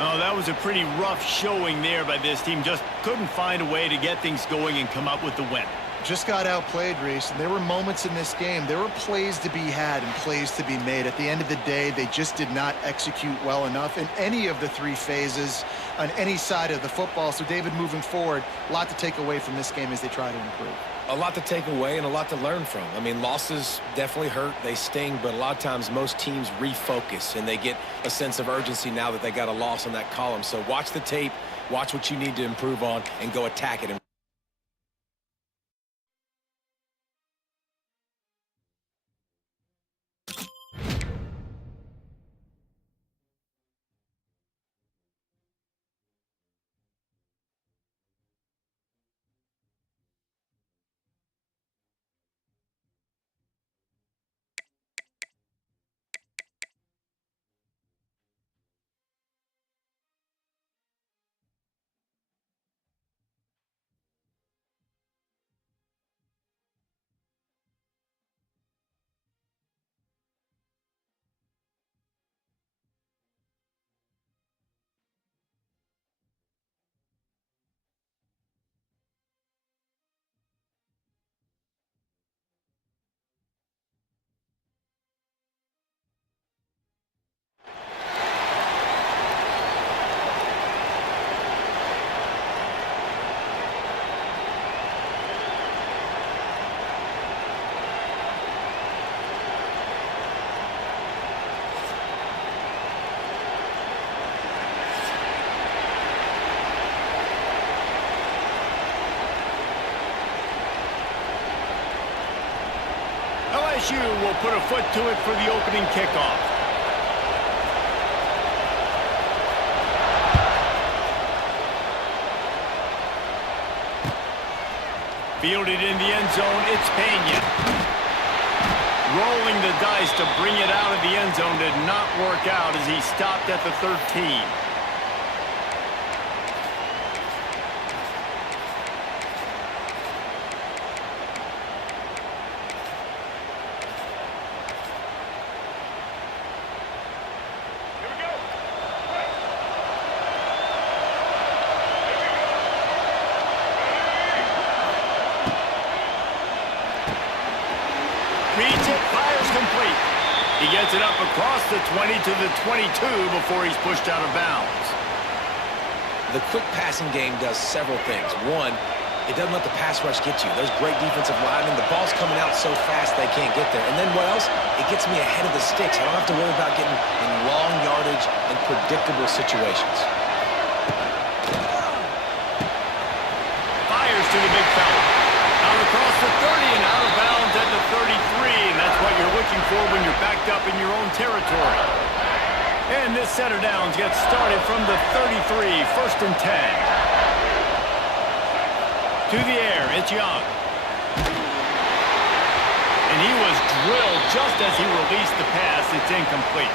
Oh, that was a pretty rough showing there by this team. Just couldn't find a way to get things going and come up with the win. Just got outplayed, Reese, and there were moments in this game. There were plays to be had and plays to be made. At the end of the day, they just did not execute well enough in any of the three phases on any side of the football. So, David, moving forward, a lot to take away from this game as they try to improve. A lot to take away and a lot to learn from. I mean, losses definitely hurt. They sting, but a lot of times most teams refocus and they get a sense of urgency now that they got a loss on that column. So watch the tape, watch what you need to improve on, and go attack it. LSU will put a foot to it for the opening kickoff. Fielded in the end zone, it's Pena. Rolling the dice to bring it out of the end zone did not work out as he stopped at the 13. Reads it, fires complete. He gets it up across the 20 to the 22 before he's pushed out of bounds. The quick passing game does several things. One, it doesn't let the pass rush get you. There's great defensive linemen. The ball's coming out so fast they can't get there. And then what else? It gets me ahead of the sticks. I don't have to worry about getting in long yardage and predictable situations. Fires to the big fella. Out across the 30 and out of bounds at the 33. And that's what you're looking for when you're backed up in your own territory. And this set of downs gets started from the 33, 1st and 10. To the air, it's Young. And he was drilled just as he released the pass. It's incomplete.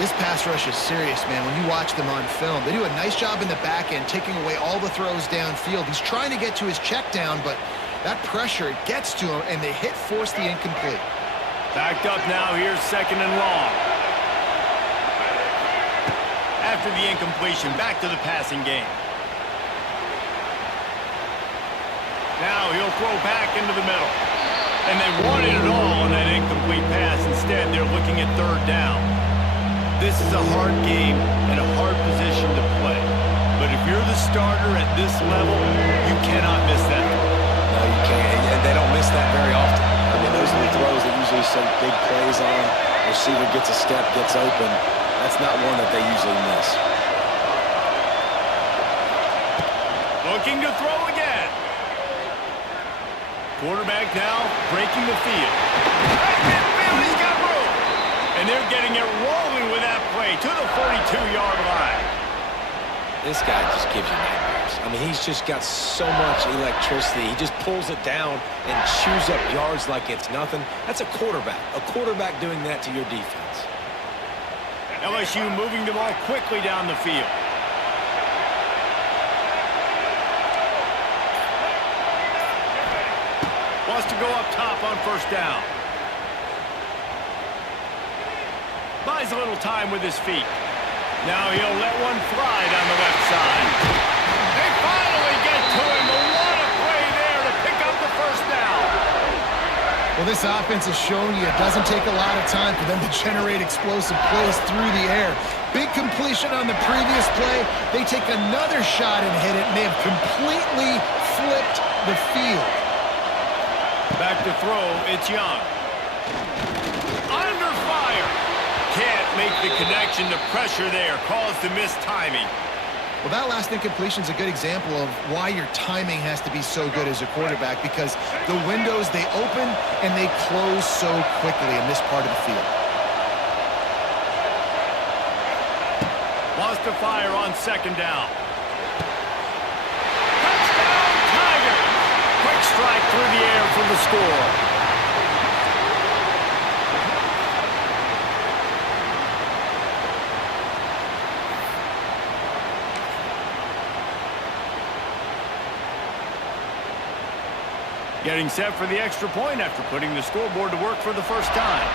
This pass rush is serious, man. When you watch them on film, they do a nice job in the back end, taking away all the throws downfield. He's trying to get to his check down, but that pressure gets to him, and they force the incomplete. Backed up now, here's 2nd and long. After the incompletion, back to the passing game. Now he'll throw back into the middle. And they wanted it all on that incomplete pass. Instead, they're looking at 3rd down. This is a hard game and a hard position to play. But if you're the starter at this level, you cannot miss that. No, you can't. And they don't miss that very often. I mean, those are the throws that usually some big plays on. Receiver gets a step, gets open. That's not one that they usually miss. Looking to throw again. Quarterback now breaking the field. He's got room. And they're getting it rolling with that play to the 42-yard line. This guy just gives you nightmares. I mean, he's just got so much electricity. He just pulls it down and chews up yards like it's nothing. That's a quarterback. A quarterback doing that to your defense. LSU moving the ball quickly down the field. Wants to go up top on first down. Buys a little time with his feet. Now he'll let one fly down the left side. They finally get to him. What a play there to pick up the first down. Well, this offense has shown you it doesn't take a lot of time for them to generate explosive plays through the air. Big completion on the previous play. They take another shot and hit it, and they have completely flipped the field. Back to throw, it's Young. Under fire. Can't make the connection. The pressure there caused the missed timing. Well, that last incompletion is a good example of why your timing has to be so good as a quarterback, because the windows, they open and they close so quickly in this part of the field. Wants to fire on second down. Touchdown, Tigers! Quick strike through the air for the score. Getting set for the extra point after putting the scoreboard to work for the first time.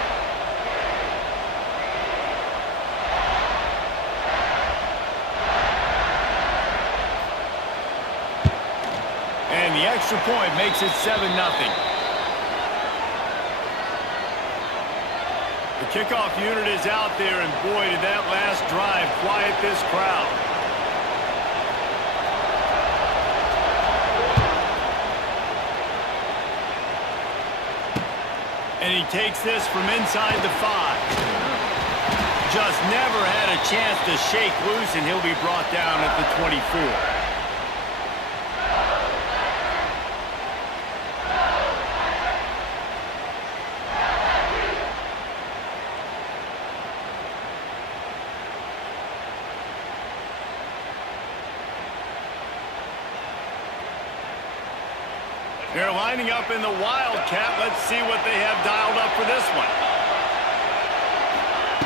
And the extra point makes it 7-0. The kickoff unit is out there, and boy, did that last drive quiet this crowd. And he takes this from inside the 5. Just never had a chance to shake loose, and he'll be brought down at the 24. They're lining up in the Wildcat. Let's see what they have dialed up for this one.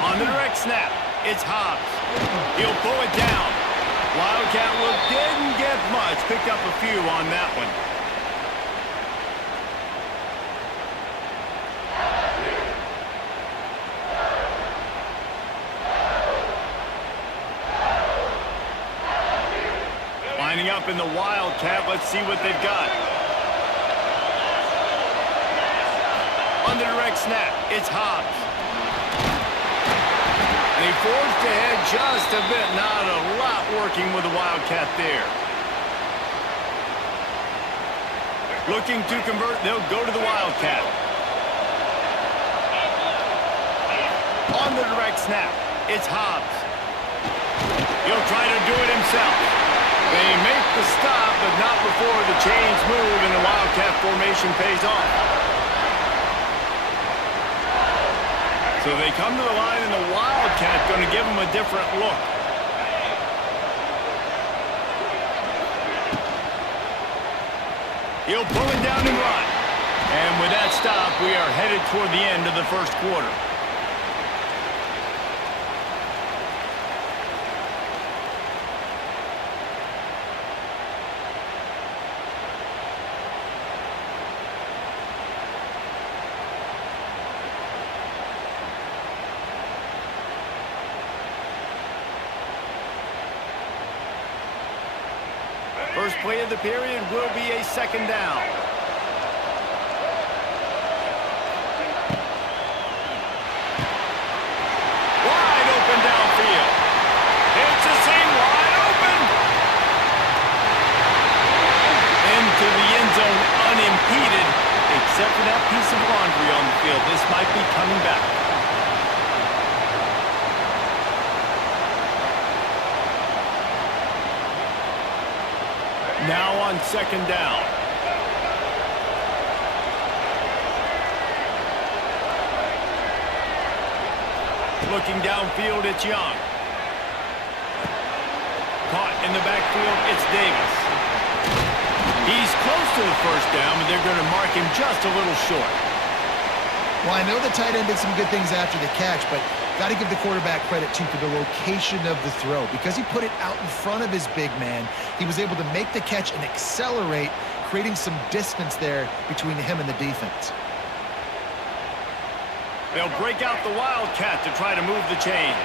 On the direct snap, it's Hobbs. He'll pull it down. Wildcat look didn't get much. Picked up a few on that one. Lining up in the Wildcat. Let's see what they've got. On the direct snap, it's Hobbs. And he forged ahead just a bit. Not a lot working with the Wildcat there. Looking to convert, they'll go to the Wildcat. On the direct snap, it's Hobbs. He'll try to do it himself. They make the stop, but not before the chains move and the Wildcat formation pays off. So they come to the line, and the Wildcat going to give them a different look. He'll pull it down and run. And with that stop, we are headed toward the end of the first quarter. First play of the period will be a second down. Wide open downfield. It's a seam wide open. Into the end zone unimpeded, except for that piece of laundry on the field. This might be coming back. Now on second down. Looking downfield, it's Young. Caught in the backfield, it's Davis. He's close to the first down, but they're going to mark him just a little short. Well, I know the tight end did some good things after the catch, but got to give the quarterback credit, too, for the location of the throw. Because he put it out in front of his big man, he was able to make the catch and accelerate, creating some distance there between him and the defense. They'll break out the Wildcat to try to move the chains.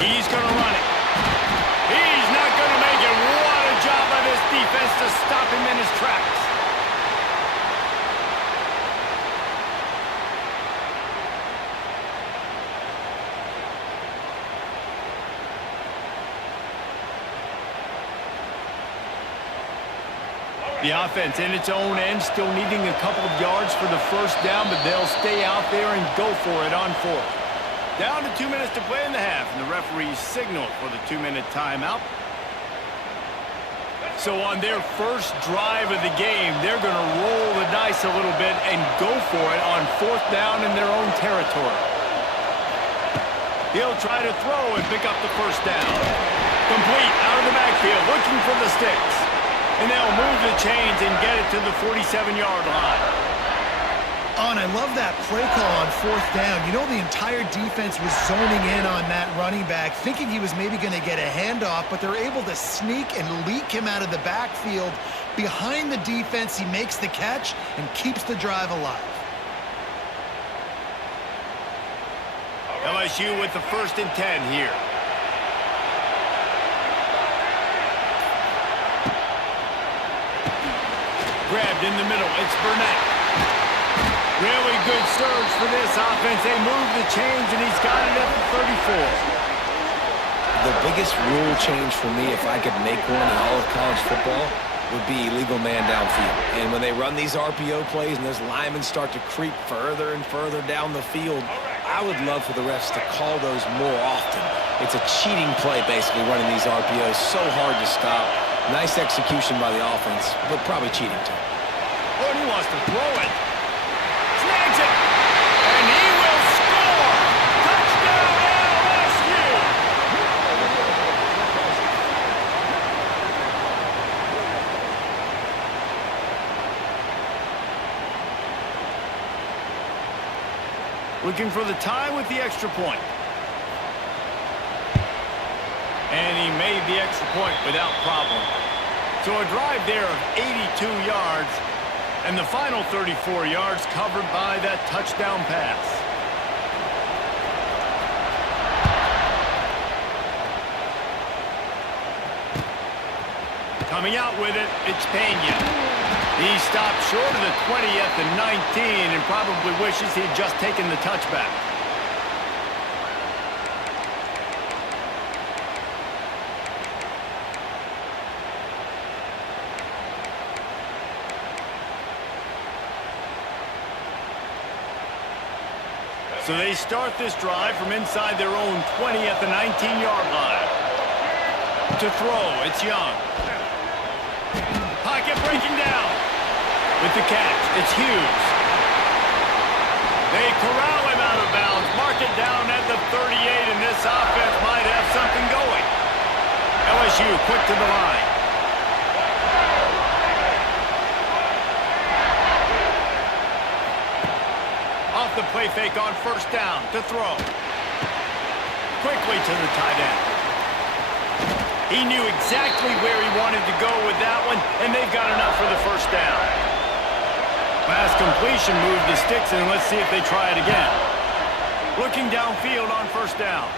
He's going to run it. He's not going to make it. What a job by this defense to stop him in his tracks. The offense in its own end, still needing a couple of yards for the first down, but they'll stay out there and go for it on fourth. Down to 2 minutes to play in the half, and the referees signal for the 2-minute timeout. So on their first drive of the game, they're going to roll the dice a little bit and go for it on fourth down in their own territory. He'll try to throw and pick up the first down. Complete out of the backfield, looking for the sticks. And they'll move the chains and get it to the 47-yard line. Oh, and I love that play call on fourth down. You know, the entire defense was zoning in on that running back, thinking he was maybe going to get a handoff, but they're able to sneak and leak him out of the backfield. Behind the defense, he makes the catch and keeps the drive alive. LSU with the 1st and 10 here. Grabbed in the middle, it's Burnett. Really good surge for this offense. They move the chains, and he's got it at the 34. The biggest rule change for me, if I could make one in all of college football, would be illegal man downfield. And when they run these RPO plays and those linemen start to creep further and further down the field, I would love for the refs to call those more often. It's a cheating play, basically, running these RPOs. So hard to stop. Nice execution by the offense, but probably cheating too. Oh, and he wants to throw it. Snags it. And he will score. Touchdown LSU. Looking for the tie with the extra point. And he made the extra point without problem. So a drive there of 82 yards, and the final 34 yards covered by that touchdown pass. Coming out with it, it's Pena. He stopped short of the 20 at the 19 and probably wishes he'd just taken the touchback. So they start this drive from inside their own 20 at the 19-yard line. To throw, it's Young. Pocket breaking down. With the catch, it's Hughes. They corral him out of bounds, mark it down at the 38, and this offense might have something going. LSU quick to the line. Off the play fake on first down to throw. Quickly to the tight end. He knew exactly where he wanted to go with that one, and they've got enough for the first down. Pass completion moved the sticks, and let's see if they try it again. Looking downfield on first down.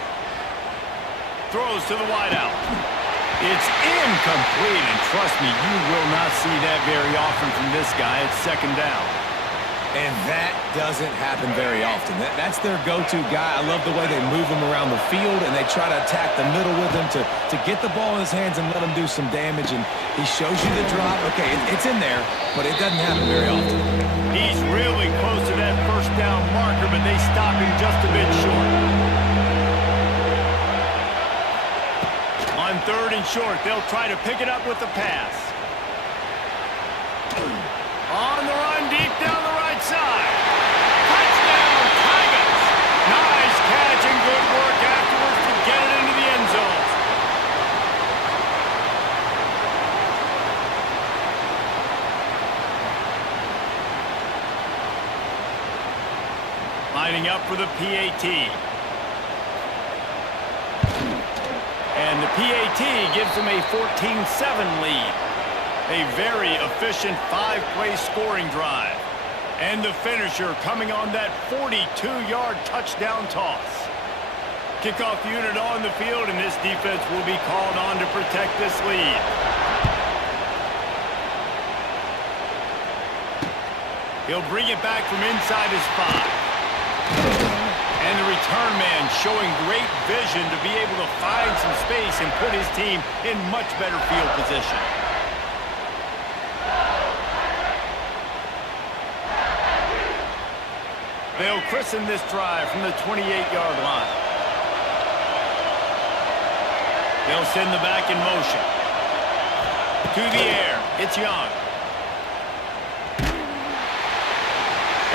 Throws to the wideout. It's incomplete, and trust me, you will not see that very often from this guy at second down. And that doesn't happen very often. That's their go-to guy. I love the way they move him around the field, and they try to attack the middle with him to get the ball in his hands and let him do some damage. And he shows you the drop. Okay, it's in there, but it doesn't happen very often. He's really close to that first down marker, but they stop him just a bit short. On third and short, they'll try to pick it up with the pass. On the run, deep down the right side. Lining up for the PAT. And the PAT gives them a 14-7 lead. A very efficient 5-play scoring drive. And the finisher coming on that 42-yard touchdown toss. Kickoff unit on the field, and this defense will be called on to protect this lead. He'll bring it back from inside his 5. And the return man showing great vision to be able to find some space and put his team in much better field position. They'll christen this drive from the 28-yard line. They'll send the back in motion. To the air, it's Young.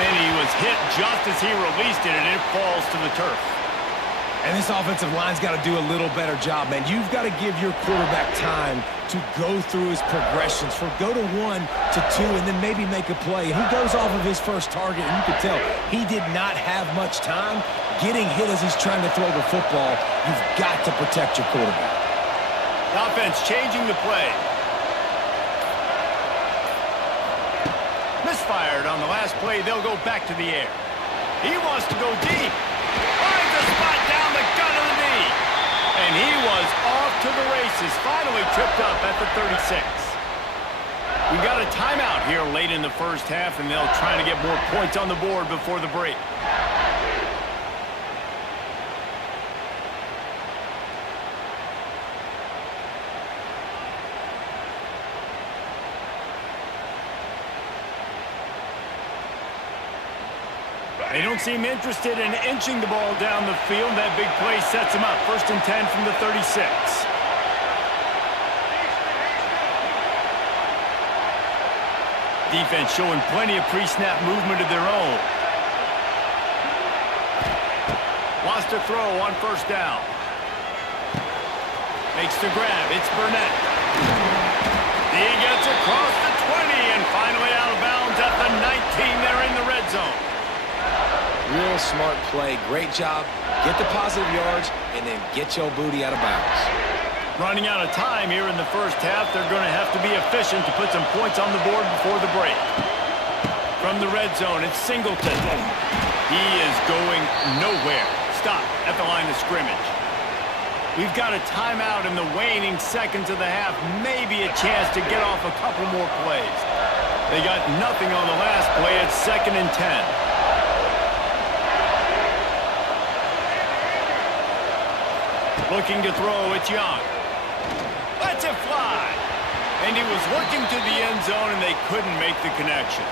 And he was hit just as he released it, and it falls to the turf. And this offensive line's got to do a little better job, man. You've got to give your quarterback time to go through his progressions, for go to 1 to 2 and then maybe make a play. And he goes off of his first target, and you can tell he did not have much time getting hit as he's trying to throw the football. You've got to protect your quarterback. The offense changing the play. Misfired on the last play. They'll go back to the air. He wants to go deep. Finds a spot down the gut of the knee. And he was off to the races. Finally tripped up at the 36. We got a timeout here late in the first half, and they'll try to get more points on the board before the break. They don't seem interested in inching the ball down the field. That big play sets them up. 1st and 10 from the 36. Defense showing plenty of pre-snap movement of their own. Wants to throw on 1st down. Makes the grab. It's Burnett. He gets across the 20 and finally out of bounds at the 19. They're in the red zone. Real smart play. Great job. Get the positive yards and then get your booty out of bounds. Running out of time here in the first half. They're going to have to be efficient to put some points on the board before the break. From the red zone, it's Singleton. He is going nowhere. Stop at the line of scrimmage. We've got a timeout in the waning seconds of the half. Maybe a chance to get off a couple more plays. They got nothing on the last play. It's 2nd and 10. Looking to throw, it's Young. Lets it fly. And he was looking to the end zone, and they couldn't make the connection.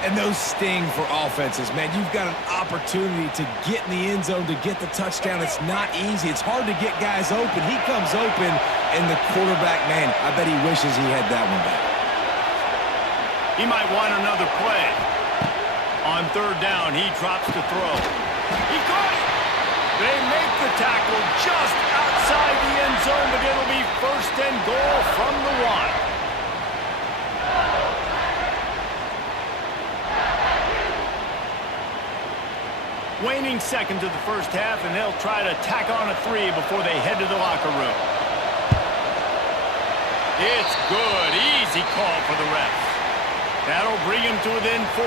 And those sting for offenses, man. You've got an opportunity to get in the end zone, to get the touchdown. It's not easy. It's hard to get guys open. He comes open, and the quarterback, man, I bet he wishes he had that one back. He might want another play. On 3rd down, he drops to throw. He caught it. They make the tackle just outside the end zone, but it'll be 1st and goal from the 1. Waning seconds of the first half, and they'll try to tack on a 3 before they head to the locker room. It's good. Easy call for the refs. That'll bring him to within 4.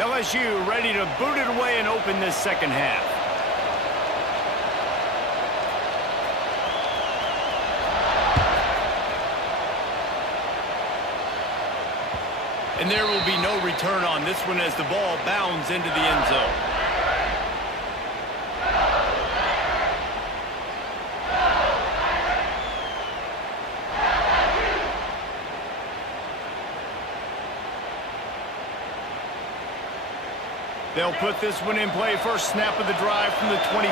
LSU ready to boot it away and open this second half. And there will be no return on this one as the ball bounds into the end zone. They'll put this one in play. First snap of the drive from the 25.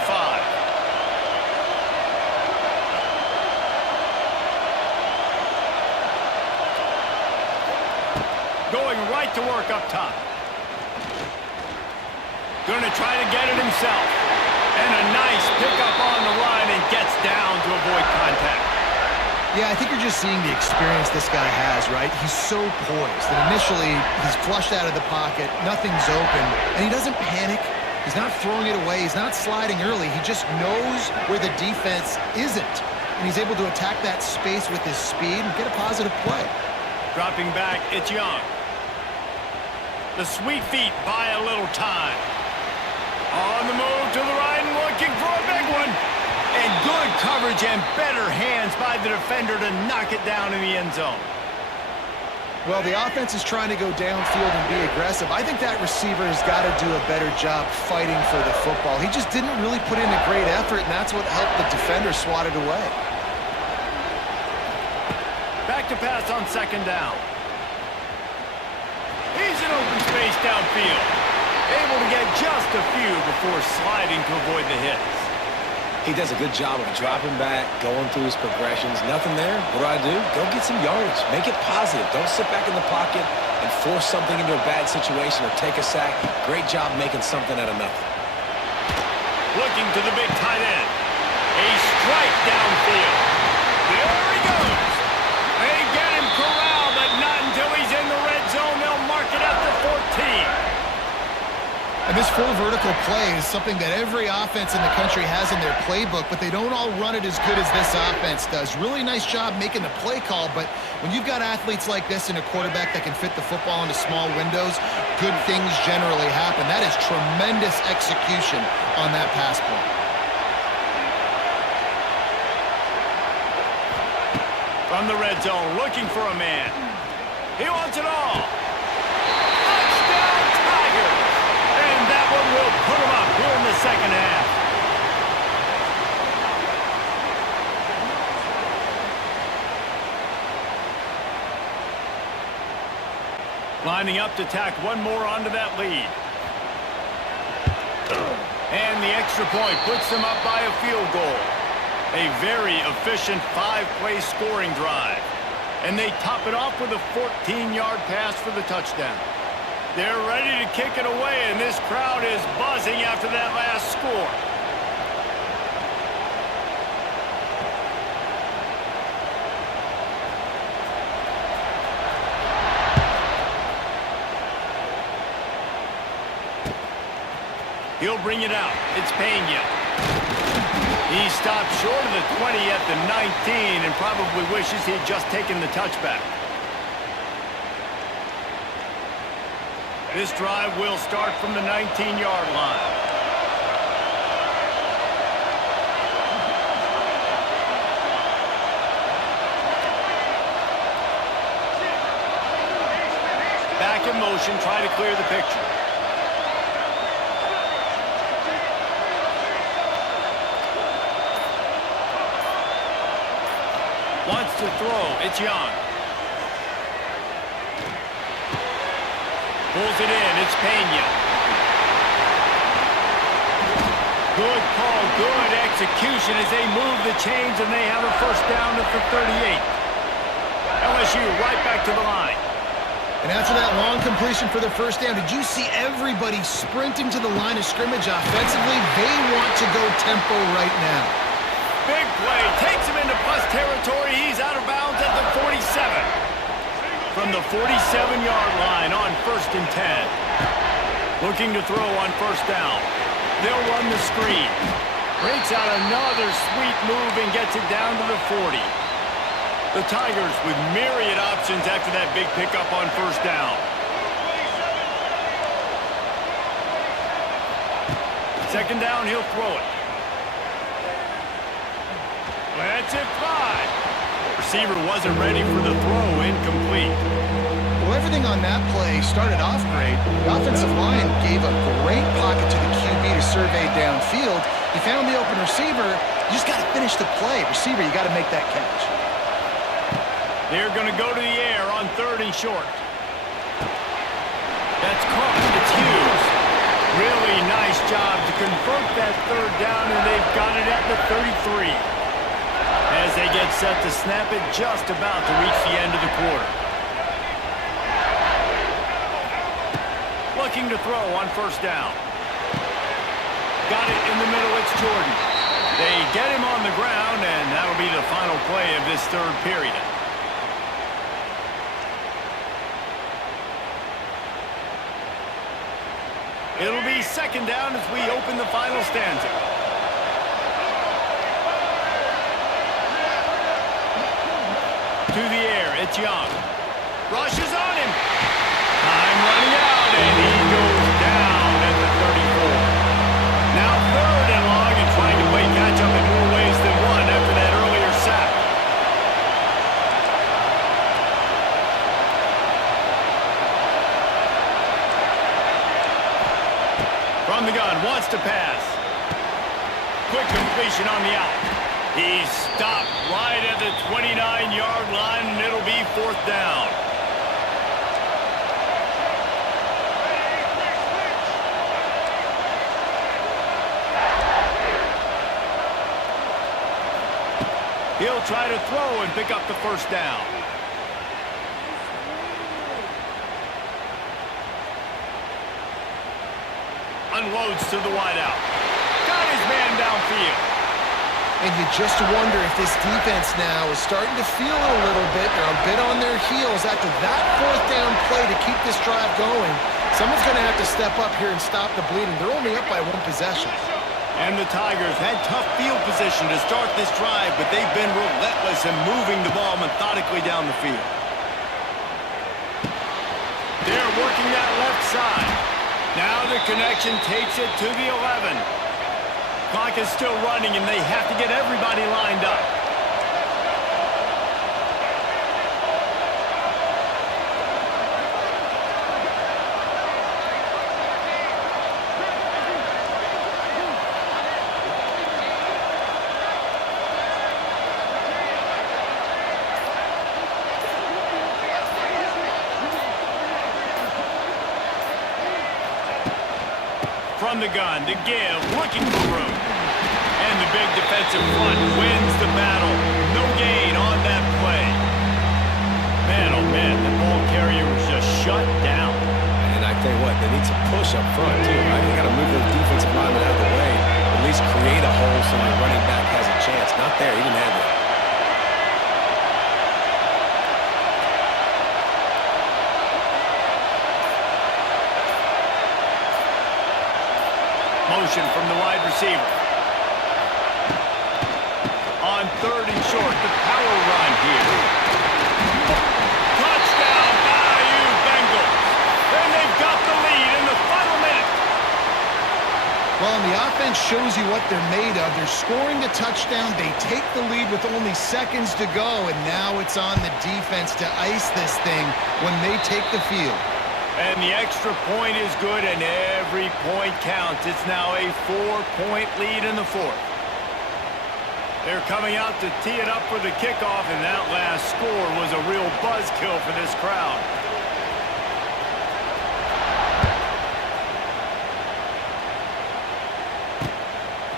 Going right to work up top. Going to try to get it himself. And a nice pickup on the line and gets down to avoid contact. Yeah, I think you're just seeing the experience this guy has, right? He's so poised. And initially, he's flushed out of the pocket, nothing's open, and he doesn't panic. He's not throwing it away. He's not sliding early. He just knows where the defense isn't. And he's able to attack that space with his speed and get a positive play. Dropping back, it's Young. The sweet feet buy a little time. On the move to the right and looking for a big one. And good coverage and better hands by the defender to knock it down in the end zone. Well, the offense is trying to go downfield and be aggressive. I think that receiver has got to do a better job fighting for the football. He just didn't really put in a great effort, and that's what helped the defender swat it away. Back to pass on second down. He's in open space downfield. Able to get just a few before sliding to avoid the hits. He does a good job of dropping back, going through his progressions. Nothing there. What do? Go get some yardage. Make it positive. Don't sit back in the pocket and force something into a bad situation or take a sack. Great job making something out of nothing. Looking to the big tight end. A strike downfield. There he goes. They get him corralled, but not until he's in the red zone. They'll mark it at the 14. And this full vertical play is something that every offense in the country has in their playbook, but they don't all run it as good as this offense does. Really nice job making the play call, but when you've got athletes like this and a quarterback that can fit the football into small windows, good things generally happen. That is tremendous execution on that pass play. From the red zone, looking for a man. He wants it all. Touchdown, Tigers! And that one will put him up here in the second half. Lining up to tack one more onto that lead. And the extra point puts them up by a field goal. A very efficient 5-play scoring drive. And they top it off with a 14-yard pass for the touchdown. They're ready to kick it away, and this crowd is buzzing after that last score. He'll bring it out. It's Pena. He stopped short of the 20 at the 19 and probably wishes he had just taken the touchback. This drive will start from the 19-yard line. Back in motion, try to clear the picture. Wants to throw. It's Young. Pulls it in. It's Pena. Good call. Good execution as they move the chains, and they have a first down at the 38. LSU right back to the line. And after that long completion for the first down, did you see everybody sprinting to the line of scrimmage offensively? They want to go tempo right now. Big play. Takes him into plus territory. He's out of bounds at the 47. From the 47-yard line on 1st and 10. Looking to throw on first down. They'll run the screen. Breaks out another sweet move and gets it down to the 40. The Tigers with myriad options after that big pickup on first down. Second down, he'll throw it. Lets it fly. Receiver wasn't ready for the throw, incomplete. Well, everything on that play started off great. The offensive line gave a great pocket to the QB to survey downfield. He found the open receiver. You just got to finish the play. Receiver, you got to make that catch. They're going to go to the air on 3rd and short. That's caught. It's Hughes. Really nice job to convert that 3rd down, and they've got it at the 33. As they get set to snap it, just about to reach the end of the quarter. Looking to throw on first down. Got it in the middle, it's Jordan. They get him on the ground, and that'll be the final play of this third period. It'll be second down as we open the final stanza. To the air, it's Young. Rushes on him. Time running out, and he goes down at the 34. Now third and long and trying to play catch-up in more ways than one after that earlier sack. From the gun, wants to pass. Quick completion on the out. He's stopped right at the 29-yard line, and it'll be fourth down. He'll try to throw and pick up the first down. Unloads to the wideout. Got his man downfield. And you just wonder if this defense now is starting to feel it a little bit. They're a bit on their heels after that fourth down play to keep this drive going. Someone's going to have to step up here and stop the bleeding. They're only up by one possession. And the Tigers had tough field position to start this drive, but they've been relentless in moving the ball methodically down the field. They're working that left side. Now the connection takes it to the 11. Clock is still running, and they have to get everybody lined up. From the gun to give, looking for room. And the big defensive front wins the battle. No gain on that play. Man, oh man, the ball carrier was just shut down. And I tell you what, they need some push up front too, right? They got to move those defensive linemen out of the way. At least create a hole so the running back has a chance. Not there, he didn't have that. Motion from the wide receiver. On third and short, the power run here. Touchdown, Bayou Bengals. And they've got the lead in the final minute. Well, and the offense shows you what they're made of. They're scoring the touchdown. They take the lead with only seconds to go, and now it's on the defense to ice this thing when they take the field. And the extra point is good, and every point counts. It's now a 4-point lead in the fourth. They're coming out to tee it up for the kickoff, and that last score was a real buzzkill for this crowd.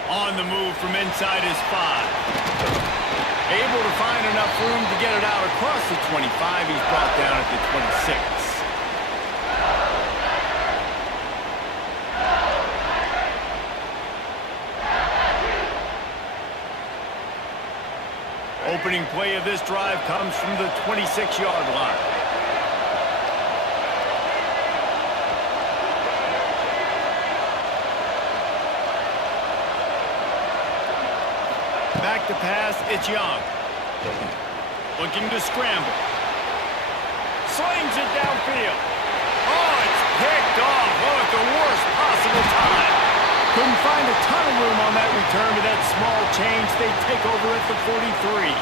On the move from inside his 5. Able to find enough room to get it out across the 25. He's brought down at the 26. Opening play of this drive comes from the 26-yard line. Back to pass, it's Young. Looking to scramble. Slings it downfield. Oh, it's picked off. Oh, at the worst possible time. Couldn't find a ton of room on that return, but that small change, they take over at the 43.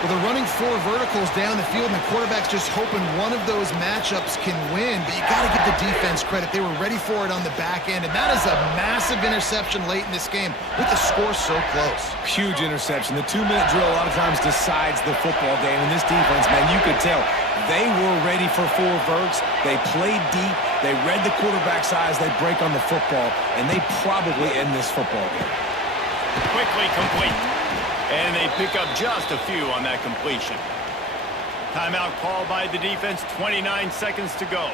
Well, they're running 4 verticals down the field, and the quarterback's just hoping one of those matchups can win. But you got to give the defense credit. They were ready for it on the back end, and that is a massive interception late in this game with the score so close. Huge interception. The 2-minute drill a lot of times decides the football game. And this defense, man, you could tell they were ready for 4 verts. They played deep. They read the quarterback's eyes. They break on the football, and they probably end this football game. Quickly complete. And they pick up just a few on that completion. Timeout called by the defense, 29 seconds to go.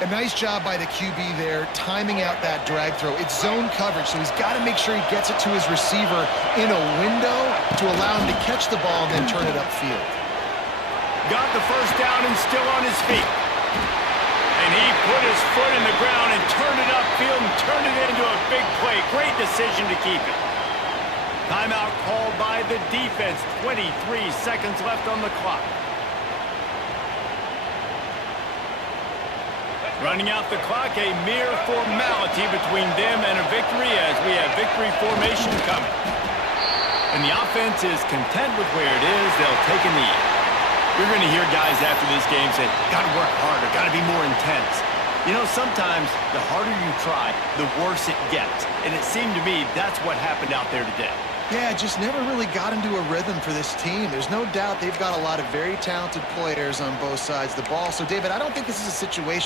A nice job by the QB there, timing out that drag throw. It's zone coverage, so he's got to make sure he gets it to his receiver in a window to allow him to catch the ball and then turn it upfield. Got the first down and still on his feet. And he put his foot in the ground and turned it upfield and turned it into a big play. Great decision to keep it. Timeout called by the defense. 23 seconds left on the clock. Running out the clock, a mere formality between them and a victory as we have victory formation coming. And the offense is content with where it is. They'll take a knee. You're going to hear guys after this game say, got to work harder, got to be more intense. You know, sometimes the harder you try, the worse it gets. And it seemed to me that's what happened out there today. Yeah, just never really got into a rhythm for this team. There's no doubt they've got a lot of very talented players on both sides of the ball. So, David, I don't think this is a situation.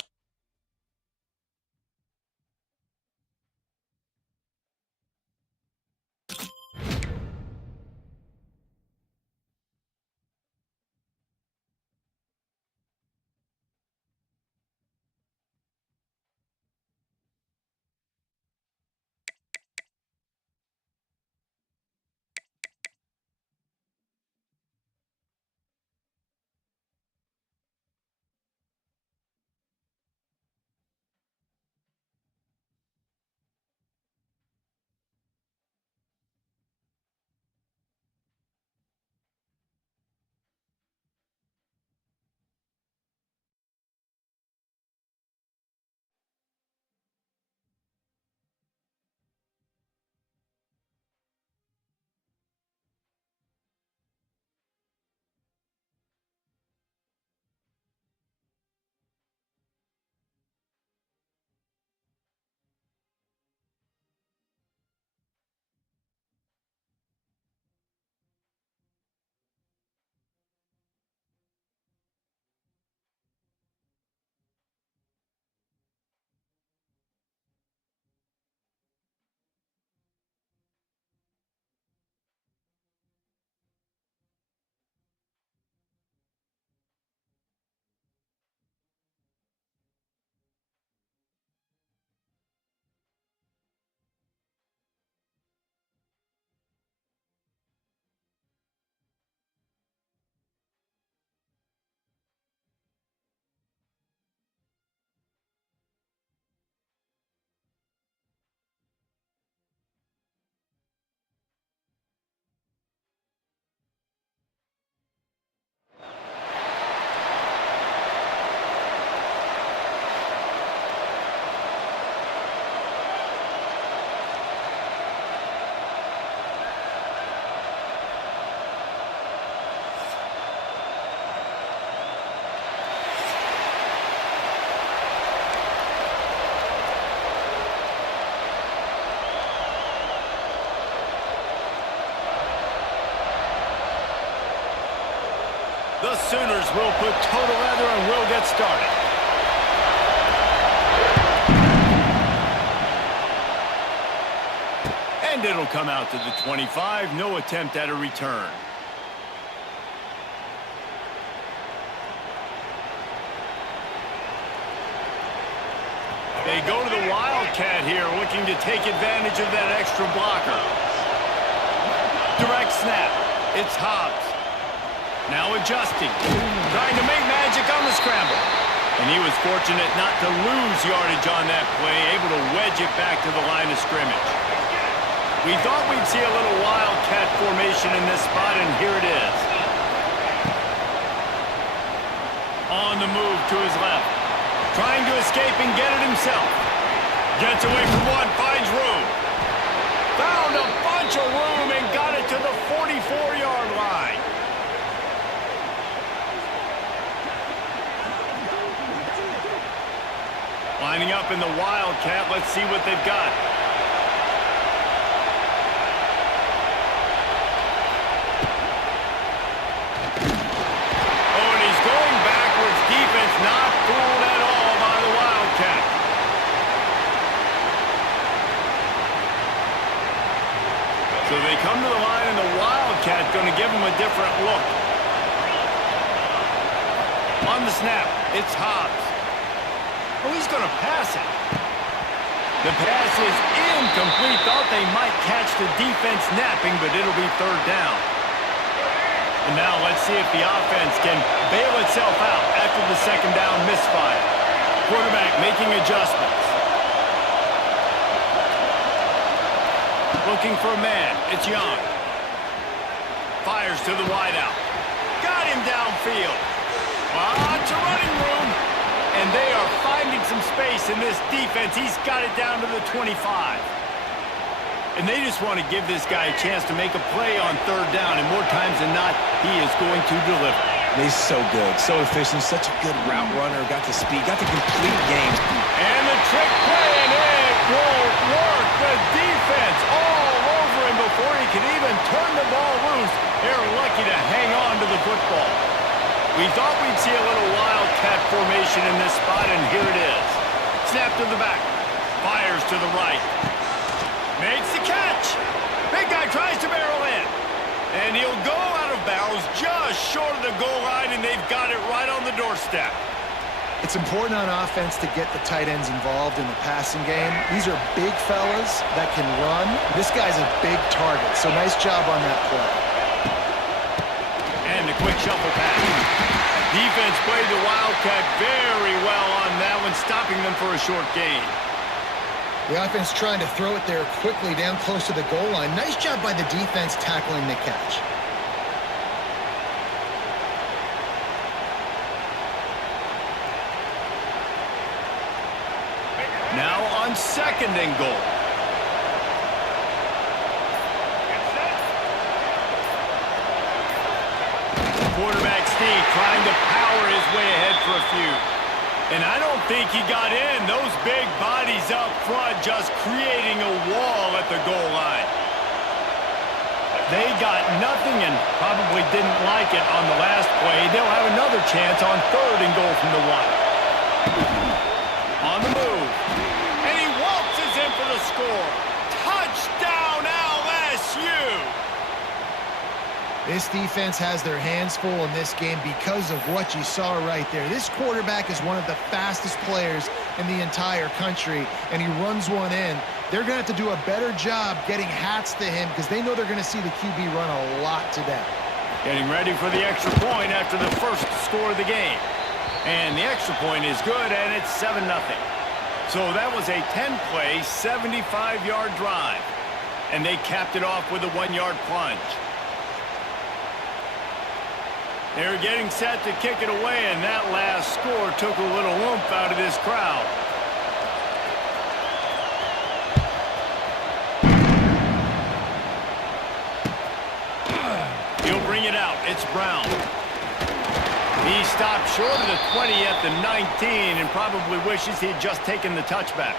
The Sooners will put total leather and will get started. And it'll come out to the 25. No attempt at a return. They go to the Wildcat here, looking to take advantage of that extra blocker. Direct snap. It's Hobbs. Now adjusting. Trying to make magic on the scramble. And he was fortunate not to lose yardage on that play, able to wedge it back to the line of scrimmage. We thought we'd see a little Wildcat formation in this spot, and here it is. On the move to his left. Trying to escape and get it himself. Gets away from one, finds room. Found a bunch of room and got it to the 44-yard line. Lining up in the Wildcat. Let's see what they've got. Oh, and he's going backwards. Defense not fooled at all by the Wildcat. So they come to the line, and the Wildcat going to give them a different look. On the snap, it's Hobbs. Oh, he's going to pass it. The pass is incomplete. Thought they might catch the defense napping, but it'll be third down. And now let's see if the offense can bail itself out after the second down misfire. Quarterback making adjustments. Looking for a man. It's Young. Fires to the wideout. Got him downfield. Lots of running room. And they are finding some space in this defense. He's got it down to the 25. And they just want to give this guy a chance to make a play on third down. And more times than not, he is going to deliver. He's so good, so efficient, such a good route runner. Got the speed, got the complete game. And the trick play, and it won't work. The defense all over him before he can even turn the ball loose. They're lucky to hang on to the football. We thought we'd see a little wildcat formation in this spot, and here it is. Snap to the back. Fires to the right. Makes the catch. Big guy tries to barrel in. And he'll go out of bounds just short of the goal line, and they've got it right on the doorstep. It's important on offense to get the tight ends involved in the passing game. These are big fellas that can run. This guy's a big target, so nice job on that play. And a quick shuffle pass. Defense played the Wildcat very well on that one, stopping them for a short gain. The offense trying to throw it there quickly down close to the goal line. Nice job by the defense tackling the catch. Now on second and goal. Quarterback Steve trying to power his way ahead for a few. And I don't think he got in. Those big bodies up front just creating a wall at the goal line. They got nothing and probably didn't like it on the last play. They'll have another chance on third and goal from the one. On the move. And he waltzes in for the score. Touchdown LSU! This defense has their hands full in this game because of what you saw right there. This quarterback is one of the fastest players in the entire country, and he runs one in. They're going to have to do a better job getting hats to him because they know they're going to see the QB run a lot today. Getting ready for the extra point after the first score of the game. And the extra point is good, and it's 7-0. So that was a 10-play, 75-yard drive. And they capped it off with a 1-yard plunge. They're getting set to kick it away, and that last score took a little oomph out of this crowd. He'll bring it out. It's Brown. He stopped short of the 20 at the 19 and probably wishes he'd just taken the touchback.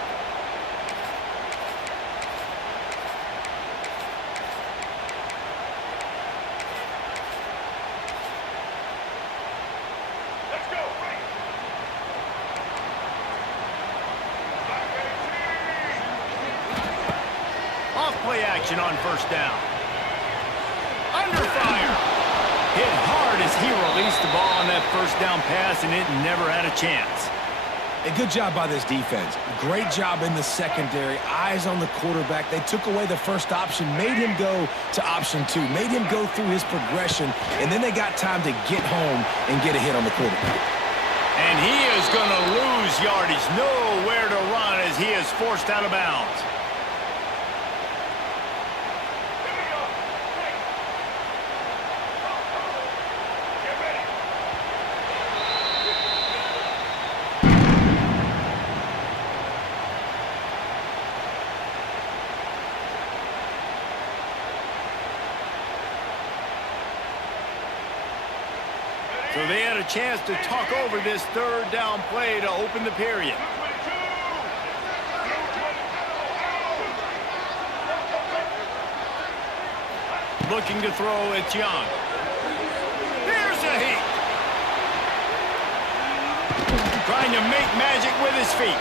Play action on first down. Under fire. Hit hard as he released the ball on that first down pass, and it never had a chance. A good job by this defense. Great job in the secondary. Eyes on the quarterback. They took away the first option, made him go to option 2, made him go through his progression, and then they got time to get home and get a hit on the quarterback. And he is going to lose yardage. Nowhere to run as he is forced out of bounds. So they had a chance to talk over this third down play to open the period. Looking to throw, it's Young. Here's a heat. Trying to make magic with his feet.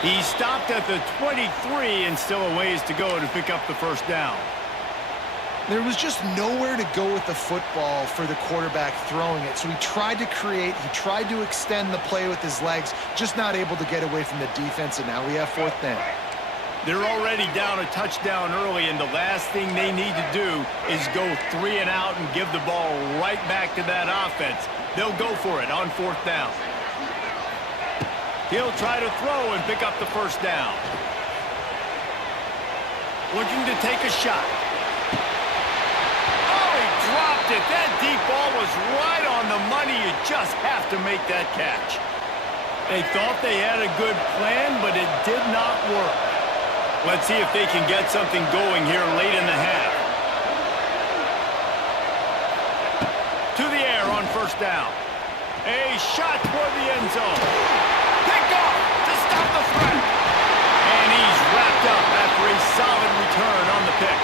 He stopped at the 23 and still a ways to go to pick up the first down. There was just nowhere to go with the football for the quarterback throwing it. So he tried to create, he tried to extend the play with his legs, just not able to get away from the defense, and now we have 4th down. They're already down a touchdown early, and the last thing they need to do is go 3 and out and give the ball right back to that offense. They'll go for it on 4th down. He'll try to throw and pick up the 1st down. Looking to take a shot. Oh, he dropped it. That deep ball was right on the money. You just have to make that catch. They thought they had a good plan, but it did not work. Let's see if they can get something going here late in the half. To the air on 1st down. A shot toward the end zone. Pick off to stop the threat. And he's wrapped up after a solid return on the pick.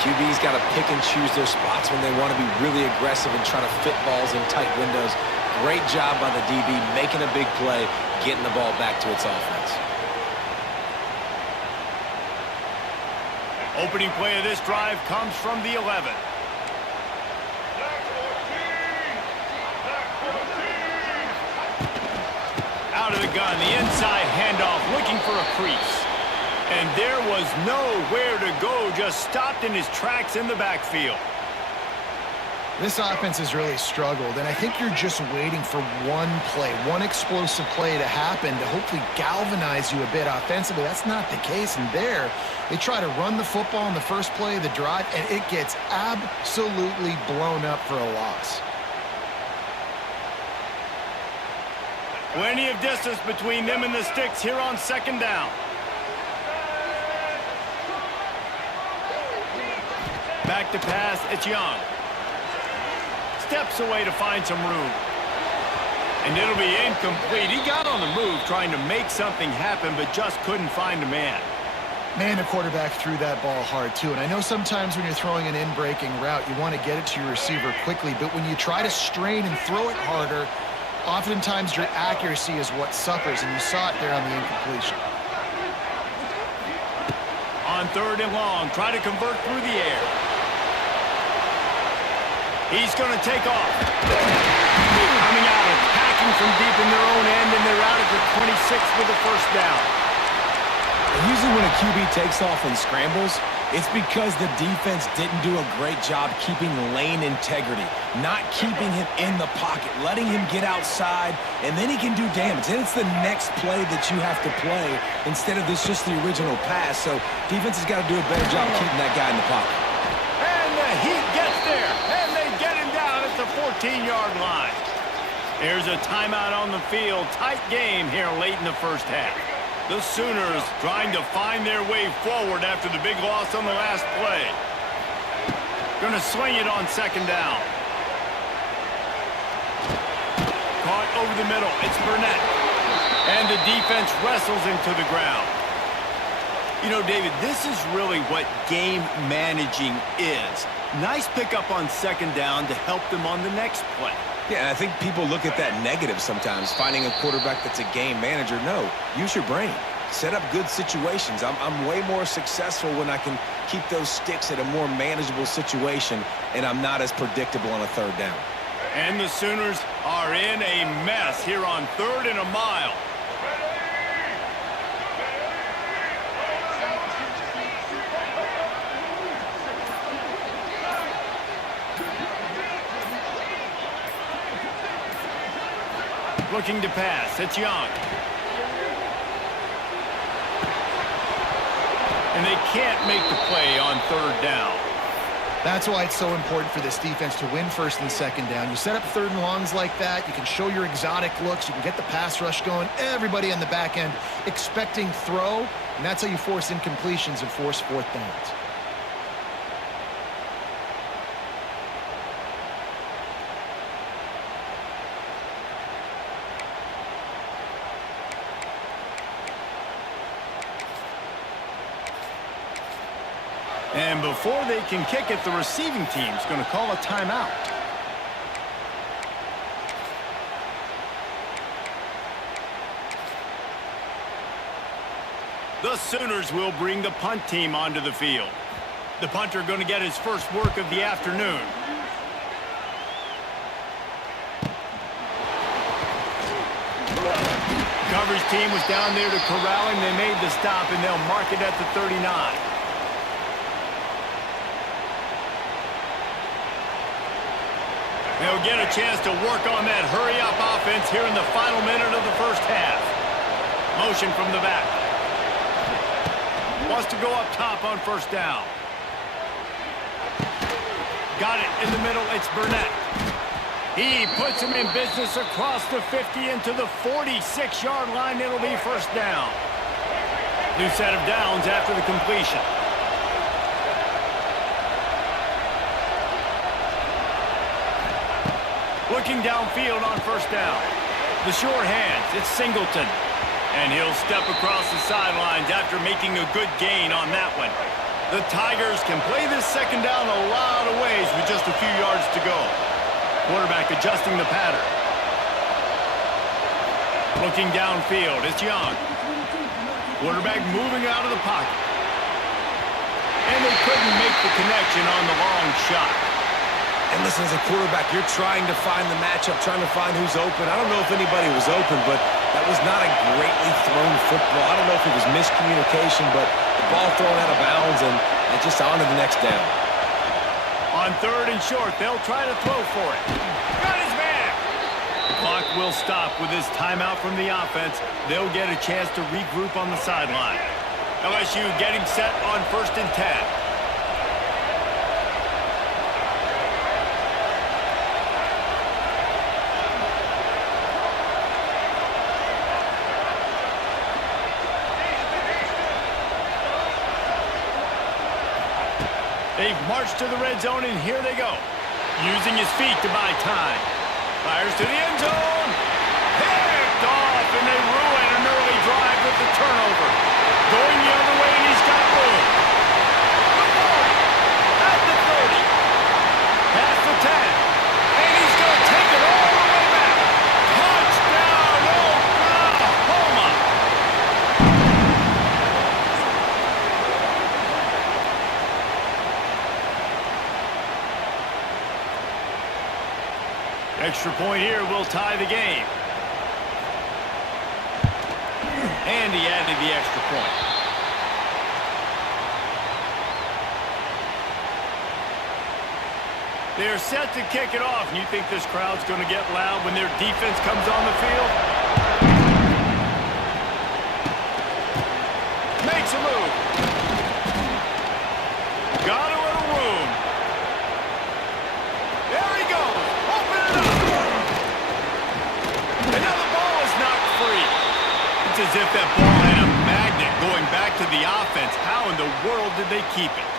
QB's got to pick and choose their spots when they want to be really aggressive and trying to fit balls in tight windows. Great job by the DB making a big play, getting the ball back to its offense. Opening play of this drive comes from the 11. Out of the gun, the inside handoff, looking for a crease. And there was nowhere to go, just stopped in his tracks in the backfield. This offense has really struggled, and I think you're just waiting for one play, one explosive play to happen to hopefully galvanize you a bit offensively. That's not the case, and there, they try to run the football in the first play of the drive, and it gets absolutely blown up for a loss. Plenty of distance between them and the sticks here on 2nd down. Back to pass, it's Young. Steps away to find some room. And it'll be incomplete. He got on the move trying to make something happen, but just couldn't find a man. Man, the quarterback threw that ball hard, too. And I know sometimes when you're throwing an in-breaking route, you want to get it to your receiver quickly. But when you try to strain and throw it harder, oftentimes your accuracy is what suffers. And you saw it there on the incompletion. On 3rd and long, try to convert through the air. He's going to take off. Coming out, attacking from deep in their own end, and they're out at the 26 with the 1st down. Usually when a QB takes off and scrambles, it's because the defense didn't do a great job keeping lane integrity, not keeping him in the pocket, letting him get outside, and then he can do damage. Then it's the next play that you have to play instead of this just the original pass. So defense has got to do a better job keeping that guy in the pocket. And the Heat gets there, and they get him down at the 14-yard line. There's a timeout on the field. Tight game here late in the 1st half. The Sooners trying to find their way forward after the big loss on the last play. Going to swing it on 2nd down. Caught over the middle. It's Burnett. And the defense wrestles him to the ground. You know, David, this is really what game managing is. Nice pickup on 2nd down to help them on the next play. Yeah, and I think people look at that negative sometimes, finding a quarterback that's a game manager. No, use your brain. Set up good situations. I'm way more successful when I can keep those sticks at a more manageable situation, and I'm not as predictable on a 3rd down. And the Sooners are in a mess here on 3rd and a mile. Looking to pass. It's Young. And they can't make the play on 3rd down. That's why it's so important for this defense to win 1st and 2nd down. You set up 3rd and longs like that. You can show your exotic looks. You can get the pass rush going. Everybody on the back end expecting throw. And that's how you force incompletions and force 4th downs. And before they can kick it, the receiving team's going to call a timeout. The Sooners will bring the punt team onto the field. The punter going to get his first work of the afternoon. Coverage team was down there to corral him. They made the stop, and they'll mark it at the 39. They'll get a chance to work on that hurry-up offense here in the final minute of the first half. Motion from the back. Wants to go up top on first down. Got it in the middle. It's Burnett. He puts him in business across the 50 into the 46-yard line. It'll be first down. New set of downs after the completion. Looking downfield on first down. The sure hands. It's Singleton. And he'll step across the sidelines after making a good gain on that one. The Tigers can play this second down a lot of ways with just a few yards to go. Quarterback adjusting the pattern. Looking downfield, it's Young. Quarterback moving out of the pocket. And they couldn't make the connection on the long shot. And listen, as a quarterback, you're trying to find the matchup, trying to find who's open. I don't know if anybody was open, but that was not a greatly thrown football. I don't know if it was miscommunication, but the ball thrown out of bounds and just on to the next down. On third and short, they'll try to throw for it. Got his man! The clock will stop with this timeout from the offense. They'll get a chance to regroup on the sideline. LSU getting set on 1st and 10. They've marched to the red zone, and here they go. Using his feet to buy time. Fires to the end zone. Picked off, and they ruin an early drive with the turnover. Going the other way, and he's got room. The 40. At the 30. Past the 10. And he's going to take it all the way back. Touchdown, Oklahoma. Extra point here will tie the game. And he added the extra point. They're set to kick it off. And you think this crowd's going to get loud when their defense comes on the field? Makes a move. Got a little room. There he goes. Open it up. And now the ball is knocked free. It's as if that ball had a magnet going back to the offense. How in the world did they keep it?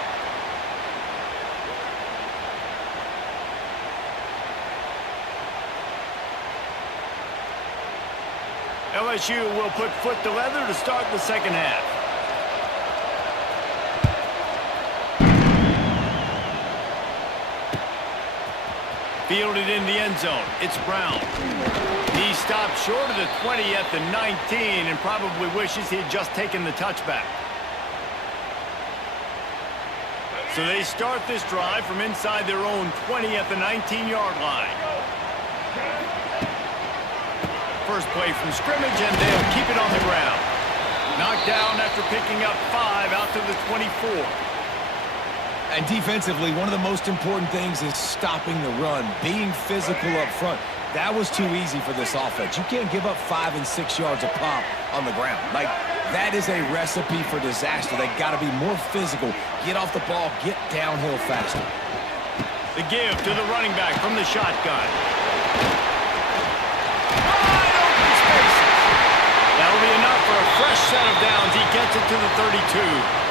LSU will put foot to leather to start the second half. Fielded in the end zone. It's Brown. He stopped short of the 20 at the 19 and probably wishes he had just taken the touchback. So they start this drive from inside their own 20 at the 19-yard line. First play from scrimmage, and they'll keep it on the ground. Knocked down after picking up 5 out to the 24. And defensively, one of the most important things is stopping the run, being physical up front. That was too easy for this offense. You can't give up 5 and 6 yards a pop on the ground. Like, that is a recipe for disaster. They got to be more physical, get off the ball, get downhill faster. The give to the running back from the shotgun. That'll be enough for a fresh set of downs. He gets it to the 32.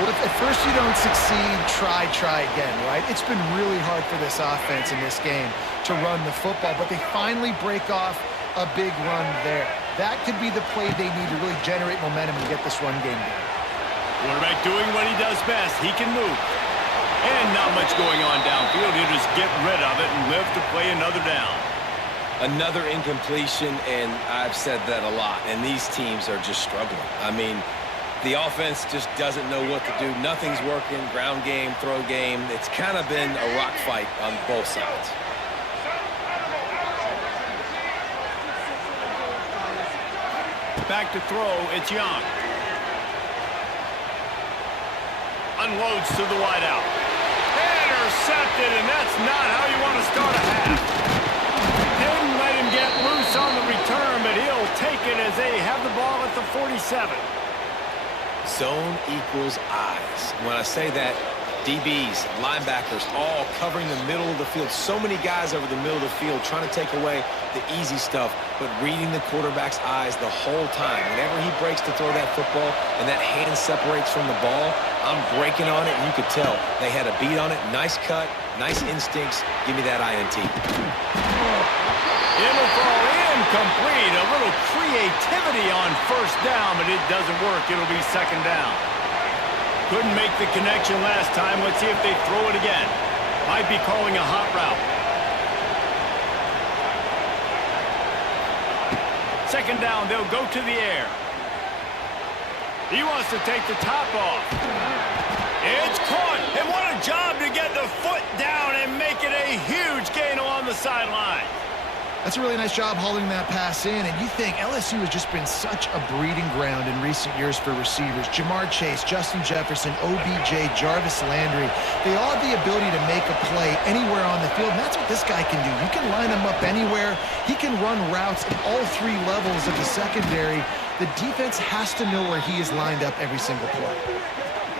Well, if at first you don't succeed, try again, right? It's been really hard for this offense in this game to run the football, but they finally break off a big run there. That could be the play they need to really generate momentum and get this run game going. Quarterback doing what he does best. He can move. And not much going on downfield. He'll just get rid of it and live to play another down. Another incompletion, and I've said that a lot, and these teams are just struggling. I mean, The offense just doesn't know what to do. Nothing's working. Ground game, throw game. It's kind of been a rock fight on both sides. Back to throw, it's Young. Unloads to the wideout. Intercepted, and that's not how you want to start a half. Didn't let him get loose on the return, but he'll take it as they have the ball at the 47. Zone equals eyes. When I say that, DBs, linebackers, all covering the middle of the field. So many guys over the middle of the field trying to take away the easy stuff, but reading the quarterback's eyes the whole time. Whenever he breaks to throw that football and that hand separates from the ball, I'm breaking on it, and you could tell they had a beat on it. Nice cut, nice instincts. Give me that INT. It'll fall incomplete. A little creativity on first down, but it doesn't work. It'll be second down. Couldn't make the connection last time. Let's see if they throw it again. Might be calling a hot route. Second down, they'll go to the air. He wants to take the top off. It's caught. And what a job to get the foot down and make it a huge gain along the sideline. That's a really nice job holding that pass in, and you think LSU has just been such a breeding ground in recent years for receivers. Jamar Chase, Justin Jefferson, OBJ, Jarvis Landry. They all have the ability to make a play anywhere on the field, and that's what this guy can do. You can line him up anywhere. He can run routes at all three levels of the secondary. The defense has to know where he is lined up every single play.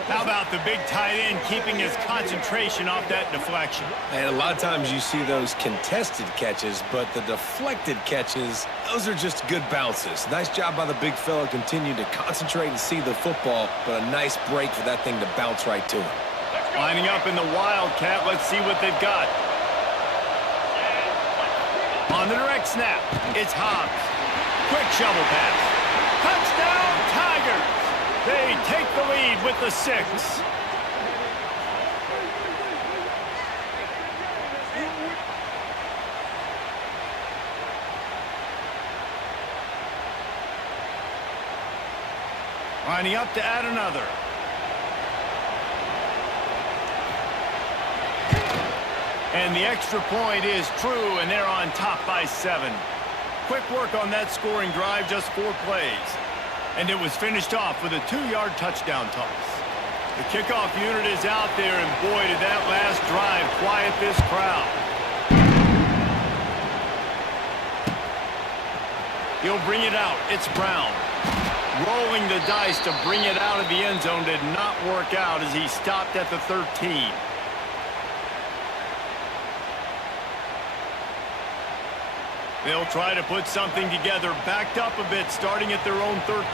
How about the big tight end keeping his concentration off that deflection? And a lot of times you see those contested catches, but the deflected catches, those are just good bounces. Nice job by the big fella. Continue to concentrate and see the football, but a nice break for that thing to bounce right to him. Lining up in the Wildcat. Let's see what they've got. On the direct snap, it's Hobbs. Quick shovel pass. Touchdown, Tigers! They take the lead with the 6. Lining up to add another. And the extra point is true, and they're on top by 7. Quick work on that scoring drive, just 4 plays. And it was finished off with a 2-yard touchdown toss. The kickoff unit is out there, and boy, did that last drive quiet this crowd. He'll bring it out. It's Brown. Rolling the dice to bring it out of the end zone did not work out as he stopped at the 13. They'll try to put something together, backed up a bit, starting at their own 13.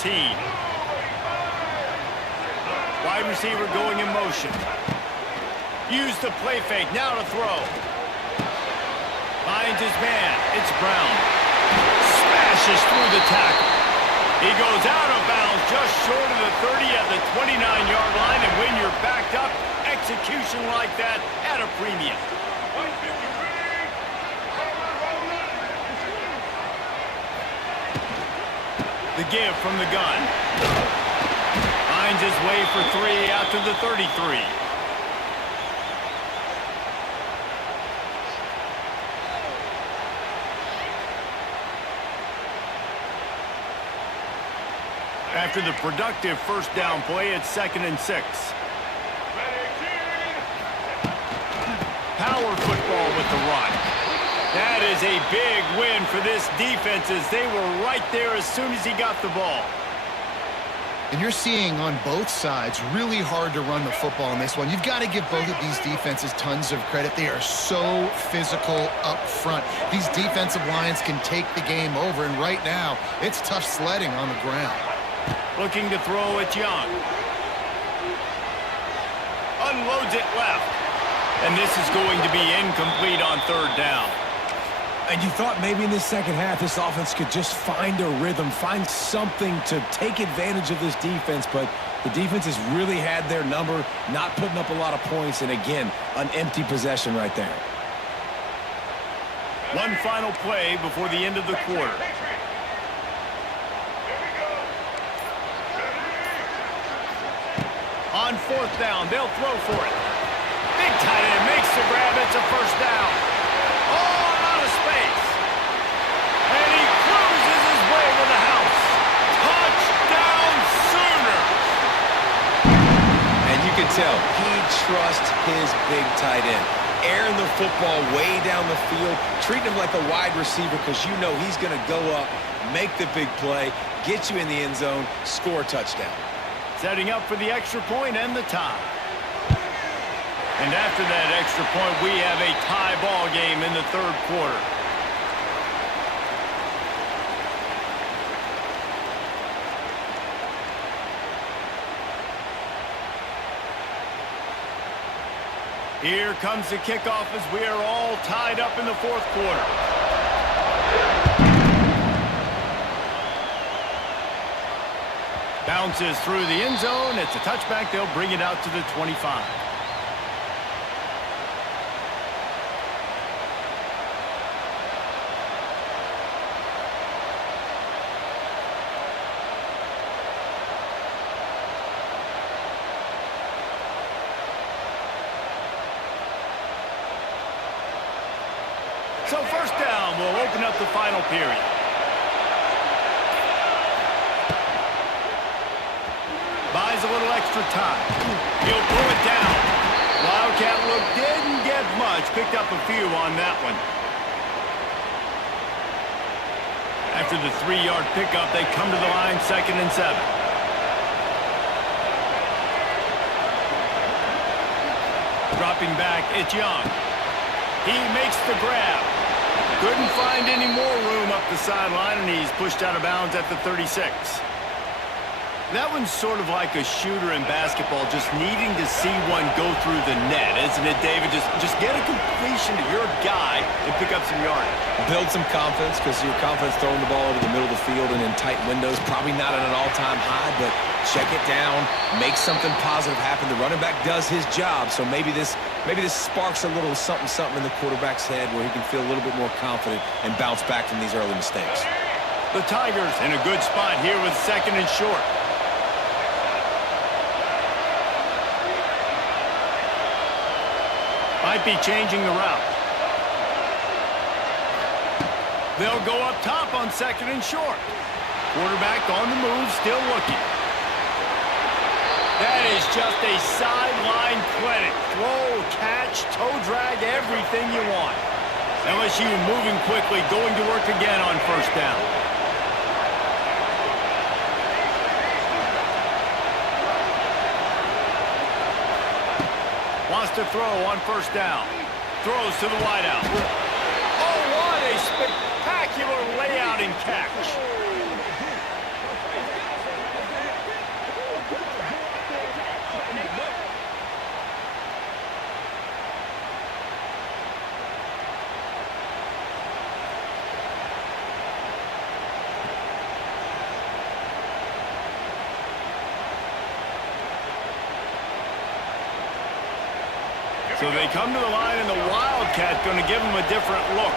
Wide receiver going in motion. Use the play fake, now to throw. Finds his man, it's Brown. Smashes through the tackle. He goes out of bounds just short of the 30 at the 29-yard line, and when you're backed up, execution like that at a premium. The give from the gun. Finds his way for 3 out to the 33. After the productive first down play, it's 2nd and 6. Power football with the run. That is a big win for this defense as they were right there as soon as he got the ball. And you're seeing on both sides really hard to run the football in this one. You've got to give both of these defenses tons of credit. They are so physical up front. These defensive lines can take the game over, and right now it's tough sledding on the ground. Looking to throw at Young. Unloads it left. And this is going to be incomplete on 3rd down. And you thought maybe in the second half this offense could just find a rhythm, find something to take advantage of this defense, but the defense has really had their number, not putting up a lot of points, and again, an empty possession right there. One final play before the end of the quarter. On 4th down, they'll throw for it. Big tight end makes the grab. It's a first down. All out of space. And he cruises his way to the house. Touchdown Sooners! And you can tell he trusts his big tight end. Airing the football way down the field, treating him like a wide receiver because you know he's going to go up, make the big play, get you in the end zone, score a touchdown. Setting up for the extra point and the tie. And after that extra point, we have a tie ball game in the third quarter. Here comes the kickoff as we are all tied up in the fourth quarter. Bounces through the end zone. It's a touchback. They'll bring it out to the 25. So first down will open up the final period. Buys a little extra time. He'll pull it down. Wildcat look didn't get much. Picked up a few on that one. After the 3-yard pickup, they come to the line 2nd and 7. Dropping back, it's Young. He makes the grab. Couldn't find any more room up the sideline, and he's pushed out of bounds at the 36. That one's sort of like a shooter in basketball, just needing to see one go through the net, isn't it, David? Just get a completion to your guy and pick up some yardage. Build some confidence because your confidence throwing the ball over the middle of the field and in tight windows, probably not at an all-time high, but check it down, make something positive happen. The running back does his job, so maybe this sparks a little something in the quarterback's head where he can feel a little bit more confident and bounce back from these early mistakes. The Tigers in a good spot here with 2nd and short. Might be changing the route. They'll go up top on 2nd and short. Quarterback on the move, still looking. That is just a sideline clinic. Throw, catch, toe drag, everything you want. LSU moving quickly, going to work again on first down. Wants to throw on first down. Throws to the wideout. Oh, what a spectacular layout and catch. So they come to the line, and the Wildcat going to give them a different look.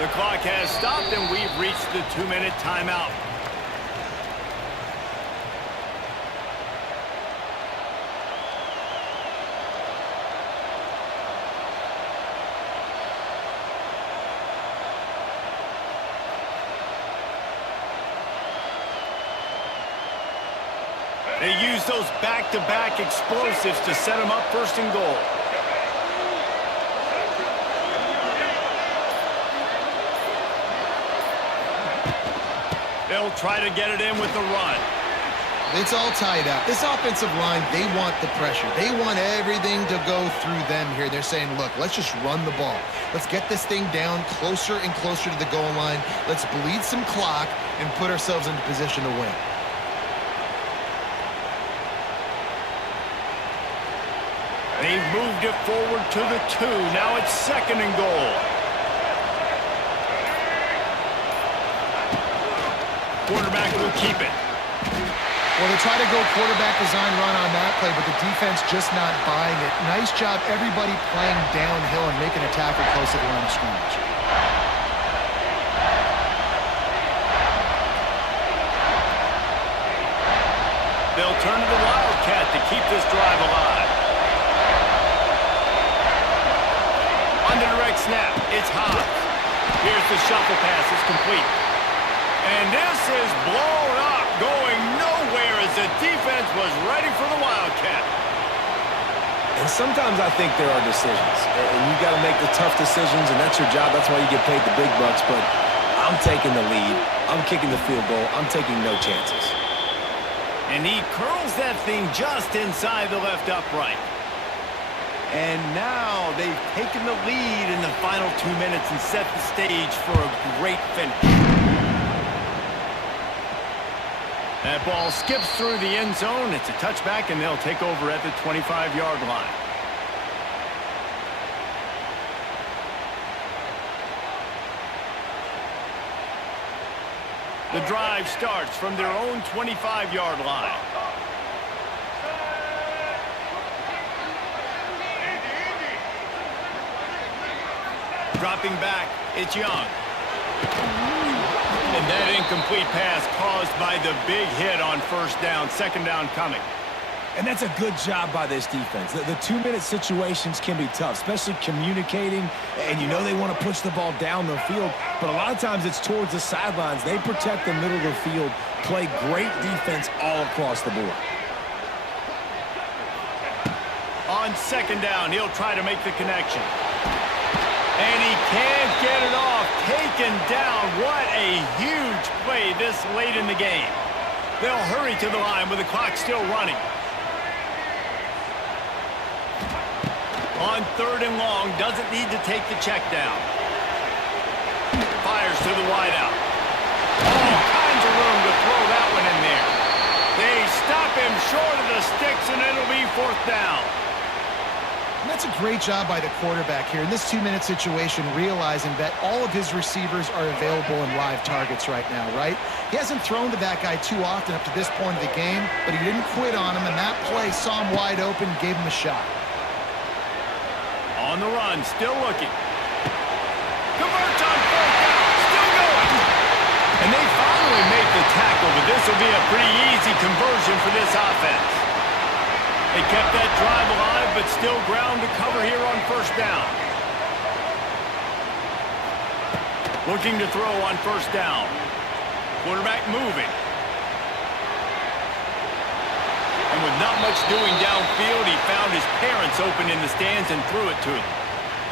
The clock has stopped, and we've reached the 2-minute timeout. They use those back-to-back explosives to set them up 1st and goal. They'll try to get it in with the run. It's all tied up. This offensive line, they want the pressure. They want everything to go through them here. They're saying, look, let's just run the ball. Let's get this thing down closer and closer to the goal line. Let's bleed some clock and put ourselves into position to win. They've moved it forward to the 2. Now it's 2nd and goal. Quarterback will keep it. Well, they try to go quarterback design run on that play, but the defense just not buying it. Nice job, everybody playing downhill and making a tackle close to the line of scrimmage. turn to the Wildcat to keep this drive alive. On the direct snap, it's Hobbs. Here's the shuffle pass. It's complete. And this is blown up, going nowhere as the defense was ready for the Wildcat. And sometimes I think there are decisions, and you got to make the tough decisions, and that's your job. That's why you get paid the big bucks. But I'm taking the lead. I'm kicking the field goal. I'm taking no chances. And he curls that thing just inside the left upright. And now they've taken the lead in the final 2 minutes and set the stage for a great finish. That ball skips through the end zone. It's a touchback, and they'll take over at the 25-yard line. The drive starts from their own 25-yard line. Dropping back, it's Young. And that incomplete pass caused by the big hit on first down, second down coming. And that's a good job by this defense. The 2-minute situations can be tough, especially communicating, and you know they want to push the ball down the field, but a lot of times it's towards the sidelines. They protect the middle of the field, play great defense all across the board. On second down, he'll try to make the connection. And he can't get it off. Taken down. What a huge play this late in the game. They'll hurry to the line with the clock still running. On third and long, doesn't need to take the check down. Fires to the wideout. All kinds of room to throw that one in there. They stop him short of the sticks, and it'll be fourth down. And that's a great job by the quarterback here in this 2-minute situation, realizing that all of his receivers are available and live targets right now, right? He hasn't thrown to that guy too often up to this point of the game, but he didn't quit on him, and that play saw him wide open, gave him a shot. On the run, still looking. Converts on fourth down, still going. And they finally make the tackle, but this will be a pretty easy conversion for this offense. They kept that drive alive, but still ground to cover here on first down. Looking to throw on first down. Quarterback moving. And with not much doing downfield, he found his parents open in the stands and threw it to them.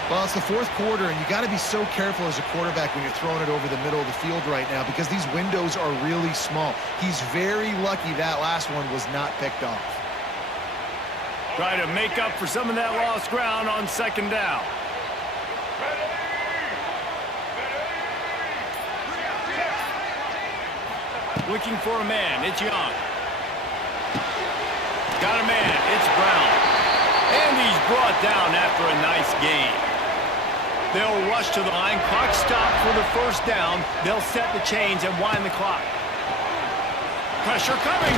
Well, it's the fourth quarter, and you got to be so careful as a quarterback when you're throwing it over the middle of the field right now because these windows are really small. He's very lucky that last one was not picked off. Try to make up for some of that lost ground on second down. Looking for a man, it's Young. Got a man, it's Brown. And he's brought down after a nice gain. They'll rush to the line, clock stopped for the first down. They'll set the chains and wind the clock. Pressure coming.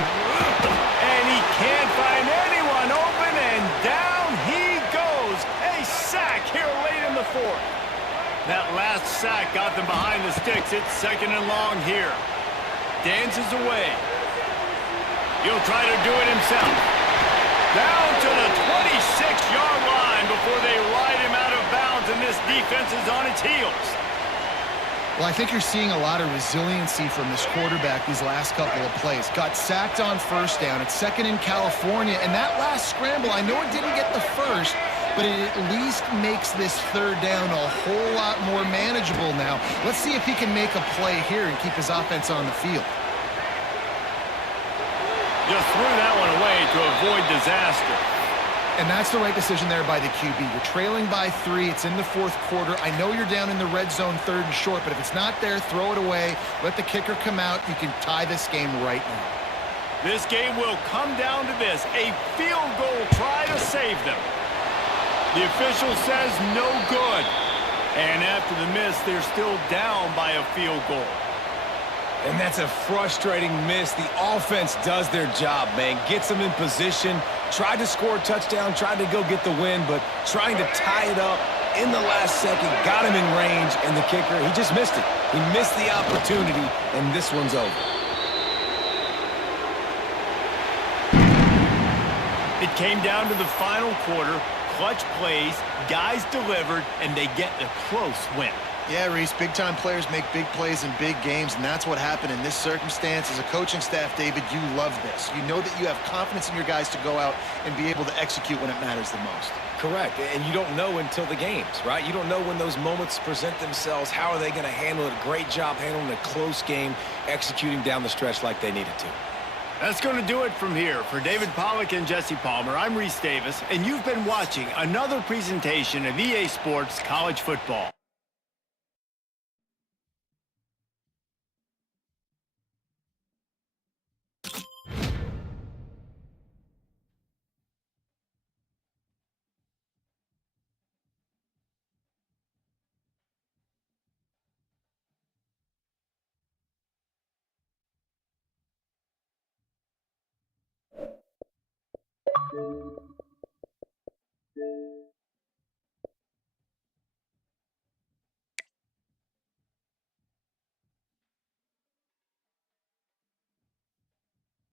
And he can't find anyone open, and down he goes. A sack here late in the fourth. That last sack got them behind the sticks. It's second and long here. Dances away. He'll try to do it himself. Down to the 26-yard line before they ride him out of bounds, and this defense is on its heels. Well, I think you're seeing a lot of resiliency from this quarterback these last couple of plays. Got sacked on first down. It's second in California. And that last scramble, I know it didn't get the first, but it at least makes this third down a whole lot more manageable now. Let's see if he can make a play here and keep his offense on the field. Just threw that one away to avoid disaster. And that's the right decision there by the QB. You're trailing by 3. It's in the fourth quarter. I know you're down in the red zone third and short, but if it's not there, throw it away. Let the kicker come out. You can tie this game right now. This game will come down to this. A field goal try to save them. The official says no good. And after the miss, they're still down by a field goal. And that's a frustrating miss. The offense does their job, man. Gets them in position, tried to score a touchdown, tried to go get the win, but trying to tie it up in the last second, got him in range, and the kicker, he just missed it. He missed the opportunity, and this one's over. It came down to the final quarter, clutch plays, guys delivered, and they get a close win. Yeah, Reese, big-time players make big plays in big games, and that's what happened in this circumstance. As a coaching staff, David, you love this. You know that you have confidence in your guys to go out and be able to execute when it matters the most. Correct, and you don't know until the games, right? You don't know when those moments present themselves. How are they going to handle it? Great job handling a close game, executing down the stretch like they needed to. That's going to do it from here. For David Pollack and Jesse Palmer, I'm Reese Davis, and you've been watching another presentation of EA Sports College Football. Thank you.